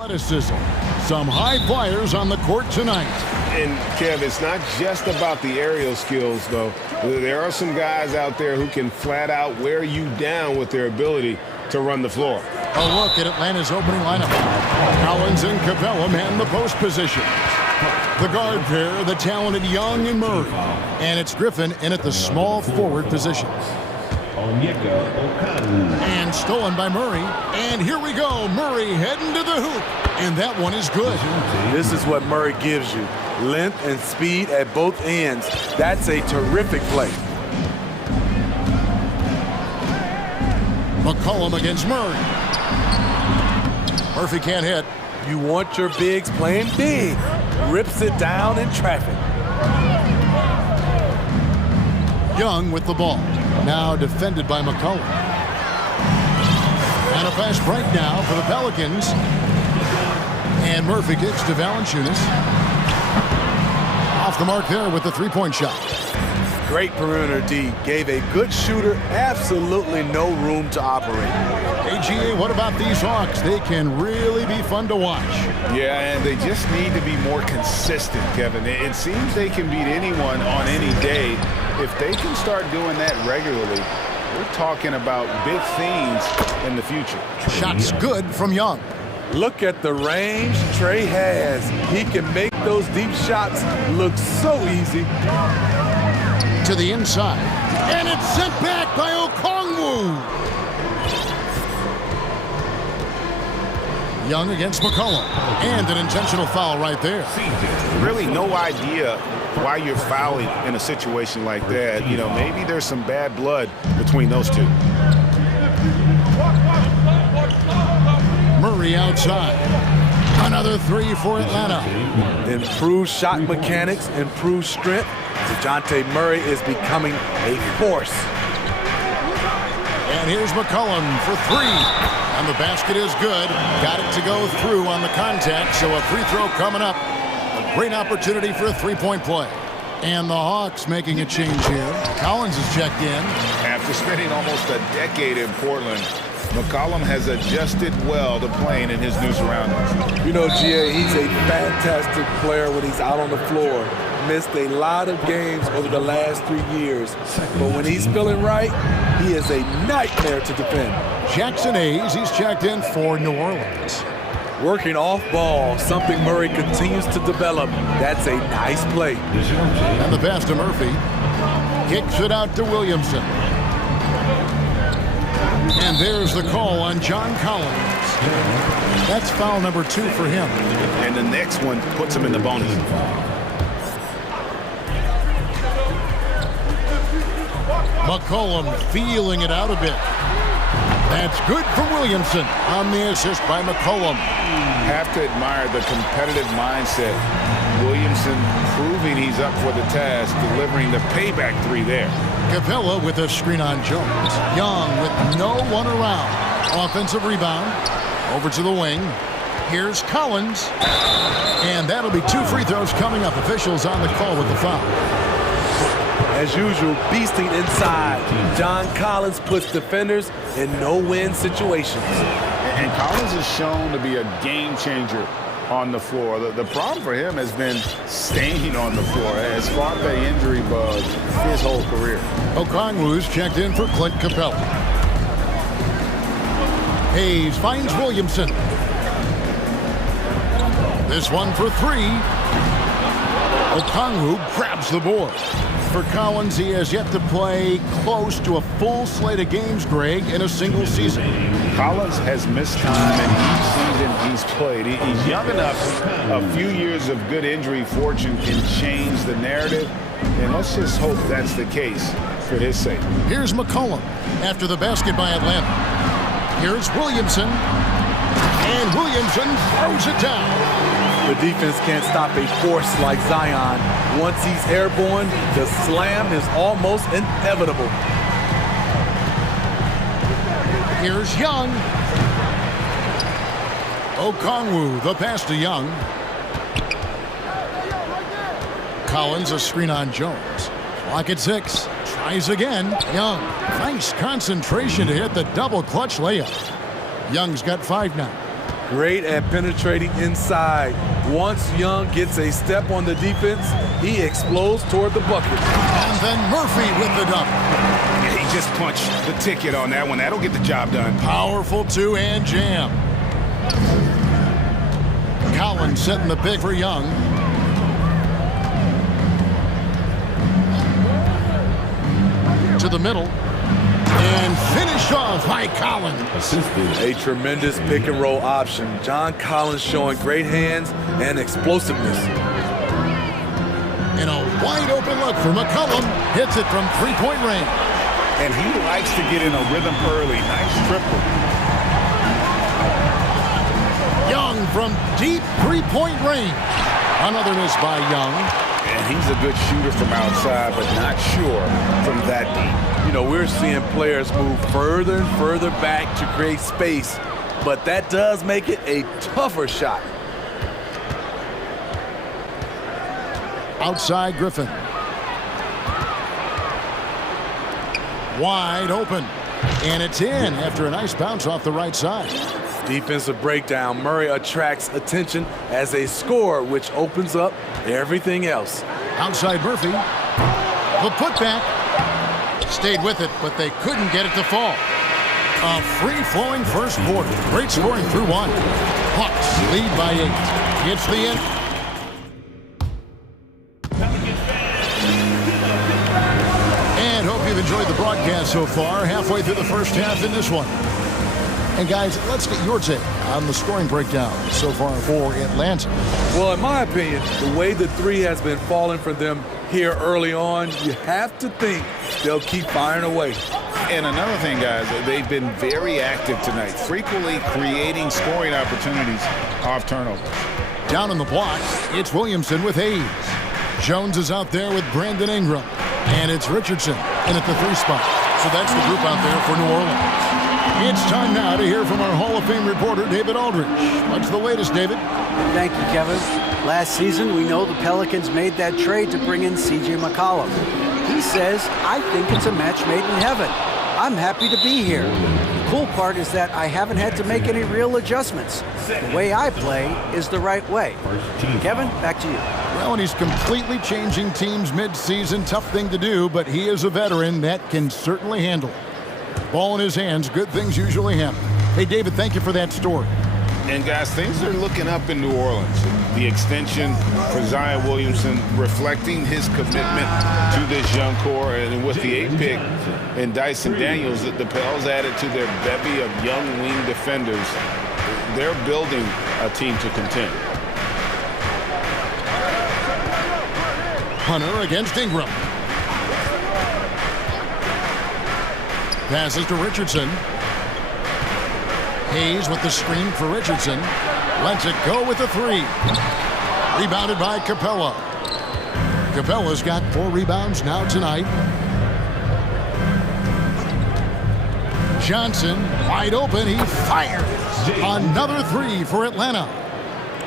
Athleticism. Some high flyers on the court tonight. And, Kev, it's not just about the aerial skills, though. There are some guys out there who can flat out wear you down with their ability to run the floor. A look at Atlanta's opening lineup. Collins and Capella man the post position. The guard pair, the talented Young and Murray. And it's Griffin in at the small forward position. And stolen by Murray. And here we go. Murray heading to the hoop. And that one is good. This is what Murray gives you. Length and speed at both ends. That's a terrific play. McCollum against Murray. Murphy can't hit. You want your bigs playing big. Rips it down in traffic. Young with the ball. Now defended by McCollum. And a fast break now for the Pelicans. And Murphy kicks to Valanciunas. Off the mark there with the three-point shot. Great perimeter D. Gave a good shooter absolutely no room to operate. AGA, what about these Hawks? They can really be fun to watch. Yeah, and they just need to be more consistent, Kevin. It seems they can beat anyone on any day. If they can start doing that regularly, we're talking about big things in the future. Shots good from Young. Look at the range Trey has. He can make those deep shots look so easy. To the inside. And it's sent back by Okongwu. Young against McCollum. And an intentional foul right there. Really no idea why you're fouling in a situation like that. You know, maybe there's some bad blood between those two. Murray outside. Another three for Atlanta. Improved shot mechanics, improved strength. DeJounte Murray is becoming a force. And here's McCollum for three. And the basket is good. Got it to go through on the contact, so a free throw coming up. A great opportunity for a three-point play. And the Hawks making a change here. Collins is checked in. After spending almost a decade in Portland, McCollum has adjusted well to playing in his new surroundings. You know, GA, he's a fantastic player when he's out on the floor. Missed a lot of games over the last 3 years. But when he's feeling right, he is a nightmare to defend. Jackson Hayes, he's checked in for New Orleans. Working off ball, something Murray continues to develop. That's a nice play. And the pass to Murphy. Kicks it out to Williamson. And there's the call on John Collins. That's foul number 2 for him. And the next one puts him in the bonus. McCollum feeling it out a bit. That's good for Williamson on the assist by McCollum. Have to admire the competitive mindset. Williamson proving he's up for the task, delivering the payback three there. Capella with a screen on Jones. Young with no one around. Offensive rebound. Over to the wing. Here's Collins. And that'll be 2 free throws coming up. Officials on the call with the foul. As usual, beasting inside. John Collins puts defenders in no-win situations. And Collins is shown to be a game changer on the floor. The problem for him has been staying on the floor. Has fought the injury bug his whole career. Okongwu's checked in for Clint Capella. Hayes finds Williamson. This one for 3. Okongwu grabs the board. For Collins, he has yet to play close to a full slate of games, Greg, in a single season. Collins has missed time in each season he's played. He's young enough. A few years of good injury fortune can change the narrative, and let's just hope that's the case for his sake. Here's McCollum after the basket by Atlanta. Here's Williamson, and Williamson throws it down. The defense can't stop a force like Zion. Once he's airborne, the slam is almost inevitable. Here's Young. Okongwu, the pass to Young. Collins, a screen on Jones. Clock at 6. Tries again. Young. Nice concentration to hit the double clutch layup. Young's got 5 now. great at penetrating inside. Once Young gets a step on the defense, he explodes toward the bucket. And then Murphy with the dunk. Yeah, he just punched the ticket on that one. That'll get the job done. Powerful two-hand jam. Collins setting the pick for Young. To the middle. And finished off by Collins. A tremendous pick-and-roll option. John Collins showing great hands and explosiveness. And a wide-open look for McCollum. Hits it from three-point range. And he likes to get in a rhythm early. Nice triple. Young from deep three-point range. Another miss by Young. And he's a good shooter from outside, but not sure from that deep. You know, we're seeing players move further and further back to create space, but that does make it a tougher shot. Outside Griffin. Wide open. And it's in after a nice bounce off the right side. Defensive breakdown. Murray attracts attention as a scorer, which opens up everything else. Outside Murphy. The putback. Stayed with it, but they couldn't get it to fall. A free-flowing first quarter. Great scoring through one. Hawks lead by 8. It's the end. And hope you've enjoyed the broadcast so far. Halfway through the first half in this one. And guys, let's get your take on the scoring breakdown so far for Atlanta. Well, in my opinion, the way the three has been falling for them here early on, you have to think they'll keep firing away. And another thing, guys, they've been very active tonight, frequently creating scoring opportunities off turnovers. Down on the block, it's Williamson with Hayes. Jones is out there with Brandon Ingram. And it's Richardson in at the 3 spot. So that's the group out there for New Orleans. It's time now to hear from our Hall of Fame reporter, David Aldridge. What's the latest, David? Thank you, Kevin. Last season, we know the Pelicans made that trade to bring in C.J. McCollum. He says, I think it's a match made in heaven. I'm happy to be here. The cool part is that I haven't had to make any real adjustments. The way I play is the right way. Kevin, back to you. Well, and he's completely changing teams mid-season. Tough thing to do, but he is a veteran that can certainly handle it. Ball in his hands, good things usually happen. Hey, David, thank you for that story. And, guys, things are looking up in New Orleans. The extension for Zion Williamson reflecting his commitment to this young core. And with the 8th pick and Dyson Daniels, the Pels added to their bevy of young wing defenders. They're building a team to contend. Hunter against Ingram. Passes to Richardson. Hayes with the screen for Richardson. Lets it go with the 3. Rebounded by Capella. Capella's got 4 rebounds now tonight. Johnson wide open. He fires. Another 3 for Atlanta.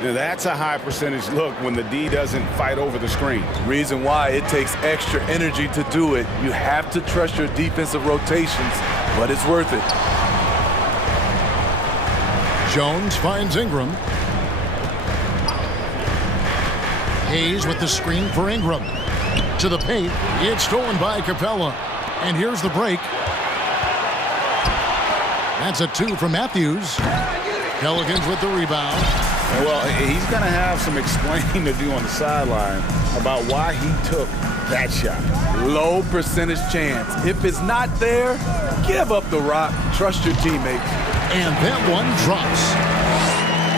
Now that's a high percentage look when the D doesn't fight over the screen. Reason why it takes extra energy to do it. You have to trust your defensive rotations, but it's worth it. Jones finds Ingram. Hayes with the screen for Ingram. To the paint. It's stolen by Capella. And here's the break. That's a 2 from Matthews. Pelicans with the rebound. Well, he's going to have some explaining to do on the sideline about why he took that shot. Low percentage chance. If it's not there, give up the rock. Trust your teammates. And that one drops.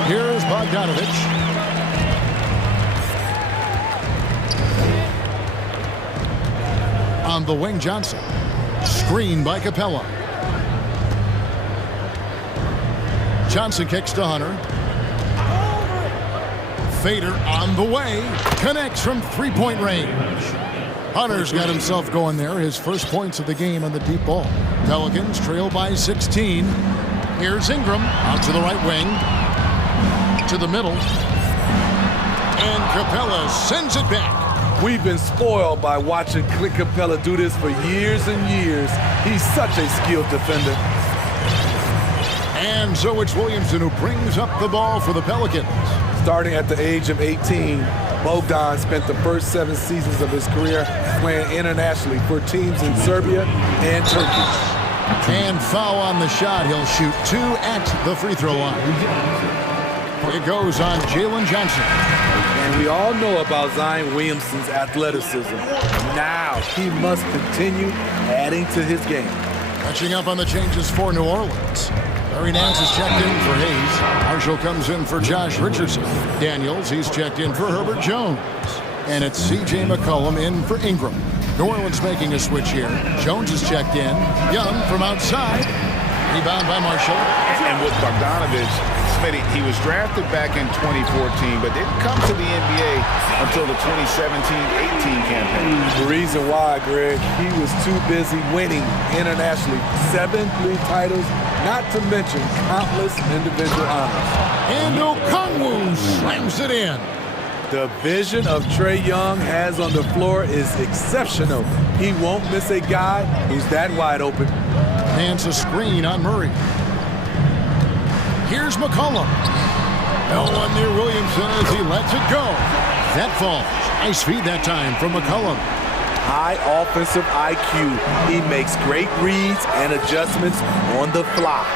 Here's Bogdanovich. On the wing, Johnson. Screen by Capella. Johnson kicks to Hunter. Fader on the way. Connects from 3-point range. Hunter's got himself going there. His first points of the game on the deep ball. Pelicans trail by 16. Here's Ingram out to the right wing. To the middle. And Capella sends it back. We've been spoiled by watching Clint Capella do this for years and years. He's such a skilled defender. And so it's Williamson who brings up the ball for the Pelicans. Starting at the age of 18, Bogdan spent the first 7 seasons of his career playing internationally for teams in Serbia and Turkey. And foul on the shot. He'll shoot 2 at the free throw line. It goes on Jalen Johnson. And we all know about Zion Williamson's athleticism. Now he must continue adding to his game. Catching up on the changes for New Orleans. Larry Nance is checked in for Hayes. Marshall comes in for Josh Richardson. Daniels, he's checked in for Herbert Jones. And it's C.J. McCollum in for Ingram. New Orleans making a switch here. Jones is checked in. Young from outside. Rebound by Marshall. And with Bogdanovich, Smitty, he was drafted back in 2014, but didn't come to the NBA until the 2017-18 campaign. The reason why, Greg, he was too busy winning internationally. 7 league titles, not to mention countless individual honors. And Okongwu slams it in. The vision of Trae Young has on the floor is exceptional. He won't miss a guy who's that wide open. Nance a screen on Murray. Here's McCollum. No one near Williamson as he lets it go. That falls. Nice feed that time from McCollum. High offensive IQ. He makes great reads and adjustments on the fly.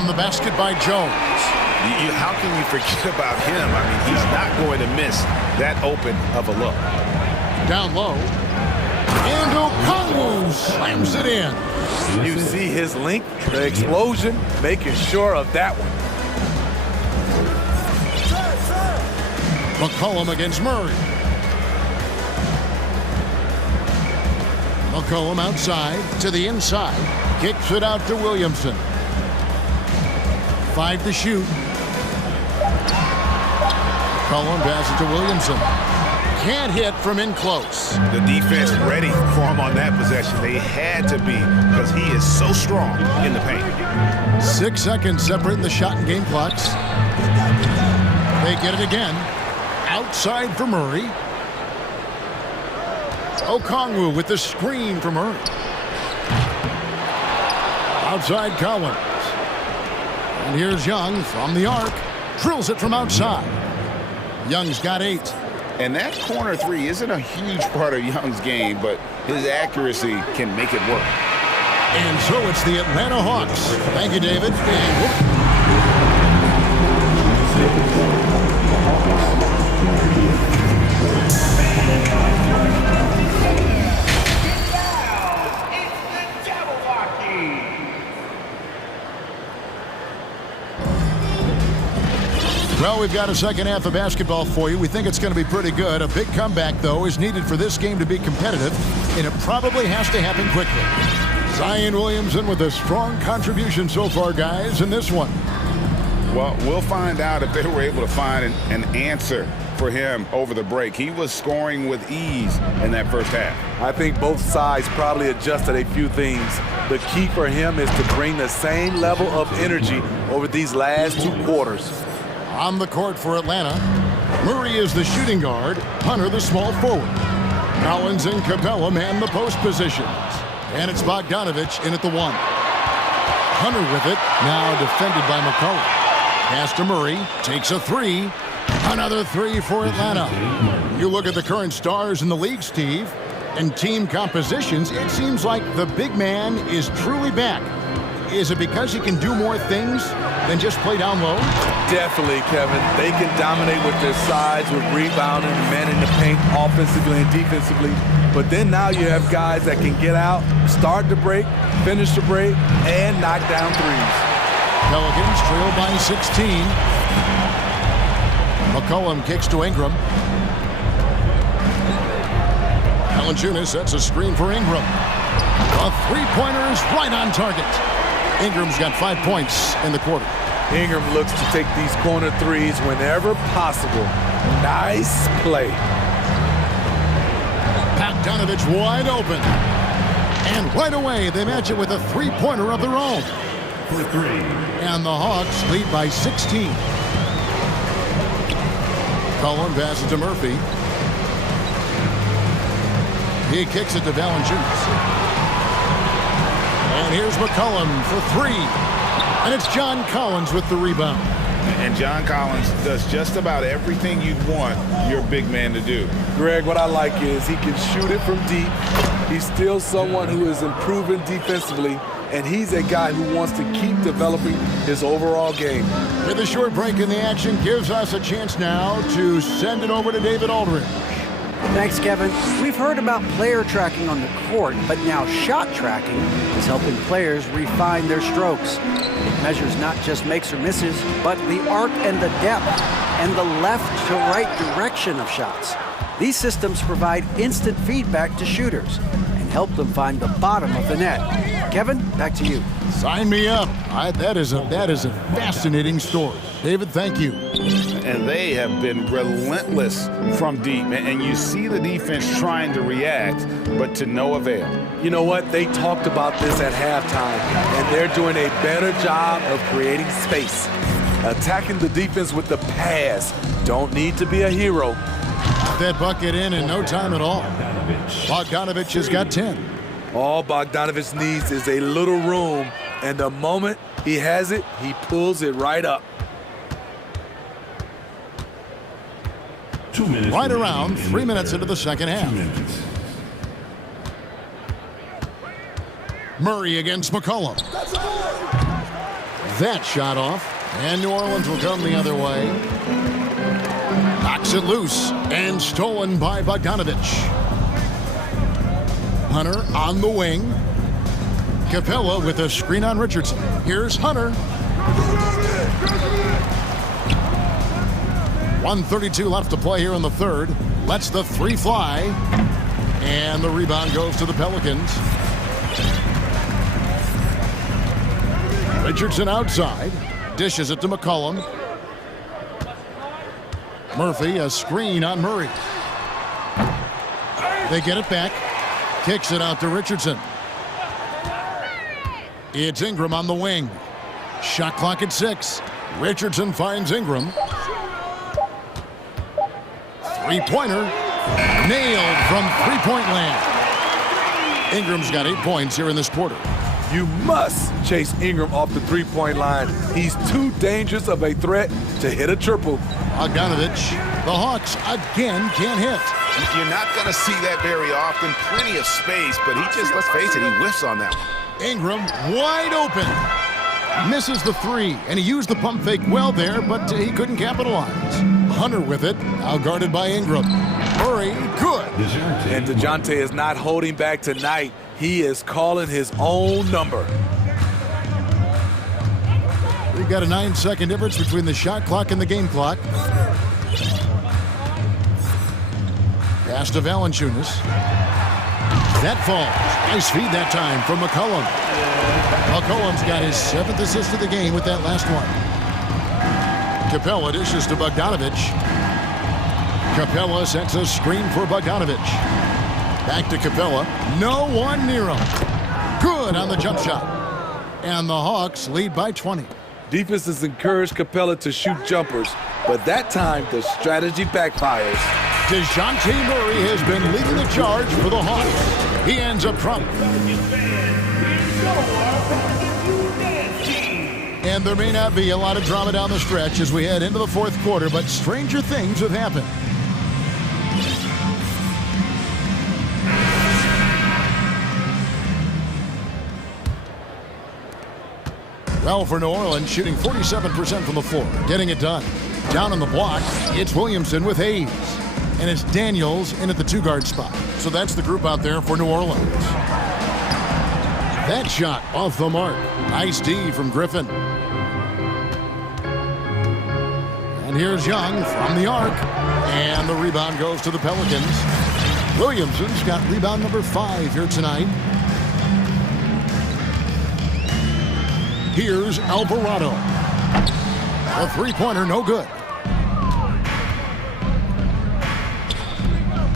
On the basket by Jones. How can you forget about him? I mean, he's not going to miss that open of a look. Down low. And Okongwu slams it in. You see his length, the explosion, making sure of that one. McCollum against Murray. McCollum outside to the inside. Kicks it out to Williamson. 5 to shoot. McCollum passes to Williamson. Can't hit from in close. The defense ready for him on that possession. They had to be because he is so strong in the paint. 6 seconds separating the shot and game clocks. They get it again. Outside for Murray. Okongwu with the screen for Murray. Outside Collins. And here's Young from the arc. Drills it from outside. Young's got 8. And that corner 3 isn't a huge part of Young's game, but his accuracy can make it work. And so it's the Atlanta Hawks. Thank you, David. Well, we've got a second half of basketball for you. We think it's going to be pretty good. A big comeback, though, is needed for this game to be competitive, and it probably has to happen quickly. Zion Williamson with a strong contribution so far, guys, in this one. Well, we'll find out if they were able to find an answer for him over the break. He was scoring with ease in that first half. I think both sides probably adjusted a few things. The key for him is to bring the same level of energy over these last 2 quarters. On the court for Atlanta, Murray is the shooting guard, Hunter the small forward. Collins and Capella man the post positions. And it's Bogdanovich in at the 1. Hunter with it, now defended by McCollum. Pass to Murray, takes a 3. Another 3 for Atlanta. You look at the current stars in the league, Steve, and team compositions, it seems like the big man is truly back. Is it because he can do more things than just play down low? Definitely, Kevin. They can dominate with their size, with rebounding, manning the paint offensively and defensively. But then now you have guys that can get out, start the break, finish the break, and knock down threes. Pelicans trail by 16. McCollum kicks to Ingram. Valanciunas sets a screen for Ingram. A three-pointer is right on target. Ingram's got 5 points in the quarter. Ingram looks to take these corner threes whenever possible. Nice play. Bogdanovich wide open. And right away, they match it with a three-pointer of their own. For 3. And the Hawks lead by 16. Cullen passes to Murphy. He kicks it to Valanciunas. And here's McCollum for 3. And it's John Collins with the rebound. And John Collins does just about everything you'd want your big man to do. Greg, what I like is he can shoot it from deep. He's still someone who is improving defensively, and he's a guy who wants to keep developing his overall game. With a short break in the action gives us a chance now to send it over to David Aldridge. Thanks, Kevin. We've heard about player tracking on the court, but now shot tracking is helping players refine their strokes. It measures not just makes or misses, but the arc and the depth and the left to right direction of shots. These systems provide instant feedback to shooters and help them find the bottom of the net. Kevin, back to you. Sign me up. That is a fascinating story. David, thank you. And they have been relentless from deep. And you see the defense trying to react, but to no avail. You know what? They talked about this at halftime, and they're doing a better job of creating space. Attacking the defense with the pass. Don't need to be a hero. That bucket in no time at all. Bogdanovich has got 10. All Bogdanovich needs is a little room, and the moment he has it, he pulls it right up. 2 minutes. Right around 3 minutes into the second half. Murray against McCollum. That shot off, and New Orleans will come the other way. Knocks it loose, and stolen by Bogdanovich. Hunter on the wing. Capella with a screen on Richardson. Here's Hunter. 1:32 left to play here in the third. Lets the three fly. And the rebound goes to the Pelicans. Richardson outside. Dishes it to McCollum. Murphy, a screen on Murray. They get it back. Kicks it out to Richardson. It's Ingram on the wing. Shot clock at 6. Richardson finds Ingram. Three-pointer. Nailed from three-point land. Ingram's got 8 points here in this quarter. You must chase Ingram off the three-point line. He's too dangerous of a threat to hit a triple. Bogdanovich, the Hawks again can't hit. You're not going to see that very often. Plenty of space, but he just, let's face it, he whiffs on that one. Ingram wide open. Misses the three, and he used the pump fake well there, but he couldn't capitalize. Hunter with it, outguarded by Ingram. Murray, good. And DeJounte is not holding back tonight. He is calling his own number. We've got a 9-second difference between the shot clock and the game clock. Pass to Valanciunas. That falls. Nice feed that time from McCollum. McCollum's got his 7th assist of the game with that last one. Capella dishes to Bogdanovich. Capella sets a screen for Bogdanovich. Back to Capella. No one near him. Good on the jump shot. And the Hawks lead by 20. Defenses encourage Capella to shoot jumpers, but that time the strategy backfires. DeJounte Murray has been leading the charge for the Hawks. He ends up front. And there may not be a lot of drama down the stretch as we head into the fourth quarter, but stranger things have happened. Well, for New Orleans, shooting 47% from the floor, getting it done. Down on the block, it's Williamson with Hayes. And it's Daniels in at the 2-guard spot. So that's the group out there for New Orleans. That shot off the mark. Nice D from Griffin. And here's Young from the arc. And the rebound goes to the Pelicans. Williamson's got rebound number 5 here tonight. Here's Alvarado. A three-pointer, no good.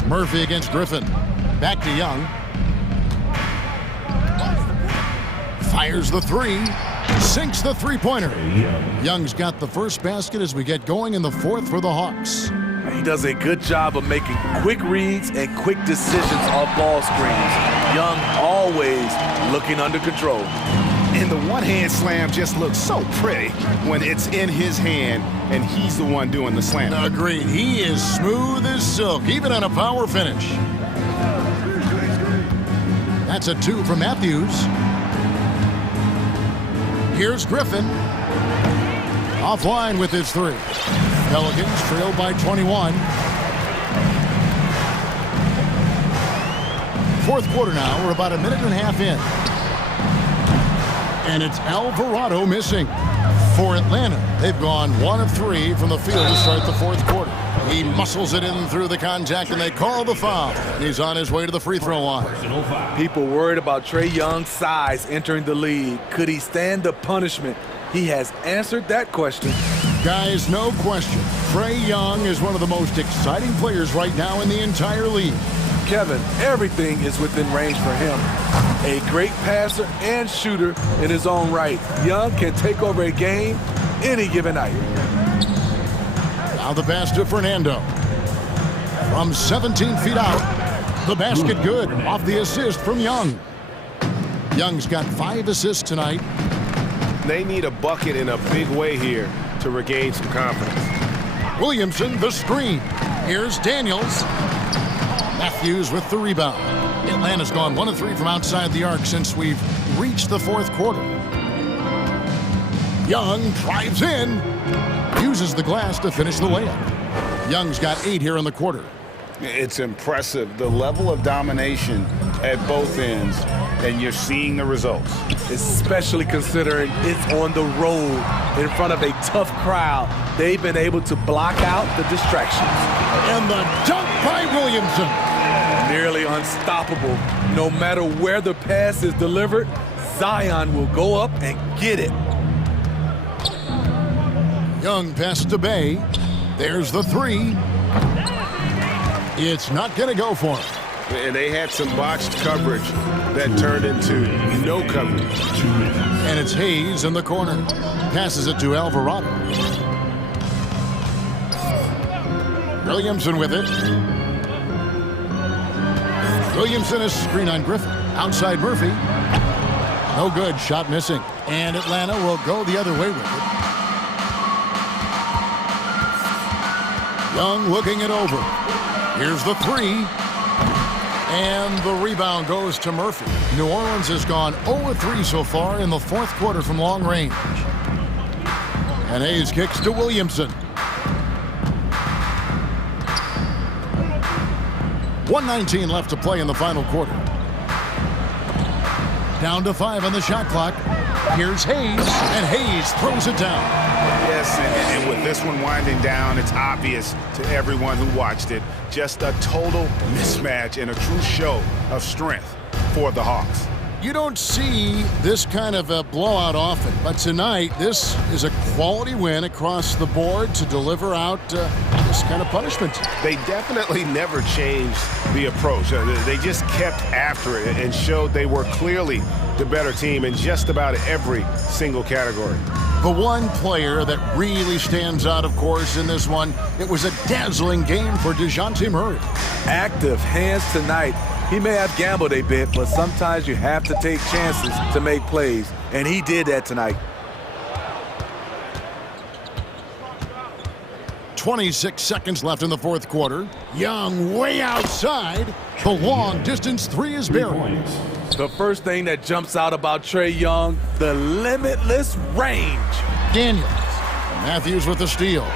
Murphy against Griffin. Back to Young. Fires the three. Sinks the three-pointer. Young's got the first basket as we get going in the fourth for the Hawks. He does a good job of making quick reads and quick decisions off ball screens. Young always looking under control. And the one-hand slam just looks so pretty when it's in his hand and he's the one doing the slam. Agreed. He is smooth as silk, even on a power finish. That's a 2 from Matthews. Here's Griffin. Offline with his 3. Pelicans trailed by 21. Fourth quarter now. We're about a minute and a half in. And it's Alvarado missing. For Atlanta, they've gone 1 of 3 from the field to start the fourth quarter. He muscles it in through the contact, and they call the foul. And he's on his way to the free throw line. People worried about Trae Young's size entering the league. Could he stand the punishment? He has answered that question. Guys, no question. Trae Young is one of the most exciting players right now in the entire league. Kevin, everything is within range for him. A great passer and shooter in his own right. Young can take over a game any given night. Now the pass to Fernando. From 17 feet out, the basket good. Off the assist from Young. Young's got 5 assists tonight. They need a bucket in a big way here to regain some confidence. Williamson, the screen. Here's Daniels. Matthews with the rebound. Atlanta's gone 1 of 3 from outside the arc since we've reached the fourth quarter. Young drives in. Uses the glass to finish the layup. Young's got 8 here in the quarter. It's impressive, the level of domination at both ends, and you're seeing the results. Especially considering it's on the road in front of a tough crowd. They've been able to block out the distractions. And the dunk by Williamson. Nearly unstoppable. No matter where the pass is delivered, Zion will go up and get it. Young pass to Bay. There's the 3. It's not going to go for him. And they had some botched coverage that turned into no coverage. And it's Hayes in the corner. Passes it to Alvarado. Williamson with it. Williamson is screen on Griffin. Outside Murphy. No good. Shot missing. And Atlanta will go the other way with it. Young looking it over. Here's the 3. And the rebound goes to Murphy. New Orleans has gone 0-3 so far in the fourth quarter from long range. And Hayes kicks to Williamson. 1:19 left to play in the final quarter. Down to 5 on the shot clock. Here's Hayes, and Hayes throws it down. Yes, and with this one winding down, it's obvious to everyone who watched it. Just a total mismatch and a true show of strength for the Hawks. You don't see this kind of a blowout often, but tonight this is a quality win across the board to deliver out this kind of punishment. They definitely never changed the approach. They just kept after it and showed they were clearly the better team in just about every single category. The one player that really stands out, of course, in this one, it was a dazzling game for DeJounte Murray. Active hands tonight. He may have gambled a bit, but sometimes you have to take chances to make plays, and he did that tonight. 26 seconds left in the fourth quarter. Young way outside. The long distance 3 is buried. The first thing that jumps out about Trae Young, the limitless range. Daniels. Matthews with the steal.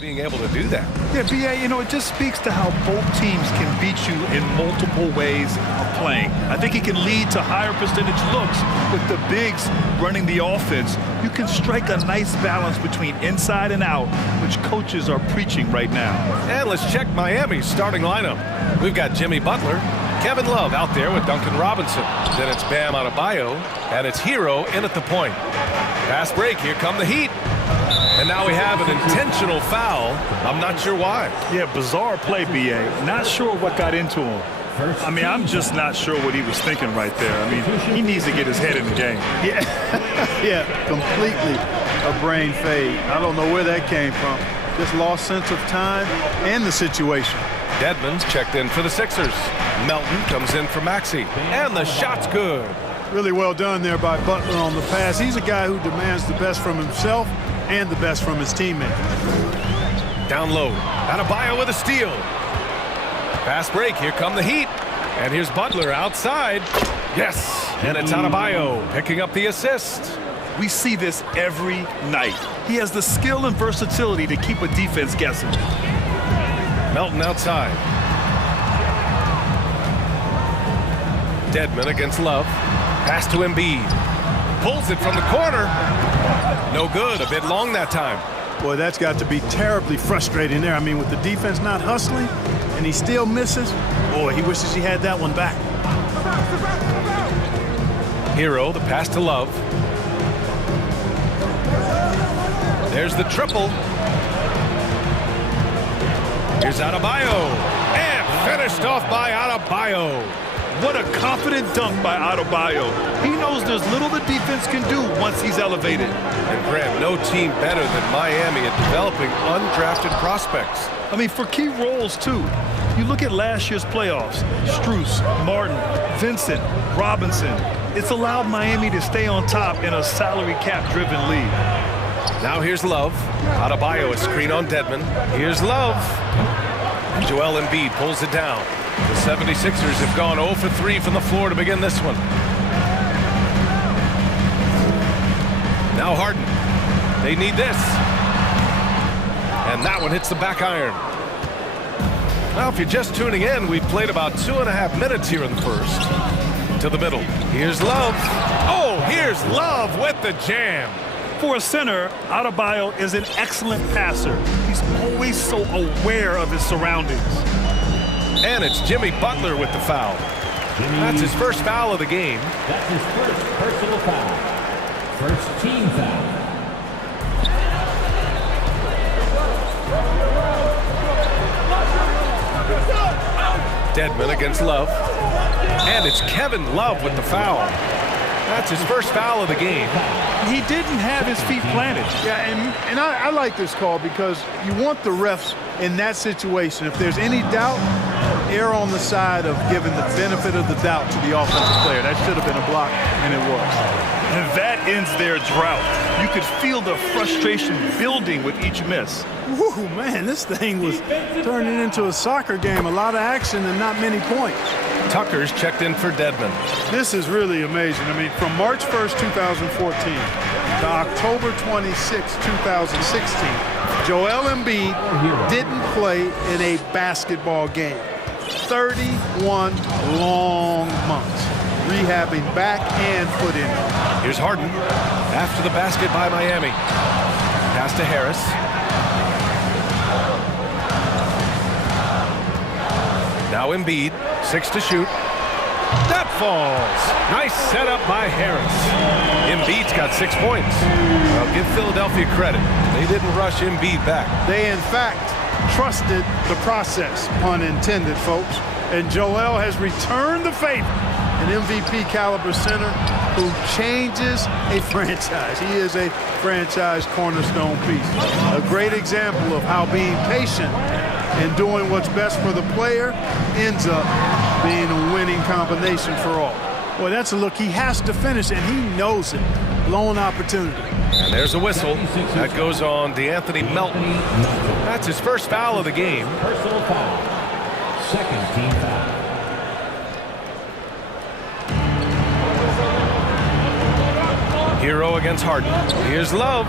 being able to do that. Yeah, B.A., you know, it just speaks to how both teams can beat you in multiple ways of playing. I think he can lead to higher percentage looks with the bigs running the offense. You can strike a nice balance between inside and out, which coaches are preaching right now. And let's check Miami's starting lineup. We've got Jimmy Butler, Kevin Love out there with Duncan Robinson. Then it's Bam Adebayo, and it's Hero in at the point. Fast break, here come the Heat. And now we have an intentional foul. I'm not sure why. Yeah, bizarre play, B.A. Not sure what got into him. I mean, I'm just not sure what he was thinking right there. I mean, he needs to get his head in the game. Yeah, yeah, completely a brain fade. I don't know where that came from. Just lost sense of time and the situation. Dedmon's checked in for the Sixers. Melton comes in for Maxey. And the shot's good. Really well done there by Butler on the pass. He's a guy who demands the best from himself and the best from his teammates. Down low. Adebayo with a steal. Fast break. Here come the Heat. And here's Butler outside. Yes. And it's Adebayo picking up the assist. We see this every night. He has the skill and versatility to keep a defense guessing. Melton outside. Dedmon against Love. Pass to Embiid. Pulls it from the corner. No good. A bit long that time. Boy, that's got to be terribly frustrating there. I mean, with the defense not hustling and he still misses, boy, he wishes he had that one back. Hero, the pass to Love. There's the triple. Here's Adebayo. And finished off by Adebayo. What a confident dunk by Adebayo. He knows there's little the defense can do once he's elevated. And Graham, no team better than Miami at developing undrafted prospects. I mean, for key roles, too. You look at last year's playoffs. Strus, Martin, Vincent, Robinson. It's allowed Miami to stay on top in a salary cap-driven league. Now here's Love. Adebayo, a screen on Dedmon. Here's Love. And Joel Embiid pulls it down. The 76ers have gone 0 for 3 from the floor to begin this one. Now Harden. They need this. And that one hits the back iron. Now, if you're just tuning in, we've played about 2.5 minutes here in the first. To the middle. Here's Love. Oh, here's Love with the jam. For a center, Adebayo is an excellent passer. He's always so aware of his surroundings. And it's Jimmy Butler with the foul. That's his first foul of the game. That's his first personal foul. First team foul. Dedmon against Love. And it's Kevin Love with the foul. That's his first foul of the game. He didn't have his feet planted. Yeah, and I like this call because you want the refs in that situation. If there's any doubt, err on the side of giving the benefit of the doubt to the offensive player. That should have been a block, and it was. And that ends their drought. You could feel the frustration building with each miss. Woo, man, this thing was turning into a soccer game. A lot of action and not many points. Tucker's checked in for Dedmon. This is really amazing. I mean, from March 1st, 2014 to October 26, 2016, Joel Embiid didn't play in a basketball game. 31 long months, rehabbing back and foot injury. Here's Harden after the basket by Miami. Pass to Harris. Now Embiid, 6 to shoot. That falls. Nice setup by Harris. Embiid's got 6 points. I'll give Philadelphia credit. They didn't rush Embiid back. They, in fact, trusted the process, pun intended, folks. And Joel has returned the favor. An MVP caliber center who changes a franchise. He is a franchise cornerstone piece. A great example of how being patient and doing what's best for the player ends up being a winning combination for all. Boy, that's a look he has to finish, and he knows it. Blown opportunity. And there's a whistle. That goes on DeAnthony Melton. That's his first foul of the game. Personal foul. Second team foul. Hero against Harden. Here's Love.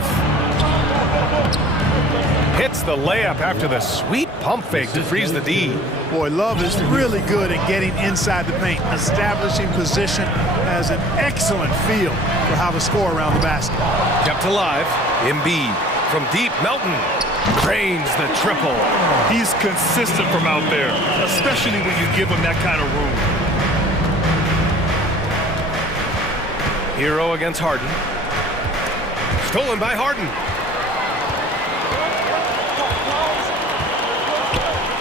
Hits the layup after the sweet pump fake to freeze the D. Boy, Love is really good at getting inside the paint. Establishing position, has an excellent feel for how to score around the basket. Kept alive. Embiid from deep. Melton drains the triple. He's consistent from out there, especially when you give him that kind of room. Hero against Harden. Stolen by Harden.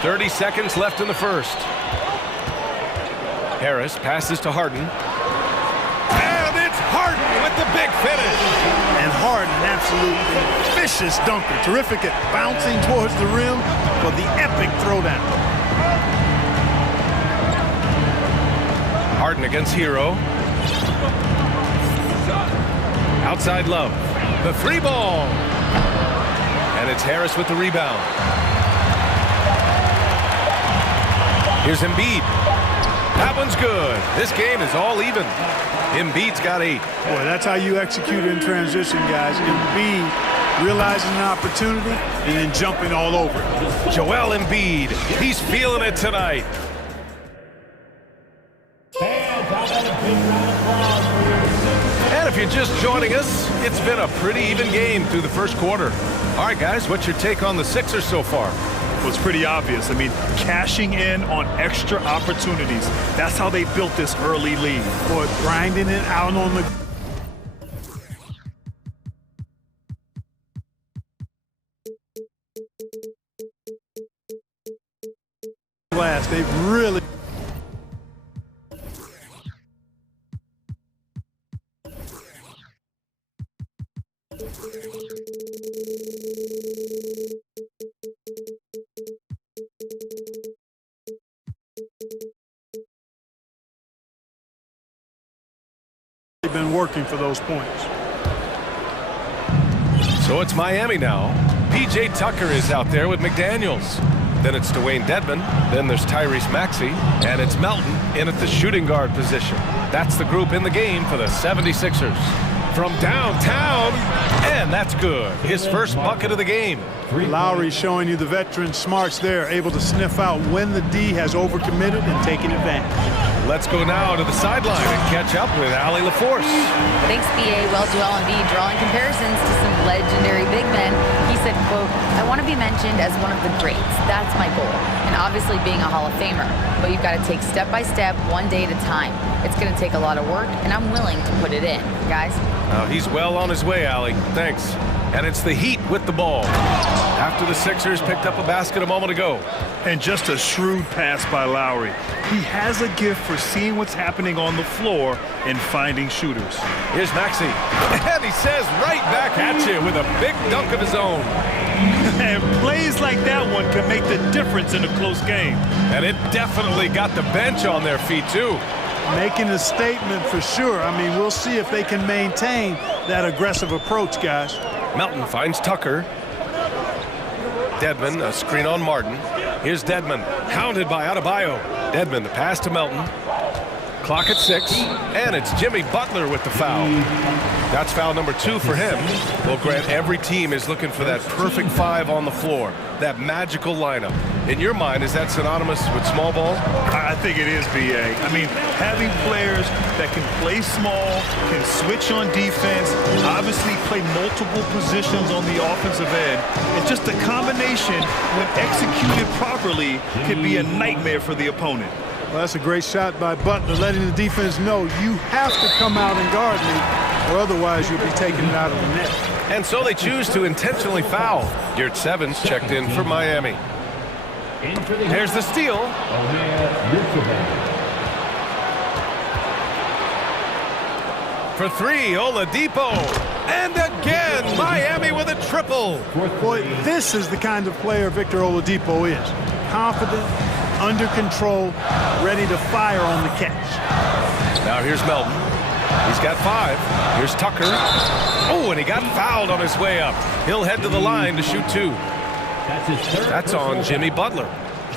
30 seconds left in the first. Harris passes to Harden. And it's Harden with the big finish. And Harden, an absolutely vicious dunker. Terrific at bouncing towards the rim for the epic throwdown. Harden against Hero. Outside Love. The three ball. And it's Harris with the rebound. Here's Embiid. That one's good. This game is all even. Embiid's got 8. Boy, that's how you execute in transition, guys. Embiid realizing an opportunity and then jumping all over it. Joel Embiid, he's feeling it tonight. And if you're just joining us, it's been a pretty even game through the first quarter. All right, guys, what's your take on the Sixers so far? Well, it's pretty obvious. I mean, cashing in on extra opportunities. That's how they built this early lead. Boy, grinding it out on the glass. They've really been working for those points. So it's Miami now. P.J. Tucker is out there with McDaniels. Then it's Dwayne Dedmon. Then there's Tyrese Maxey. And it's Melton in at the shooting guard position. That's the group in the game for the 76ers. From downtown, and that's good. His first bucket of the game. Lowry showing you the veteran smarts there, able to sniff out when the D has overcommitted and taking advantage. Let's go now to the sideline and catch up with Allie LaForce. Thanks, B.A. Well, Joel Embiid drawing comparisons to some legendary big men. He said, quote, I want to be mentioned as one of the greats. That's my goal. And obviously being a Hall of Famer. But you've got to take step by step, one day at a time. It's going to take a lot of work, and I'm willing to put it in. Guys? He's well on his way, Allie. Thanks. And it's the Heat with the ball. After the Sixers picked up a basket a moment ago. And just a shrewd pass by Lowry. He has a gift for seeing what's happening on the floor and finding shooters. Here's Maxey. And he says right back at you with a big dunk of his own. And plays like that one can make the difference in a close game. And it definitely got the bench on their feet, too. Making a statement for sure. I mean, we'll see if they can maintain that aggressive approach, guys. Melton finds Tucker. Dedmon, a screen on Martin. Here's Dedmon, hounded by Adebayo. Dedmon, the pass to Melton. Clock at 6, and it's Jimmy Butler with the foul. That's foul number 2 for him. Well, Grant, every team is looking for that perfect 5 on the floor, that magical lineup. In your mind, is that synonymous with small ball? I think it is, B.A. I mean, having players that can play small, can switch on defense, obviously play multiple positions on the offensive end, and just a combination, when executed properly, can be a nightmare for the opponent. Well, that's a great shot by Butler, letting the defense know you have to come out and guard me, or otherwise you'll be taking it out of the net. And so they choose to intentionally foul. Garrett Sevens checked in for Miami. There's the steal. For 3, Oladipo. And again, Miami with a triple. Boy, this is the kind of player Victor Oladipo is. Confident, under control, ready to fire on the catch. Now here's Melton. He's got 5. Here's Tucker. Oh, and he got fouled on his way up. He'll head to the line to shoot 2. That's on Jimmy Butler.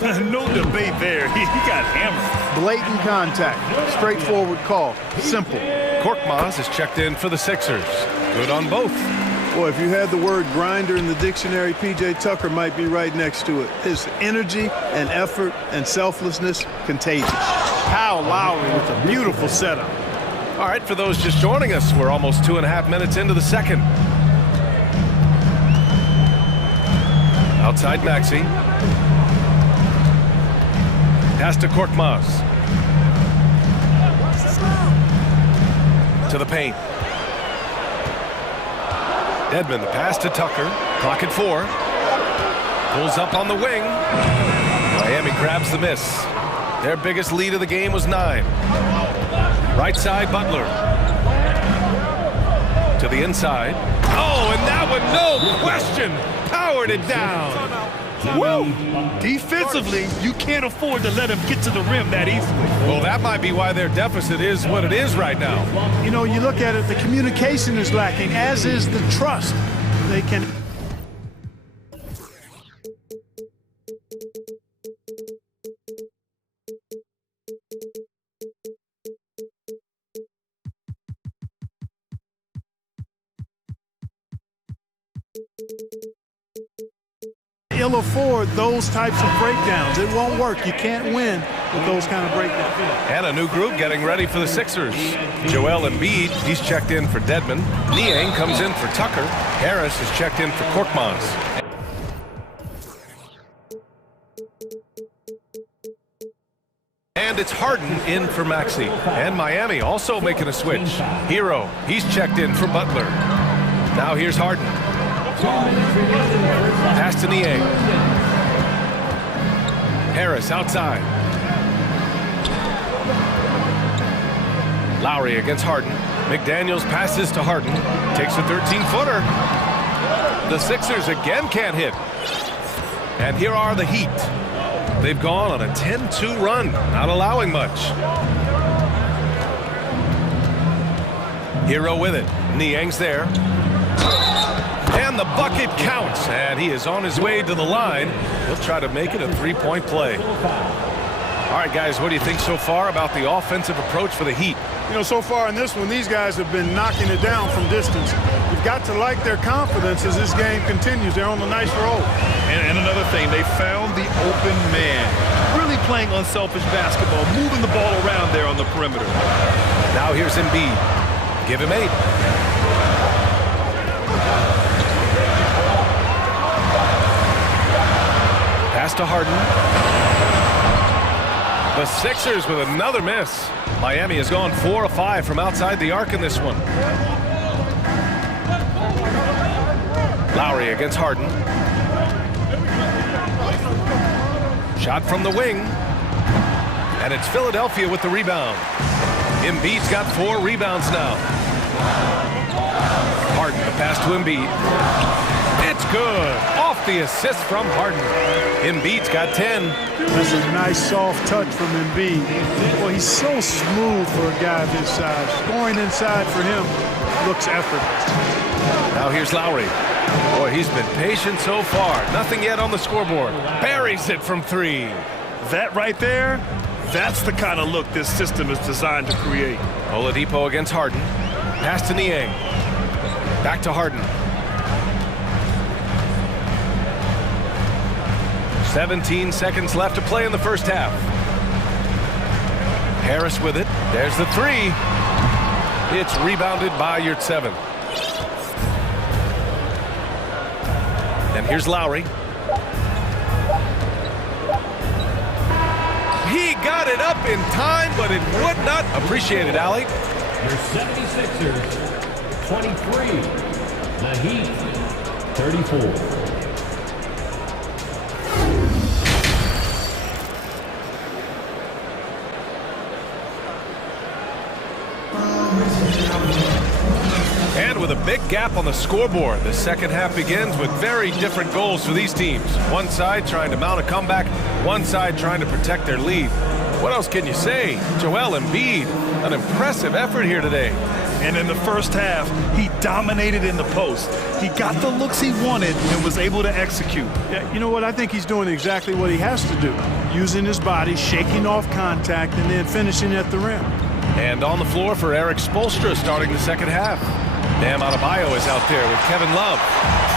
No debate there. He got hammered. Blatant contact. Straightforward call. Simple. Korkmaz is checked in for the Sixers. Good on both. Boy, if you had the word grinder in the dictionary, P.J. Tucker might be right next to it. His energy and effort and selflessness, contagious. Kyle Lowry with a beautiful setup. All right, for those just joining us, we're almost 2.5 minutes into the second. Outside Maxey. Pass to Korkmaz. To the paint. Dedmon, the pass to Tucker. Clock at 4. Pulls up on the wing. Miami grabs the miss. Their biggest lead of the game was 9. Right side, Butler. To the inside. Oh, and that one, no question, powered it down. Woo! Defensively, you can't afford to let him get to the rim that easily. Well, that might be why their deficit is what it is right now. You know, you look at it, the communication is lacking, as is the trust. They can... ill afford those types of breakdowns. It won't work. You can't win with those kind of breakdowns. And a new group getting ready for the Sixers. Joel Embiid, he's checked in for Dedmon. Niang comes in for Tucker. Harris is checked in for Korkmaz. And it's Harden in for Maxey. And Miami also making a switch. Hero, he's checked in for Butler. Now here's Harden. Pass to Niang. Harris outside. Lowry against Harden. McDaniels passes to Harden. Takes a 13-footer. The Sixers again can't hit. And here are the Heat. They've gone on a 10-2 run, not allowing much. Hero with it. Niang's there. And the bucket counts, and he is on his way to the line. He'll try to make it a three-point play. All right, guys, what do you think so far about the offensive approach for the Heat? You know, so far in this one, these guys have been knocking it down from distance. You've got to like their confidence as this game continues. They're on a nice roll. And another thing, they found the open man. Really playing unselfish basketball, moving the ball around there on the perimeter. Now here's Embiid. Give him 8. Pass to Harden. The Sixers with another miss. Miami has gone 4 of 5 from outside the arc in this one. Lowry against Harden. Shot from the wing. And it's Philadelphia with the rebound. Embiid's got 4 rebounds now. Harden, the pass to Embiid. It's good. Off the assist from Harden. Embiid's got 10. That's a nice soft touch from Embiid. Well, he's so smooth for a guy this size. Scoring inside for him looks effortless. Now here's Lowry. Boy, he's been patient so far. Nothing yet on the scoreboard. Buries it from 3. That right there, that's the kind of look this system is designed to create. Oladipo against Harden. Pass to Niang. Back to Harden. 17 seconds left to play in the first half. Harris with it. There's the 3. It's rebounded by Yurtseven. And here's Lowry. He got it up in time, but it would not. Appreciate it, Allie. Your 76ers, 23. The Heat, 34. And with a big gap on the scoreboard, the second half begins with very different goals for these teams. One side trying to mount a comeback, one side trying to protect their lead. What else can you say? Joel Embiid, an impressive effort here today. And in the first half, he dominated in the post. He got the looks he wanted and was able to execute. Yeah, you know what? I think he's doing exactly what he has to do. Using his body, shaking off contact, and then finishing at the rim. And on the floor for Eric Spoelstra starting the second half. Bam Adebayo is out there with Kevin Love.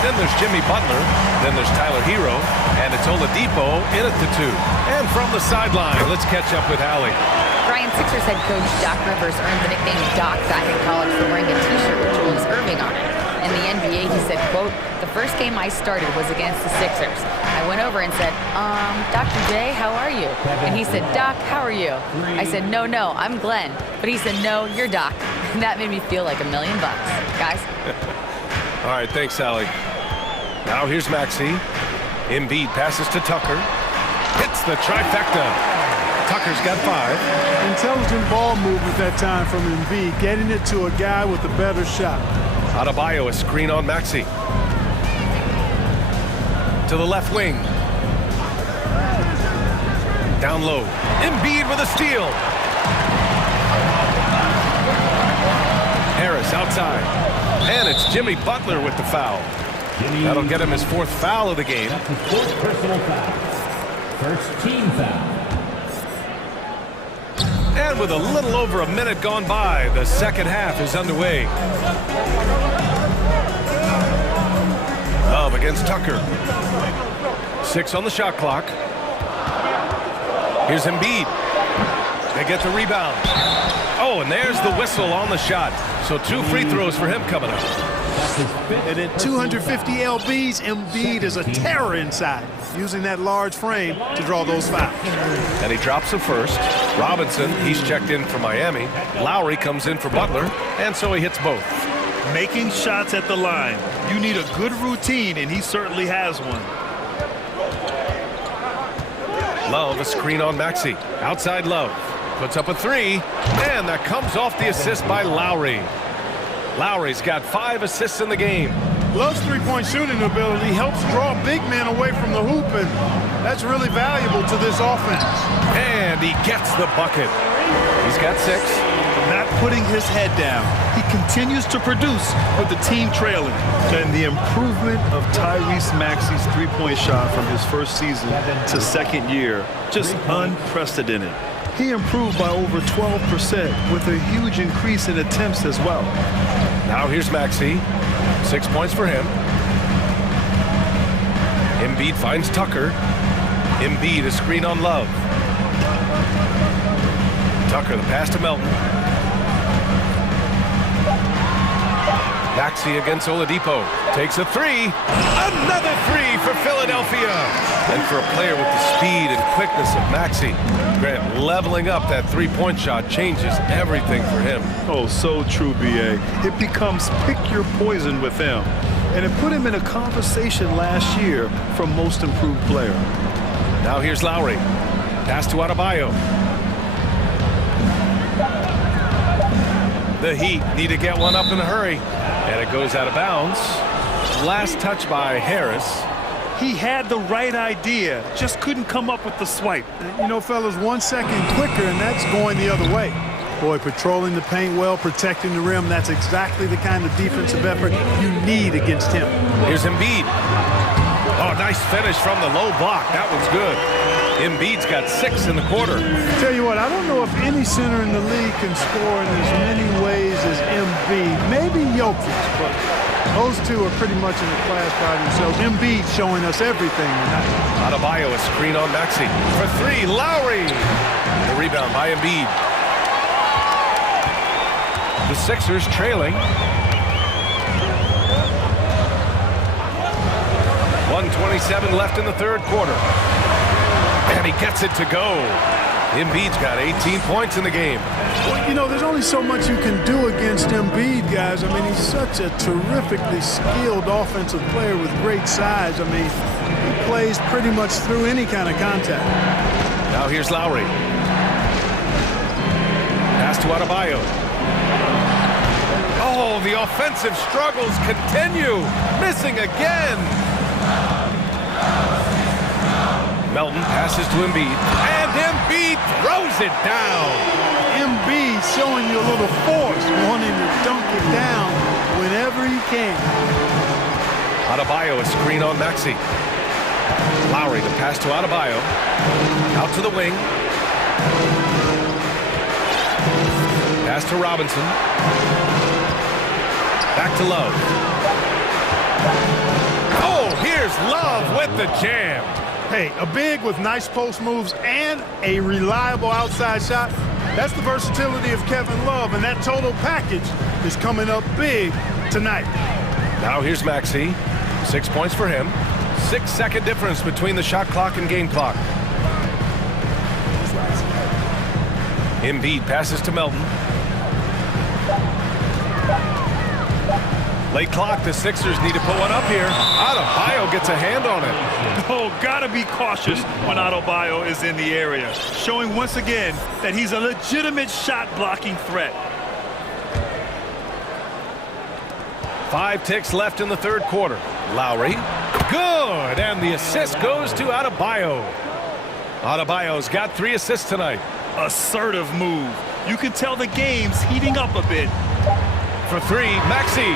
Then there's Jimmy Butler. Then there's Tyler Hero. And it's Oladipo in at the 2. And from the sideline, let's catch up with Allie. Brian, Sixers head coach Doc Rivers earned the nickname Doc back in college for wearing a T-shirt with Julius Erving on it. In the NBA, he said, quote, "The first game I started was against the Sixers. I went over and said, Dr. J, how are you?" And he said, "Doc, how are you?" I said, no, I'm Glenn." But he said, "No, you're Doc." And that made me feel like $1 million, guys. All right, thanks, Sally. Now here's Maxey. Embiid passes to Tucker. Hits the trifecta. Tucker's got 5. Intelligent ball movement that time from Embiid, getting it to a guy with a better shot. Adebayo, a screen on Maxey. To the left wing. Down low. Embiid with a steal. Harris outside. And it's Jimmy Butler with the foul. That'll get him his 4th foul of the game. Fourth personal foul. First team foul. And with a little over a minute gone by, the second half is underway. Love against Tucker. 6 on the shot clock. Here's Embiid. They get the rebound. Oh, and there's the whistle on the shot. So 2 free throws for him coming up. And at 250 lbs, Embiid is a terror inside, using that large frame to draw those fouls. And he drops the first. Robinson, he's checked in for Miami. Lowry comes in for Butler, and so he hits both. Making shots at the line. You need a good routine, and he certainly has one. Love, a screen on Maxey. Outside Love. Puts up a 3, and that comes off the assist by Lowry. Lowry's got 5 assists in the game. Love's three-point shooting ability helps draw big men away from the hoop, and that's really valuable to this offense. And he gets the bucket. He's got 6. Not putting his head down. He continues to produce with the team trailing. And the improvement of Tyrese Maxey's three-point shot from his first season to second year, just unprecedented. He improved by over 12% with a huge increase in attempts as well. Now here's Maxey. 6 points for him. Embiid finds Tucker. Embiid, a screen on Love. Tucker, the pass to Melton. Maxey against Oladipo. Takes a 3. Another 3 for Philadelphia. And for a player with the speed and quickness of Maxey, Grant, leveling up that three-point shot changes everything for him. Oh, so true, B.A. It becomes pick your poison with him. And it put him in a conversation last year for most improved player. Now here's Lowry. Pass to Adebayo. The Heat need to get one up in a hurry. And it goes out of bounds. Last touch by Harris. He had the right idea, just couldn't come up with the swipe. You know, fellas, 1 second quicker, and that's going the other way. Boy, patrolling the paint well, protecting the rim, that's exactly the kind of defensive effort you need against him. Here's Embiid. Oh, nice finish from the low block. That one's good. Embiid's got 6 in the quarter. Tell you what, I don't know if any center in the league can score in as many ways as Embiid. Maybe Jokic, but those two are pretty much in the class by themselves. Embiid showing us everything tonight. Adebayo, a screen on Maxey. For 3, Lowry. The rebound by Embiid. The Sixers trailing. 1:27 left in the third quarter. And he gets it to go. Embiid's got 18 points in the game. Well, you know, there's only so much you can do against Embiid, guys. I mean, he's such a terrifically skilled offensive player with great size. I mean, he plays pretty much through any kind of contact. Now here's Lowry. Pass to Adebayo. Oh, the offensive struggles continue. Missing again. Melton passes to Embiid, and Embiid throws it down. Embiid showing you a little force, wanting to dunk it down whenever he can. Adebayo, a screen on Maxey. Lowry, the pass to Adebayo. Out to the wing. Pass to Robinson. Back to Love. Oh, here's Love with the jam. Hey, a big with nice post moves and a reliable outside shot. That's the versatility of Kevin Love, and that total package is coming up big tonight. Now here's Maxey. 6 points for him. 6-second difference between the shot clock and game clock. Embiid passes to Melton. Late clock, the Sixers need to put one up here. Adebayo gets a hand on it. Oh, gotta be cautious when Adebayo is in the area, showing once again that he's a legitimate shot-blocking threat. 5 ticks left in the third quarter. Lowry, good, and the assist goes to Adebayo. Adebayo's got 3 assists tonight. Assertive move. You can tell the game's heating up a bit. For 3, Maxey.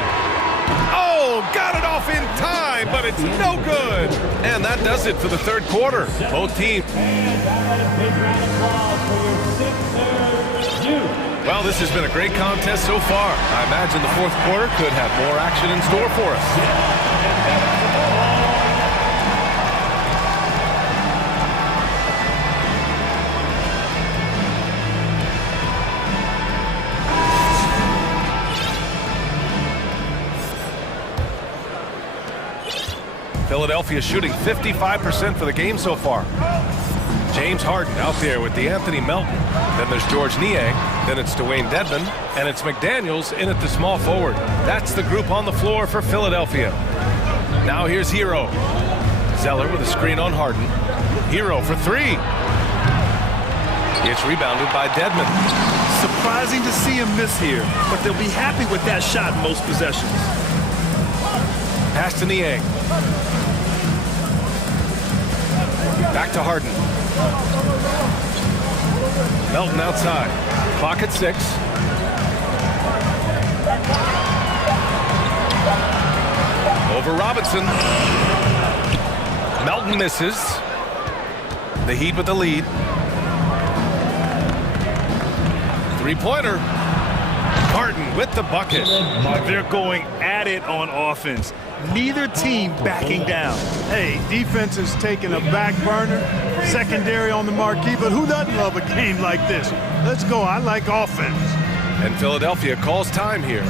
Oh, got it off in time, but it's no good. And that does it for the third quarter. Both teams. Well, this has been a great contest so far. I imagine the fourth quarter could have more action in store for us. Philadelphia shooting 55% for the game so far. James Harden out there with DeAnthony Melton. Then there's George Niang. Then it's Dwayne Dedmon. And it's McDaniels in at the small forward. That's the group on the floor for Philadelphia. Now here's Hero. Zeller with a screen on Harden. Hero for 3. It's rebounded by Dedmon. Surprising to see him miss here, but they'll be happy with that shot in most possessions. Pass to Niang. Back to Harden. Melton outside. Clock at 6. Over Robinson. Melton misses. The Heat with the lead. 3-pointer. Harden with the bucket. They're going at it on offense. Neither team backing down. Hey, defense is taking a back burner, secondary on the marquee, but who doesn't love a game like this? Let's go. I like offense. And Philadelphia calls time here.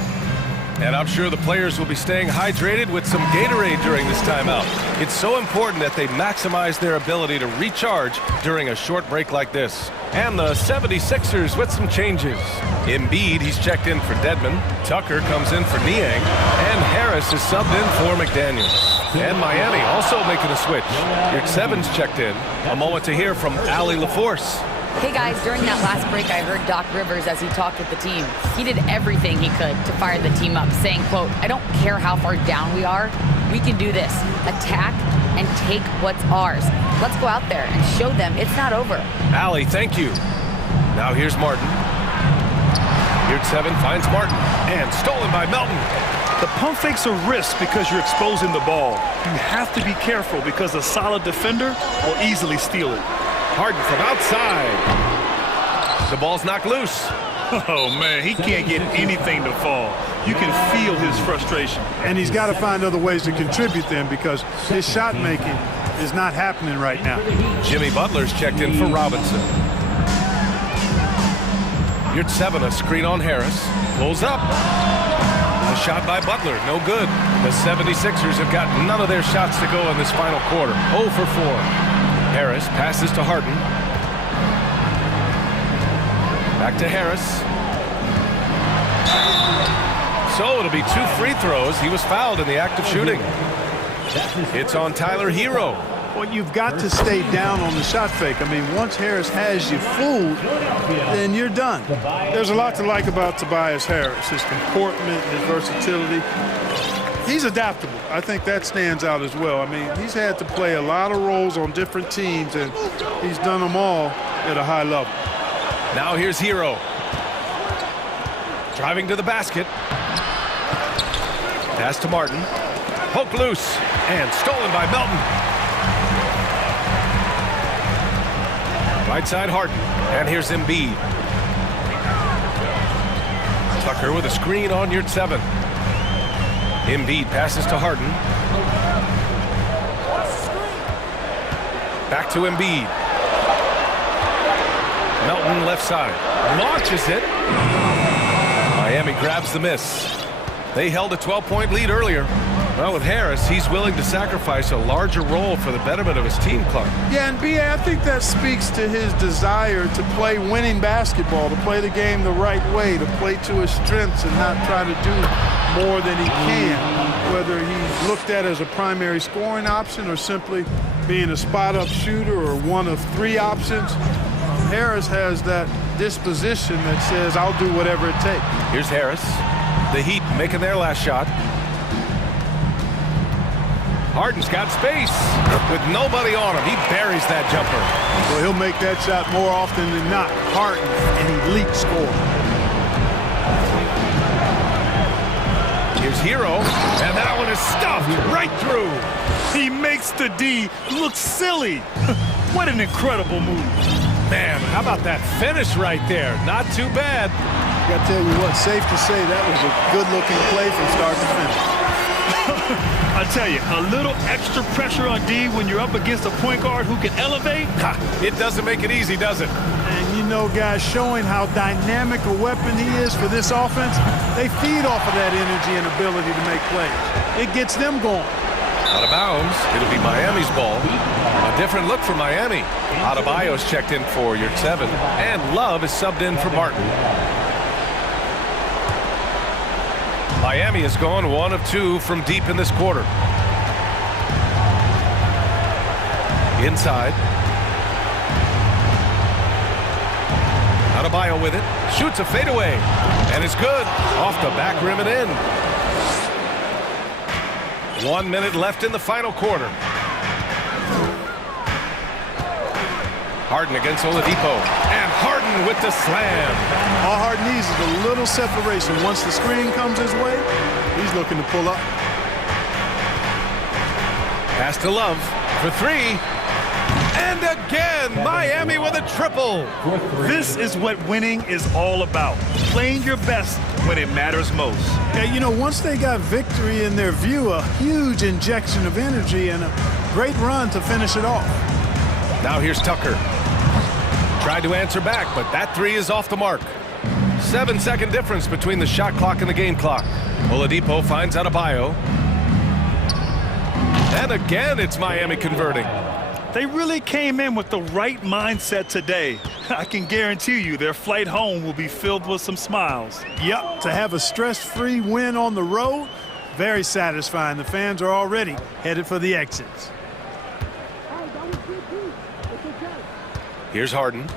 And I'm sure the players will be staying hydrated with some Gatorade during this timeout. It's so important that they maximize their ability to recharge during a short break like this. And the 76ers with some changes. Embiid, he's checked in for Dedmon. Tucker comes in for Niang. And Harris is subbed in for McDaniels. And Miami also making a switch. Rick Sevens checked in. A moment to hear from Allie LaForce. Hey guys, during that last break I heard Doc Rivers as he talked with the team. He did everything he could to fire the team up, saying, quote, "I don't care how far down we are, we can do this. Attack and take what's ours. Let's go out there and show them it's not over." Allie, thank you. Now here's Martin. Here's 7, finds Martin, and stolen by Melton. The pump fake's a risk because you're exposing the ball. You have to be careful because a solid defender will easily steal it. Harden from outside. The ball's knocked loose. Oh, man, he can't get anything to fall. You can feel his frustration. And he's got to find other ways to contribute then because his shot making is not happening right now. Jimmy Butler's checked in for Robinson. You're 7, a screen on Harris. Pulls up. A shot by Butler, no good. The 76ers have got none of their shots to go in this final quarter. 0 for 4. Harris passes to Harden. Back to Harris. So it'll be 2 free throws. He was fouled in the act of shooting. It's on Tyler Hero. Well, you've got to stay down on the shot fake. I mean, once Harris has you fooled, then you're done. There's a lot to like about Tobias Harris, his comportment, his versatility. He's adaptable. I think that stands out as well. I mean, he's had to play a lot of roles on different teams, and he's done them all at a high level. Now here's Hero. Driving to the basket. Pass to Martin. Poke loose, and stolen by Melton. Right side Harden, and here's Embiid. Tucker with a screen on Yurt 7. Embiid passes to Harden. Back to Embiid. Melton left side. Launches it. Miami grabs the miss. They held a 12-point lead earlier. Well, with Harris, he's willing to sacrifice a larger role for the betterment of his team, Clark. Yeah, and B.A., I think that speaks to his desire to play winning basketball, to play the game the right way, to play to his strengths and not try to do more than he can, whether he's looked at as a primary scoring option or simply being a spot-up shooter or one of three options. Harris has that disposition that says, I'll do whatever it takes. Here's Harris. The Heat making their last shot. Harden's got space with nobody on him. He buries that jumper. Well, he'll make that shot more often than not. Harden, an elite scorer. Here's Hero, and that one is stuffed right through. He makes the D look silly. What an incredible move. Man, how about that finish right there? Not too bad. I gotta tell you what, safe to say that was a good-looking play from start to finish. I tell you, a little extra pressure on D when you're up against a point guard who can elevate. It doesn't make it easy, does it? And you know, guys, showing how dynamic a weapon he is for this offense, they feed off of that energy and ability to make plays. It gets them going. Out of bounds. It'll be Miami's ball. A different look for Miami. Adebayo's checked in for your 7. And Love is subbed in for Martin. Miami has gone 1 of 2 from deep in this quarter. Inside. Adebayo with it. Shoots a fadeaway. And it's good. Off the back rim and in. 1 minute left in the final quarter. Harden against Oladipo. And Harden with the slam. All Harden needs is a little separation. Once the screen comes his way, he's looking to pull up. Pass to Love for 3. And again, Miami with a triple. This is what winning is all about. Playing your best when it matters most. Yeah, you know, once they got victory in their view, a huge injection of energy and a great run to finish it off. Now here's Tucker. Tried to answer back, but that 3 is off the mark. 7-second difference between the shot clock and the game clock. Oladipo finds Adebayo. And again, it's Miami converting. They really came in with the right mindset today. I can guarantee you their flight home will be filled with some smiles. Yep, to have a stress-free win on the road, very satisfying. The fans are already headed for the exits. Here's Harden.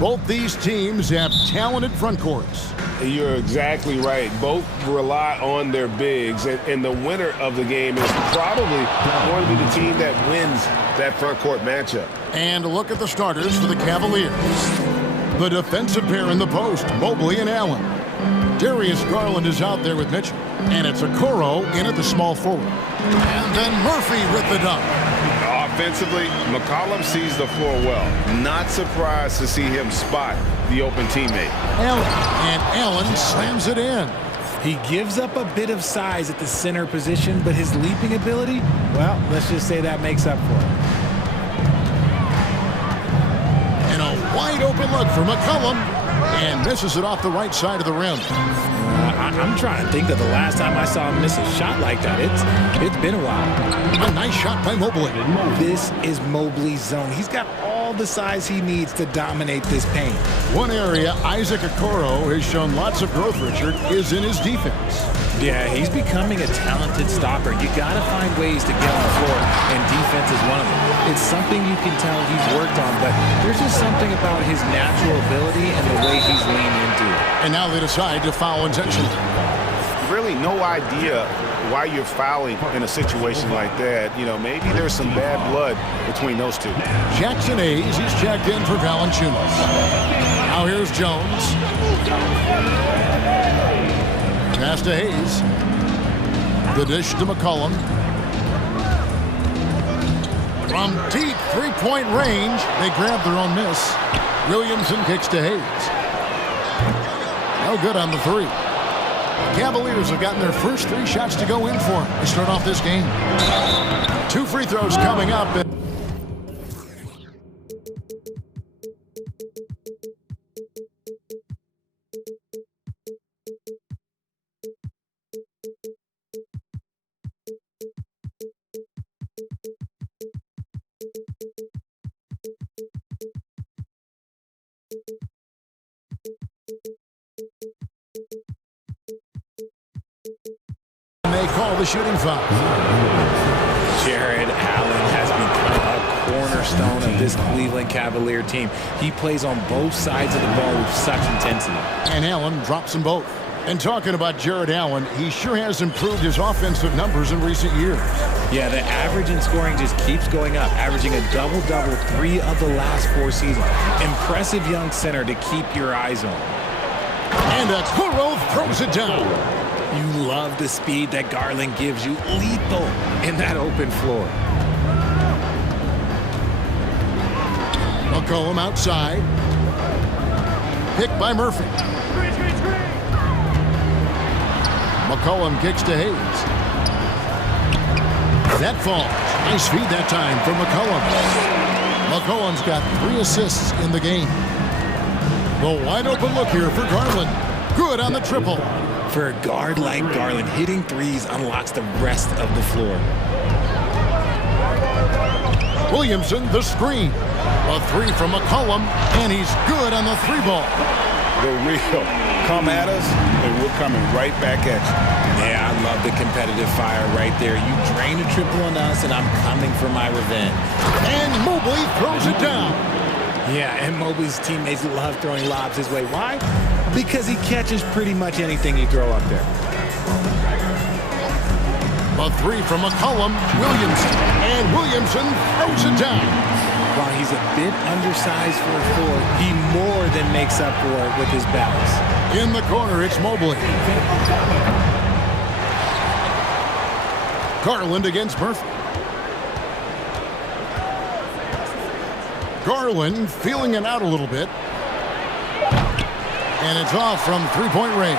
Both these teams have talented front courts. You're exactly right. Both rely on their bigs, and the winner of the game is probably going to be the team that wins that front court matchup. And look at the starters for the Cavaliers. The defensive pair in the post, Mobley and Allen. Darius Garland is out there with Mitchell. And it's Okoro in at the small forward. And then Murphy with the dunk. Offensively, McCollum sees the floor well. Not surprised to see him spot the open teammate. Allen slams it in. He gives up a bit of size at the center position, but his leaping ability, well, let's just say that makes up for it. And a wide open look for McCollum. And misses it off the right side of the rim. I'm trying to think of the last time I saw him miss a shot like that. It's been a while. A nice shot by Mobley. This is Mobley's zone. He's got all the size he needs to dominate this paint. One area Isaac Okoro has shown lots of growth, Richard, is in his defense. Yeah, he's becoming a talented stopper. You got to find ways to get on the floor, and defense is one of them. It's something you can tell he's worked on, but there's just something about his natural ability and the way he's leaned into it. And now they decide to foul intentionally. Really no idea why you're fouling in a situation like that. You know, maybe there's some bad blood between those two. Jackson Hayes, he's checked in for Valanciunas. Now here's Jones. Pass to Hayes. The dish to McCollum. From deep three-point range, they grab their own miss. Williamson kicks to Hayes. No good on the three. The Cavaliers have gotten their first 3 shots to go in for them to start off this game. 2 free throws coming up. They call the shooting foul. Jared Allen has become a cornerstone of this Cleveland Cavalier team. He plays on both sides of the ball with such intensity. And Allen drops them both. And talking about Jared Allen, he sure has improved his offensive numbers in recent years. Yeah, the average in scoring just keeps going up, averaging a double-double 3 of the last 4 seasons. Impressive young center to keep your eyes on. And Okoro throws it down. You love the speed that Garland gives you. Lethal in that open floor. McCollum outside. Picked by Murphy. McCollum kicks to Hayes. That falls. Nice feed that time from McCollum. McCollum's got 3 assists in the game. The wide open look here for Garland. Good on the triple. For a guard like Garland, hitting threes unlocks the rest of the floor. Williamson, the screen. A 3 from McCollum, and he's good on the 3 ball. The real. Come at us, and we're coming right back at you. Yeah, I love the competitive fire right there. You drain a triple on us, and I'm coming for my revenge. And Mobley throws it down. Yeah, and Mobley's teammates love throwing lobs his way. Why? Because he catches pretty much anything you throw up there. A 3 from McCollum, Williamson, and Williamson throws it down. While he's a bit undersized for a 4, he more than makes up for it with his balance. In the corner, it's Mobley. Garland against Murphy. Garland feeling it out a little bit. And it's off from 3-point range.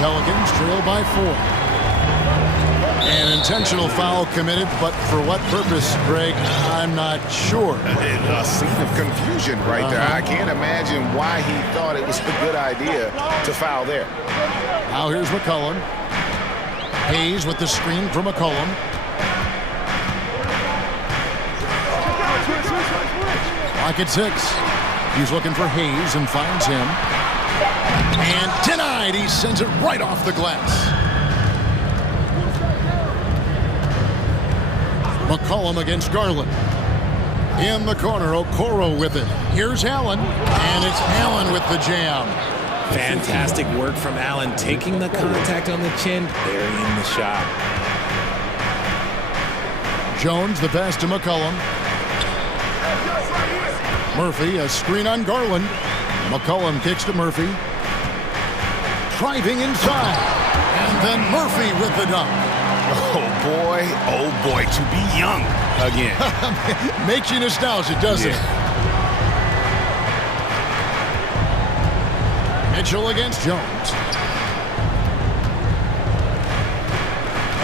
Pelicans trail by 4. An intentional foul committed, but for what purpose, Greg, I'm not sure. A scene of confusion right there. I can't imagine why he thought it was a good idea to foul there. Now here's McCollum. Hayes with the screen for McCollum. Clock at 6. He's looking for Hayes and finds him. And denied. He sends it right off the glass. McCollum against Garland. In the corner, Okoro with it. Here's Allen, and it's Allen with the jam. Fantastic work from Allen, taking the contact on the chin, burying the shot. Jones, the pass to McCollum. Murphy, a screen on Garland. McCollum kicks to Murphy. Driving inside. And then Murphy with the dunk. Oh boy, to be young again. Makes you nostalgic, doesn't it? Mitchell against Jones.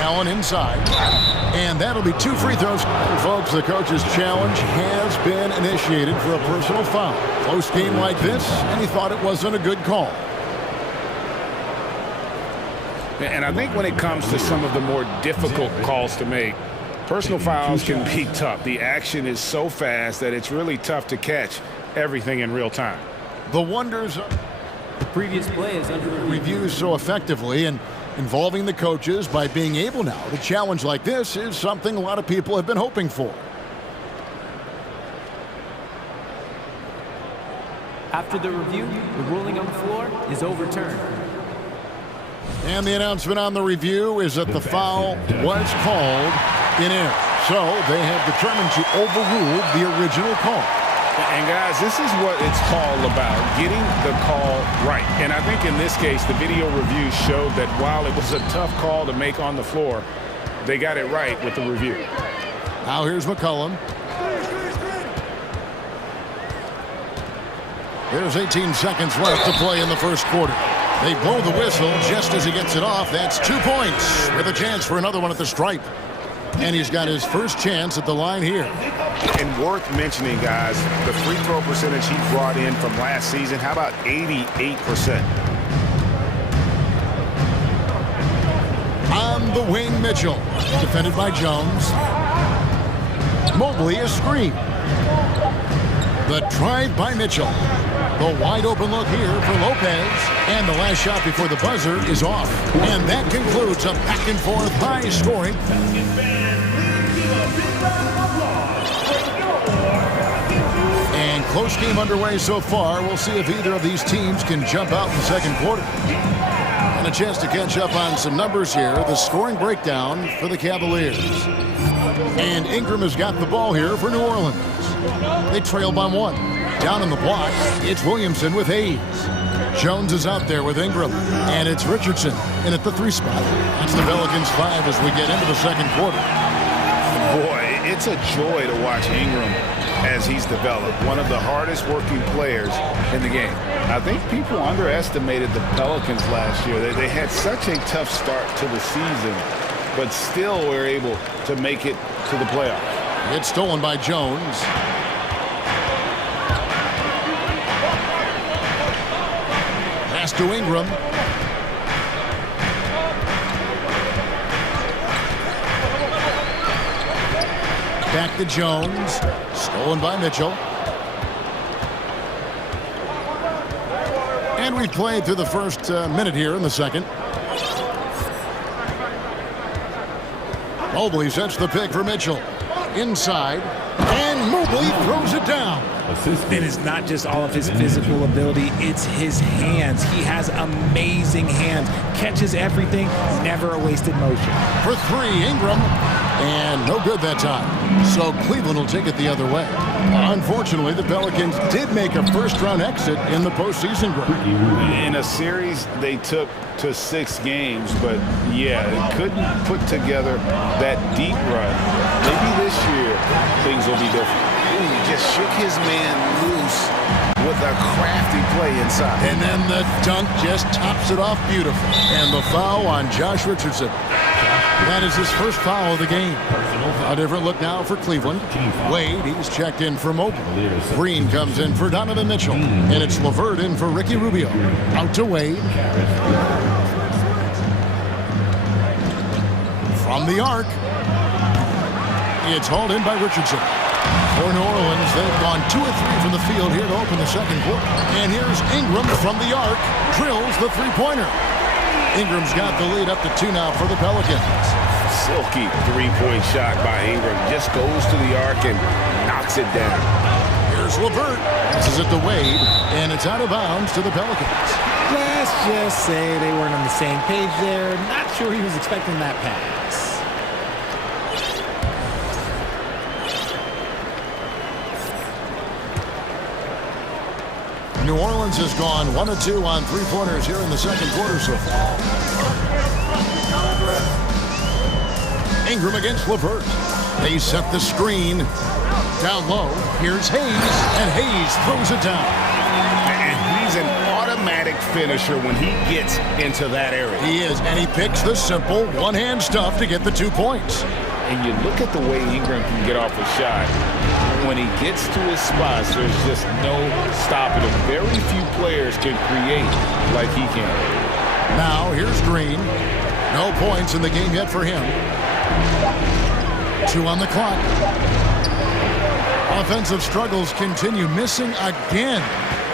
Allen inside. And that'll be 2 free throws. Folks, the coach's challenge has been initiated for a personal foul. Close game like this, and he thought it wasn't a good call. And I think when it comes to some of the more difficult calls to make, personal fouls can be tough. The action is so fast that it's really tough to catch everything in real time. The wonders of the previous play is under review so effectively, and involving the coaches by being able now to challenge like this is something a lot of people have been hoping for. After the review, the ruling on the floor is overturned. And the announcement on the review is that the foul was called in error. So they have determined to overrule the original call. And guys, this is what it's all about, getting the call right. And I think in this case, the video review showed that while it was a tough call to make on the floor, they got it right with the review. Now here's McCollum. There's 18 seconds left to play in the first quarter. They blow the whistle just as he gets it off. That's 2 points with a chance for another one at the stripe. And he's got his first chance at the line here. And worth mentioning, guys, the free throw percentage he brought in from last season, how about 88%? On the wing, Mitchell. Defended by Jones. Mobley, a screen. The drive by Mitchell. The wide open look here for Lopez. And the last shot before the buzzer is off. And that concludes a back and forth high scoring. And close game underway so far. We'll see if either of these teams can jump out in the second quarter. And a chance to catch up on some numbers here. The scoring breakdown for the Cavaliers. And Ingram has got the ball here for New Orleans. They trail by 1. Down in the block, it's Williamson with Hayes. Jones is out there with Ingram. And it's Richardson in at the 3 spot. That's the Pelicans 5 as we get into the second quarter. Boy, it's a joy to watch Ingram as he's developed. One of the hardest working players in the game. I think people underestimated the Pelicans last year. They had such a tough start to the season, but still were able to make it to the playoffs. It's stolen by Jones. Pass to Ingram. Back to Jones. Stolen by Mitchell. And we played through the first minute here in the second. Mobley sets the pick for Mitchell. Inside. And Mobley throws it down. It is not just all of his physical ability, it's his hands. He has amazing hands. Catches everything, never a wasted motion. For 3, Ingram. And no good that time. So Cleveland will take it the other way. Unfortunately, the Pelicans did make a first-round exit in the postseason group. In a series they took to 6 games, but yeah, couldn't put together that deep run. Maybe this year things will be different. Ooh, just shook his man loose with a crafty play inside. And then the dunk just tops it off beautifully. And the foul on Josh Richardson. That is his first foul of the game. A different look now for Cleveland. Wade, he's checked in for Mobley. Green comes in for Donovan Mitchell. And it's LeVert in for Ricky Rubio. Out to Wade. From the arc. It's hauled in by Richardson. For New Orleans, they've gone 2 of 3 from the field here to open the second quarter. And here's Ingram from the arc. Drills the three-pointer. Ingram's got the lead up to 2 now for the Pelicans. Silky 3-point shot by Ingram. Just goes to the arc and knocks Sit down. Here's LeVert. Passes it to Wade, and it's out of bounds to the Pelicans. Let's just say they weren't on the same page there. Not sure he was expecting that pass. New Orleans has gone 1 of 2 on three-pointers here in the second quarter so far. Ingram against LeVert. They set the screen. Down low, here's Hayes, and Hayes throws it down. And he's an automatic finisher when he gets into that area. He is, and he picks the simple one-hand stuff to get the 2 points. And you look at the way Ingram can get off a shot. When he gets to his spots, there's just no stopping him. Very few players can create like he can. Now, here's Green. No points in the game yet for him. 2 on the clock. Offensive struggles continue, missing again.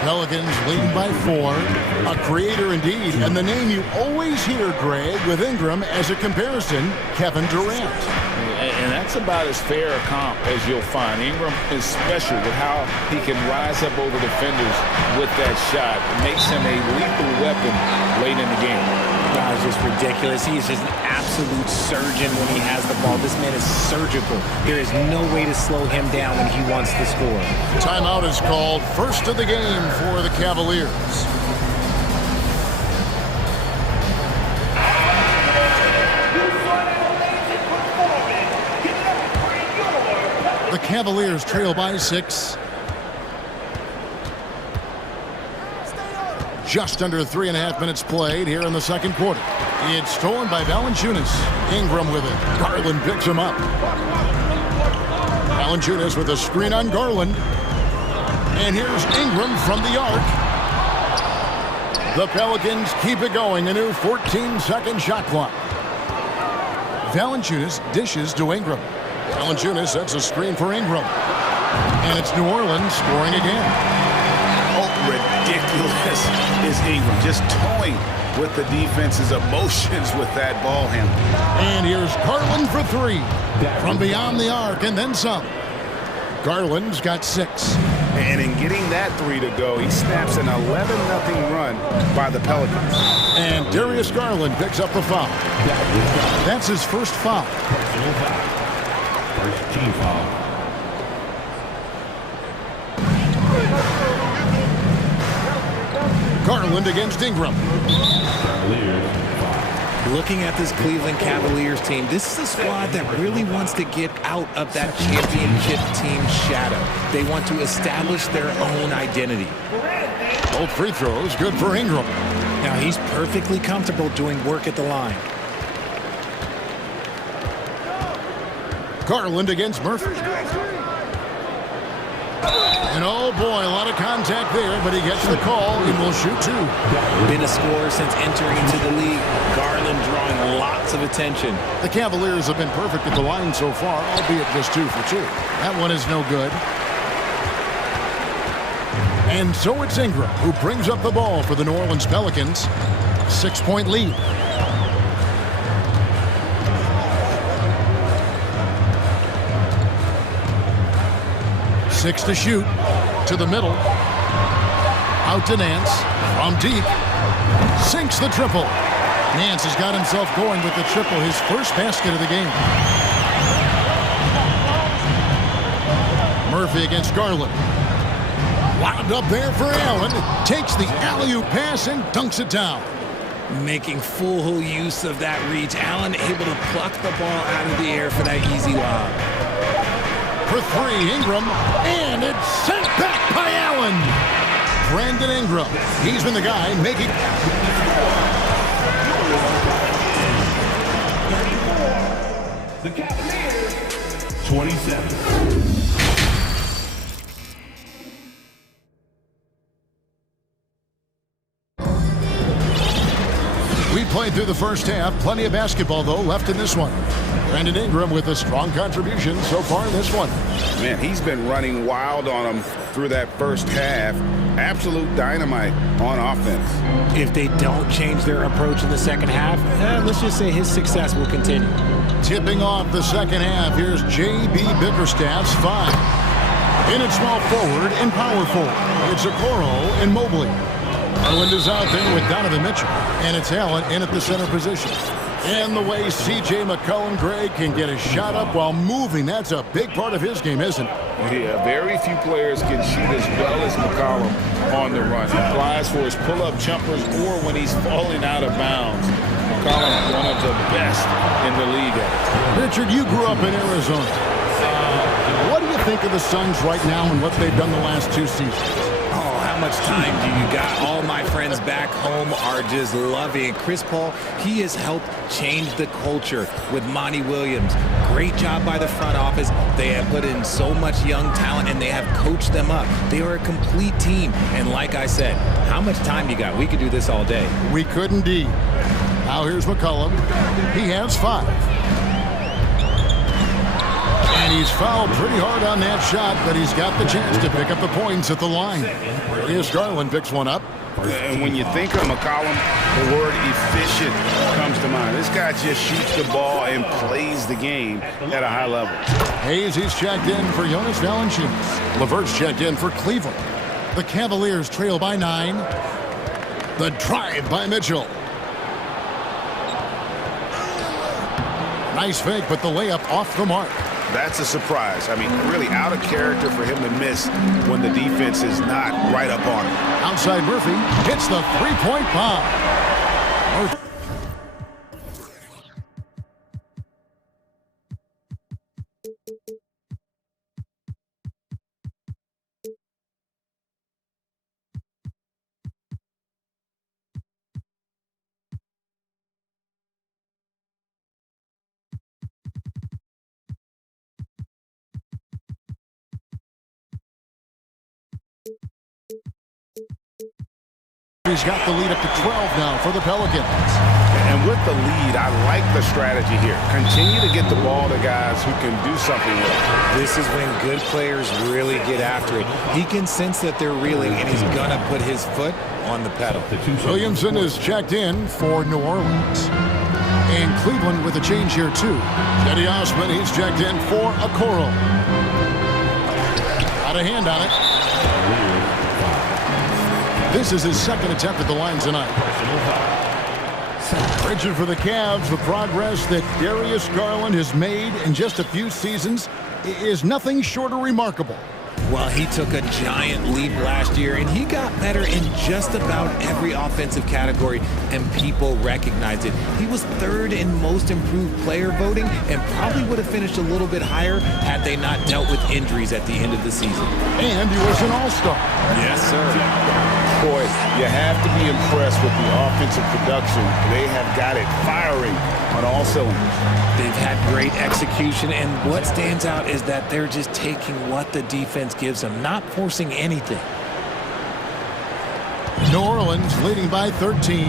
Pelicans leading by 4. A creator indeed, and the name you always hear, Greg, with Ingram as a comparison, Kevin Durant. And that's about as fair a comp as you'll find. Ingram is special with how he can rise up over defenders with that shot. It makes him a lethal weapon late in the game. It's just ridiculous. He's just an absolute surgeon when he has the ball. This man is surgical. There is no way to slow him down when he wants to score. Timeout is called. First of the game for the Cavaliers. The Cavaliers trail by 6. Just under 3.5 minutes played here in the second quarter. It's stolen by Valanciunas. Ingram with it. Garland picks him up. Valanciunas with a screen on Garland. And here's Ingram from the arc. The Pelicans keep it going. A new 14-second shot clock. Valanciunas dishes to Ingram. Valanciunas sets a screen for Ingram. And it's New Orleans scoring again. Ridiculous is Ingram, just toying with the defense's emotions with that ball handle. And here's Garland for 3 from beyond the arc and then some. Garland's got 6. And in getting that 3 to go, he snaps an 11-0 run by the Pelicans. And Darius Garland picks up the foul. That's his first foul. First team foul. Garland against Ingram. Looking at this Cleveland Cavaliers team, this is a squad that really wants to get out of that championship team shadow. They want to establish their own identity. Both free throws good for Ingram. Now he's perfectly comfortable doing work at the line. Garland against Murphy. And oh boy, a lot of contact there, but he gets the call and will shoot 2. Been a scorer since entering into the league. Garland drawing lots of attention. The Cavaliers have been perfect at the line so far, albeit just 2 for 2. That one is no good. And so it's Ingram who brings up the ball for the New Orleans Pelicans. 6-point lead. Six to shoot. To the middle. Out to Nance. From deep. Sinks the triple. Nance has got himself going with the triple, his first basket of the game. Murphy against Garland. Wound up there for Allen. Takes the alley-oop pass and dunks it down. Making full use of that reach. Allen able to pluck the ball out of the air for that easy lob. For 3, Ingram, and it's sent back by Allen. Brandon Ingram, he's been the guy making... The Cavaliers, 27. We played through the first half. Plenty of basketball, though, left in this one. Brandon Ingram with a strong contribution so far in this one. Man, he's been running wild on him through that first half. Absolute dynamite on offense. If they don't change their approach in the second half, let's just say his success will continue. Tipping off the second half, here's J.B. Bickerstaff's 5. In at small forward and power forward, it's Okoro and Mobley. Garland is out there with Donovan Mitchell, and it's Allen in at the center position. And the way C.J. McCollum, Greg, can get a shot up while moving, that's a big part of his game, isn't it? Yeah, very few players can shoot as well as McCollum on the run. He applies for his pull-up jumpers or when he's falling out of bounds. McCollum, one of the best in the league at it. Richard, you grew up in Arizona. What do you think of the Suns right now and what they've done the last 2 seasons? How much time do you got? All my friends back home are just loving it. Chris Paul, he has helped change the culture with Monty Williams. Great job by the front office. They have put in so much young talent and they have coached them up. They are a complete team. And like I said, how much time you got? We could do this all day. We could indeed. Now here's McCollum. He has 5. And he's fouled pretty hard on that shot, but he's got the chance to pick up the points at the line. Darius Garland picks one up. And when you think of McCollum, the word efficient comes to mind. This guy just shoots the ball and plays the game at a high level. Hayes, he's checked in for Jonas Valanciunas. LeVert's checked in for Cleveland. The Cavaliers trail by 9. The drive by Mitchell. Nice fake, but the layup off the mark. That's a surprise. I mean, really out of character for him to miss when the defense is not right up on him. Outside Murphy hits the three-point bomb. Murphy. He's got the lead up to 12 now for the Pelicans. And with the lead, I like the strategy here. Continue to get the ball to guys who can do something with it. This is when good players really get after it. He can sense that they're reeling, and he's going to put his foot on the pedal. Williamson is checked in for New Orleans. And Cleveland with a change here, too. Eddie Osman, he's checked in for Okoro. Got a hand on it. This is his second attempt at the line tonight. Richard, for the Cavs, the progress that Darius Garland has made in just a few seasons is nothing short of remarkable. Well, he took a giant leap last year, and he got better in just about every offensive category, and people recognized it. He was 3rd in most improved player voting and probably would have finished a little bit higher had they not dealt with injuries at the end of the season. And he was an all-star. Yes, sir. Boy, you have to be impressed with the offensive production. They have got it firing on all cylinders. They've had great execution, and what stands out is that they're just taking what the defense gives them, not forcing anything. New Orleans leading by 13.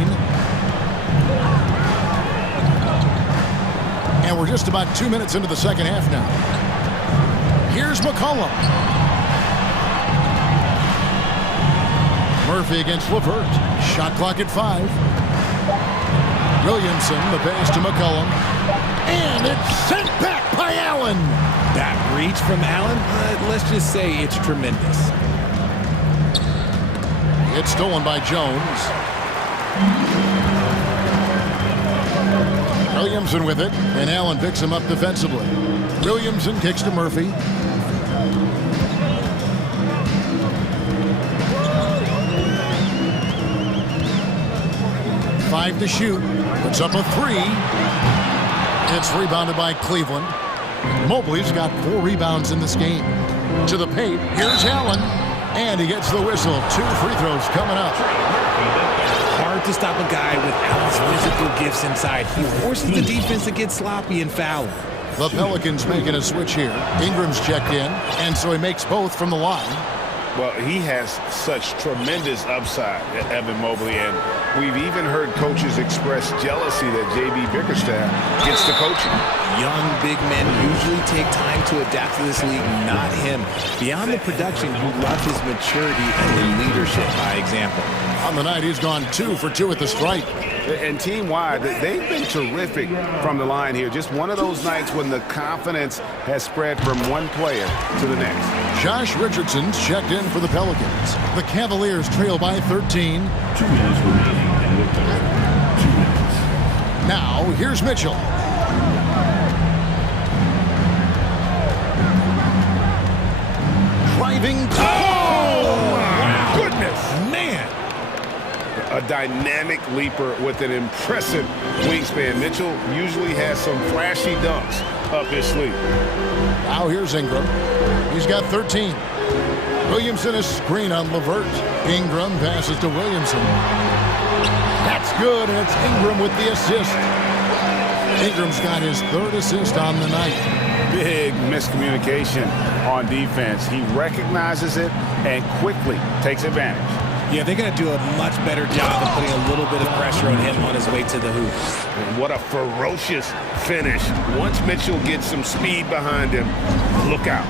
And we're just about 2 minutes into the second half now. Here's McCollum. Murphy against LeVert. Shot clock at 5. Williamson, the pass to McCollum. And it's sent back by Allen. That reach from Allen, let's just say it's tremendous. It's stolen by Jones. Williamson with it, and Allen picks him up defensively. Williamson kicks to Murphy. Five to shoot. Puts up a 3. It's rebounded by Cleveland. Mobley's got 4 rebounds in this game. To the paint, here's Allen. And he gets the whistle. 2 free throws coming up. Hard to stop a guy with Allen's physical gifts inside. He forces the defense to get sloppy and foul. The Pelicans making a switch here. Ingram's checked in, and so he makes both from the line. Well, he has such tremendous upside, Evan Mobley, and we've even heard coaches express jealousy that J.B. Bickerstaff gets the coaching. Young big men usually take time to adapt to this league, not him. Beyond the production, you love his maturity and his leadership by example. On the night, he's gone 2 for 2 at the stripe. And team-wide, they've been terrific from the line here. Just one of those nights when the confidence has spread from one player to the next. Josh Richardson's checked in for the Pelicans. The Cavaliers trail by 13. 2 minutes remaining in the third. 2 minutes. Now, here's Mitchell. Driving. Oh, my goodness. Man. A dynamic leaper with an impressive wingspan. Mitchell usually has some flashy dunks up his sleeve. Now here's Ingram. He's got 13. Williamson is screen on LeVert. Ingram passes to Williamson. That's good, and it's Ingram with the assist. Ingram's got his 3rd assist on the night. Big miscommunication on defense. He recognizes it and quickly takes advantage. Yeah, they're going to do a much better job of putting a little bit of pressure on him on his way to the hoop. And what a ferocious finish. Once Mitchell gets some speed behind him, look out.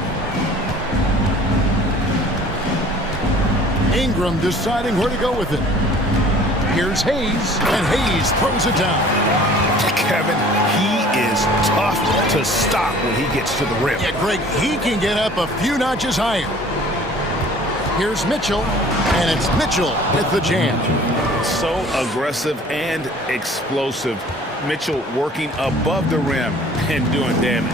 Ingram deciding where to go with it. Here's Hayes, and Hayes throws it down. Kevin, he is tough to stop when he gets to the rim. Yeah, Greg, he can get up a few notches higher. Here's Mitchell, and it's Mitchell with the jam. So aggressive and explosive. Mitchell working above the rim and doing damage.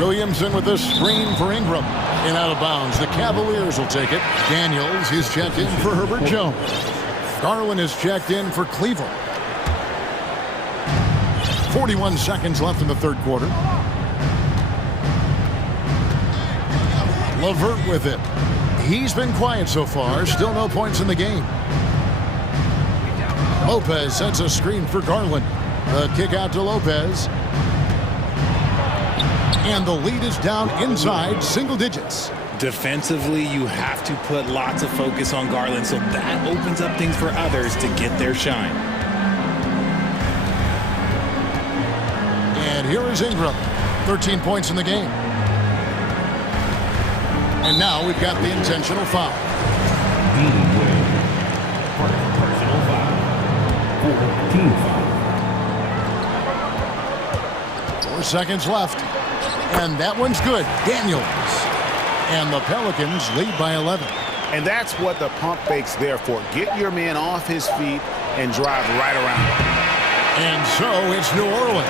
Williamson with a screen for Ingram. And out of bounds, the Cavaliers will take it. Daniels is checked in for Herbert Jones. Garland is checked in for Cleveland. 41 seconds left in the 3rd quarter. LeVert with it. He's been quiet so far. Still no points in the game. Lopez sets a screen for Garland. The kick out to Lopez. And the lead is down inside single digits. Defensively, you have to put lots of focus on Garland, so that opens up things for others to get their shine. And here is Ingram. 13 points in the game. And now we've got the intentional foul. Personal foul. Team foul. 4 seconds left. And that one's good. Daniels. And the Pelicans lead by 11. And that's what the pump fake's there for. Get your man off his feet and drive right around him. And so it's New Orleans.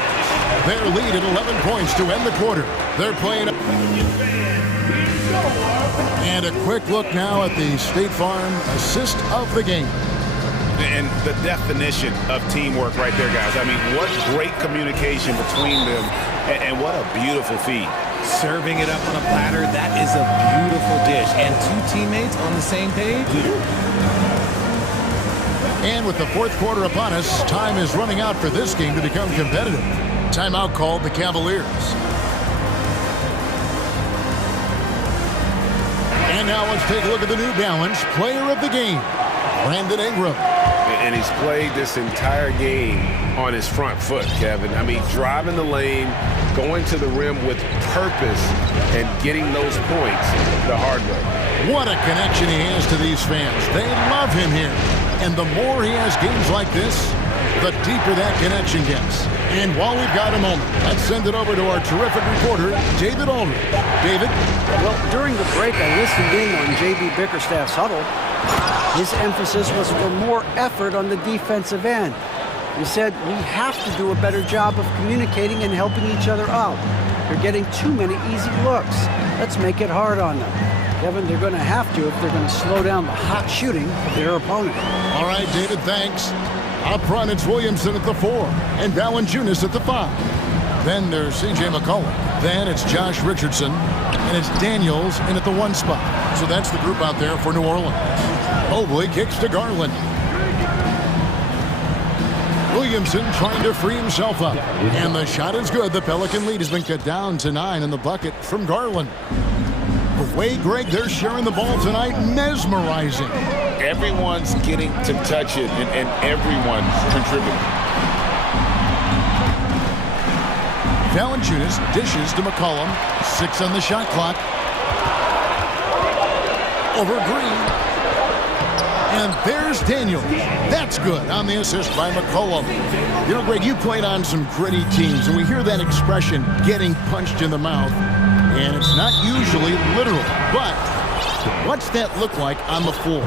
Their lead at 11 points to end the quarter. They're playing. And a quick look now at the State Farm assist of the game. And the definition of teamwork right there, guys. I mean, what great communication between them, and what a beautiful feed. Serving it up on a platter, that is a beautiful dish. And 2 teammates on the same page. And with the 4th quarter upon us, time is running out for this game to become competitive. Timeout called the Cavaliers. And now let's take a look at the New Balance player of the game, Brandon Ingram. And he's played this entire game on his front foot, Kevin. I mean, driving the lane, going to the rim with purpose, and getting those points the hard way. What a connection he has to these fans. They love him here. And the more he has games like this, the deeper that connection gets. And while we've got a moment, let's send it over to our terrific reporter, David Aldridge. David? Well, during the break, I listened in on J.B. Bickerstaff's huddle. His emphasis was for more effort on the defensive end. He said, we have to do a better job of communicating and helping each other out. They're getting too many easy looks. Let's make it hard on them. Kevin, they're going to have to if they're going to slow down the hot shooting of their opponent. All right, David, thanks. Up front, it's Williamson at the 4 and Valanciunas at the 5. Then there's C.J. McCollum. Then it's Josh Richardson. And it's Daniels in at the 1 spot. So that's the group out there for New Orleans. Mobley kicks to Garland. Williamson trying to free himself up. And the shot is good. The Pelican lead has been cut down to 9 in the bucket from Garland. The way, Greg, they're sharing the ball tonight, mesmerizing. Everyone's getting to touch it, and everyone's contributing. Valanciunas dishes to McCollum. 6 on the shot clock. Over Green. And there's Daniels. That's good on the assist by McCollum. You know, Greg, you played on some gritty teams, and we hear that expression, getting punched in the mouth. And it's not usually literal, but what's that look like on the floor?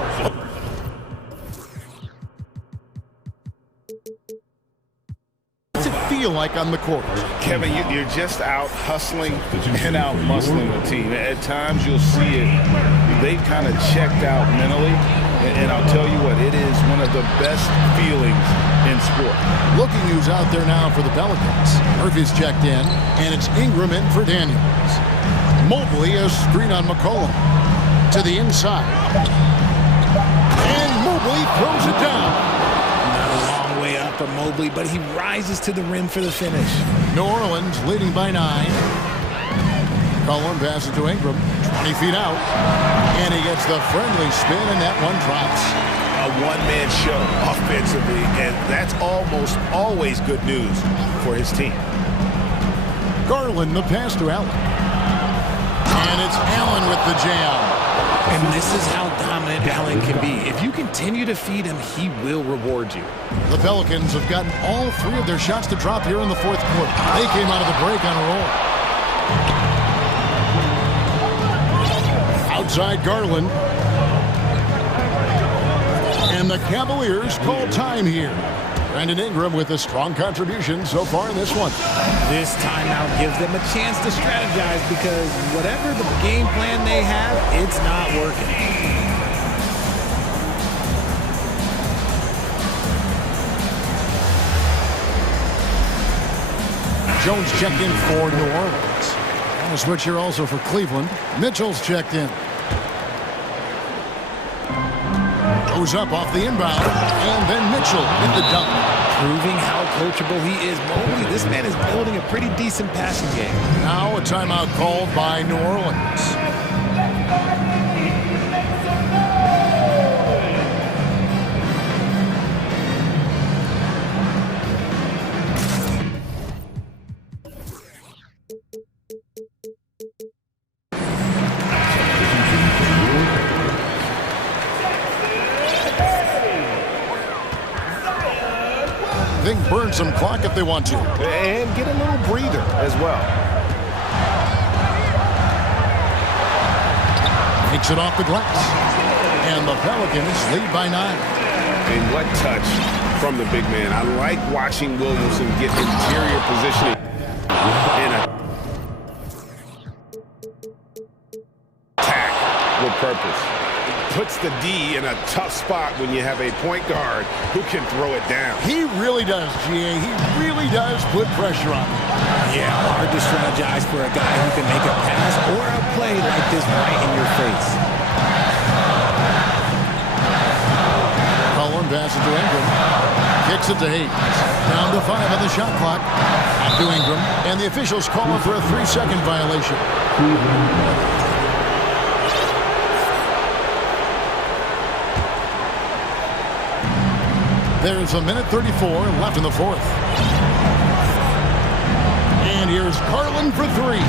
What's it feel like on the court? Kevin, you're just out hustling and out muscling the team. At times you'll see it. They've kind of checked out mentally. And I'll tell you what, it is one of the best feelings in sport. Looking who's out there now for the Pelicans. Murphy's checked in, and it's Ingram in for Daniels. Mobley, a screen on McCollum. To the inside. And Mobley throws it down. Not a long way up for Mobley, but he rises to the rim for the finish. New Orleans leading by 9. McCollum passes to Ingram, 20 feet out. And he gets the friendly spin, and that one drops. A one-man show offensively, and that's almost always good news for his team. Garland, the pass to Allen. And it's Allen with the jam. And this is how dominant Allen can be. If you continue to feed him, he will reward you. The Pelicans have gotten all 3 of their shots to drop here in the 4th quarter. They came out of the break on a roll. Outside Garland. And the Cavaliers call time here. Brandon Ingram with a strong contribution so far in this one. This timeout gives them a chance to strategize because whatever the game plan they have, it's not working. Jones checked in for New Orleans. And a switch here also for Cleveland. Mitchell's checked in. Goes up off the inbound, and then Mitchell in the dunk. Proving how coachable he is. Mobley, this man is building a pretty decent passing game. Now a timeout called by New Orleans. Burn some clock if they want to. And get a little breather as well. Takes it off the glass. And the Pelicans lead by 9. And what touch from the big man. I like watching Williamson get interior positioning in a attack with purpose. Puts the D in a tough spot when you have a point guard who can throw it down. He really does, GA. He really does put pressure on him. Yeah, hard to strategize for a guy who can make a pass or a play like this right in your face. Cullen passes to Ingram. Kicks it to Hayes. Down to 5 on the shot clock. Back to Ingram. And the officials call him for a 3-second violation. There's a minute 34 left in the 4th. And here's Garland for 3.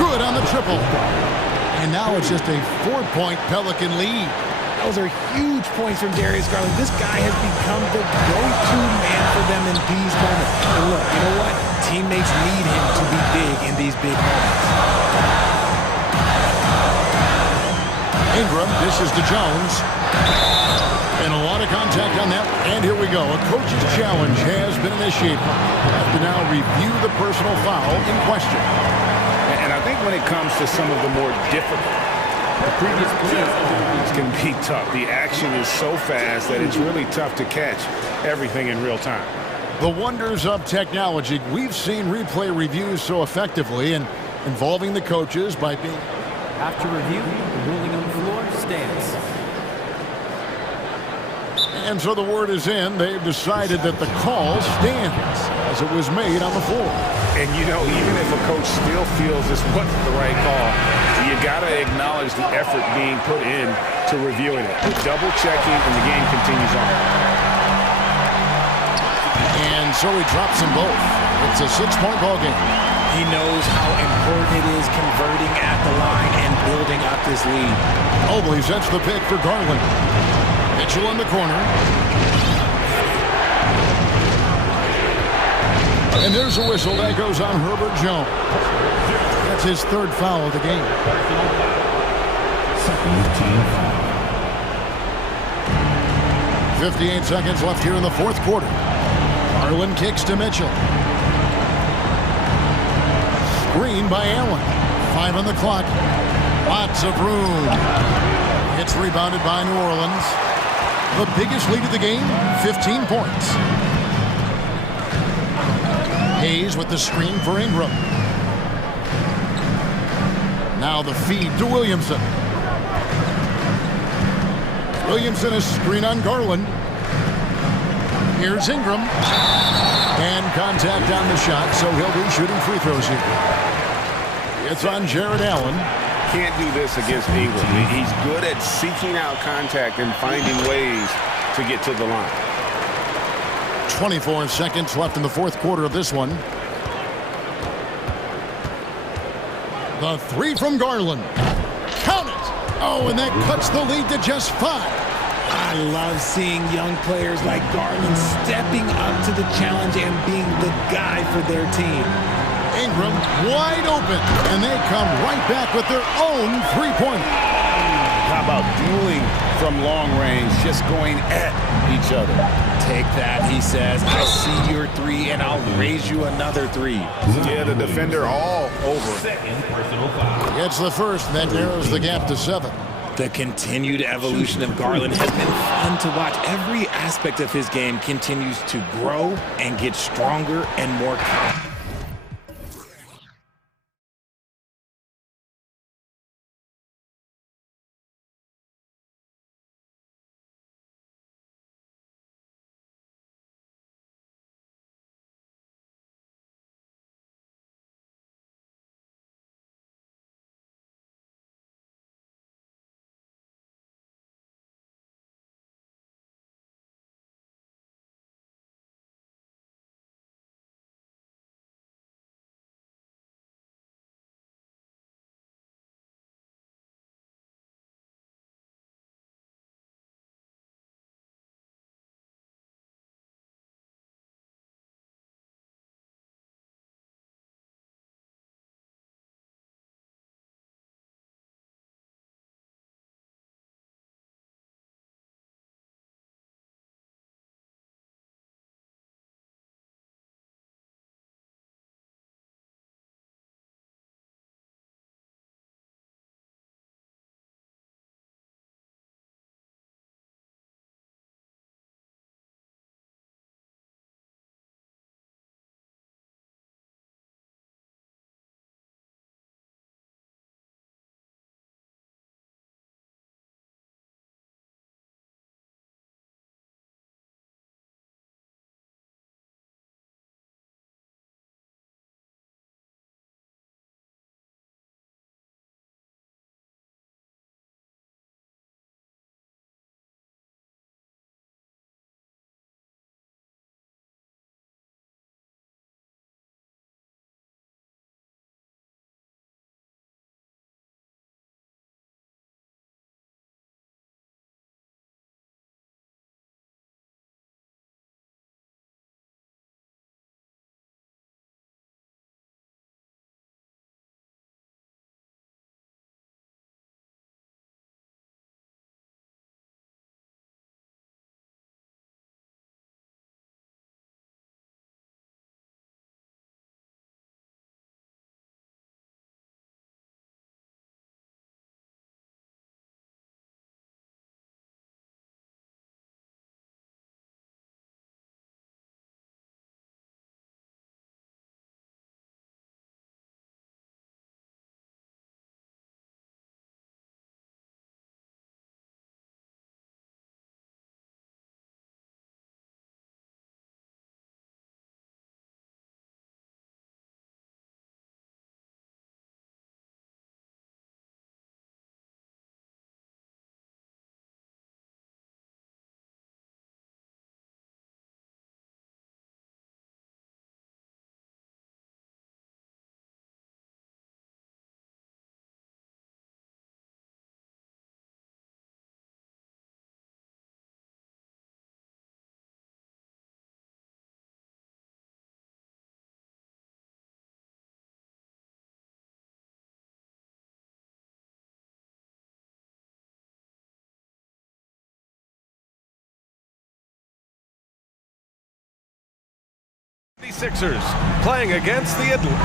Good on the triple. And now it's just a 4-point Pelican lead. Those are huge points from Darius Garland. This guy has become the go-to man for them in these moments. And look, you know what? Teammates need him to be big in these big moments. Ingram dishes to Jones. And a lot of contact on that. And here we go. A coach's challenge has been initiated. Have to now review the personal foul in question. And I think when it comes to some of the more difficult, the previous plays can be tough. The action is so fast that it's really tough to catch everything in real time. The wonders of technology. We've seen replay reviews so effectively and involving the coaches by being... After review, the ruling on the floor stands. And so the word is in. They've decided that the call stands as it was made on the floor. And, you know, even if a coach still feels this wasn't the right call, you got to acknowledge the effort being put in to reviewing it. Double-checking, and the game continues on. And so he drops them both. It's a 6-point ball game. He knows how important it is converting at the line and building up this lead. Mobley sets the pick for Garland. Mitchell in the corner. And there's a whistle that goes on Herbert Jones. That's his third foul of the game. 58 seconds left here in the fourth quarter. Garland kicks to Mitchell. Screen by Allen. 5 on the clock. Lots of room. It's rebounded by New Orleans. The biggest lead of the game, 15 points. Hayes with the screen for Ingram. Now the feed to Williamson. Williamson, a screen on Garland. Here's Ingram. And contact on the shot, so he'll be shooting free throws here. It's on Jared Allen. Can't do this against Ingram. He's good at seeking out contact and finding ways to get to the line. 24 seconds left in the fourth quarter of this one. The three from Garland. Count it! Oh, and that cuts the lead to just 5. I love seeing young players like Garland stepping up to the challenge and being the guy for their team. Ingram wide open, and they come right back with their own three-pointer. How about dueling from long range, just going at each other? Take that, he says. I see your 3, and I'll raise you another 3. Yeah, the defender all over. Second personal foul. It's the first, and that narrows the gap to 7. The continued evolution of Garland has been fun to watch. Every aspect of his game continues to grow and get stronger and more confident. 76ers playing against the Atlanta.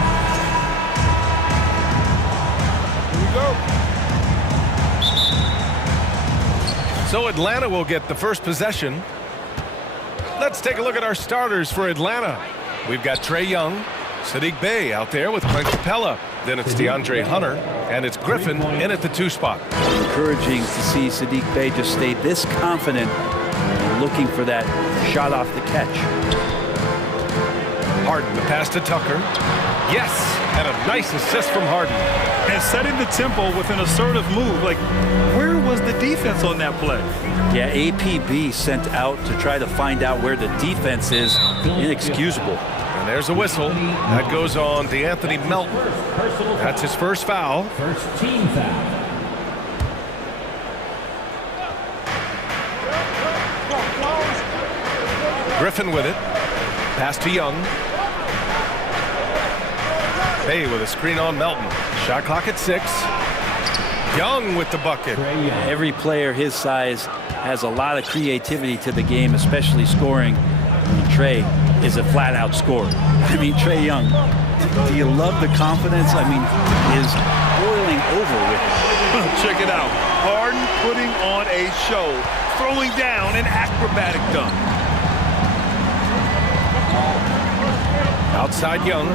Here we go. So Atlanta will get the first possession. Let's take a look at our starters for Atlanta. We've got Trae Young, Saddiq Bey out there with Clint Capella. Then it's DeAndre Hunter, and it's Griffin in at the 2 spot. Encouraging to see Saddiq Bey just stay this confident, looking for that shot off the catch. Harden, the pass to Tucker. Yes, and a nice assist from Harden. And setting the tempo with an assertive move. Like, where was the defense on that play? Yeah, APB sent out to try to find out where the defense is. Inexcusable. And there's a whistle. That goes on DeAnthony Melton. That's his first foul. First team foul. Griffin with it. Pass to Young. Bey with a screen on Melton. Shot clock at 6. Young with the bucket. Every player his size has a lot of creativity to the game, especially scoring. Trae is a flat-out scorer. I mean, Trae Young, do you love the confidence? I mean, is boiling over with it. Check it out. Harden putting on a show, throwing down an acrobatic dunk. Outside Young.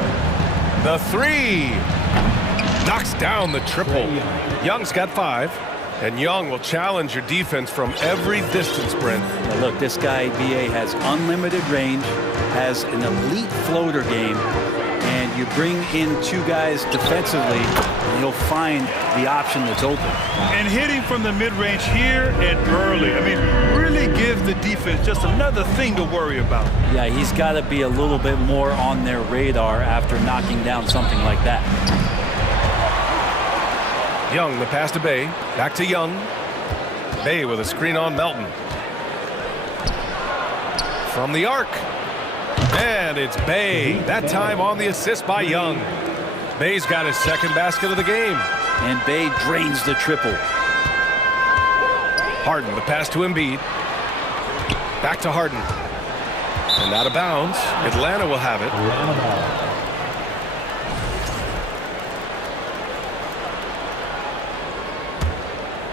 The 3. Knocks down the triple. Young's got 5. And Young will challenge your defense from every distance sprint. Now look, this guy, BA, has unlimited range, has an elite floater game, and you bring in 2 guys defensively, and you'll find the option that's open. And hitting from the mid-range here and early. I mean, really gives the defense just another thing to worry about. Yeah, he's got to be a little bit more on their radar after knocking down something like that. Young, the pass to Bey. Back to Young. Bey with a screen on Melton. From the arc. And it's Bey. That time on the assist by Young. Bey's got his second basket of the game. And Bey drains the triple. Harden, the pass to Embiid. Back to Harden. And out of bounds. Atlanta will have it.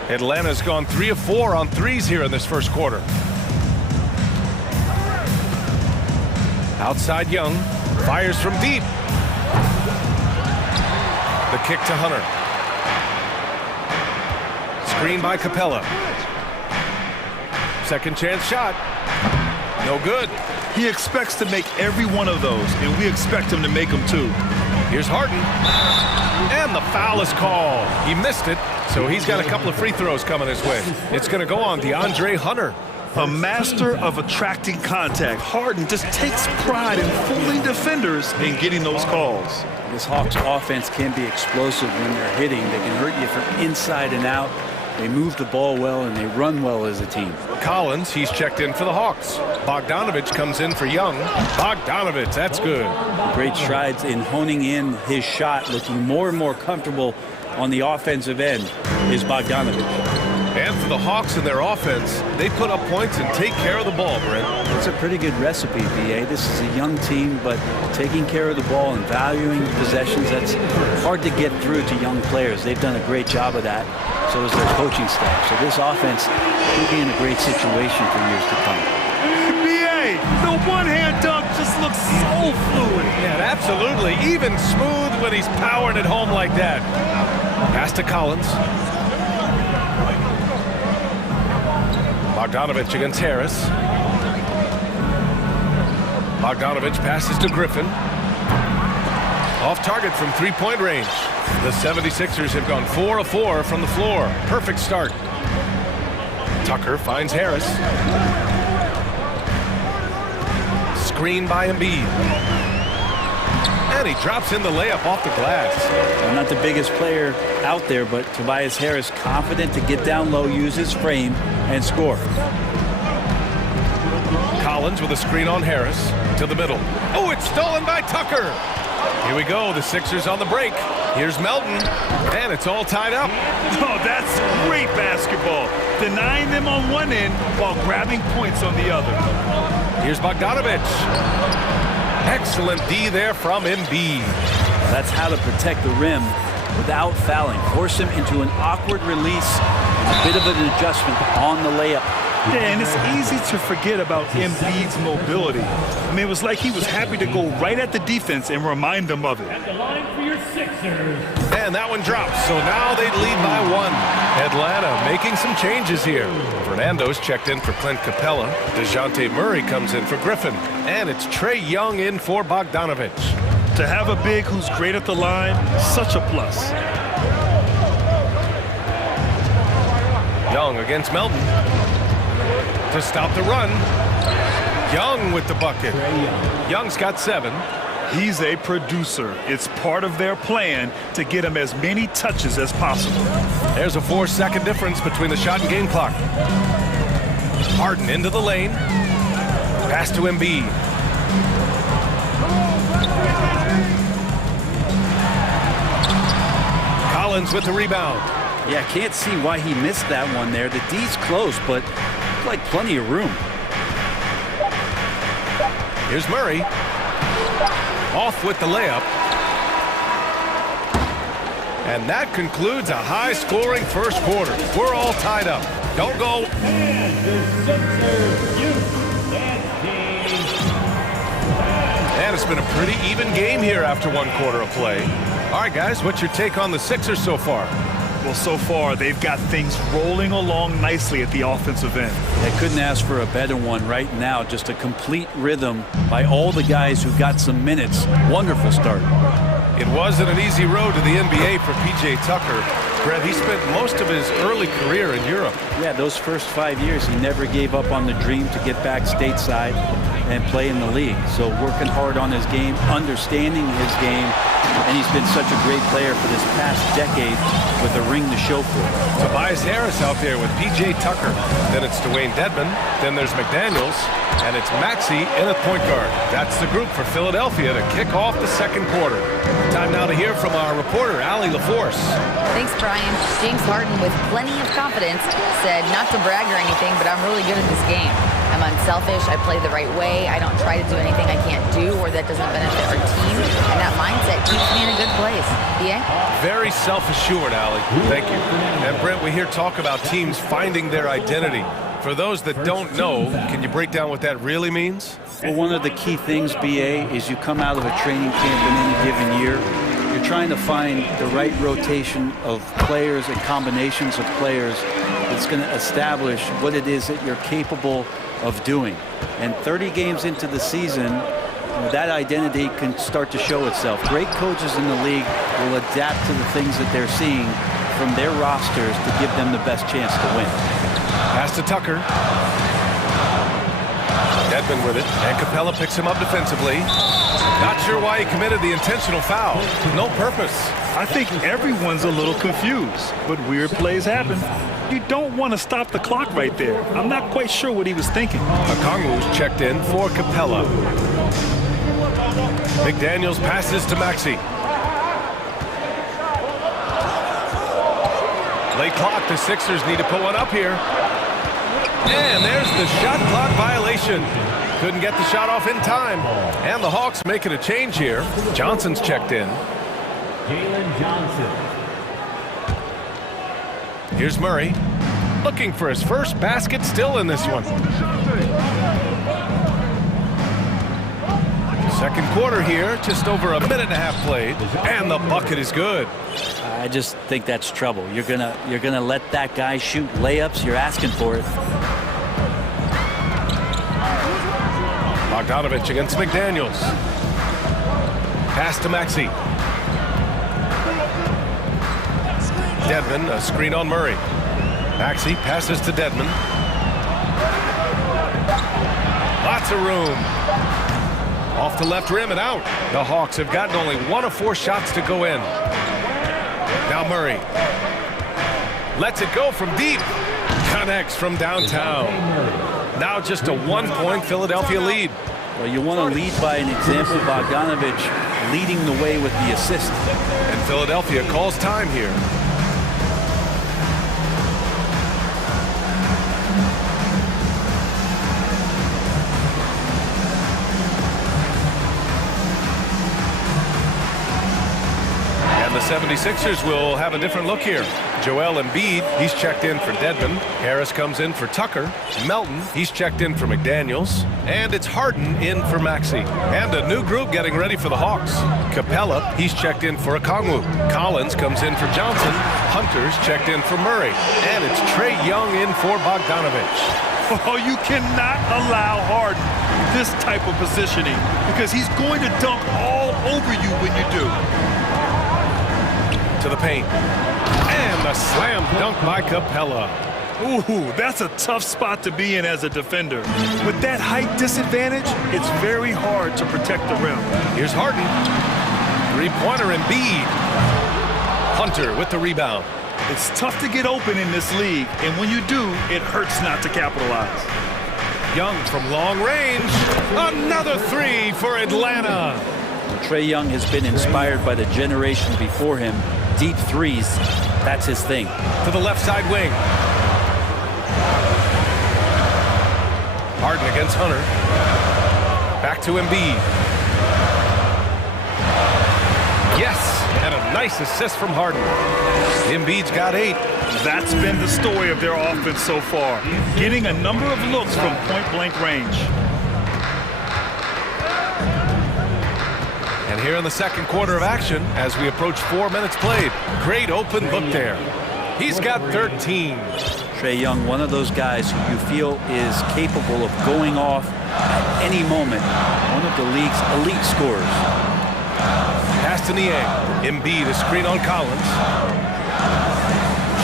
Atlanta's gone 3 of 4 on threes here in this first quarter. Outside Young. Fires from deep. The kick to Hunter. Screen by Capella. Second chance shot. No good. He expects to make every one of those, and we expect him to make them too. Here's Harden. And the foul is called. He missed it, so he's got a couple of free throws coming his way. It's going to go on DeAndre Hunter. A master of attracting contact. Harden just takes pride in fooling defenders and getting those calls. This Hawks offense can be explosive when they're hitting. They can hurt you from inside and out. They move the ball well, and they run well as a team. Collins, he's checked in for the Hawks. Bogdanovich comes in for Young. Bogdanovich, that's good. Great strides in honing in his shot, looking more and more comfortable on the offensive end is Bogdanovich. And for the Hawks and their offense, they put up points and take care of the ball, Brent. It's a pretty good recipe, BA. This is a young team, but taking care of the ball and valuing possessions, that's hard to get through to young players. They've done a great job of that. So is their coaching staff. So this offense will be in a great situation for years to come. BA, the one-hand dunk just looks so fluid. Yeah, absolutely. Even smooth when he's powering it home like that. Pass to Collins. Bogdanovich against Harris. Bogdanovich passes to Griffin. Off target from three-point range. The 76ers have gone 4 of 4 from the floor. Perfect start. Tucker finds Harris. Screen by Embiid. And he drops in the layup off the glass. I'm not the biggest player out there, but Tobias Harris confident to get down low, use his frame, and score. Collins with a screen on Harris to the middle. Oh, it's stolen by Tucker. Here we go, the Sixers on the break. Here's Melton, and it's all tied up. Oh, that's great basketball. Denying them on one end while grabbing points on the other. Here's Bogdanovich. Excellent D there from Embiid. That's how to protect the rim without fouling. Force him into an awkward release and a bit of an adjustment on the layup. Yeah, and it's easy to forget about Embiid's mobility. I mean, it was like he was happy to go right at the defense and remind them of it. At the line for your Sixers. And that one drops, so now they lead by 1. Atlanta making some changes here. Fernando's checked in for Clint Capella. DeJounte Murray comes in for Griffin. And it's Trae Young in for Bogdanovic. To have a big who's great at the line, such a plus. Young against Melton. To stop the run. Young with the bucket. Young's got 7. He's a producer. It's part of their plan to get him as many touches as possible. There's a 4-second difference between the shot and game clock. Harden into the lane. Pass to Embiid. Collins with the rebound. Yeah, can't see why he missed that one there. The D's close, but like plenty of room. Here's Murray. Off with the layup. And that concludes a high-scoring first quarter. We're all tied up. Don't go. And it's been a pretty even game here after 1 quarter of play. All right, guys, what's your take on the Sixers so far? Well, so far, they've got things rolling along nicely at the offensive end. They couldn't ask for a better one right now. Just a complete rhythm by all the guys who got some minutes. Wonderful start. It wasn't an easy road to the NBA for P.J. Tucker. Brett, he spent most of his early career in Europe. Yeah, those first 5 years, he never gave up on the dream to get back stateside and play in the league. So working hard on his game, understanding his game, and he's been such a great player for this past decade with a ring to show for it. Tobias Harris out there with P.J. Tucker. Then it's Dwayne Dedmon. Then there's McDaniels. And it's Maxey in at point guard. That's the group for Philadelphia to kick off the second quarter. Time now to hear from our reporter, Allie LaForce. Thanks, Brian. James Harden, with plenty of confidence, said not to brag or anything, but I'm really good at this game. I'm unselfish. I play the right way. I don't try to do anything I can't do or that doesn't benefit our team. And that mindset keeps me in a good place. Yeah? Very self-assured, Allie. Thank you. And Brent, we hear talk about teams finding their identity. For those that don't know, can you break down what that really means? Well, one of the key things, BA, is you come out of a training camp in any given year. You're trying to find the right rotation of players and combinations of players that's going to establish what it is that you're capable of doing. And 30 games into the season, that identity can start to show itself. Great coaches in the league will adapt to the things that they're seeing from their rosters to give them the best chance to win. Pass to Tucker. Dedmon with it, and Capella picks him up defensively. Not sure why he committed the intentional foul. No purpose. I think everyone's a little confused, but weird plays happen. You don't want to stop the clock right there. I'm not quite sure what he was thinking. Okongwu's checked in for Capella. McDaniels passes to Maxey. Late clock, the Sixers need to put one up here. And there's the shot clock violation. Couldn't get the shot off in time. And the Hawks making a change here. Johnson's checked in. Jalen Johnson. Here's Murray. Looking for his first basket still in this one. Second quarter here, just over a minute and a half played. And the bucket is good. I just think that's trouble. You're gonna let that guy shoot layups. You're asking for it. Bogdanovic against McDaniels. Pass to Maxey. Dedmon, a screen on Murray. Maxey passes to Dedmon. Lots of room. Off the left rim and out. The Hawks have gotten only 1 of 4 shots to go in. Now Murray lets it go from deep. Connects from downtown. Now just a 1-point Philadelphia lead. Well, you want to lead by an example. Bogdanovic leading the way with the assist. And Philadelphia calls time here. 76ers will have a different look here. Joel Embiid, he's checked in for Dedmon. Harris comes in for Tucker. Melton, he's checked in for McDaniels. And it's Harden in for Maxey. And a new group getting ready for the Hawks. Capella, he's checked in for Okongwu. Collins comes in for Johnson. Hunter's checked in for Murray. And it's Trae Young in for Bogdanovich. Oh, you cannot allow Harden this type of positioning because he's going to dunk all over you when you do. To the paint. And a slam dunk by Capella. Ooh, that's a tough spot to be in as a defender. With that height disadvantage, it's very hard to protect the rim. Here's Harden. Three-pointer Embiid. Hunter with the rebound. It's tough to get open in this league, and when you do, it hurts not to capitalize. Young from long range. Another three for Atlanta. Trae Young has been inspired by the generation before him. Deep threes, that's his thing. To the left side wing. Harden against Hunter. Back to Embiid. Yes, and a nice assist from Harden. Embiid's got 8. That's been the story of their offense so far, getting a number of looks from point-blank range. And here in the second quarter of action, as we approach 4 minutes played, great open look there. He's got 13. Trae Young, one of those guys who you feel is capable of going off at any moment. One of the league's elite scorers. Pass to Niang. Embiid, a screen on Collins.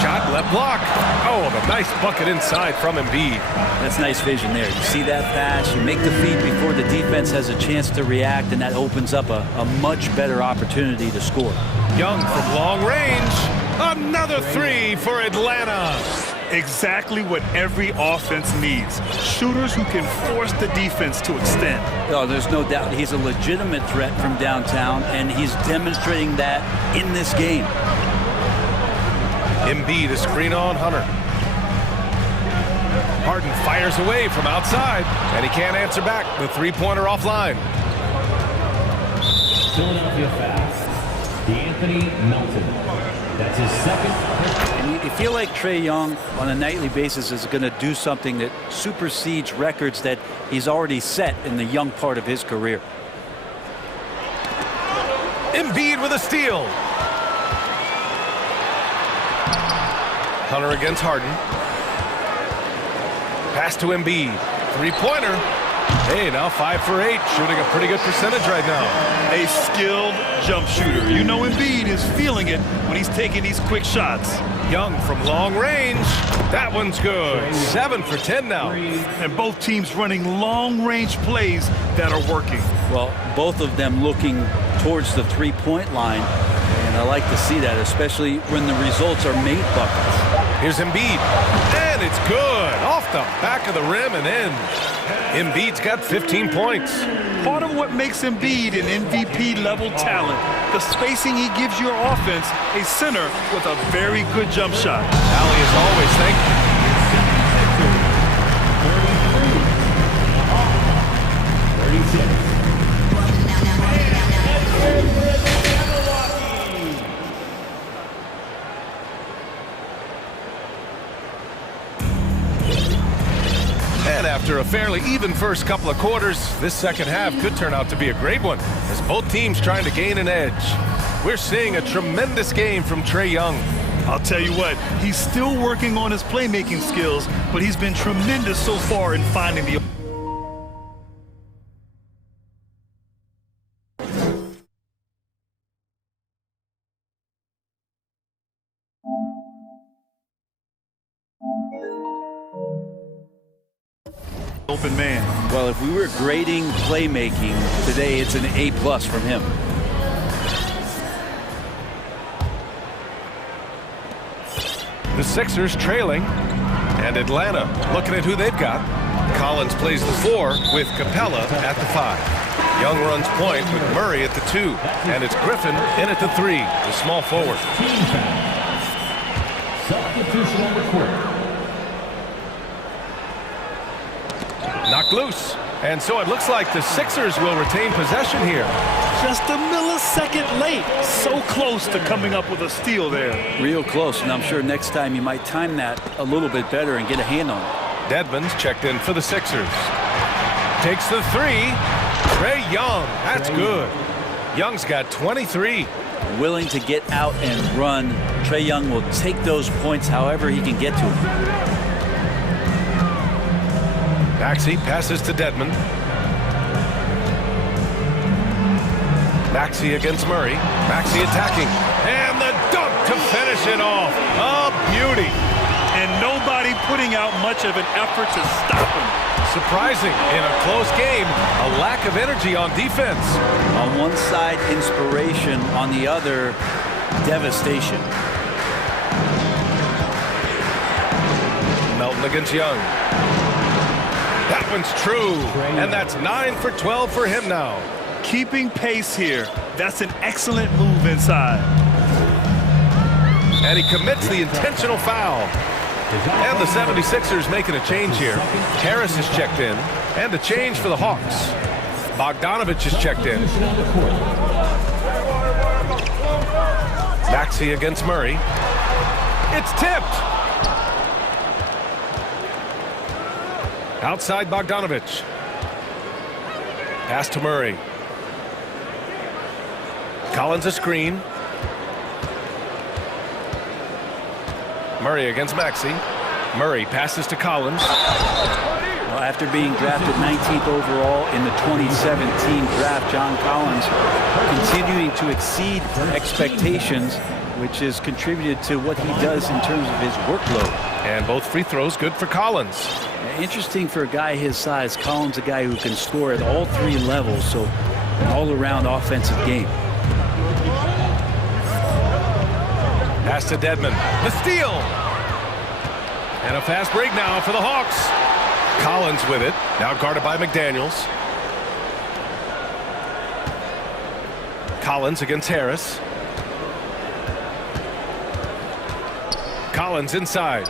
Shot, left block. Oh, the nice bucket inside from Embiid. That's nice vision there. You see that pass, you make the feed before the defense has a chance to react, and that opens up a much better opportunity to score. Young from long range. Another three for Atlanta. Exactly what every offense needs. Shooters who can force the defense to extend. Oh, there's no doubt he's a legitimate threat from downtown, and he's demonstrating that in this game. Embiid, a screen on Hunter. Harden fires away from outside, and he can't answer back. The three-pointer offline. Philadelphia foul. D'Anthony Melton. That's his second. And you feel like Trae Young on a nightly basis is going to do something that supersedes records that he's already set in the young part of his career. Embiid with a steal. Hunter against Harden. Pass to Embiid. Three-pointer. Hey, now 5 for 8, shooting a pretty good percentage right now. A skilled jump shooter. You know Embiid is feeling it when he's taking these quick shots. Young from long range. That one's good. 7 for 10 now. And both teams running long-range plays that are working. Well, both of them looking towards the three-point line. And I like to see that, especially when the results are made buckets. Here's Embiid. And it's good. Off the back of the rim and in. Embiid's got 15 points. Part of what makes Embiid an MVP-level talent, the spacing he gives your offense, a center with a very good jump shot. Allie, as always, thank you. And after a fairly even first couple of quarters, this second half could turn out to be a great one, as both teams trying to gain an edge. We're seeing a tremendous game from Trae Young. I'll tell you what, he's still working on his playmaking skills, but he's been tremendous so far in finding the... open man. Well, if we were grading playmaking today, it's an A+ from him. The Sixers trailing, and Atlanta looking at who they've got. Collins plays the 4 with Capella at the 5. Young runs point with Murray at the 2, and it's Griffin in at the 3, the small forward. Substitution on the court. Knocked loose, And so it looks like the Sixers will retain possession here. Just a millisecond late. So close to coming up with a steal there. Real close, and I'm sure next time you might time that a little bit better and get a hand on it. Dedmon's checked in for the Sixers. Takes the three. Trae Young, that's good. Young's got 23. Willing to get out and run. Trae Young will take those points however he can get to them. Maxey passes to Dedmon. Maxey against Murray. Maxey attacking. And the dunk to finish it off. A beauty. And nobody putting out much of an effort to stop him. Surprising in a close game, a lack of energy on defense. On one side, inspiration. On the other, devastation. Melton against Young. That one's true, and that's 9 for 12 for him now. Keeping pace here. That's an excellent move inside. And he commits the intentional foul. And the 76ers making a change here. Harris is checked in, and a change for the Hawks. Bogdanovich is checked in. Maxey against Murray. It's tipped. Outside Bogdanovich. Pass to Murray. Collins a screen. Murray against Maxey. Murray passes to Collins. Well, after being drafted 19th overall in the 2017 draft, John Collins continuing to exceed expectations, which has contributed to what he does in terms of his workload. And both free throws good for Collins. Interesting for a guy his size. Collins, a guy who can score at all three levels, so an all-around offensive game. Pass to Dedmon. The steal. And a fast break now for the Hawks. Collins with it. Now guarded by McDaniels. Collins against Harris. Collins inside.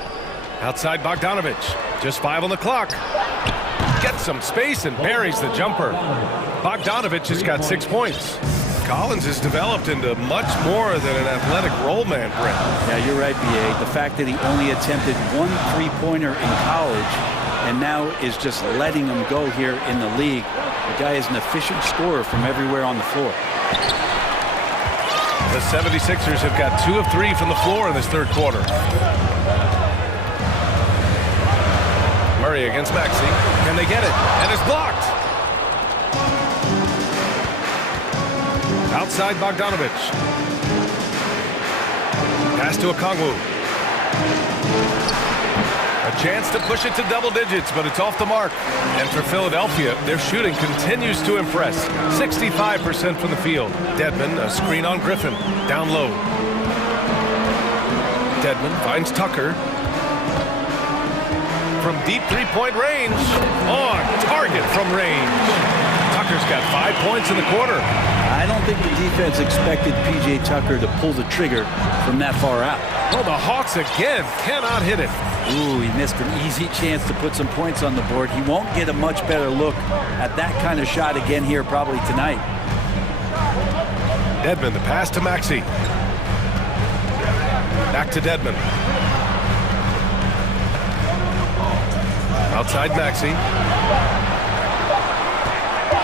Outside Bogdanovich. Just 5 on the clock. Gets some space and buries the jumper. Bogdanovich has got 6 points. Collins has developed into much more than an athletic roll man, Brent. Yeah, you're right, B.A. The fact that he only attempted 1 3-pointer in college and now is just letting him go here in the league. The guy is an efficient scorer from everywhere on the floor. The 76ers have got 2 of 3 from the floor in this third quarter. Murray against Maxey. Can they get it? And it's blocked. Outside Bogdanovich. Pass to Okongwu. A chance to push it to double digits, but it's off the mark. And for Philadelphia, their shooting continues to impress. 65% from the field. Dedmon, a screen on Griffin. Down low. Dedmon finds Tucker. From deep three-point range. On target from range. Tucker's got 5 points in the quarter. I don't think the defense expected P.J. Tucker to pull the trigger from that far out. Well, the Hawks again cannot hit it. Ooh, he missed an easy chance to put some points on the board. He won't get a much better look at that kind of shot again here probably tonight. Dedmon, the pass to Maxey. Back to Dedmon. Outside Maxey.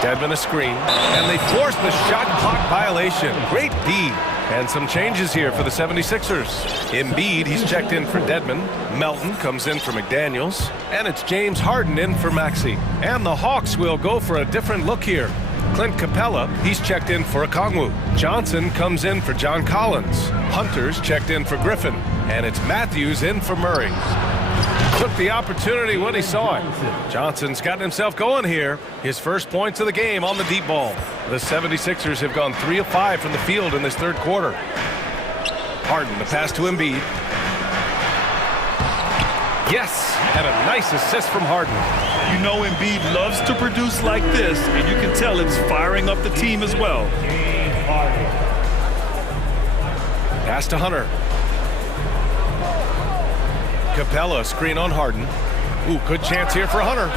Dedmon a screen, and they force the shot clock violation. Great D. And some changes here for the 76ers. Embiid, he's checked in for Dedmon. Melton comes in for McDaniels. And it's James Harden in for Maxey. And the Hawks will go for a different look here. Clint Capella, he's checked in for Okongwu. Johnson comes in for John Collins. Hunter's checked in for Griffin. And it's Matthews in for Murray. Took the opportunity when he saw it. Johnson's gotten himself going here. His first points of the game on the deep ball. The 76ers have gone 3 of 5 from the field in this third quarter. Harden, the pass to Embiid. Yes, and a nice assist from Harden. You know Embiid loves to produce like this, and you can tell it's firing up the team as well. Pass to Hunter. Capella, screen on Harden. Ooh, good chance here for Hunter.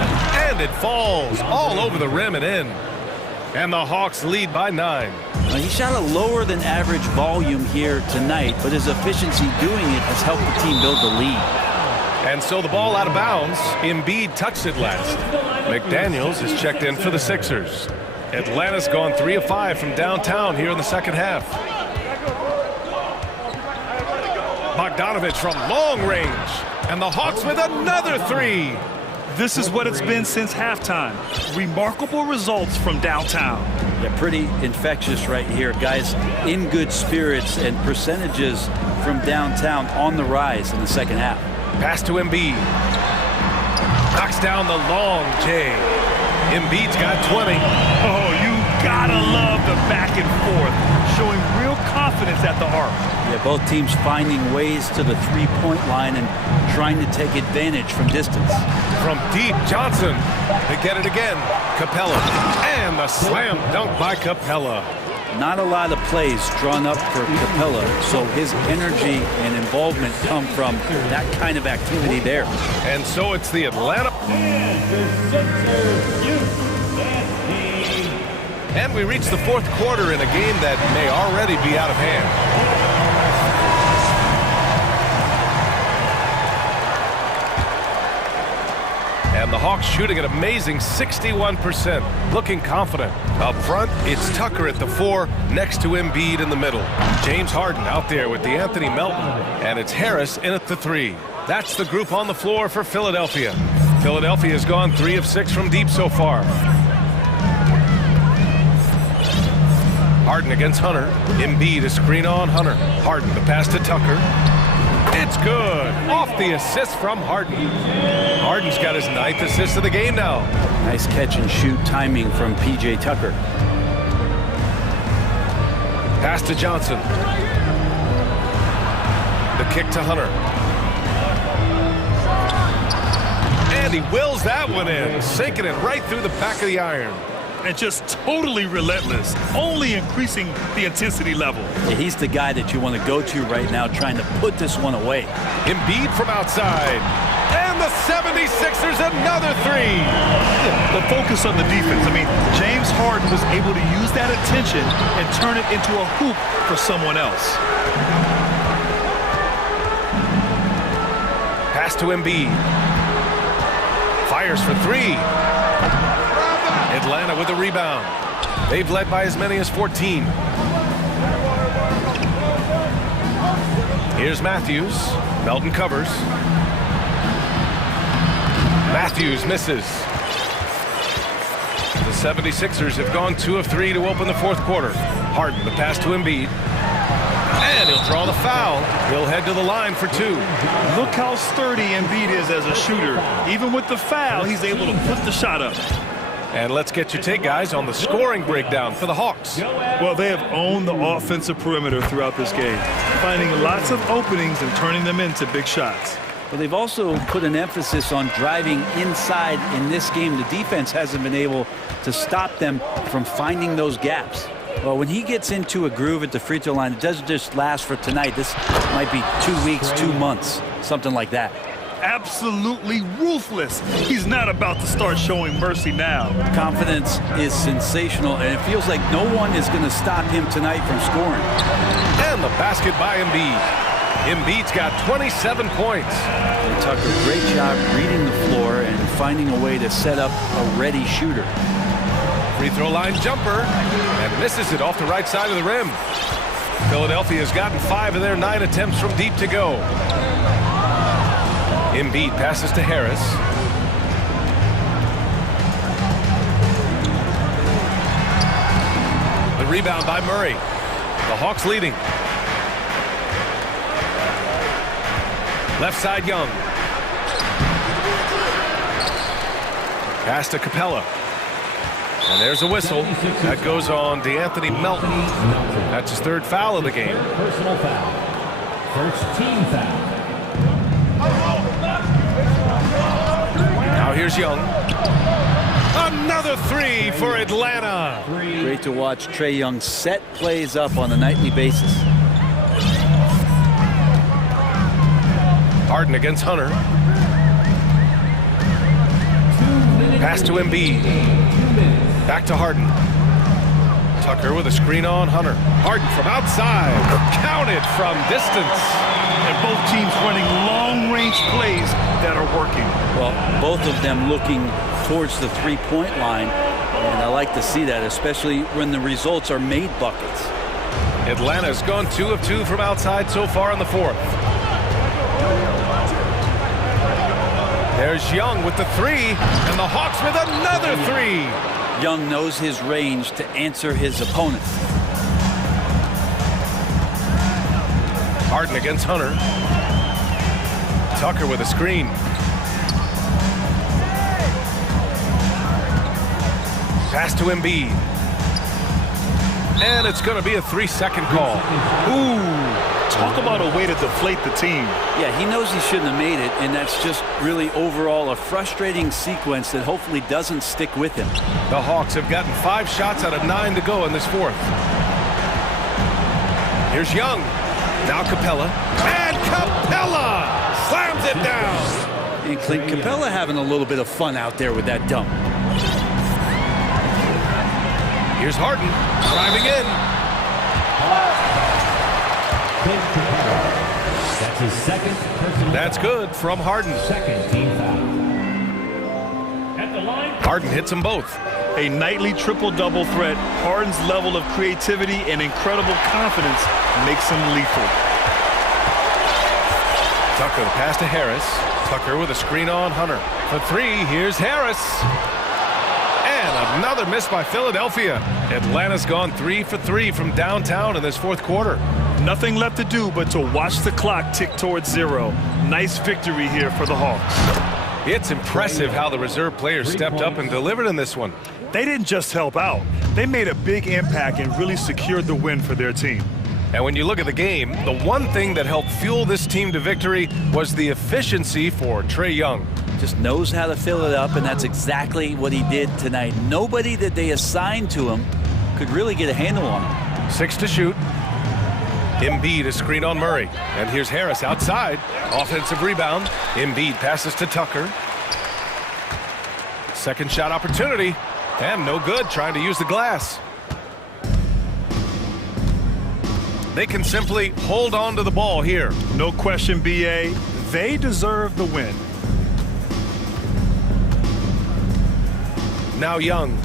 And it falls all over the rim and in. And the Hawks lead by 9. He shot a lower than average volume here tonight, but his efficiency doing it has helped the team build the lead. And so the ball out of bounds. Embiid touched it last. McDaniels is checked in for the Sixers. Atlanta's gone 3 of 5 from downtown here in the second half. Bogdanovich from long range. And the Hawks with another 3. This is what it's been since halftime. Remarkable results from downtown. Yeah, pretty infectious right here. Guys in good spirits, and percentages from downtown on the rise in the second half. Pass to Embiid. Knocks down the long J. Embiid's got 20. Oh, you gotta love the back and forth, showing real confidence at the arc. Yeah, both teams finding ways to the three-point line and trying to take advantage from distance. From deep, Johnson. They get it again. Capella. And the slam dunk by Capella. Not a lot of plays drawn up for Capella, so his energy and involvement come from that kind of activity there. And so it's the Atlanta. And we reach the fourth quarter in a game that may already be out of hand. And the Hawks shooting an amazing 61%, looking confident. Up front, it's Tucker at the 4, next to Embiid in the middle. James Harden out there with DeAnthony Melton, and it's Harris in at the 3. That's the group on the floor for Philadelphia. Philadelphia has gone 3 of 6 from deep so far. Harden against Hunter. Embiid a screen on Hunter. Harden the pass to Tucker. It's good. Off the assist from Harden. Harden's got his 9th assist of the game now. Nice catch and shoot timing from P.J. Tucker. Pass to Johnson. The kick to Hunter. And he wills that one in, sinking it right through the back of the iron. And just totally relentless, only increasing the intensity level. Yeah, he's the guy that you want to go to right now, trying to put this one away. Embiid from outside. And the 76ers another 3. The focus on the defense. I mean, James Harden was able to use that attention and turn it into a hoop for someone else. Pass to Embiid. Fires for 3. Atlanta with a rebound. They've led by as many as 14. Here's Matthews. Melton covers. Matthews misses. The 76ers have gone 2 of 3 to open the fourth quarter. Harden, the pass to Embiid. And he'll draw the foul. He'll head to the line for 2. Look how sturdy Embiid is as a shooter. Even with the foul, he's able to put the shot up. And let's get your take, guys, on the scoring breakdown for the Hawks. Well, they have owned the offensive perimeter throughout this game, finding lots of openings and turning them into big shots. But they've also put an emphasis on driving inside in this game. The defense hasn't been able to stop them from finding those gaps. Well, when he gets into a groove at the free throw line, it doesn't just last for tonight. This might be 2 weeks, 2 months, something like that. Absolutely ruthless. He's not about to start showing mercy now. Confidence is sensational, and it feels like no one is going to stop him tonight from scoring. And the basket by Embiid. Embiid's got 27 points. And Tucker, great job reading the floor and finding a way to set up a ready shooter. Free throw line jumper, and misses it off the right side of the rim. Philadelphia has gotten 5 of their 9 attempts from deep to go. Embiid passes to Harris. The rebound by Murray. The Hawks leading. Left side Young. Pass to Capella. And there's a whistle. That goes on DeAnthony Melton. That's his 3rd foul of the game. Personal foul. First team foul. Now here's Young. Another 3 for Atlanta. Great to watch Trae Young set plays up on a nightly basis. Harden against Hunter. Pass to Embiid. Back to Harden. Tucker with a screen on Hunter. Harden from outside. Counted from distance. And both teams running long-range plays that are working. Well, both of them looking towards the three-point line. And I like to see that, especially when the results are made buckets. Atlanta's gone 2 of 2 from outside so far in the fourth. There's Young with the three, and the Hawks with another three. Young knows his range to answer his opponents. Harden against Hunter. Tucker with a screen. Pass to Embiid. And it's going to be a 3-second call. Ooh. Talk about a way to deflate the team. Yeah, he knows he shouldn't have made it, and that's just really overall a frustrating sequence that hopefully doesn't stick with him. The Hawks have gotten 5 shots out of 9 to go in this fourth. Here's Young. Now Capella. And Capella slams it down. And Clint Capella having a little bit of fun out there with that dunk. Here's Harden driving in. That's his second personal. That's good from Harden. Second team foul. At the line. Harden hits them both. A nightly triple-double threat. Harden's level of creativity and incredible confidence makes him lethal. Tucker, the pass to Harris. Tucker with a screen on Hunter. For three, here's Harris. And another miss by Philadelphia. Atlanta's gone 3 for 3 from downtown in this fourth quarter. Nothing left to do but to watch the clock tick towards 0. Nice victory here for the Hawks. It's impressive how the reserve players stepped up and delivered in this one. They didn't just help out. They made a big impact and really secured the win for their team. And when you look at the game, the one thing that helped fuel this team to victory was the efficiency for Trae Young. Just knows how to fill it up, and that's exactly what he did tonight. Nobody that they assigned to him could really get a handle on him. 6 to shoot. Embiid a screen on Murray. And here's Harris outside. Offensive rebound. Embiid passes to Tucker. Second shot opportunity. And no good, trying to use the glass. They can simply hold on to the ball here. No question, B.A. They deserve the win. Now Young.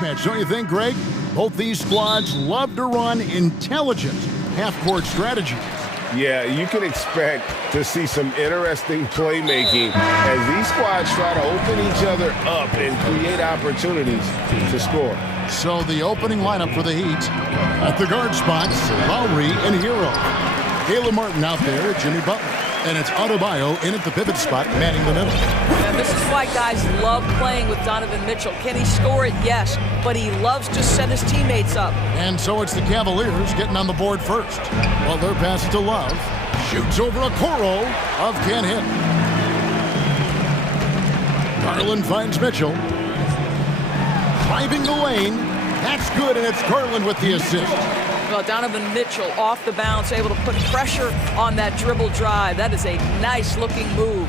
match, don't you think, Greg? Both these squads love to run intelligent half-court strategies. Yeah, you can expect to see some interesting playmaking as these squads try to open each other up and create opportunities to score. So the opening lineup for the Heat at the guard spots, Lowry and Hero. Caleb Martin out there, Jimmy Butler. And it's Adebayo in at the pivot spot, manning the middle. And this is why guys love playing with Donovan Mitchell. Can he score it? Yes. But he loves to set his teammates up. And so it's the Cavaliers getting on the board first. Butler passes to Love. Shoots over a Okoro. Love can't hit. Garland finds Mitchell. Driving the lane. That's good, and it's Garland with the assist. Well, Donovan Mitchell off the bounce, able to put pressure on that dribble drive. That is a nice-looking move.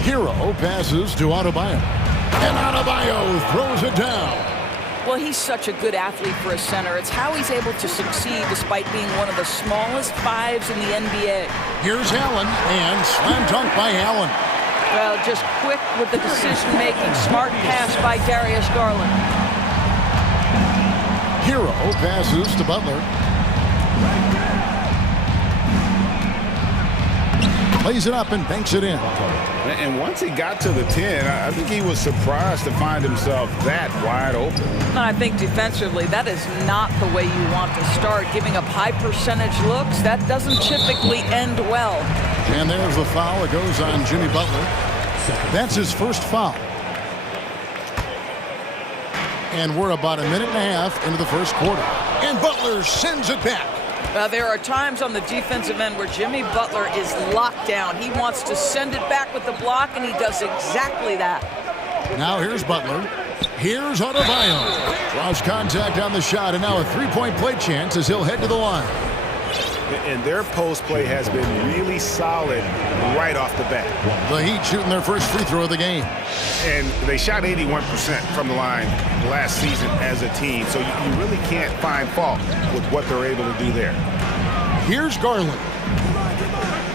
Hero passes to Adebayo. And Adebayo throws it down. Well, he's such a good athlete for a center. It's how he's able to succeed despite being one of the smallest fives in the NBA. Here's Allen, and slam dunk by Allen. Well, just quick with the decision-making. Smart pass by Darius Garland. Hero passes to Butler. Plays it up and banks it in. And once he got to the 10, I think he was surprised to find himself that wide open. I think defensively, that is not the way you want to start. Giving up high percentage looks, that doesn't typically end well. And there's the foul. It goes on Jimmy Butler. That's his first foul. And we're about a minute and a half into the first quarter. And Butler sends it back. There are times on the defensive end where Jimmy Butler is locked down. He wants to send it back with the block, and he does exactly that. Now here's Butler. Here's Adebayo. Draws contact on the shot, and now a three-point play chance as he'll head to the line. And their post play has been really solid right off the bat. The Heat shooting their first free throw of the game. And they shot 81% from the line last season as a team, so you really can't find fault with what they're able to do there. Here's Garland.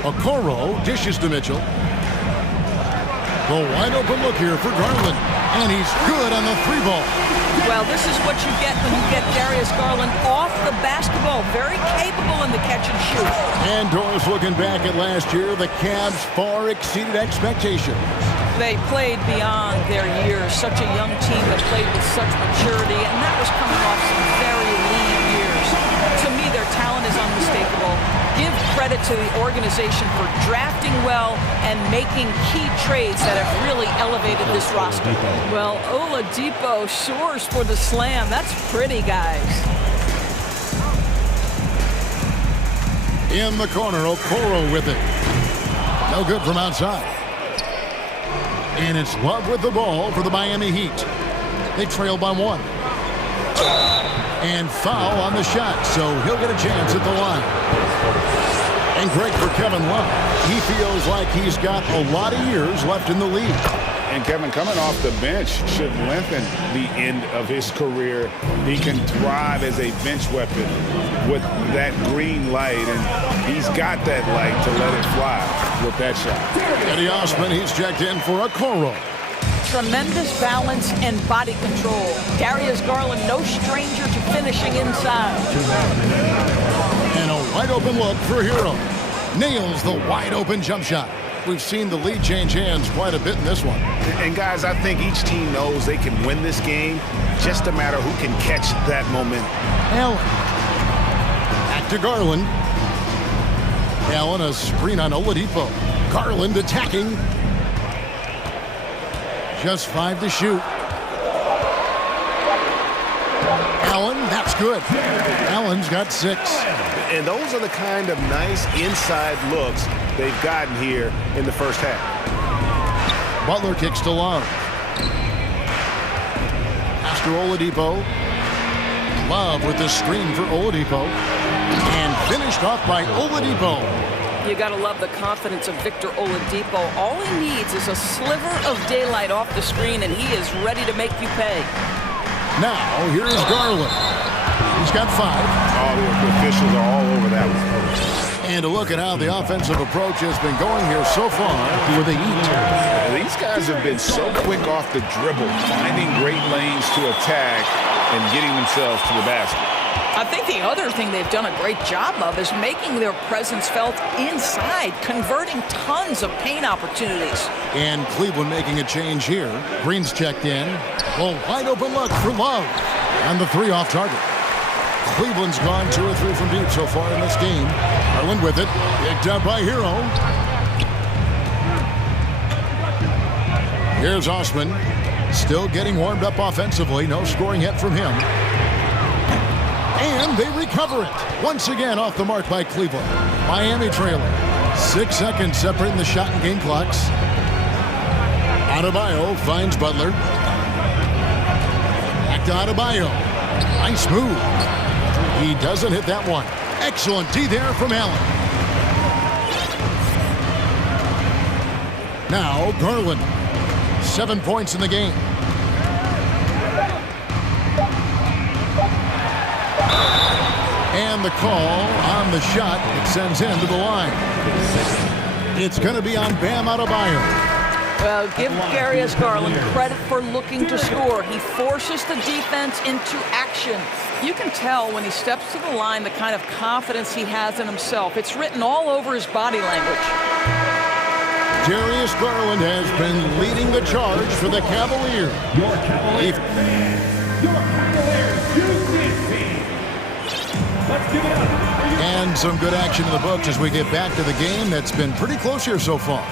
Okoro dishes to Mitchell. The wide open look here for Garland. And he's good on the three ball. Well, this is what you get when you get Darius Garland off the basketball. Very capable in the catch and shoot. And Doris looking back at last year, the Cavs far exceeded expectations. They played beyond their years. Such a young team that played with such maturity, and that was coming off some very lean years. To me, their talent is unmistakable. Give credit to the organization for drafting well and making key trades that have really elevated this roster. Well, Oladipo soars for the slam. That's pretty, guys. In the corner, Okoro with it. No good from outside. And it's Love with the ball for the Miami Heat. They trail by one. And foul on the shot, so he'll get a chance at the line. And great for Kevin Love. He feels like he's got a lot of years left in the league. And Kevin, coming off the bench should lengthen the end of his career. He can thrive as a bench weapon with that green light, and he's got that light to let it fly with that shot. Eddie Osman, he's checked in for Okoro. Tremendous balance and body control. Darius Garland, no stranger to finishing inside. And a wide open look for Hero. Nails the wide open jump shot. We've seen the lead change hands quite a bit in this one. And guys, I think each team knows they can win this game. Just a matter who can catch that momentum. Allen. Back to Garland. Allen, a screen on Oladipo. Garland attacking. Just 5 to shoot. Allen, that's good. Allen's got 6. And those are the kind of nice inside looks they've gotten here in the first half. Butler kicks to Love. Pass to Oladipo. Love with the screen for Oladipo. And finished off by Oladipo. You got to love the confidence of Victor Oladipo. All he needs is a sliver of daylight off the screen, and he is ready to make you pay. Now, here's Garland. He's got 5. Oh, the officials are all over that one. And to look at how the offensive approach has been going here so far with the Heat. These guys have been so quick off the dribble, finding great lanes to attack and getting themselves to the basket. I think the other thing they've done a great job of is making their presence felt inside, converting tons of paint opportunities. And Cleveland making a change here. Green's checked in. Well, wide open look for Love. And the three off target. Cleveland's gone 2 or 3 from deep so far in this game. Garland with it. Picked up by Hero. Here's Osman. Still getting warmed up offensively. No scoring yet from him. And they recover it. Once again off the mark by Cleveland. Miami trailing. 6 seconds separating the shot and game clocks. Adebayo finds Butler. Back to Adebayo. Nice move. He doesn't hit that one. Excellent D there from Allen. Now Garland. 7 points in the game. And the call on the shot that sends him to the line. It's going to be on Bam Adebayo. Well, give Darius Garland credit for looking to score. He forces the defense into action. You can tell when he steps to the line the kind of confidence he has in himself. It's written all over his body language. Darius Garland has been leading the charge for the Cavaliers. Your Cavaliers. Let's give it up. And some good action in the books as we get back to the game that's been pretty close here so far.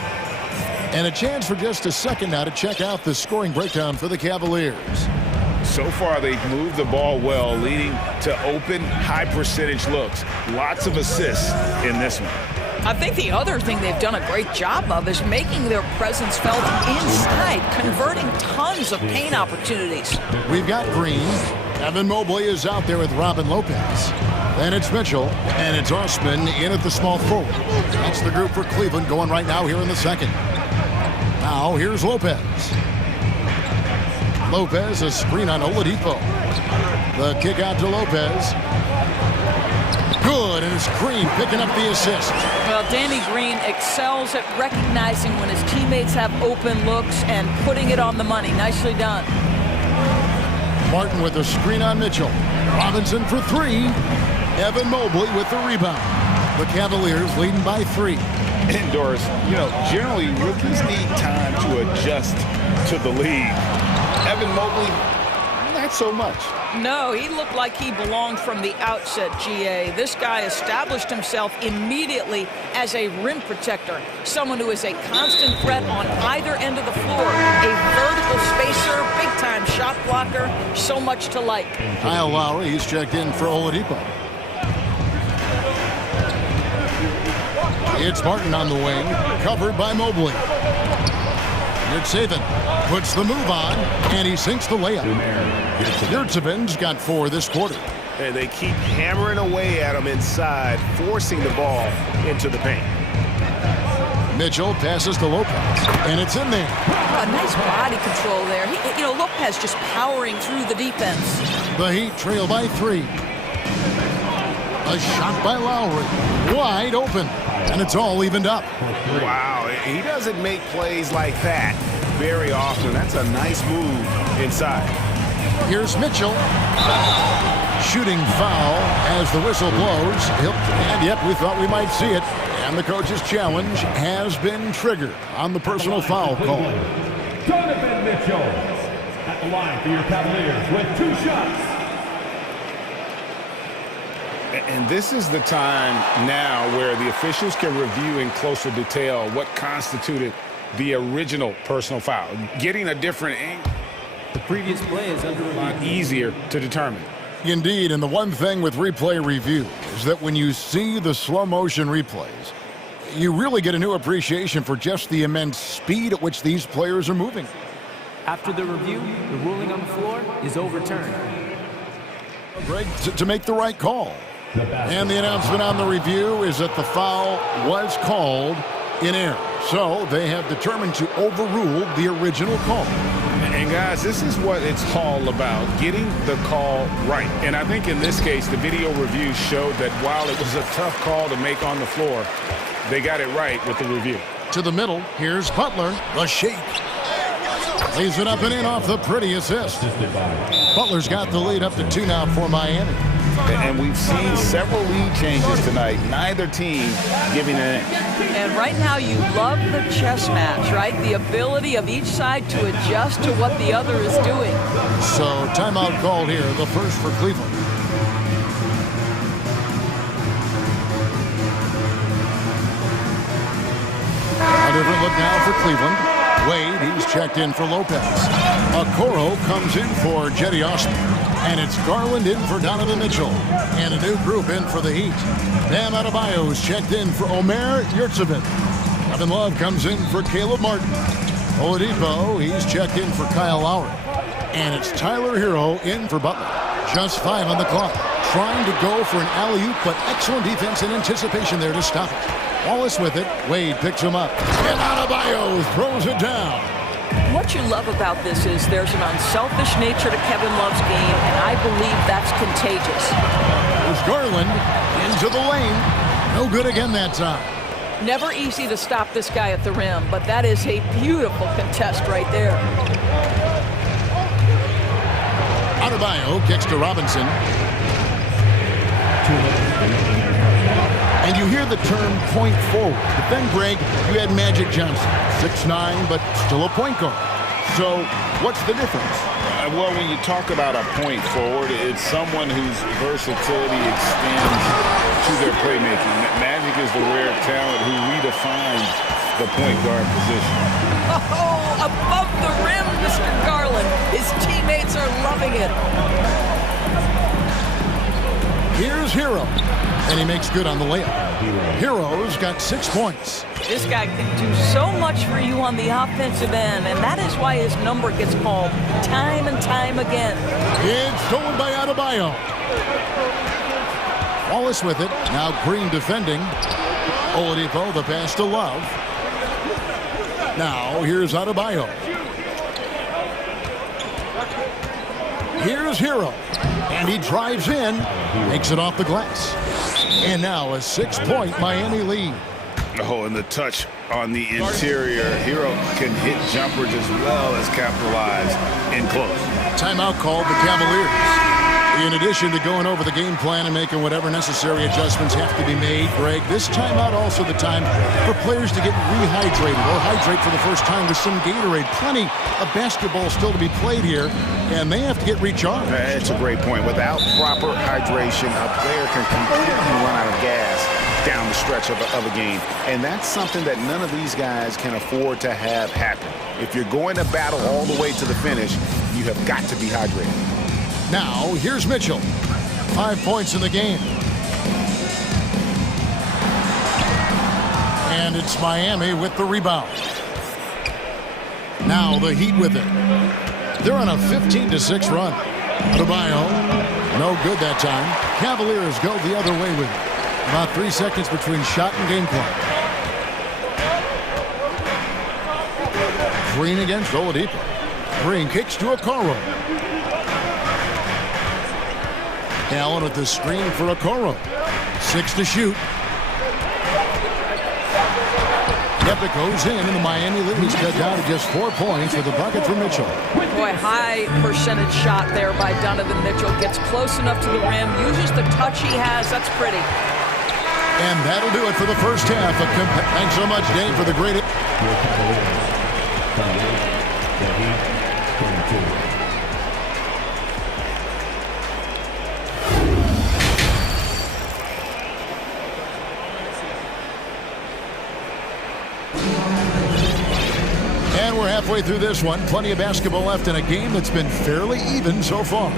And a chance for just a second now to check out the scoring breakdown for the Cavaliers. So far, they've moved the ball well, leading to open, high-percentage looks. Lots of assists in this one. I think the other thing they've done a great job of is making their presence felt inside, converting tons of paint opportunities. We've got Green. Evan Mobley is out there with Robin Lopez. Then it's Mitchell, and it's Osman in at the small forward. That's the group for Cleveland going right now here in the second. Now here's Lopez. Lopez, a screen on Oladipo. The kick out to Lopez. Good, and it's Green picking up the assist. Well, Danny Green excels at recognizing when his teammates have open looks and putting it on the money. Nicely done. Martin with a screen on Mitchell. Robinson for 3. Evan Mobley with the rebound. The Cavaliers leading by 3. And Doris, you know, generally rookies need time to adjust to the league. Evan Mobley, not so much. No, he looked like he belonged from the outset, GA. This guy established himself immediately as a rim protector, someone who is a constant threat on either end of the floor, a vertical spacer, big-time shot blocker, so much to like. Kyle Lowry, he's checked in for Oladipo. It's Martin on the wing, covered by Mobley. Yurtseven puts the move on, and he sinks the layup. Yurtseven's got 4 this quarter. And they keep hammering away at him inside, forcing the ball into the paint. Mitchell passes to Lopez, and it's in there. A nice body control there. Lopez just powering through the defense. The Heat trail by 3. A shot by Lowry, wide open, and it's all evened up. Wow, he doesn't make plays like that very often. That's a nice move inside. Here's Mitchell. Shooting foul as the whistle blows. And yep, we thought we might see it. And the coach's challenge has been triggered on the personal foul call. Donovan Mitchell at the line for your Cavaliers with 2 shots. And this is the time now where the officials can review in closer detail what constituted the original personal foul. Getting a different angle. The previous play is under review. A lot easier to determine. Indeed, and the one thing with replay review is that when you see the slow motion replays, you really get a new appreciation for just the immense speed at which these players are moving. After the review, the ruling on the floor is overturned. Greg, to make the right call. And the announcement on the review is that the foul was called in error. So they have determined to overrule the original call. And guys, this is what it's all about, getting the call right. And I think in this case, the video review showed that while it was a tough call to make on the floor, they got it right with the review. To the middle, here's Butler, the shake. Lays it up and in off the pretty assist. Butler's got the lead up to 2 now for Miami. And we've seen several lead changes tonight, neither team giving an inch. And right now you love the chess match, right? The ability of each side to adjust to what the other is doing. So timeout called here, the first for Cleveland. A different look now for Cleveland. Wade, he's checked in for Lopez. Okoro comes in for Jetty Osman. And it's Garland in for Donovan Mitchell. And a new group in for the Heat. Bam Adebayo's checked in for Omer Yurtseven. Kevin Love comes in for Caleb Martin. Oladipo, he's checked in for Kyle Lowry. And it's Tyler Hero in for Butler. Just 5 on the clock. Trying to go for an alley-oop, but excellent defense and anticipation there to stop it. Wallace with it. Wade picks him up. And Adebayo throws it down. What you love about this is there's an unselfish nature to Kevin Love's game, and I believe that's contagious. There's Garland into the lane. No good again that time. Never easy to stop this guy at the rim, but that is a beautiful contest right there. Adebayo kicks to Robinson. And you hear the term point forward. But then, Greg, you had Magic Johnson, 6'9", but still a point guard. So what's the difference? Well, when you talk about a point forward, it's someone whose versatility extends to their playmaking. Magic is the rare talent who redefines the point guard position. Oh, above the rim, Mr. Garland. His teammates are loving it. Here's Hero. And he makes good on the layup. Hero's got 6 points. This guy can do so much for you on the offensive end, and that is why his number gets called time and time again. It's stolen by Adebayo. Wallace with it. Now Green defending. Oladipo, the pass to Love. Now here's Adebayo. Here's Hero. And he drives in. Makes it off the glass. And now a 6-point Miami lead. Oh, and the touch on the interior. Hero can hit jumpers as well as capitalize in close. Timeout called the Cavaliers. In addition to going over the game plan and making whatever necessary adjustments have to be made, Greg, this timeout also the time for players to get rehydrated or hydrate for the first time with some Gatorade. Plenty of basketball still to be played here, and they have to get recharged. That's a great point. Without proper hydration, a player can completely run out of gas down the stretch of a game. And that's something that none of these guys can afford to have happen. If you're going to battle all the way to the finish, you have got to be hydrated. Now, here's Mitchell. 5 points in the game. And it's Miami with the rebound. Now the Heat with it. They're on a 15-6 run. Adebayo, no good that time. Cavaliers go the other way with it. About 3 seconds between shot and game clock. Green against Oladipo. Green kicks to Okoro. Allen with the screen for Okoro. 6 to shoot. Yep, it goes in, and the Miami lead is cut down to just 4 points with a bucket for Mitchell. Boy, high percentage shot there by Donovan Mitchell. Gets close enough to the rim, uses the touch he has. That's pretty. And that'll do it for the first half. Thanks so much, Dave, for the great... And we're halfway through this one. Plenty of basketball left in a game that's been fairly even so far.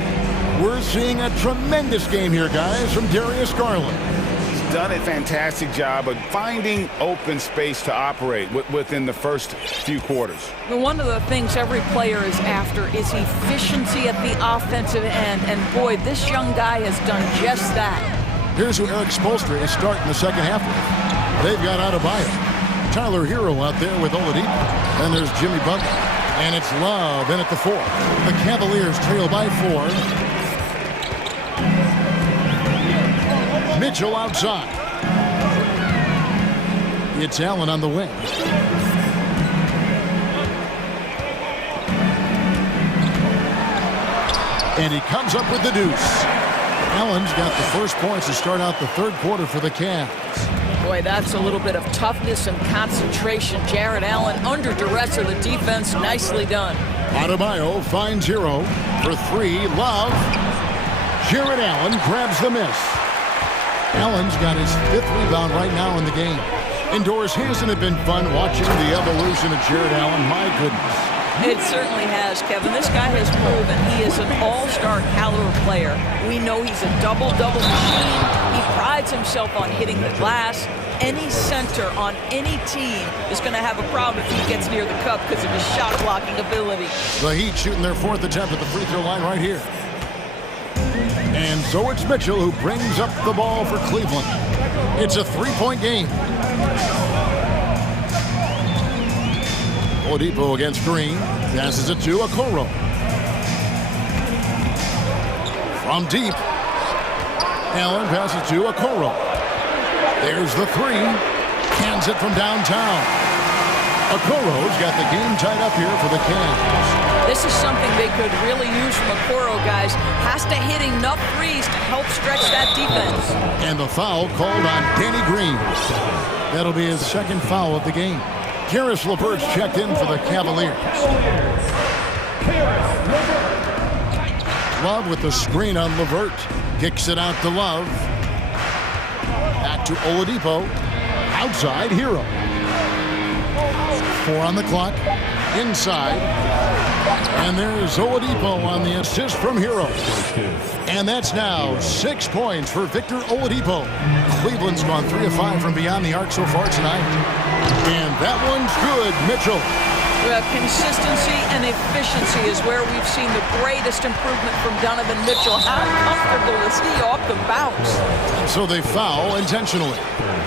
We're seeing a tremendous game here, guys, from Darius Garland. He's done a fantastic job of finding open space to operate within the first few quarters. One of the things every player is after is efficiency at the offensive end. And boy, this young guy has done just that. Here's who Eric Spoelstra is starting the second half with. They've got Adebayo. Tyler Hero out there with Oladipo. And there's Jimmy Butler. And it's Love in at the 4. The Cavaliers trail by 4. Mitchell outside. It's Allen on the wing. And he comes up with the deuce. Allen's got the first points to start out the third quarter for the Cavs. Boy, that's a little bit of toughness and concentration. Jared Allen under duress of the defense. Nicely done. Adebayo finds Hero for 3. Love. Jared Allen grabs the miss. Allen's got his 5th rebound right now in the game. Indoors, hasn't it been fun watching the evolution of Jared Allen? My goodness. It certainly has, Kevin. This guy has proven he is an all-star caliber player. We know he's a double-double machine. He prides himself on hitting the glass. Any center on any team is going to have a problem if he gets near the cup because of his shot-blocking ability. The Heat shooting their 4th attempt at the free throw line right here. And so it's Mitchell who brings up the ball for Cleveland. It's a 3-point game. Oladipo against Green. Passes it to Okoro. From deep. Allen passes to Okoro. There's the 3. Cans it from downtown. Okoro's got the game tied up here for the Cavs. This is something they could really use from Okoro, guys. Has to hit enough threes to help stretch that defense. And the foul called on Danny Green. That'll be his 2nd foul of the game. Karis LeVert's checked in for the Cavaliers. Love with the screen on LeVert. Kicks it out to Love. Back to Oladipo. Outside, Hero. 4 on the clock. Inside. And there's Oladipo on the assist from Hero. And that's now 6 points for Victor Oladipo. Cleveland's gone 3 of 5 from beyond the arc so far tonight. And that one's good, Mitchell. Well, consistency and efficiency is where we've seen the greatest improvement from Donovan Mitchell. How comfortable is he off the bounce? So they foul intentionally.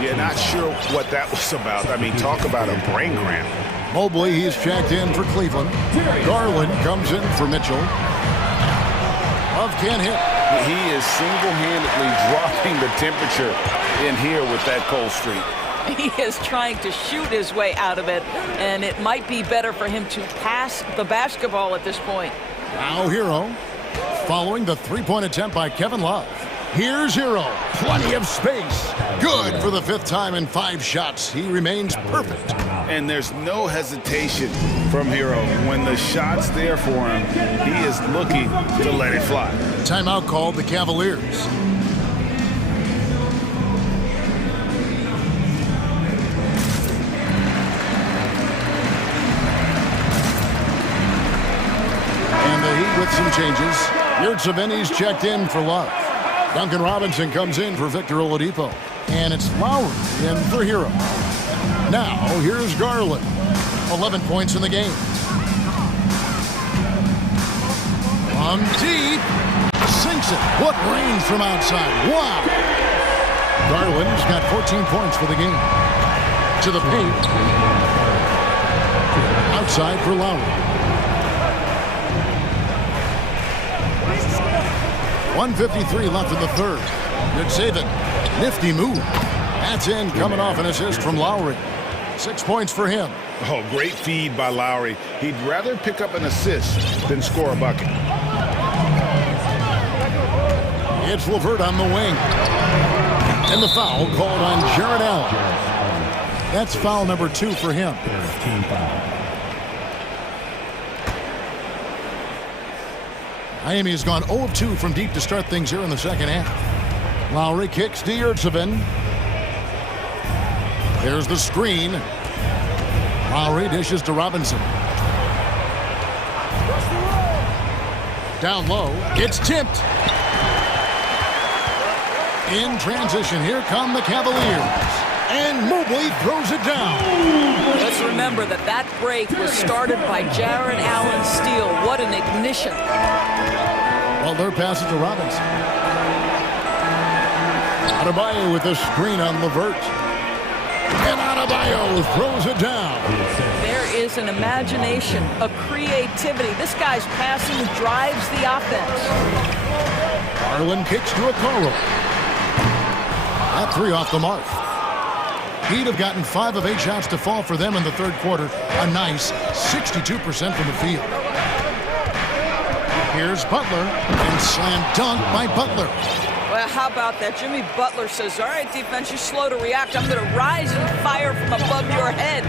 Yeah, not sure what that was about. I mean, talk about a brain cramp. Mobley, he's checked in for Cleveland. Garland comes in for Mitchell. Love can't hit. He is single-handedly dropping the temperature in here with that cold streak. He is trying to shoot his way out of it, and it might be better for him to pass the basketball at this point. Now Hero, following the 3-point attempt by Kevin Love. Here's Hero, plenty of space. Good for the 5th time in 5 shots. He remains perfect. And there's no hesitation from Hero. When the shot's there for him, he is looking to let it fly. Timeout called the Cavaliers. With some changes, Yurtseven's checked in for Love. Duncan Robinson comes in for Victor Oladipo. And it's Lowry in for Hero. Now, here's Garland. 11 points in the game. From deep. Sinks it. What range from outside. Wow. Garland's got 14 points for the game. To the paint. Outside for Lowry. 1:53 left in the 3rd. Good saving. Nifty move. That's in, coming off an assist from Lowry. 6 points for him. Oh, great feed by Lowry. He'd rather pick up an assist than score a bucket. It's LeVert on the wing. And the foul called on Jared Allen. That's foul number 2 for him. Miami has gone 0 of 2 from deep to start things here in the 2nd half. Lowry kicks to Yurtseven. There's the screen. Lowry dishes to Robinson. Down low. It's tipped. In transition, here come the Cavaliers. And Mobley throws it down. Let's remember that break was started by Jared Allen's steal. What an ignition. Well, their pass it to Robinson. Adebayo with the screen on LeVert. And Adebayo throws it down. There is is an imagination, a creativity. This guy's passing drives the offense. Garland kicks to Okoro. That three off the mark. He'd have gotten 5 of 8 shots to fall for them in the third quarter. A nice 62% from the field. Here's Butler, and slam dunk by Butler. Well, how about that? Jimmy Butler says, all right, defense, you're slow to react. I'm going to rise and fire from above your head.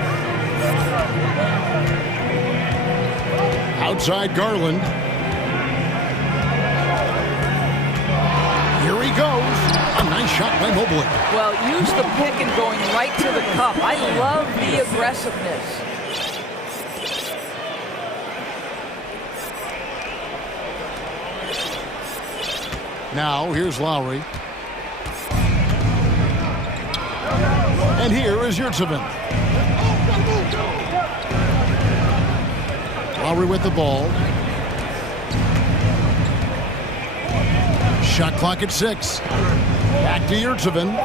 Outside Garland. Here he goes. A nice shot by Mobley. Well, use the pick and going right to the cup. I love the aggressiveness. Now, here's Lowry. And here is Yurtsevin. Lowry with the ball. Shot clock at 6. Back to Yurtsevin.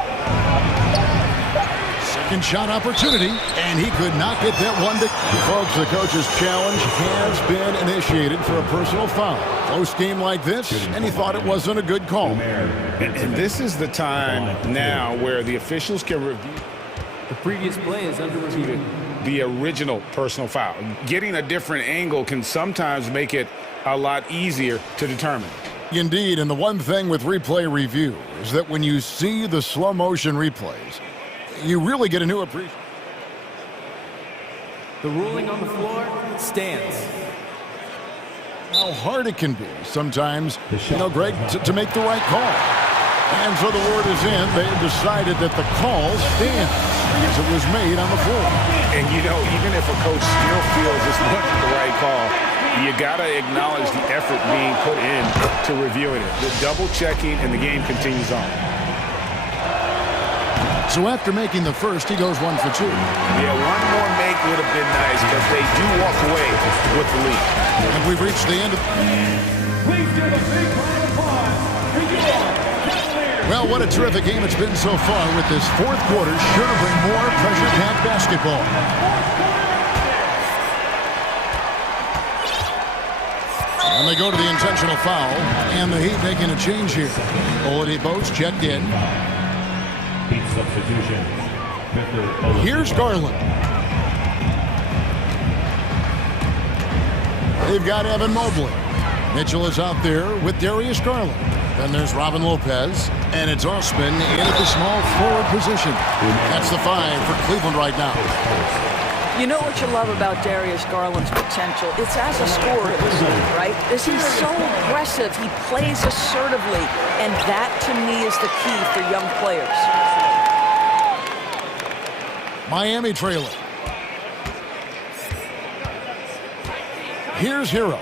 Second shot opportunity, and he could not get that one to... Folks, the coach's challenge has been initiated for a personal foul. Close game like this, and he thought it wasn't a good call. And this is the time now where the officials can review. The previous play is under review. The original personal foul. Getting a different angle can sometimes make it a lot easier to determine. Indeed, and the one thing with replay review is that when you see the slow motion replays, you really get a new appreciation. The ruling on the floor stands. How hard it can be sometimes, Greg, to make the right call. And so the word is in. They've decided that the call stands because it was made on the floor. And, even if a coach still feels this wasn't the right call, you got to acknowledge the effort being put in to reviewing it. The double checking, and the game continues on. So after making the first, he goes 1 for 2. Yeah, one more make would have been nice, but they do walk away with the lead. And we've reached the end of... Please give a big round of applause for your Cavaliers. Well, what a terrific game it's been so far with this fourth quarter. Sure to bring more pressure-packed basketball. And they go to the intentional foul, and the Heat making a change here. Oladipo's checked in. Heat substitution. Here's Garland. They've got Evan Mobley. Mitchell is out there with Darius Garland. Then there's Robin Lopez, and it's Osman in at the small forward position. That's the 5 for Cleveland right now. You know what you love about Darius Garland's potential? It's as a scorer, right? Is he's so aggressive. He plays assertively, and that, to me, is the key for young players. Miami trailer. Here's Hero.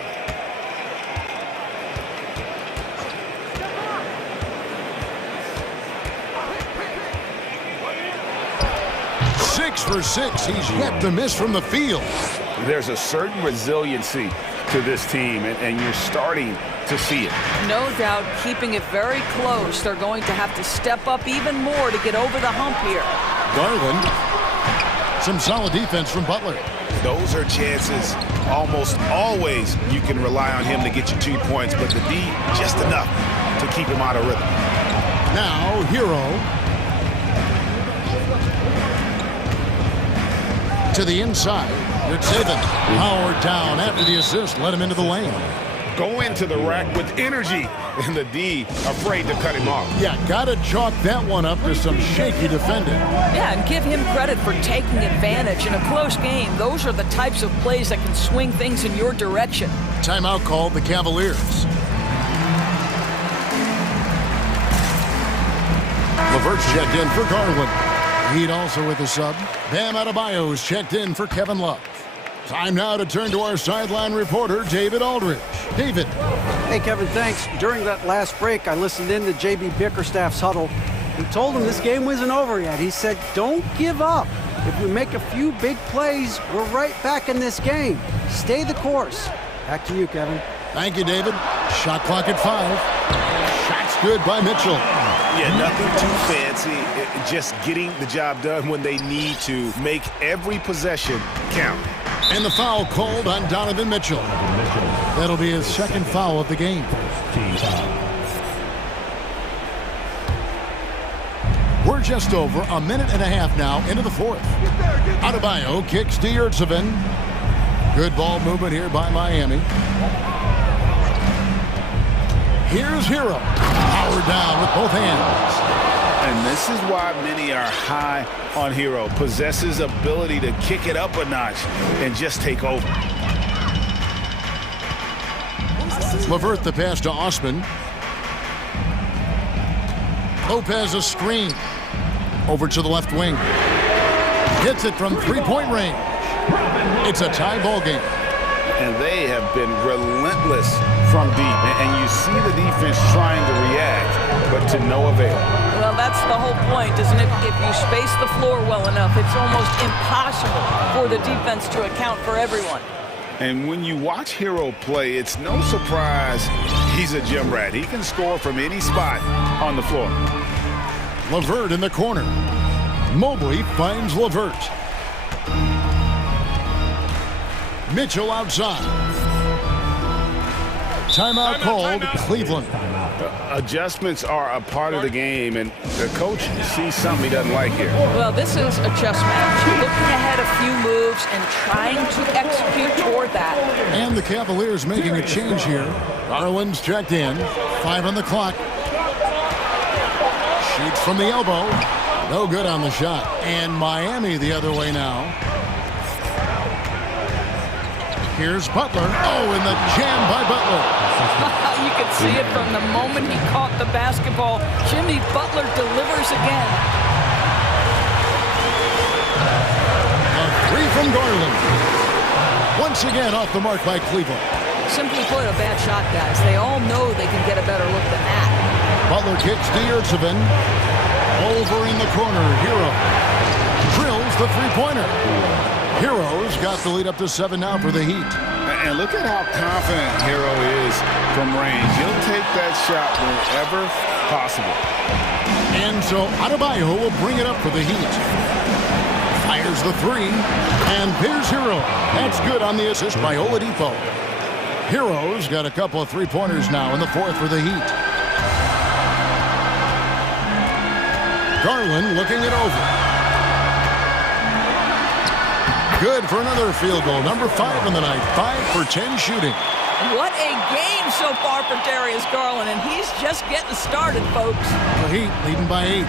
Six for 6. He's yet to miss from the field. There's a certain resiliency to this team, and you're starting to see it. No doubt, keeping it very close. They're going to have to step up even more to get over the hump here. Garland. Some solid defense from Butler. Those are chances almost always you can rely on him to get you 2 points, but the D just enough to keep him out of rhythm. Now, Hero. To the inside. Yurtsevin. Powered down after the assist. Let him into the lane. Go into the rack with energy, and the D afraid to cut him off. Yeah, got to chalk that one up to some shaky defending. Yeah, and give him credit for taking advantage in a close game. Those are the types of plays that can swing things in your direction. Timeout called the Cavaliers. LeVert's checked in for Garland. Heat also with the sub. Bam Adebayo's checked in for Kevin Love. Time now to turn to our sideline reporter, David Aldridge. David. Hey, Kevin, thanks. During that last break, I listened in to J.B. Bickerstaff's huddle. He told him this game wasn't over yet. He said, don't give up. If we make a few big plays, we're right back in this game. Stay the course. Back to you, Kevin. Thank you, David. Shot clock at 5. Shots good by Mitchell. Yeah, nothing too fancy. Just getting the job done when they need to. Make every possession count. And the foul called on Donovan Mitchell. That'll be his second foul of the game. We're just over a minute and a half now into the fourth. Adebayo kicks to Yurtseven. Good ball movement here by Miami. Here's Hero. Powered down with both hands. And this is why many are high on Hero. Possesses ability to kick it up a notch and just take over. LeVert the pass to Osman. Lopez a screen. Over to the left wing. Hits it from three-point range. It's a tie ball game. And they have been relentless from deep. And you see the defense trying to react, but to no avail. Well, that's the whole point, isn't it? If you space the floor well enough, it's almost impossible for the defense to account for everyone. And when you watch Hero play, it's no surprise he's a gym rat. He can score from any spot on the floor. LeVert in the corner. Mobley finds LeVert. Mitchell outside. Timeout called, Cleveland. Adjustments are a part of the game, and the coach sees something he doesn't like here. Well, this is a chess match. Looking ahead a few moves and trying to execute toward that. And the Cavaliers making a change here. Garland's checked in. 5 on the clock. Shoots from the elbow. No good on the shot. And Miami the other way now. Here's Butler. Oh, and the jam by Butler. You could see it from the moment he caught the basketball. Jimmy Butler delivers again. A three from Garland. Once again off the mark by Cleveland. Simply put, a bad shot, guys. They all know they can get a better look than that. Butler kicks to Yurtseven. Over in the corner, Hero drills the three-pointer. Hero's got the lead up to 7 now for the Heat. And look at how confident Hero is from range. He'll take that shot whenever possible. And so Adebayo will bring it up for the Heat. Fires the three. And there's Hero. That's good on the assist by Oladipo. Hero's got a couple of three-pointers now in the fourth for the Heat. Garland looking it over. Good for another field goal. Number 5 in the night. 5 for 10 shooting. What a game so far for Darius Garland, and he's just getting started, folks. The Heat leading by 8.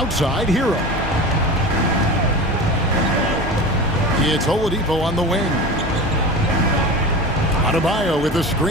Outside, Hero. It's Oladipo on the wing. Adebayo with the screen.